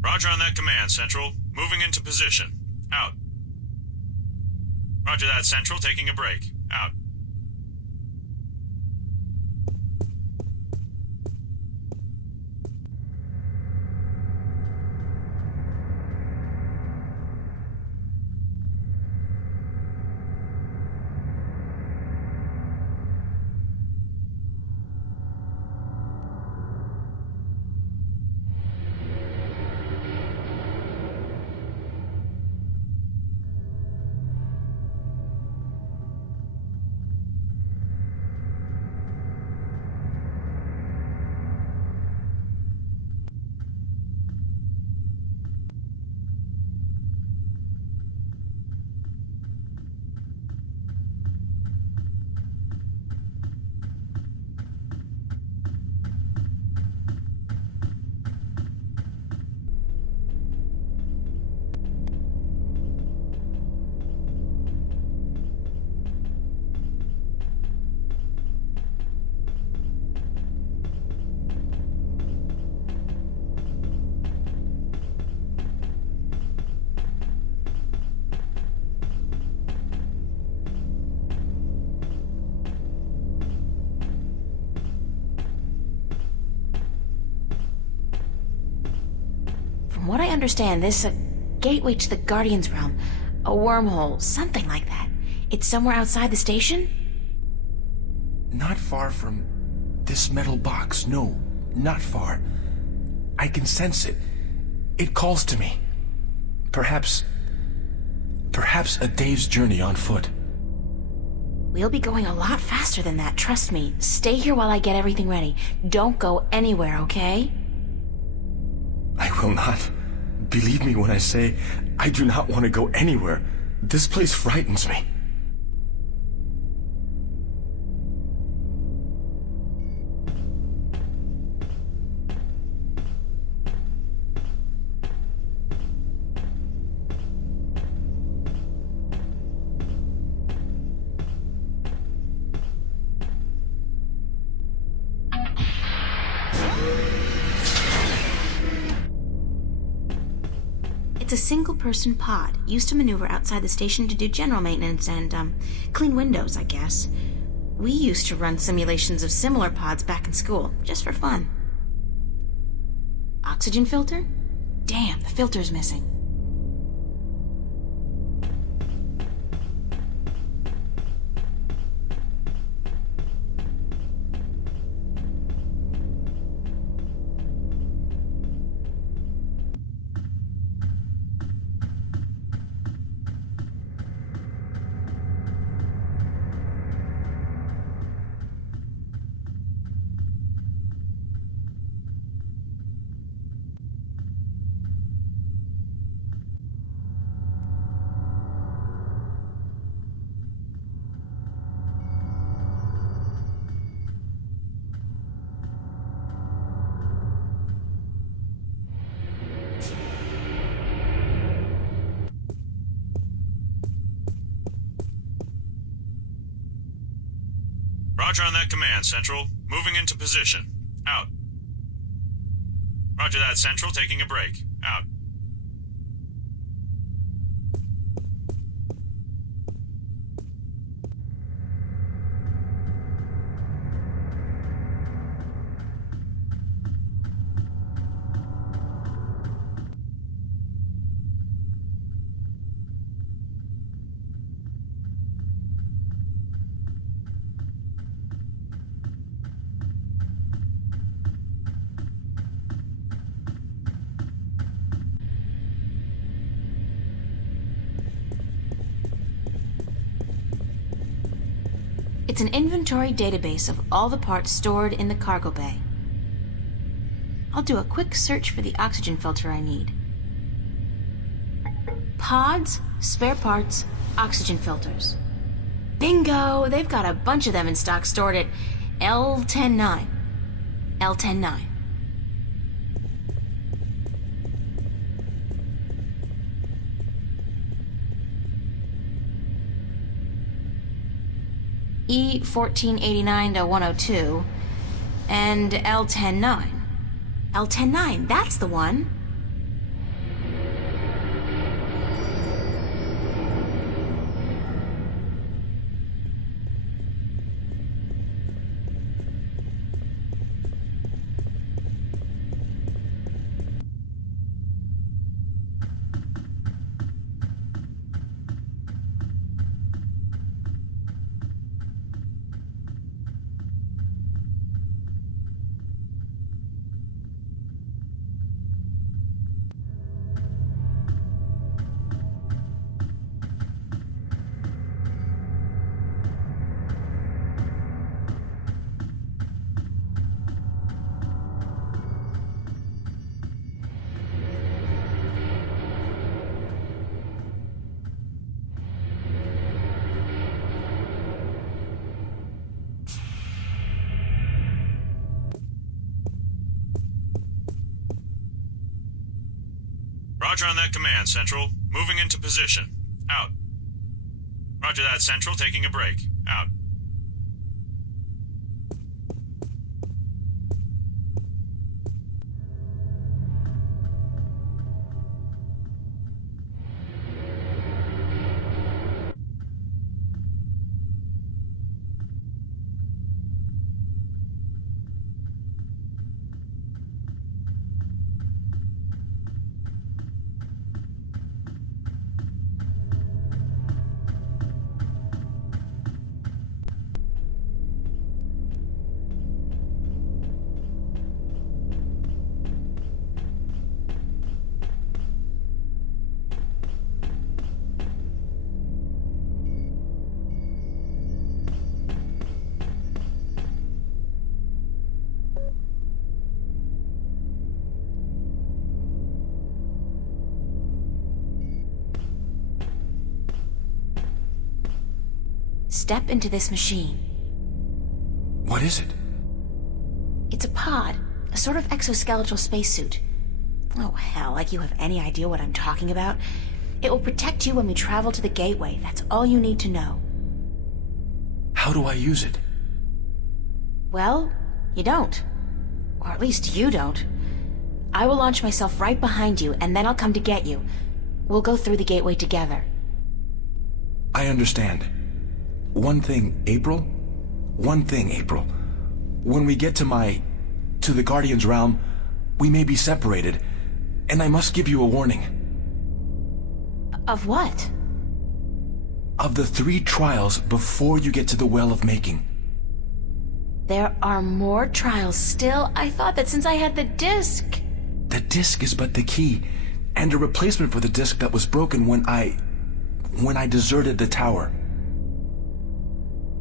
Roger on that command, Central. Moving into position. Out. Roger that, Central. Taking a break. Out. From what I understand, this gateway to the Guardian's realm, a wormhole, something like that. It's somewhere outside the station? Not far from this metal box. No, not far. I can sense it. It calls to me. Perhaps a day's journey on foot. We'll be going a lot faster than that, trust me. Stay here while I get everything ready. Don't go anywhere, okay? I will not. Believe me when I say I do not want to go anywhere. This place frightens me. It's a single-person pod, used to maneuver outside the station to do general maintenance and, clean windows, I guess. We used to run simulations of similar pods back in school, just for fun. Oxygen filter? Damn, the filter's missing. Roger on that command, Central. Moving into position. Out. Roger that, Central. Taking a break. Out. It's an inventory database of all the parts stored in the cargo bay. I'll do a quick search for the oxygen filter I need. Pods, spare parts, oxygen filters. Bingo! They've got a bunch of them in stock stored at L109. L109. E1489-102 and L109. L109, that's the one. Roger on that command, Central. Moving into position. Out. Roger that, Central. Taking a break. Out. Step into this machine. What is it? It's a pod, a sort of exoskeletal spacesuit. Oh, hell, like you have any idea what I'm talking about. It will protect you when we travel to the gateway. That's all you need to know. How do I use it? Well, you don't. Or at least you don't. I will launch myself right behind you, and then I'll come to get you. We'll go through the gateway together. I understand. One thing, April. When we get to the Guardian's realm, we may be separated, and I must give you a warning. Of what? Of the 3 trials before you get to the Well of Making. There are more trials still? I thought that since I had the disc... The disc is but the key, and a replacement for the disc that was broken when I deserted the tower.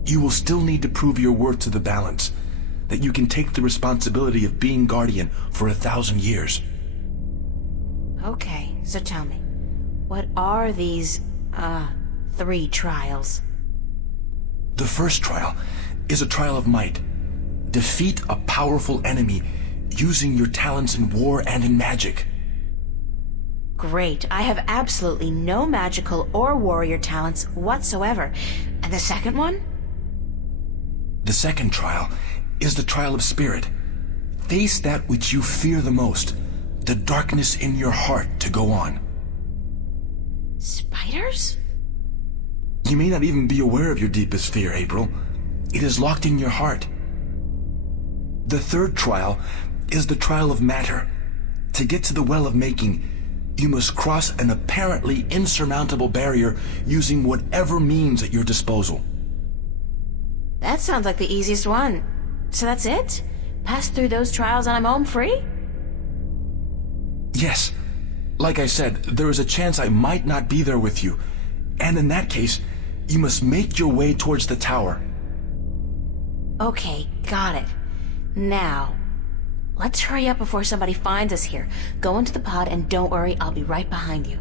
You will still need to prove your worth to the balance, that you can take the responsibility of being Guardian for 1,000 years. Okay, so tell me, what are these, 3 trials? The first trial is a trial of might. Defeat a powerful enemy using your talents in war and in magic. Great, I have absolutely no magical or warrior talents whatsoever. And the second one? The second trial is the trial of spirit. Face that which you fear the most, the darkness in your heart to go on. Spiders? You may not even be aware of your deepest fear, April. It is locked in your heart. The third trial is the trial of matter. To get to the well of making, you must cross an apparently insurmountable barrier using whatever means at your disposal. That sounds like the easiest one. So that's it? Pass through those trials and I'm home free? Yes. Like I said, there is a chance I might not be there with you. And in that case, you must make your way towards the tower. Okay, got it. Now, let's hurry up before somebody finds us here. Go into the pod and don't worry, I'll be right behind you.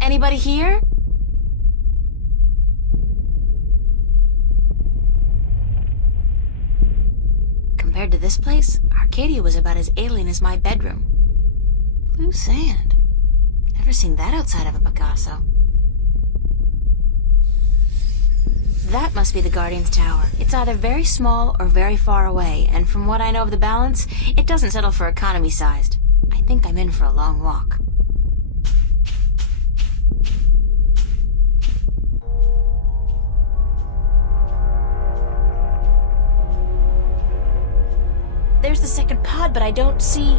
Anybody here? Compared to this place, Arcadia was about as alien as my bedroom. Blue sand. Never seen that outside of a Picasso. That must be the Guardian's Tower. It's either very small or very far away, and from what I know of the balance, it doesn't settle for economy-sized. I think I'm in for a long walk. There's the second pod, but I don't see...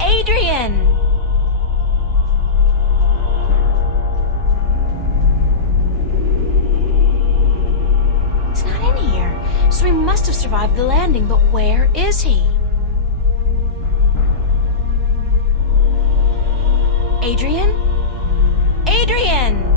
Adrian! He's not in here, so he must have survived the landing, but where is he? Adrian? Adrian!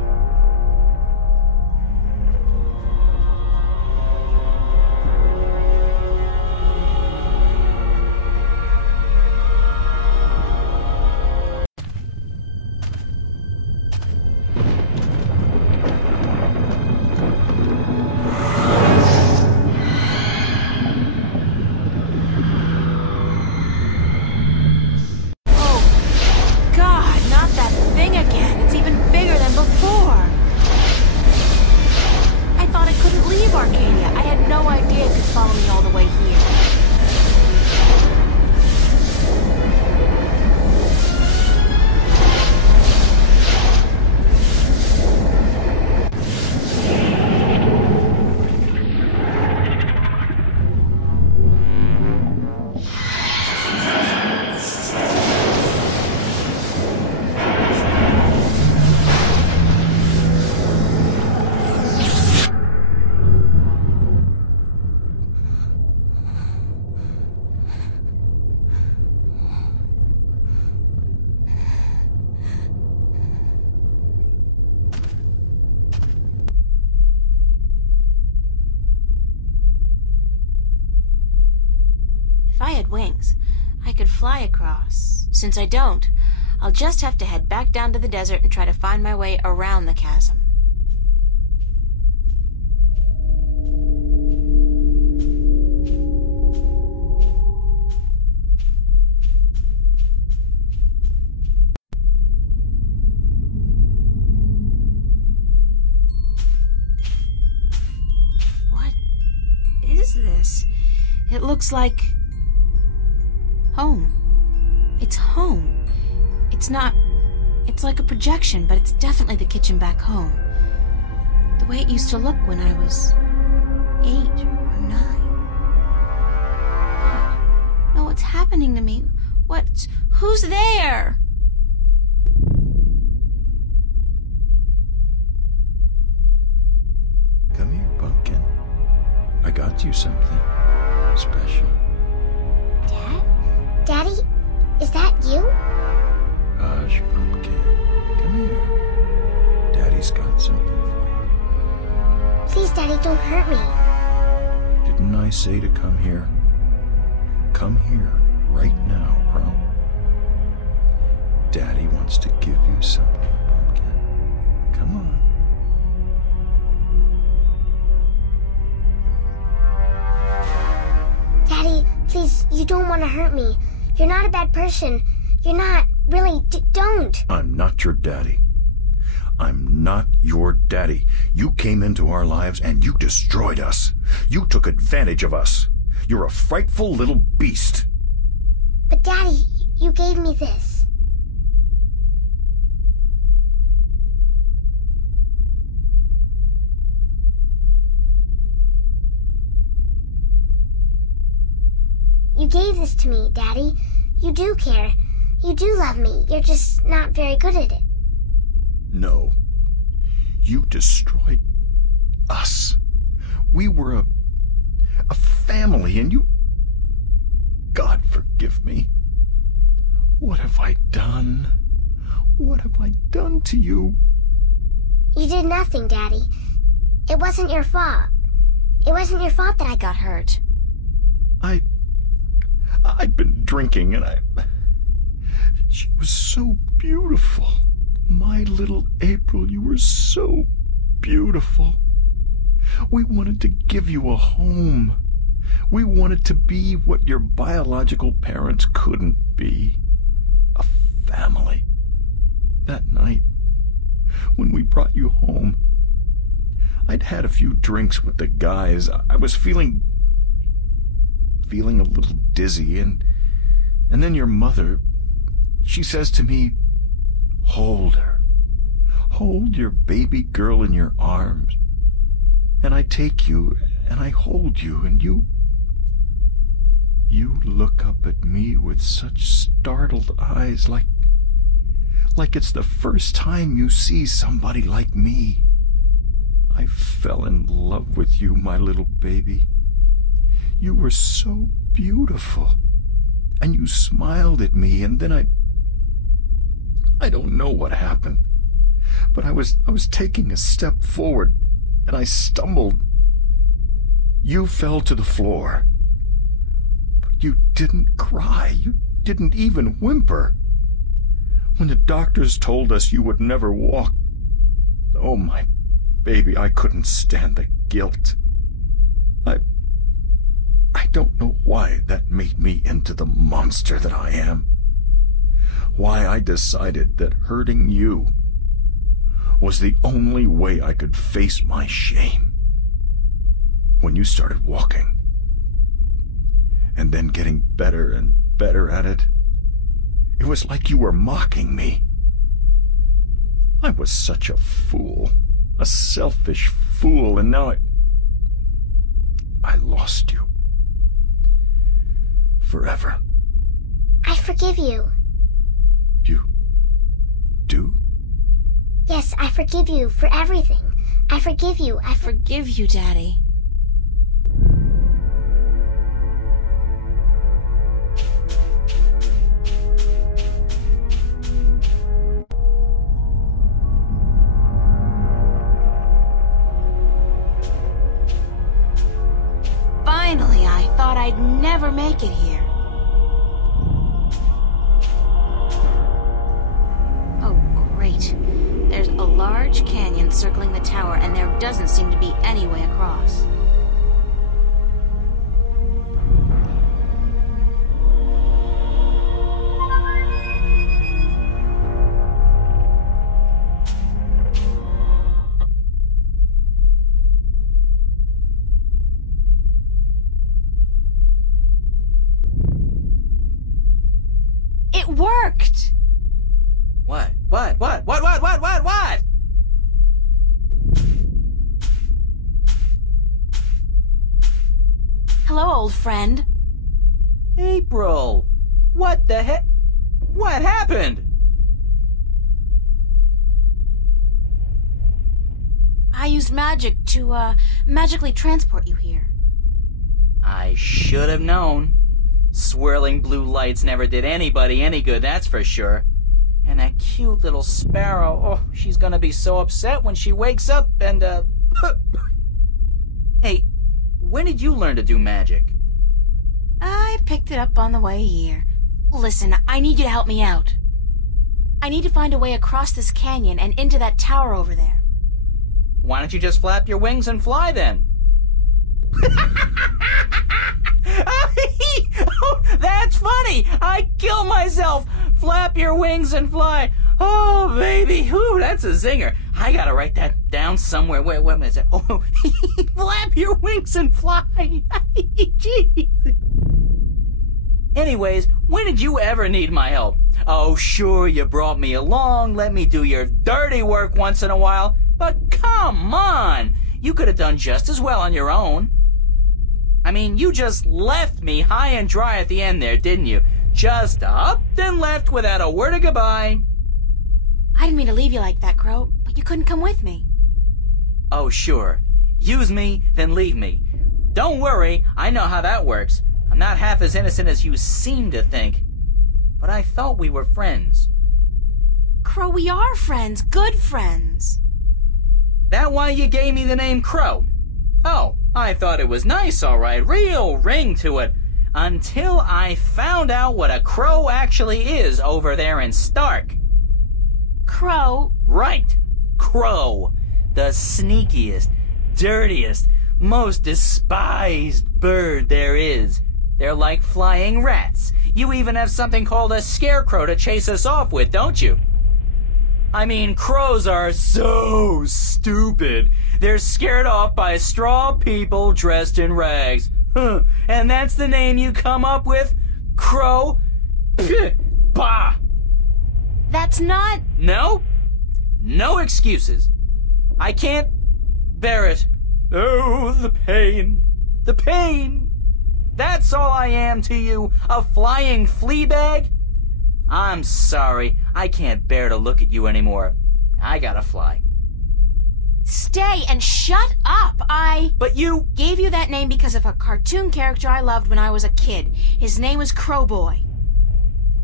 If I had wings, I could fly across. Since I don't, I'll just have to head back down to the desert and try to find my way around the chasm. What is this? It looks like home. It's home. It's not... It's like a projection, but it's definitely the kitchen back home. The way it used to look when I was 8 or 9. God. No, what's happening to me? What? Who's there? Come here, Pumpkin. I got you something special. Dad? Daddy? Is that you? Hush, Pumpkin. Come here. Daddy's got something for you. Please, Daddy, don't hurt me. Didn't I say to come here? Come here right now, bro. Daddy wants to give you something, Pumpkin. Come on. Daddy, please, you don't want to hurt me. You're not a bad person. You're not. Really, don't. I'm not your daddy. I'm not your daddy. You came into our lives and you destroyed us. You took advantage of us. You're a frightful little beast. But Daddy, you gave me this. You gave this to me, Daddy. You do care. You do love me. You're just not very good at it. No. You destroyed us. We were a family, and you... God forgive me. What have I done? What have I done to you? You did nothing, Daddy. It wasn't your fault. It wasn't your fault that I got hurt. I'd been drinking, and she was so beautiful. My little April, you were so beautiful. We wanted to give you a home. We wanted to be what your biological parents couldn't be. A family. That night, when we brought you home, I'd had a few drinks with the guys. I was feeling a little dizzy, and then your mother, she says to me, hold her. Hold your baby girl in your arms. And I take you, and I hold you, and you look up at me with such startled eyes, like it's the first time you see somebody like me. I fell in love with you, my little baby. You were so beautiful, and you smiled at me, and then I don't know what happened, but I was taking a step forward, and I stumbled. You fell to the floor, but you didn't cry. You didn't even whimper. When the doctors told us you would never walk, oh, my baby, I couldn't stand the guilt. I don't know why that made me into the monster that I am. Why I decided that hurting you was the only way I could face my shame. When you started walking, and then getting better and better at it, it was like you were mocking me. I was such a fool, a selfish fool, and now I lost you. Forever. I forgive you. You do? Yes, I forgive you for everything. I forgive you. I forgive you, Daddy. Finally, I thought I'd never make it here. large canyon circling the tower, and there doesn't seem to be any way across. It worked! What? Hello, old friend. April! What the heck? What happened? I used magic to, magically transport you here. I should have known. Swirling blue lights never did anybody any good, that's for sure. And that cute little sparrow, oh, she's gonna be so upset when she wakes up and, Hey, when did you learn to do magic? I picked it up on the way here. Listen, I need you to help me out. I need to find a way across this canyon and into that tower over there. Why don't you just flap your wings and fly then? Oh, that's funny! I kill myself! Flap your wings and fly! Oh, baby! Whew, that's a zinger. I gotta write that down somewhere. Wait a minute. Oh, flap your wings and fly! Jeez. Anyways, when did you ever need my help? Oh, sure, you brought me along, let me do your dirty work once in a while, but come on! You could have done just as well on your own. I mean, you just left me high and dry at the end there, didn't you? Just up and left without a word of goodbye. I didn't mean to leave you like that, Crow, but you couldn't come with me. Oh, sure. Use me, then leave me. Don't worry, I know how that works. I'm not half as innocent as you seem to think. But I thought we were friends. Crow, we are friends. Good friends. That why you gave me the name Crow? Oh, I thought it was nice, all right. Real ring to it. Until I found out what a crow actually is over there in Stark. Crow? Right. Crow. The sneakiest, dirtiest, most despised bird there is. They're like flying rats. You even have something called a scarecrow to chase us off with, don't you? I mean, crows are so stupid. They're scared off by straw people dressed in rags. Huh. And that's the name you come up with? Crow? Bah! That's not... No? No excuses. I can't bear it. Oh, the pain. The pain. That's all I am to you, a flying flea bag? I'm sorry, I can't bear to look at you anymore. I gotta fly. Stay and shut up! But you... gave you that name because of a cartoon character I loved when I was a kid. His name was Crowboy.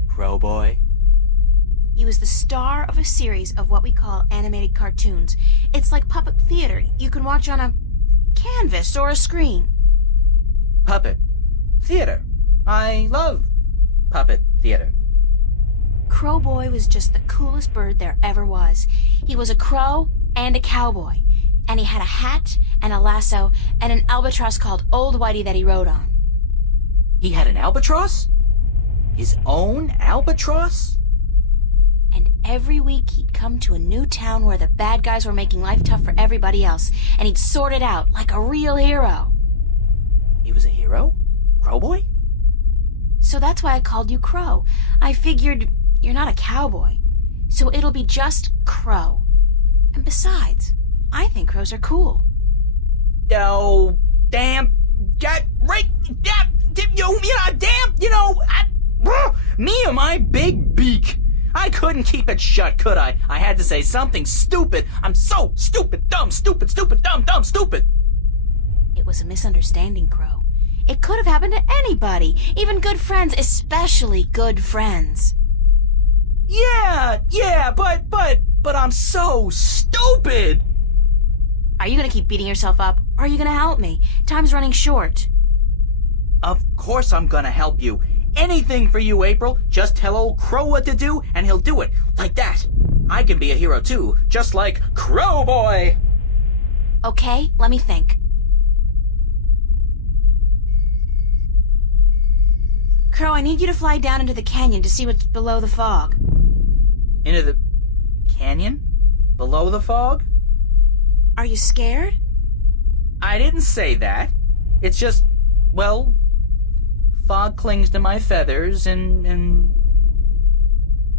Crowboy? He was the star of a series of what we call animated cartoons. It's like puppet theater. You can watch on a canvas or a screen. Puppet theater. I love puppet theater. Crowboy was just the coolest bird there ever was. He was a crow and a cowboy. And he had a hat and a lasso and an albatross called Old Whitey that he rode on. He had an albatross? His own albatross? And every week he'd come to a new town where the bad guys were making life tough for everybody else, and he'd sort it out like a real hero. He was a hero? Crowboy? So that's why I called you Crow. I figured you're not a cowboy, so it'll be just Crow. And besides, I think crows are cool. Oh, damn. Me and my big beak. I couldn't keep it shut, could I? I had to say something stupid. I'm so stupid, dumb, stupid, stupid, dumb, dumb, stupid. It was a misunderstanding, Crow. It could have happened to anybody, even good friends, especially good friends. Yeah, but I'm so stupid. Are you gonna keep beating yourself up, or are you gonna help me? Time's running short. Of course I'm gonna help you. Anything for you, April. Just tell old Crow what to do, and he'll do it. Like that. I can be a hero too, just like Crow Boy! Okay, let me think. Crow, I need you to fly down into the canyon to see what's below the fog. Into the canyon? Below the fog? Are you scared? I didn't say that. It's just, well, fog clings to my feathers and...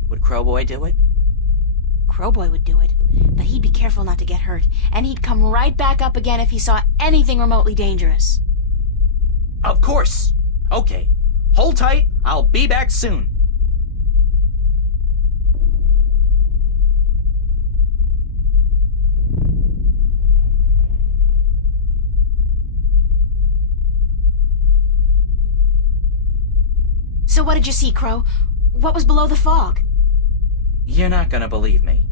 Would Crowboy do it? Crowboy would do it, but he'd be careful not to get hurt, and he'd come right back up again if he saw anything remotely dangerous. Of course! Okay, hold tight, I'll be back soon. So what did you see, Crow? What was below the fog? You're not gonna believe me.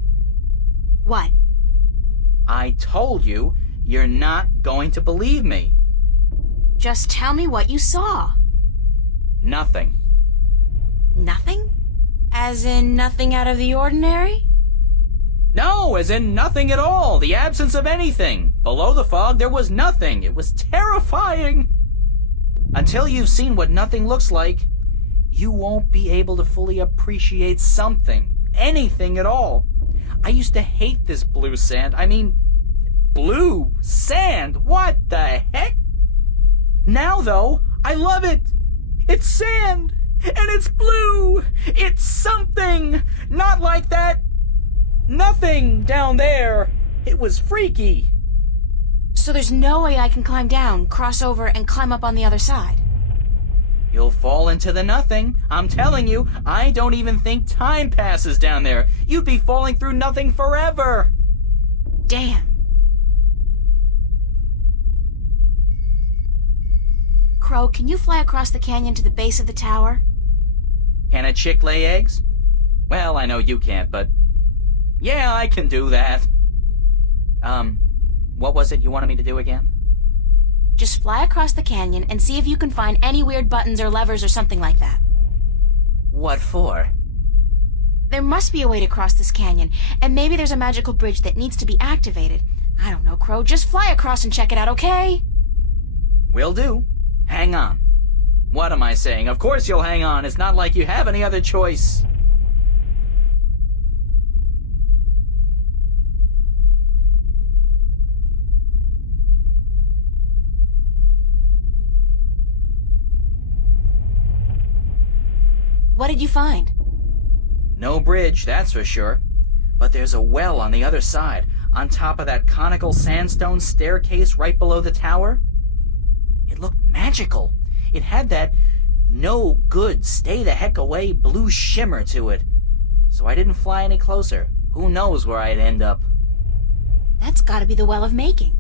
What? I told you, you're not going to believe me. Just tell me what you saw. Nothing. Nothing? As in nothing out of the ordinary? No, as in nothing at all. The absence of anything. Below the fog, there was nothing. It was terrifying. Until you've seen what nothing looks like, you won't be able to fully appreciate something. Anything at all. I used to hate this blue sand. I mean, blue sand? What the heck? Now, though, I love it. It's sand, and it's blue. It's something. Not like that nothing down there. It was freaky. So there's no way I can climb down, cross over, and climb up on the other side? You'll fall into the nothing. I'm telling you, I don't even think time passes down there. You'd be falling through nothing forever. Damn. Crow, can you fly across the canyon to the base of the tower? Can a chick lay eggs? Well, I know you can't, but... yeah, I can do that. What was it you wanted me to do again? Just fly across the canyon and see if you can find any weird buttons or levers or something like that. What for? There must be a way to cross this canyon, and maybe there's a magical bridge that needs to be activated. I don't know, Crow. Just fly across and check it out, okay? Will do. Hang on. What am I saying? Of course you'll hang on. It's not like you have any other choice. What did you find? No bridge, that's for sure. But there's a well on the other side, on top of that conical sandstone staircase right below the tower. It looked magical. It had that no good, stay the heck away blue shimmer to it. So I didn't fly any closer. Who knows where I'd end up. That's gotta be the Well of Making.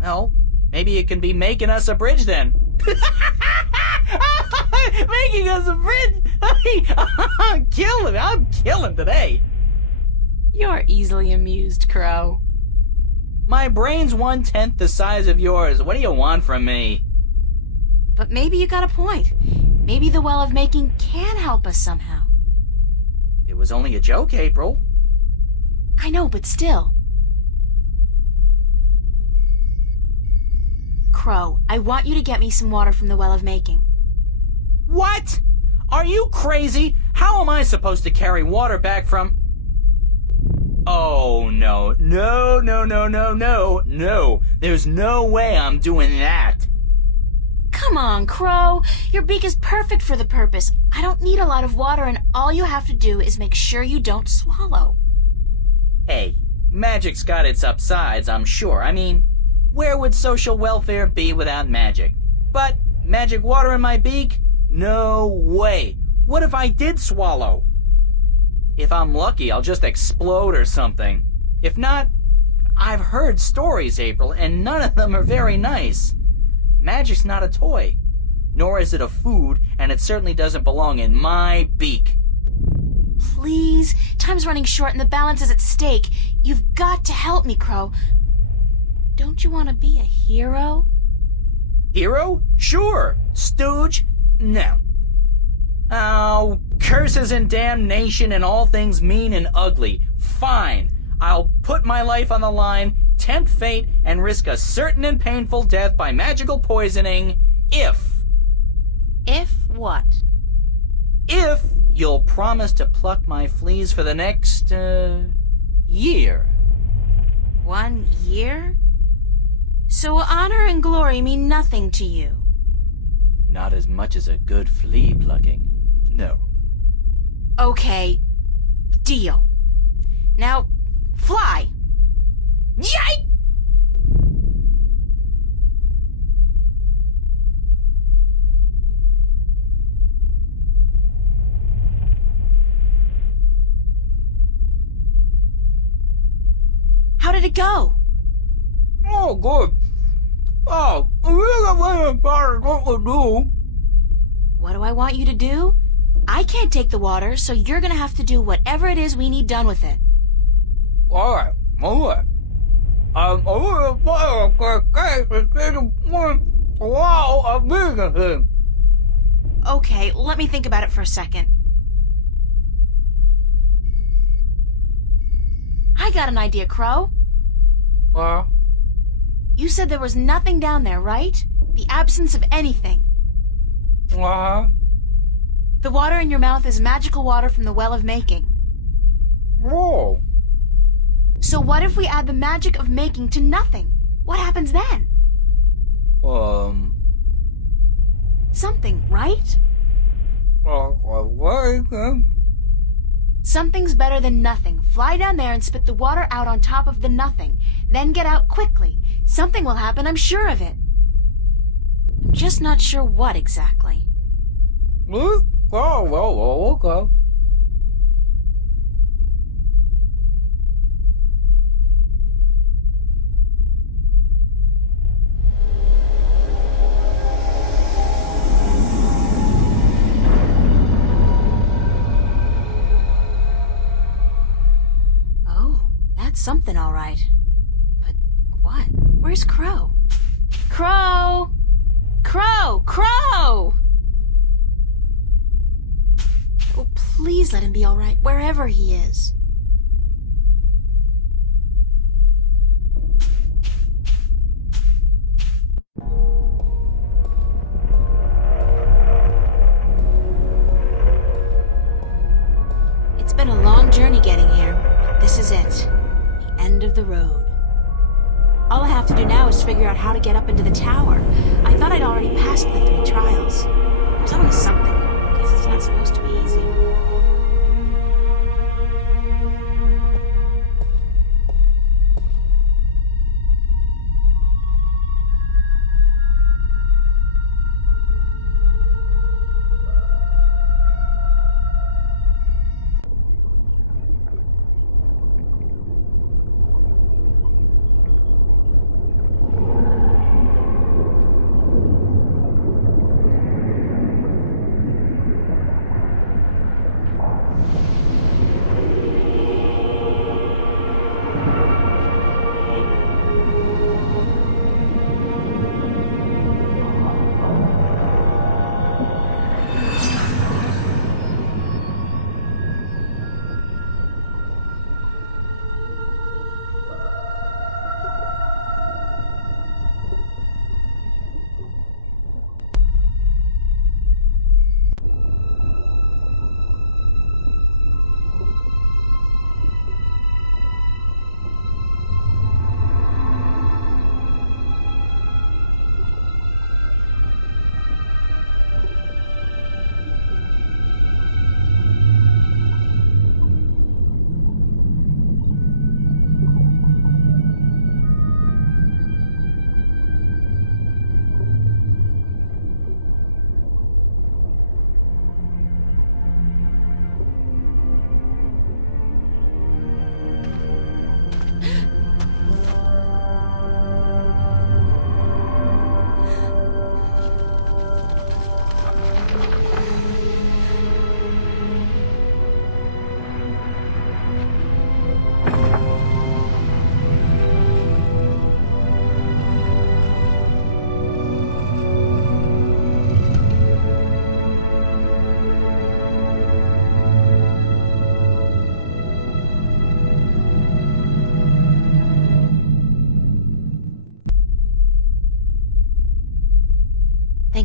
Well, maybe it can be making us a bridge then. Making us a bridge! I'm killing today. You're easily amused, Crow. My brain's 1/10 the size of yours. What do you want from me? But maybe you got a point. Maybe the Well of Making can help us somehow. It was only a joke, April. I know, but still. Crow, I want you to get me some water from the Well of Making. What? Are you crazy? How am I supposed to carry water back from... Oh, no. No. There's no way I'm doing that. Come on, Crow. Your beak is perfect for the purpose. I don't need a lot of water, and all you have to do is make sure you don't swallow. Hey, magic's got its upsides, I'm sure. I mean, where would social welfare be without magic? But magic water in my beak? No way. What if I did swallow? If I'm lucky, I'll just explode or something. If not, I've heard stories, April, and none of them are very nice. Magic's not a toy, nor is it a food, and it certainly doesn't belong in my beak. Please, time's running short and the balance is at stake. You've got to help me, Crow. Don't you want to be a hero? Hero? Sure. Stooge? No. Oh, curses and damnation and all things mean and ugly. Fine. I'll put my life on the line, tempt fate, and risk a certain and painful death by magical poisoning if... If what? If you'll promise to pluck my fleas for the next, year. 1 year? So honor and glory mean nothing to you? Not as much as a good flea plucking. No. Okay. Deal. Now, fly! Yike! How did it go? Oh, good. Oh, what to do? What do I want you to do? I can't take the water, so you're gonna have to do whatever it is we need done with it. Alright. Okay, let me think about it for a second. I got an idea, Crow. You said there was nothing down there, right? The absence of anything. The water in your mouth is magical water from the Well of Making. Whoa. So what if we add the magic of making to nothing? What happens then? Something, right? Something's better than nothing. Fly down there and spit the water out on top of the nothing. Then get out quickly. Something will happen, I'm sure of it. I'm just not sure what exactly. Okay. That's something, all right. But what? Where's Crow? Crow! Crow! Crow! Oh, please let him be all right, wherever he is. It's been a long journey getting here, but this is it. End of the road. All I have to do now is figure out how to get up into the tower. I thought I'd already passed the 3 trials. There's always something. Guess it's not supposed to be easy.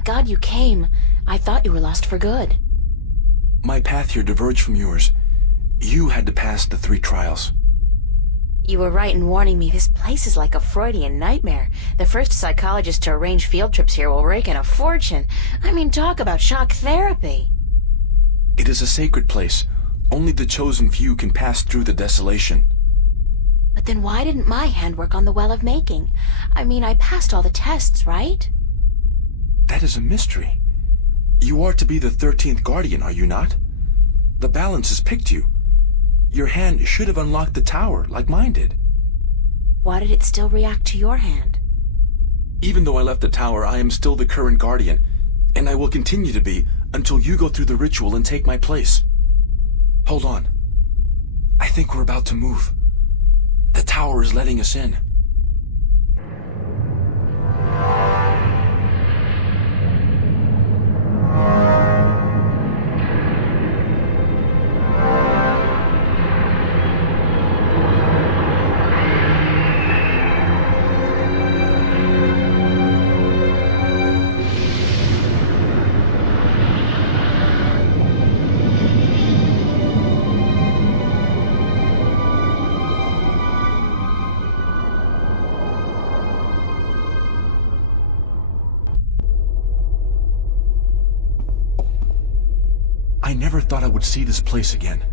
God you came. I thought you were lost for good. My path here diverged from yours. You had to pass the 3 trials. You were right in warning me. This place is like a Freudian nightmare. The first psychologist to arrange field trips here will rake in a fortune. I mean, talk about shock therapy. It is a sacred place. Only the chosen few can pass through the desolation. But then why didn't my hand work on the Well of Making? I mean, I passed all the tests, right? That is a mystery. You are to be the 13th Guardian, are you not? The balance has picked you. Your hand should have unlocked the tower, like mine did. Why did it still react to your hand? Even though I left the tower, I am still the current Guardian, and I will continue to be until you go through the ritual and take my place. Hold on. I think we're about to move. The tower is letting us in. I never thought I would see this place again.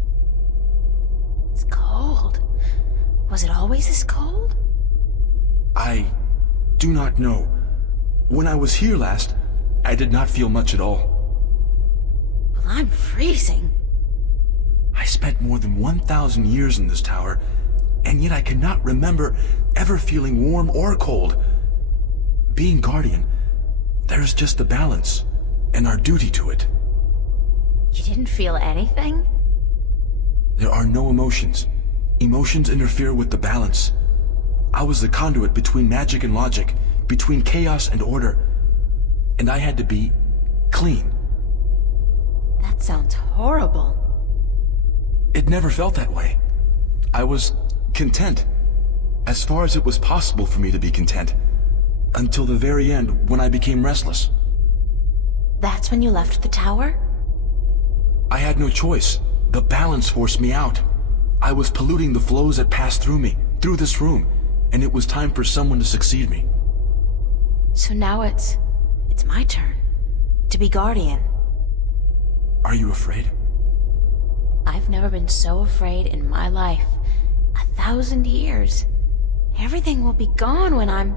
It's cold. Was it always this cold? I do not know. When I was here last, I did not feel much at all. Well, I'm freezing. I spent more than 1,000 years in this tower, and yet I cannot remember ever feeling warm or cold. Being Guardian, there is just the balance, and our duty to it. You didn't feel anything? There are no emotions. Emotions interfere with the balance. I was the conduit between magic and logic, between chaos and order, and I had to be clean. That sounds horrible. It never felt that way. I was content, as far as it was possible for me to be content, until the very end when I became restless. That's when you left the tower? I had no choice. The balance forced me out. I was polluting the flows that passed through me, through this room, and it was time for someone to succeed me. So now it's my turn to be Guardian. Are you afraid? I've never been so afraid in my life. 1,000 years. Everything will be gone when I'm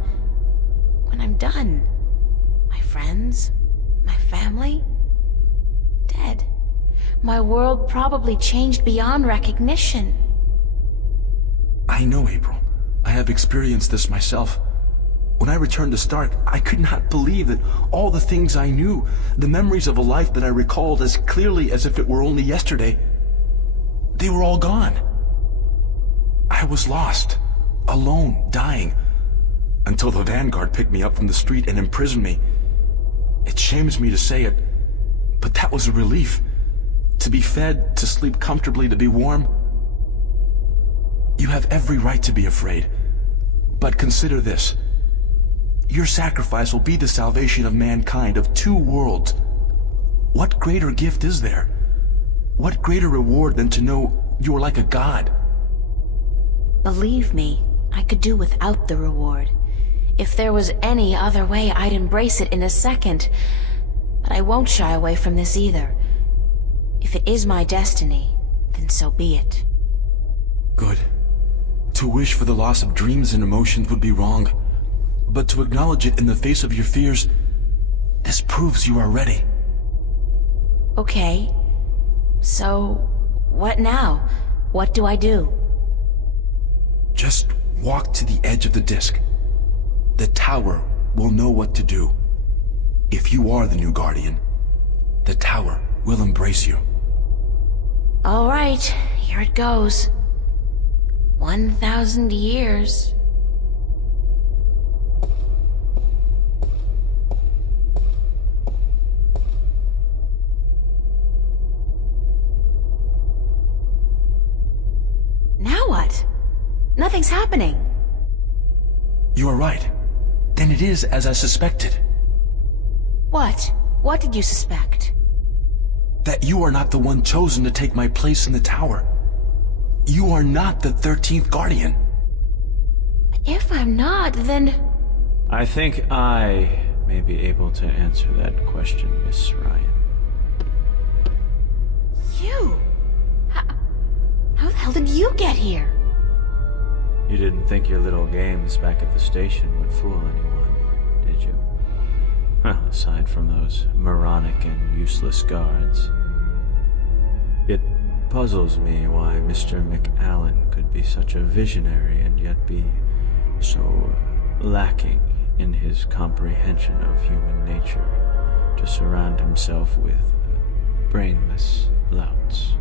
done. My friends, my family, dead. My world probably changed beyond recognition. I know, April. I have experienced this myself. When I returned to Stark, I could not believe that all the things I knew, the memories of a life that I recalled as clearly as if it were only yesterday, they were all gone. I was lost, alone, dying, until the Vanguard picked me up from the street and imprisoned me. It shames me to say it, but that was a relief. To be fed, to sleep comfortably, to be warm. You have every right to be afraid. But consider this. Your sacrifice will be the salvation of mankind, of 2 worlds. What greater gift is there? What greater reward than to know you are like a god? Believe me, I could do without the reward. If there was any other way, I'd embrace it in a second. But I won't shy away from this either. If it is my destiny, then so be it. Good. To wish for the loss of dreams and emotions would be wrong. But to acknowledge it in the face of your fears, this proves you are ready. Okay. So, what now? What do I do? Just walk to the edge of the disc. The tower will know what to do. If you are the new Guardian, the tower will embrace you. All right, here it goes. 1,000 years. Now what? Nothing's happening. You are right. Then it is as I suspected. What? What did you suspect? That you are not the one chosen to take my place in the tower. You are not the 13th Guardian. If I'm not, then... I think I may be able to answer that question, Miss Ryan. You? How the hell did you get here? You didn't think your little games back at the station would fool anyone, did you? Aside from those moronic and useless guards. It puzzles me why Mr. McAllen could be such a visionary and yet be so lacking in his comprehension of human nature to surround himself with brainless louts.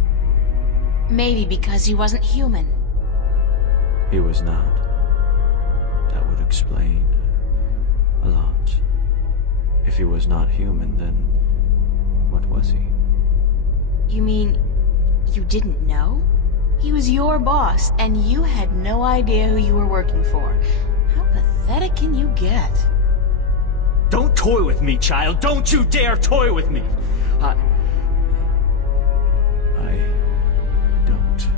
Maybe because he wasn't human. He was not. That would explain a lot. If he was not human, then what was he? You mean you didn't know? He was your boss, and you had no idea who you were working for. How pathetic can you get? Don't toy with me, child! Don't you dare toy with me! I don't.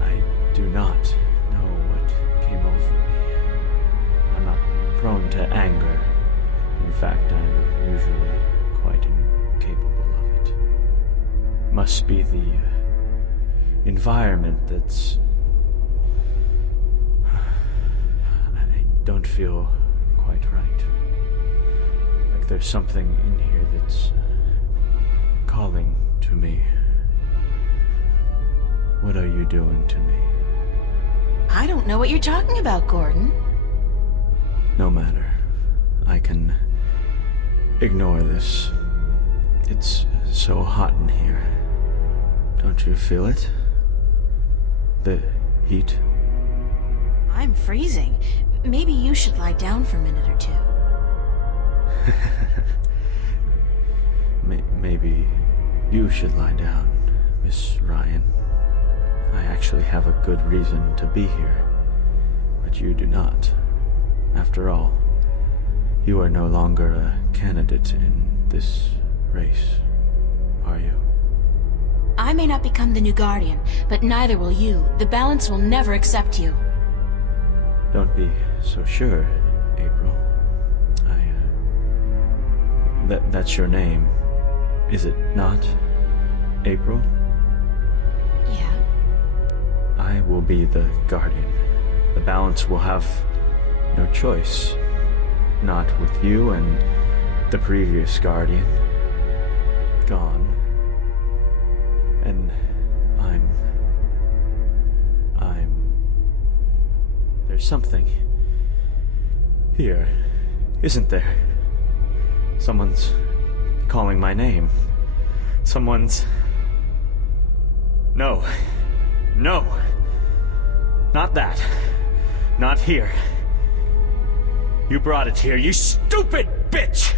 I do not know what came over me. I'm not prone to anger. In fact, I'm usually quite incapable of it. Must be the environment that's... I don't feel quite right. Like there's something in here that's calling to me. What are you doing to me? I don't know what you're talking about, Gordon. No matter. I can ignore this. It's so hot in here. Don't you feel it? The heat? I'm freezing. Maybe you should lie down for a minute or two. Maybe you should lie down, Miss Ryan. I actually have a good reason to be here, but you do not. After all, you are no longer a candidate in this race, are you? I may not become the new Guardian, but neither will you. The balance will never accept you. Don't be so sure, April. That's your name, is it not, April? Yeah. I will be the Guardian. The balance will have no choice. Not with you and the previous Guardian gone. And there's something here, isn't there? Someone's calling my name. Someone's... No. No. Not that. Not here. You brought it here, you stupid bitch!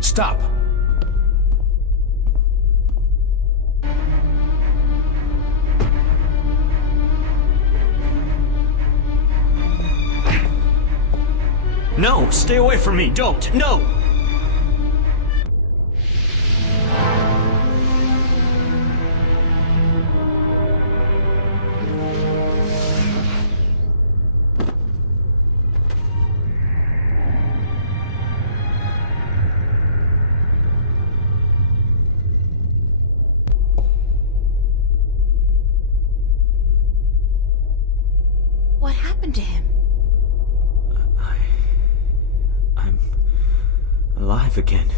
Stop! No! Stay away from me! Don't! No! What happened to him? I'm alive again.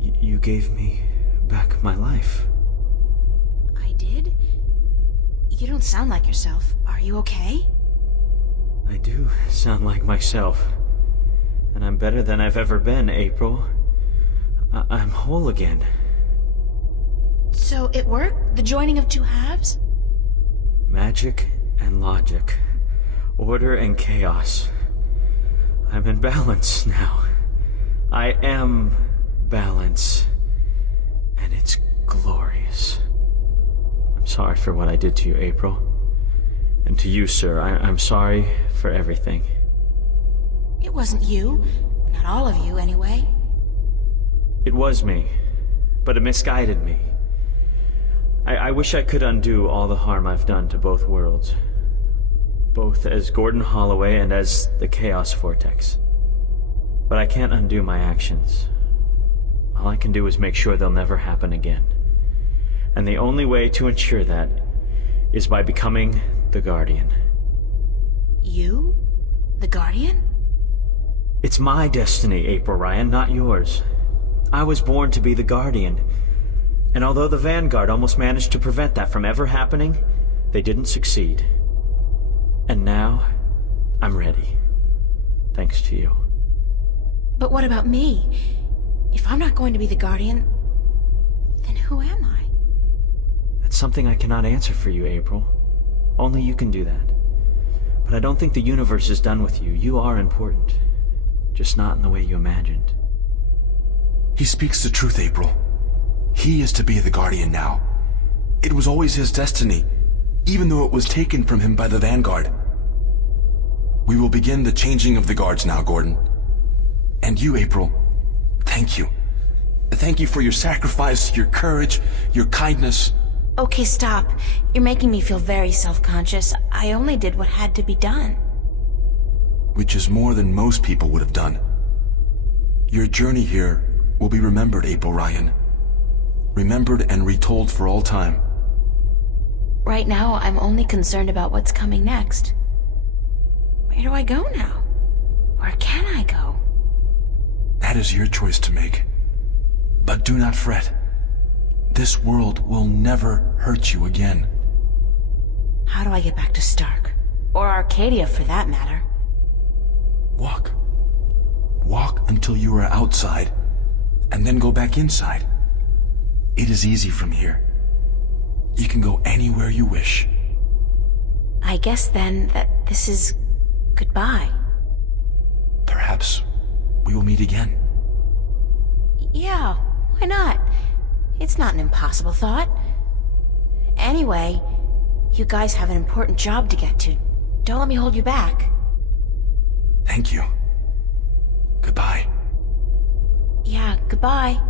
You gave me back my life. I did? You don't sound like yourself. Are you okay? I do sound like myself. And I'm better than I've ever been, April. I'm whole again. So it worked? The joining of two halves? Magic and logic. Order and chaos. I'm in balance now. I am balance. And it's glorious. I'm sorry for what I did to you, April. And to you, sir, I'm sorry for everything. It wasn't you. Not all of you, anyway. It was me, but it misguided me. I wish I could undo all the harm I've done to both worlds. Both as Gordon Holloway and as the Chaos Vortex. But I can't undo my actions. All I can do is make sure they'll never happen again. And the only way to ensure that is by becoming the Guardian. You? The Guardian? It's my destiny, April Ryan, not yours. I was born to be the Guardian. And although the Vanguard almost managed to prevent that from ever happening, they didn't succeed. And now, I'm ready. Thanks to you. But what about me? If I'm not going to be the Guardian, then who am I? That's something I cannot answer for you, April. Only you can do that. But I don't think the universe is done with you. You are important. Just not in the way you imagined. He speaks the truth, April. He is to be the Guardian now. It was always his destiny, even though it was taken from him by the Vanguard. We will begin the changing of the guards now, Gordon. And you, April, thank you. Thank you for your sacrifice, your courage, your kindness. Okay, stop. You're making me feel very self-conscious. I only did what had to be done. Which is more than most people would have done. Your journey here will be remembered, April Ryan. Remembered and retold for all time. Right now, I'm only concerned about what's coming next. Where do I go now? Where can I go? That is your choice to make. But do not fret. This world will never hurt you again. How do I get back to Stark? Or Arcadia, for that matter? Walk. Walk until you are outside, and then go back inside. It is easy from here. You can go anywhere you wish. I guess then that this is goodbye. Perhaps we will meet again. Yeah, why not? It's not an impossible thought. Anyway, you guys have an important job to get to. Don't let me hold you back. Thank you. Goodbye. Yeah, goodbye.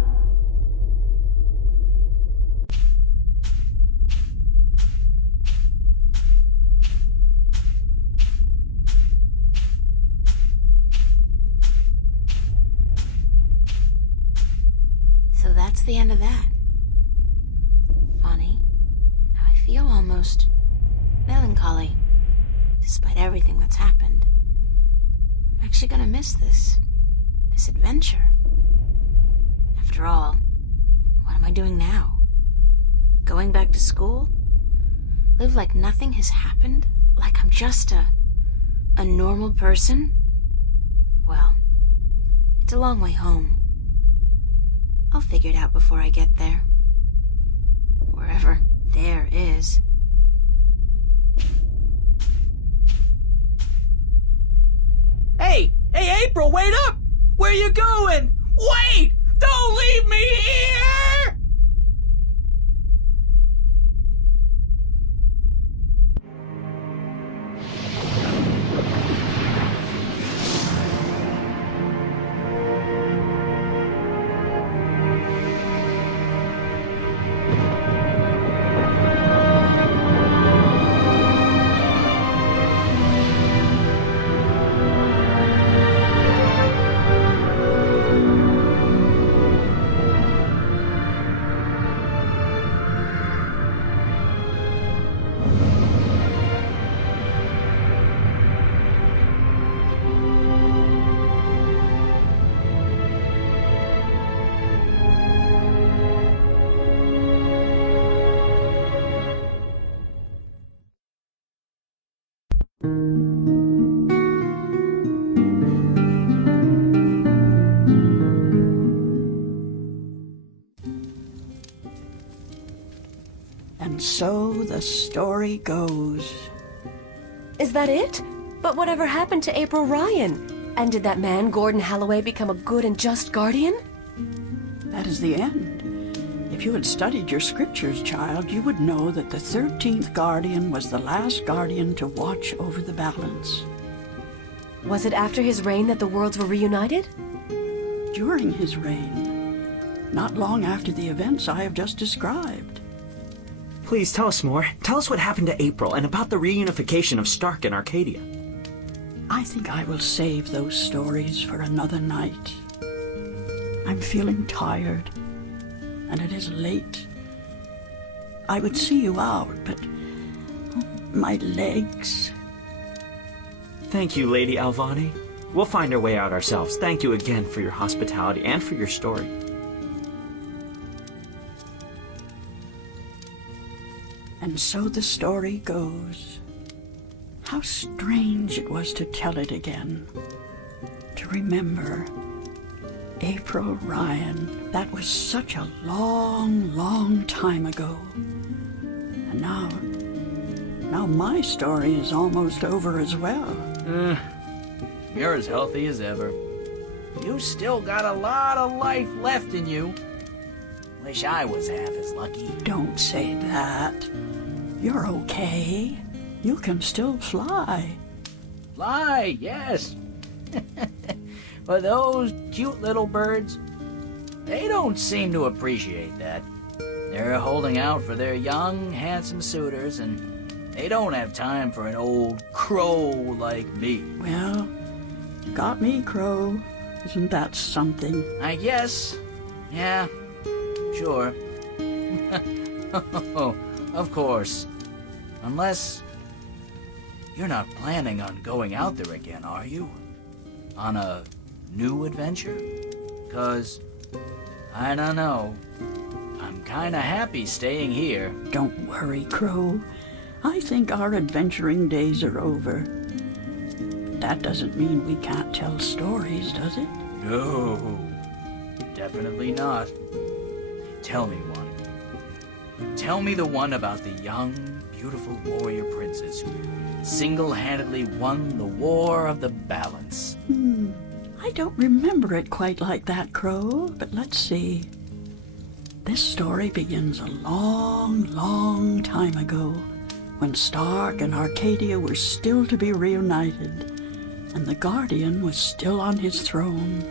So that's the end of that. Funny. I feel almost melancholy, despite everything that's happened. I'm actually gonna miss this adventure. After all, what am I doing now? Going back to school? Live like nothing has happened? Like I'm just a normal person? Well, it's a long way home. I'll figure it out before I get there. Wherever there is. Hey, April, wait up! Where you going? Wait! Don't leave me here! And so the story goes. Is that it? But whatever happened to April Ryan? And did that man, Gordon Holloway, become a good and just guardian? That is the end. If you had studied your scriptures, child, you would know that the 13th guardian was the last guardian to watch over the balance. Was it after his reign that the worlds were reunited? During his reign. Not long after the events I have just described. Please tell us more. Tell us what happened to April and about the reunification of Stark and Arcadia. I think I will save those stories for another night. I'm feeling tired, and it is late. I would see you out, but my legs... Thank you, Lady Alvani. We'll find our way out ourselves. Thank you again for your hospitality and for your story. And so the story goes. How strange it was to tell it again. To remember April Ryan. That was such a long, long time ago. And now my story is almost over as well. You're as healthy as ever. You still got a lot of life left in you. Wish I was half as lucky. Don't say that. You're okay. You can still fly. Fly, yes. But those cute little birds, they don't seem to appreciate that. They're holding out for their young, handsome suitors, and they don't have time for an old crow like me. Well, you got me, Crow. Isn't that something? I guess. Yeah, sure. Of course. Unless you're not planning on going out there again, are you? On a new adventure? 'Cause, I don't know. I'm kinda happy staying here. Don't worry, Crow. I think our adventuring days are over. That doesn't mean we can't tell stories, does it? No, definitely not. Tell me one. Tell me the one about the young, beautiful warrior princess who single-handedly won the War of the Balance. I don't remember it quite like that, Crow, but let's see. This story begins a long, long time ago, when Stark and Arcadia were still to be reunited, and the Guardian was still on his throne.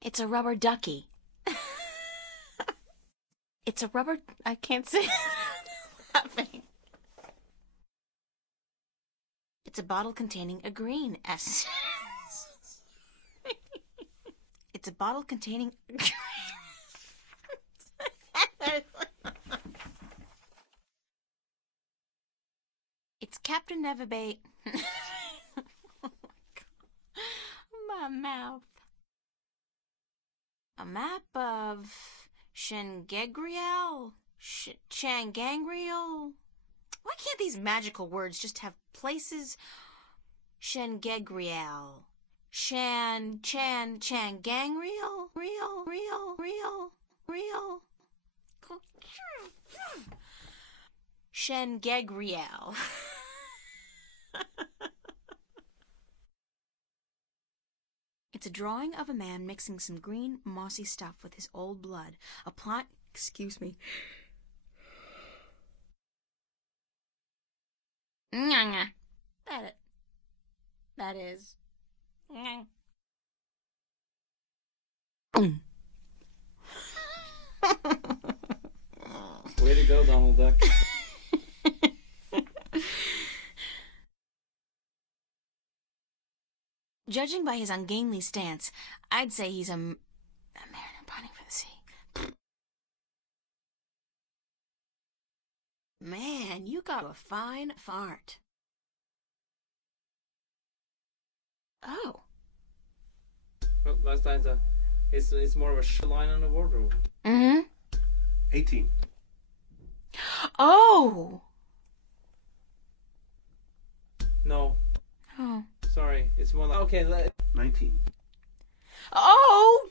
It's a rubber ducky. It's a rubber... I can't say it. I'm laughing. It's a bottle containing a green S. It's a bottle containing... It's Captain Neverbait. Oh my God. My mouth. A map of Shangegriel? Changangriel? Why can't these magical words just have places? Shangegriel. Changangriel? Real. Shangegriel. It's a drawing of a man mixing some green, mossy stuff with his old blood. Excuse me. That is. Way to go, Donald Duck. Judging by his ungainly stance, I'd say he's a mariner pining for the sea. Man, you got a fine fart. Oh. Well, last time's it's more of a line on the wardrobe. Mm-hmm. 18. Oh! No. Oh. Sorry, it's more like... Okay, 19. Oh!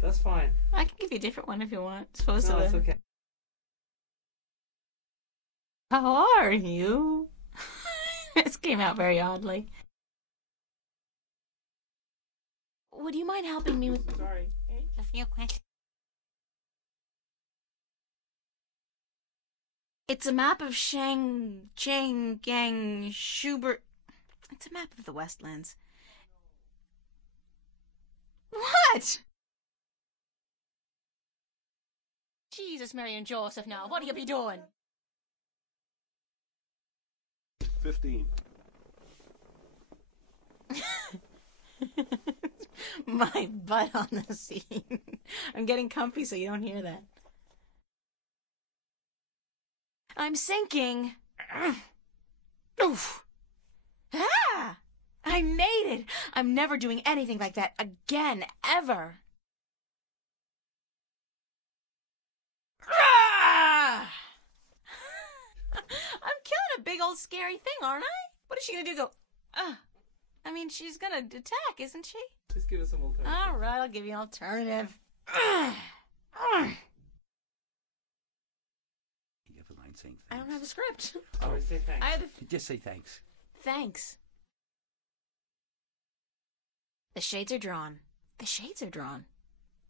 That's fine. I can give you a different one if you want. Supposed No, to. it's okay. How are you? This came out very oddly. Would you mind helping me with... Sorry. A few questions? It's a map of Gang Schubert. It's a map of the Westlands. What? Jesus, Mary and Joseph now. What do you be doing? 15. My butt on the scene. I'm getting comfy so you don't hear that. I'm sinking. Oof. Ah! I made it. I'm never doing anything like that again, ever. Ah! I'm killing a big old scary thing, aren't I? What is she gonna do? Go, I mean, she's gonna attack, isn't she? Just give us some alternative. All right, I'll give you an alternative. Saying I don't have a script. Oh, say thanks. I have Just say thanks. Thanks. The shades are drawn. The shades are drawn.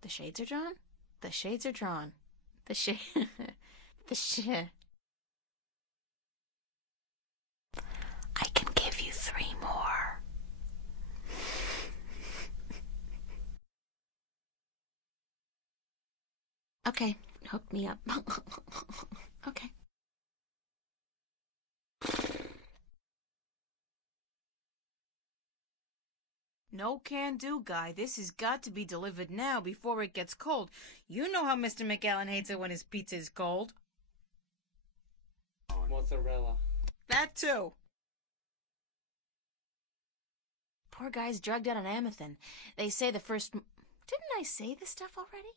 The shades are drawn. The shades are drawn. The shade. I can give you 3 more. Okay, hook me up. Okay. No can do, guy. This has got to be delivered now before it gets cold. You know how Mr. McAllen hates it when his pizza is cold. Mozzarella. That too. Poor guy's drugged out on Amethyst. They say the first... Didn't I say this stuff already?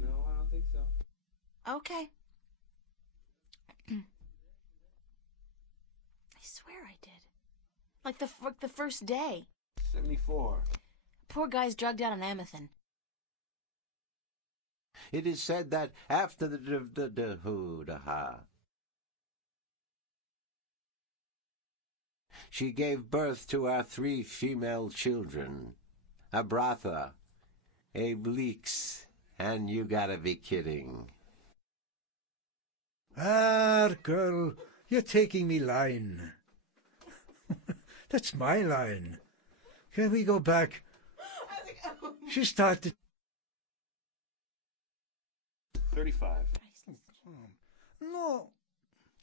No, I don't think so. Okay. I swear I did. Like the first day. 74. Poor guy's drugged out on Amethyst. It is said that after the she gave birth to our 3 female children, a Bratha, a Bleaks, and you gotta be kidding. Ah, girl, You're taking me line. That's my line. Can we go back? She started... 35. No.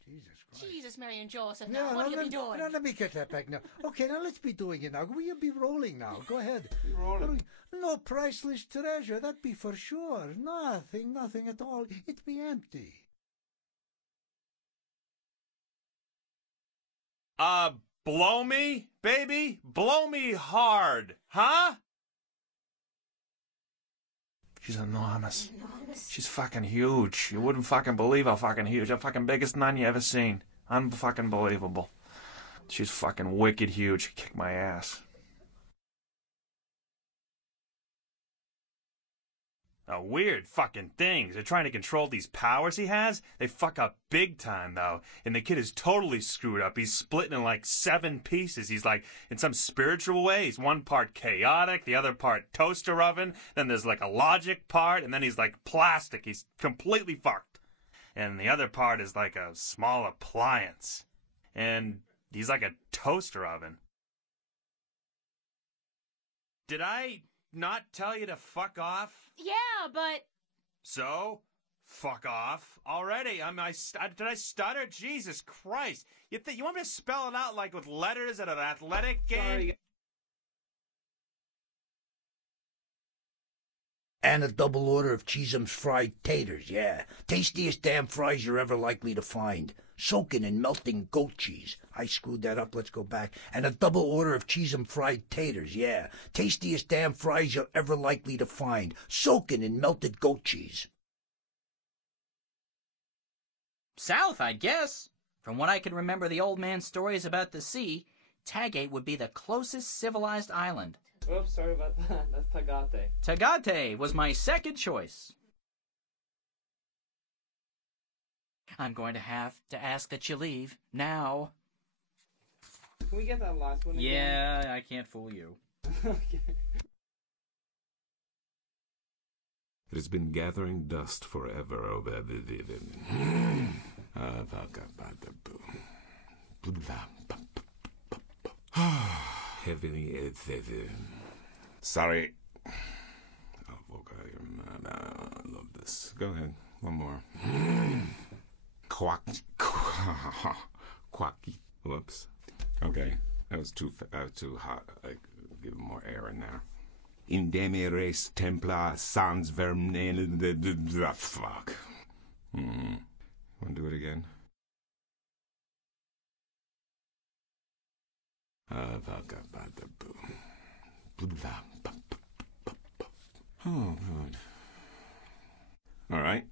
Jesus Christ. Jesus, Mary and Joseph, Yeah, now, what are you let, be doing? Now, let me get that back now. Okay, now let's be doing it now. We'll be rolling now. Go ahead. Be rolling. No priceless treasure, that be for sure. Nothing at all. It be empty. Blow me, baby? Blow me hard, huh? She's enormous. She's fucking huge. You wouldn't fucking believe how fucking huge. The fucking biggest nun you ever seen. Unfucking believable. She's fucking wicked huge. She kicked my ass. Weird fucking things. They're trying to control these powers he has. They fuck up big time, though. And the kid is totally screwed up. He's split in like 7 pieces. He's like, in some spiritual way, he's one part chaotic, the other part toaster oven, then there's like a logic part, and then he's like plastic. He's completely fucked. And the other part is like a small appliance. And he's like a toaster oven. Did I not tell you to fuck off? Yeah, but... So? Fuck off already. Did I stutter? Jesus Christ. You want me to spell it out like with letters at an athletic game? Sorry. And a double order of Cheesum's fried taters, yeah. Tastiest damn fries you're ever likely to find. Soaking in melting goat cheese. I screwed that up, let's go back. And a double order of Cheesum fried taters, yeah. Tastiest damn fries you're ever likely to find. Soaking in melted goat cheese. South, I guess. From what I can remember the old man's stories about the sea, Tagate would be the closest civilized island. Oops, sorry about that. That's Tagate. Tagate was my second choice. I'm going to have to ask that you leave now. Can we get that last one again? Yeah, I can't fool you. Okay. It has been gathering dust forever over the... Heavily... Sorry. Oh, I love this. Go ahead. One more. Quack. Quacky. Whoops. Okay. That was too hot. I give more air in there. Indeme res templa sans vermine. Fuck. Want to do it again? Oh, good. All right.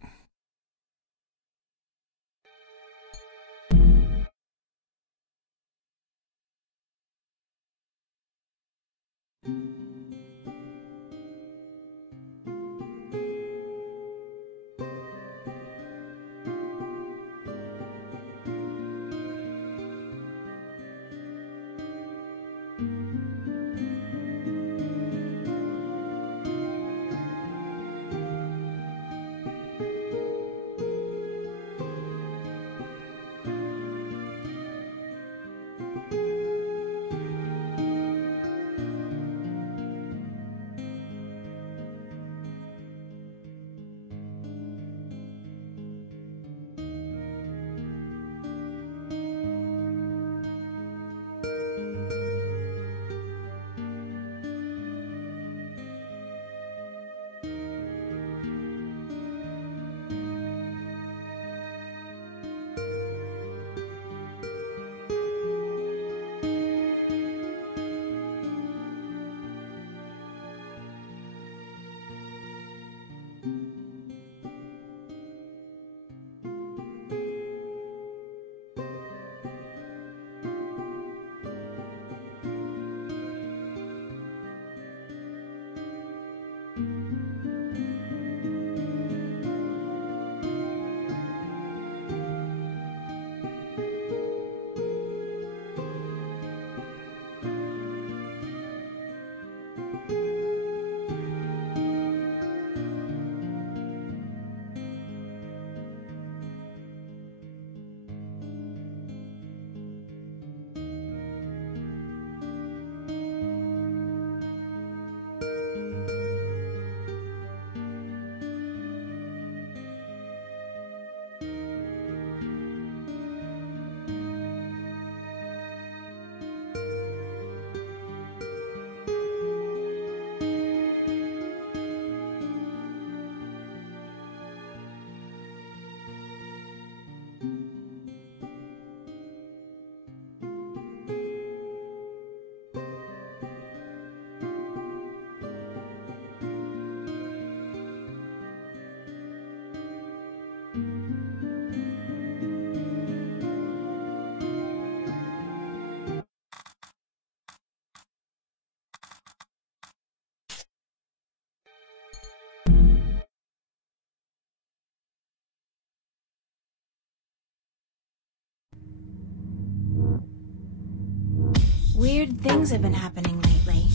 Weird things have been happening lately.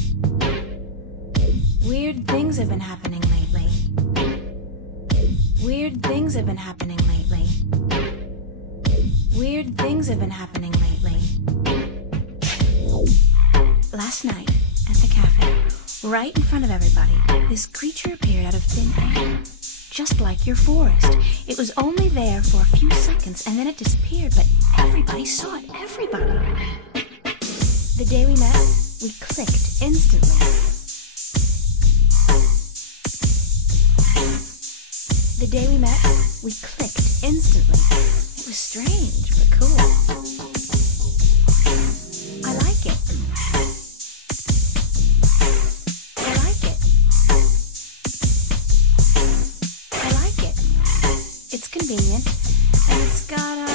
Weird things have been happening lately. Weird things have been happening lately. Weird things have been happening lately. Last night, at the cafe, right in front of everybody, this creature appeared out of thin air. Just like your forest. It was only there for a few seconds and then it disappeared, but everybody saw it. Everybody. The day we met, we clicked instantly. The day we met, we clicked instantly. It was strange, but cool. I like it. I like it. I like it. It's convenient, and it's got a...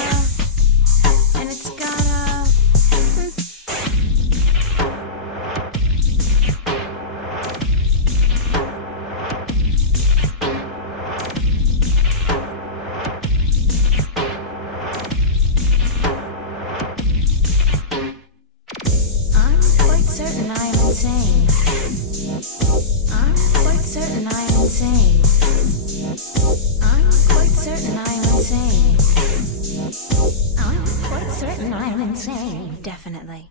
Definitely.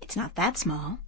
It's not that small.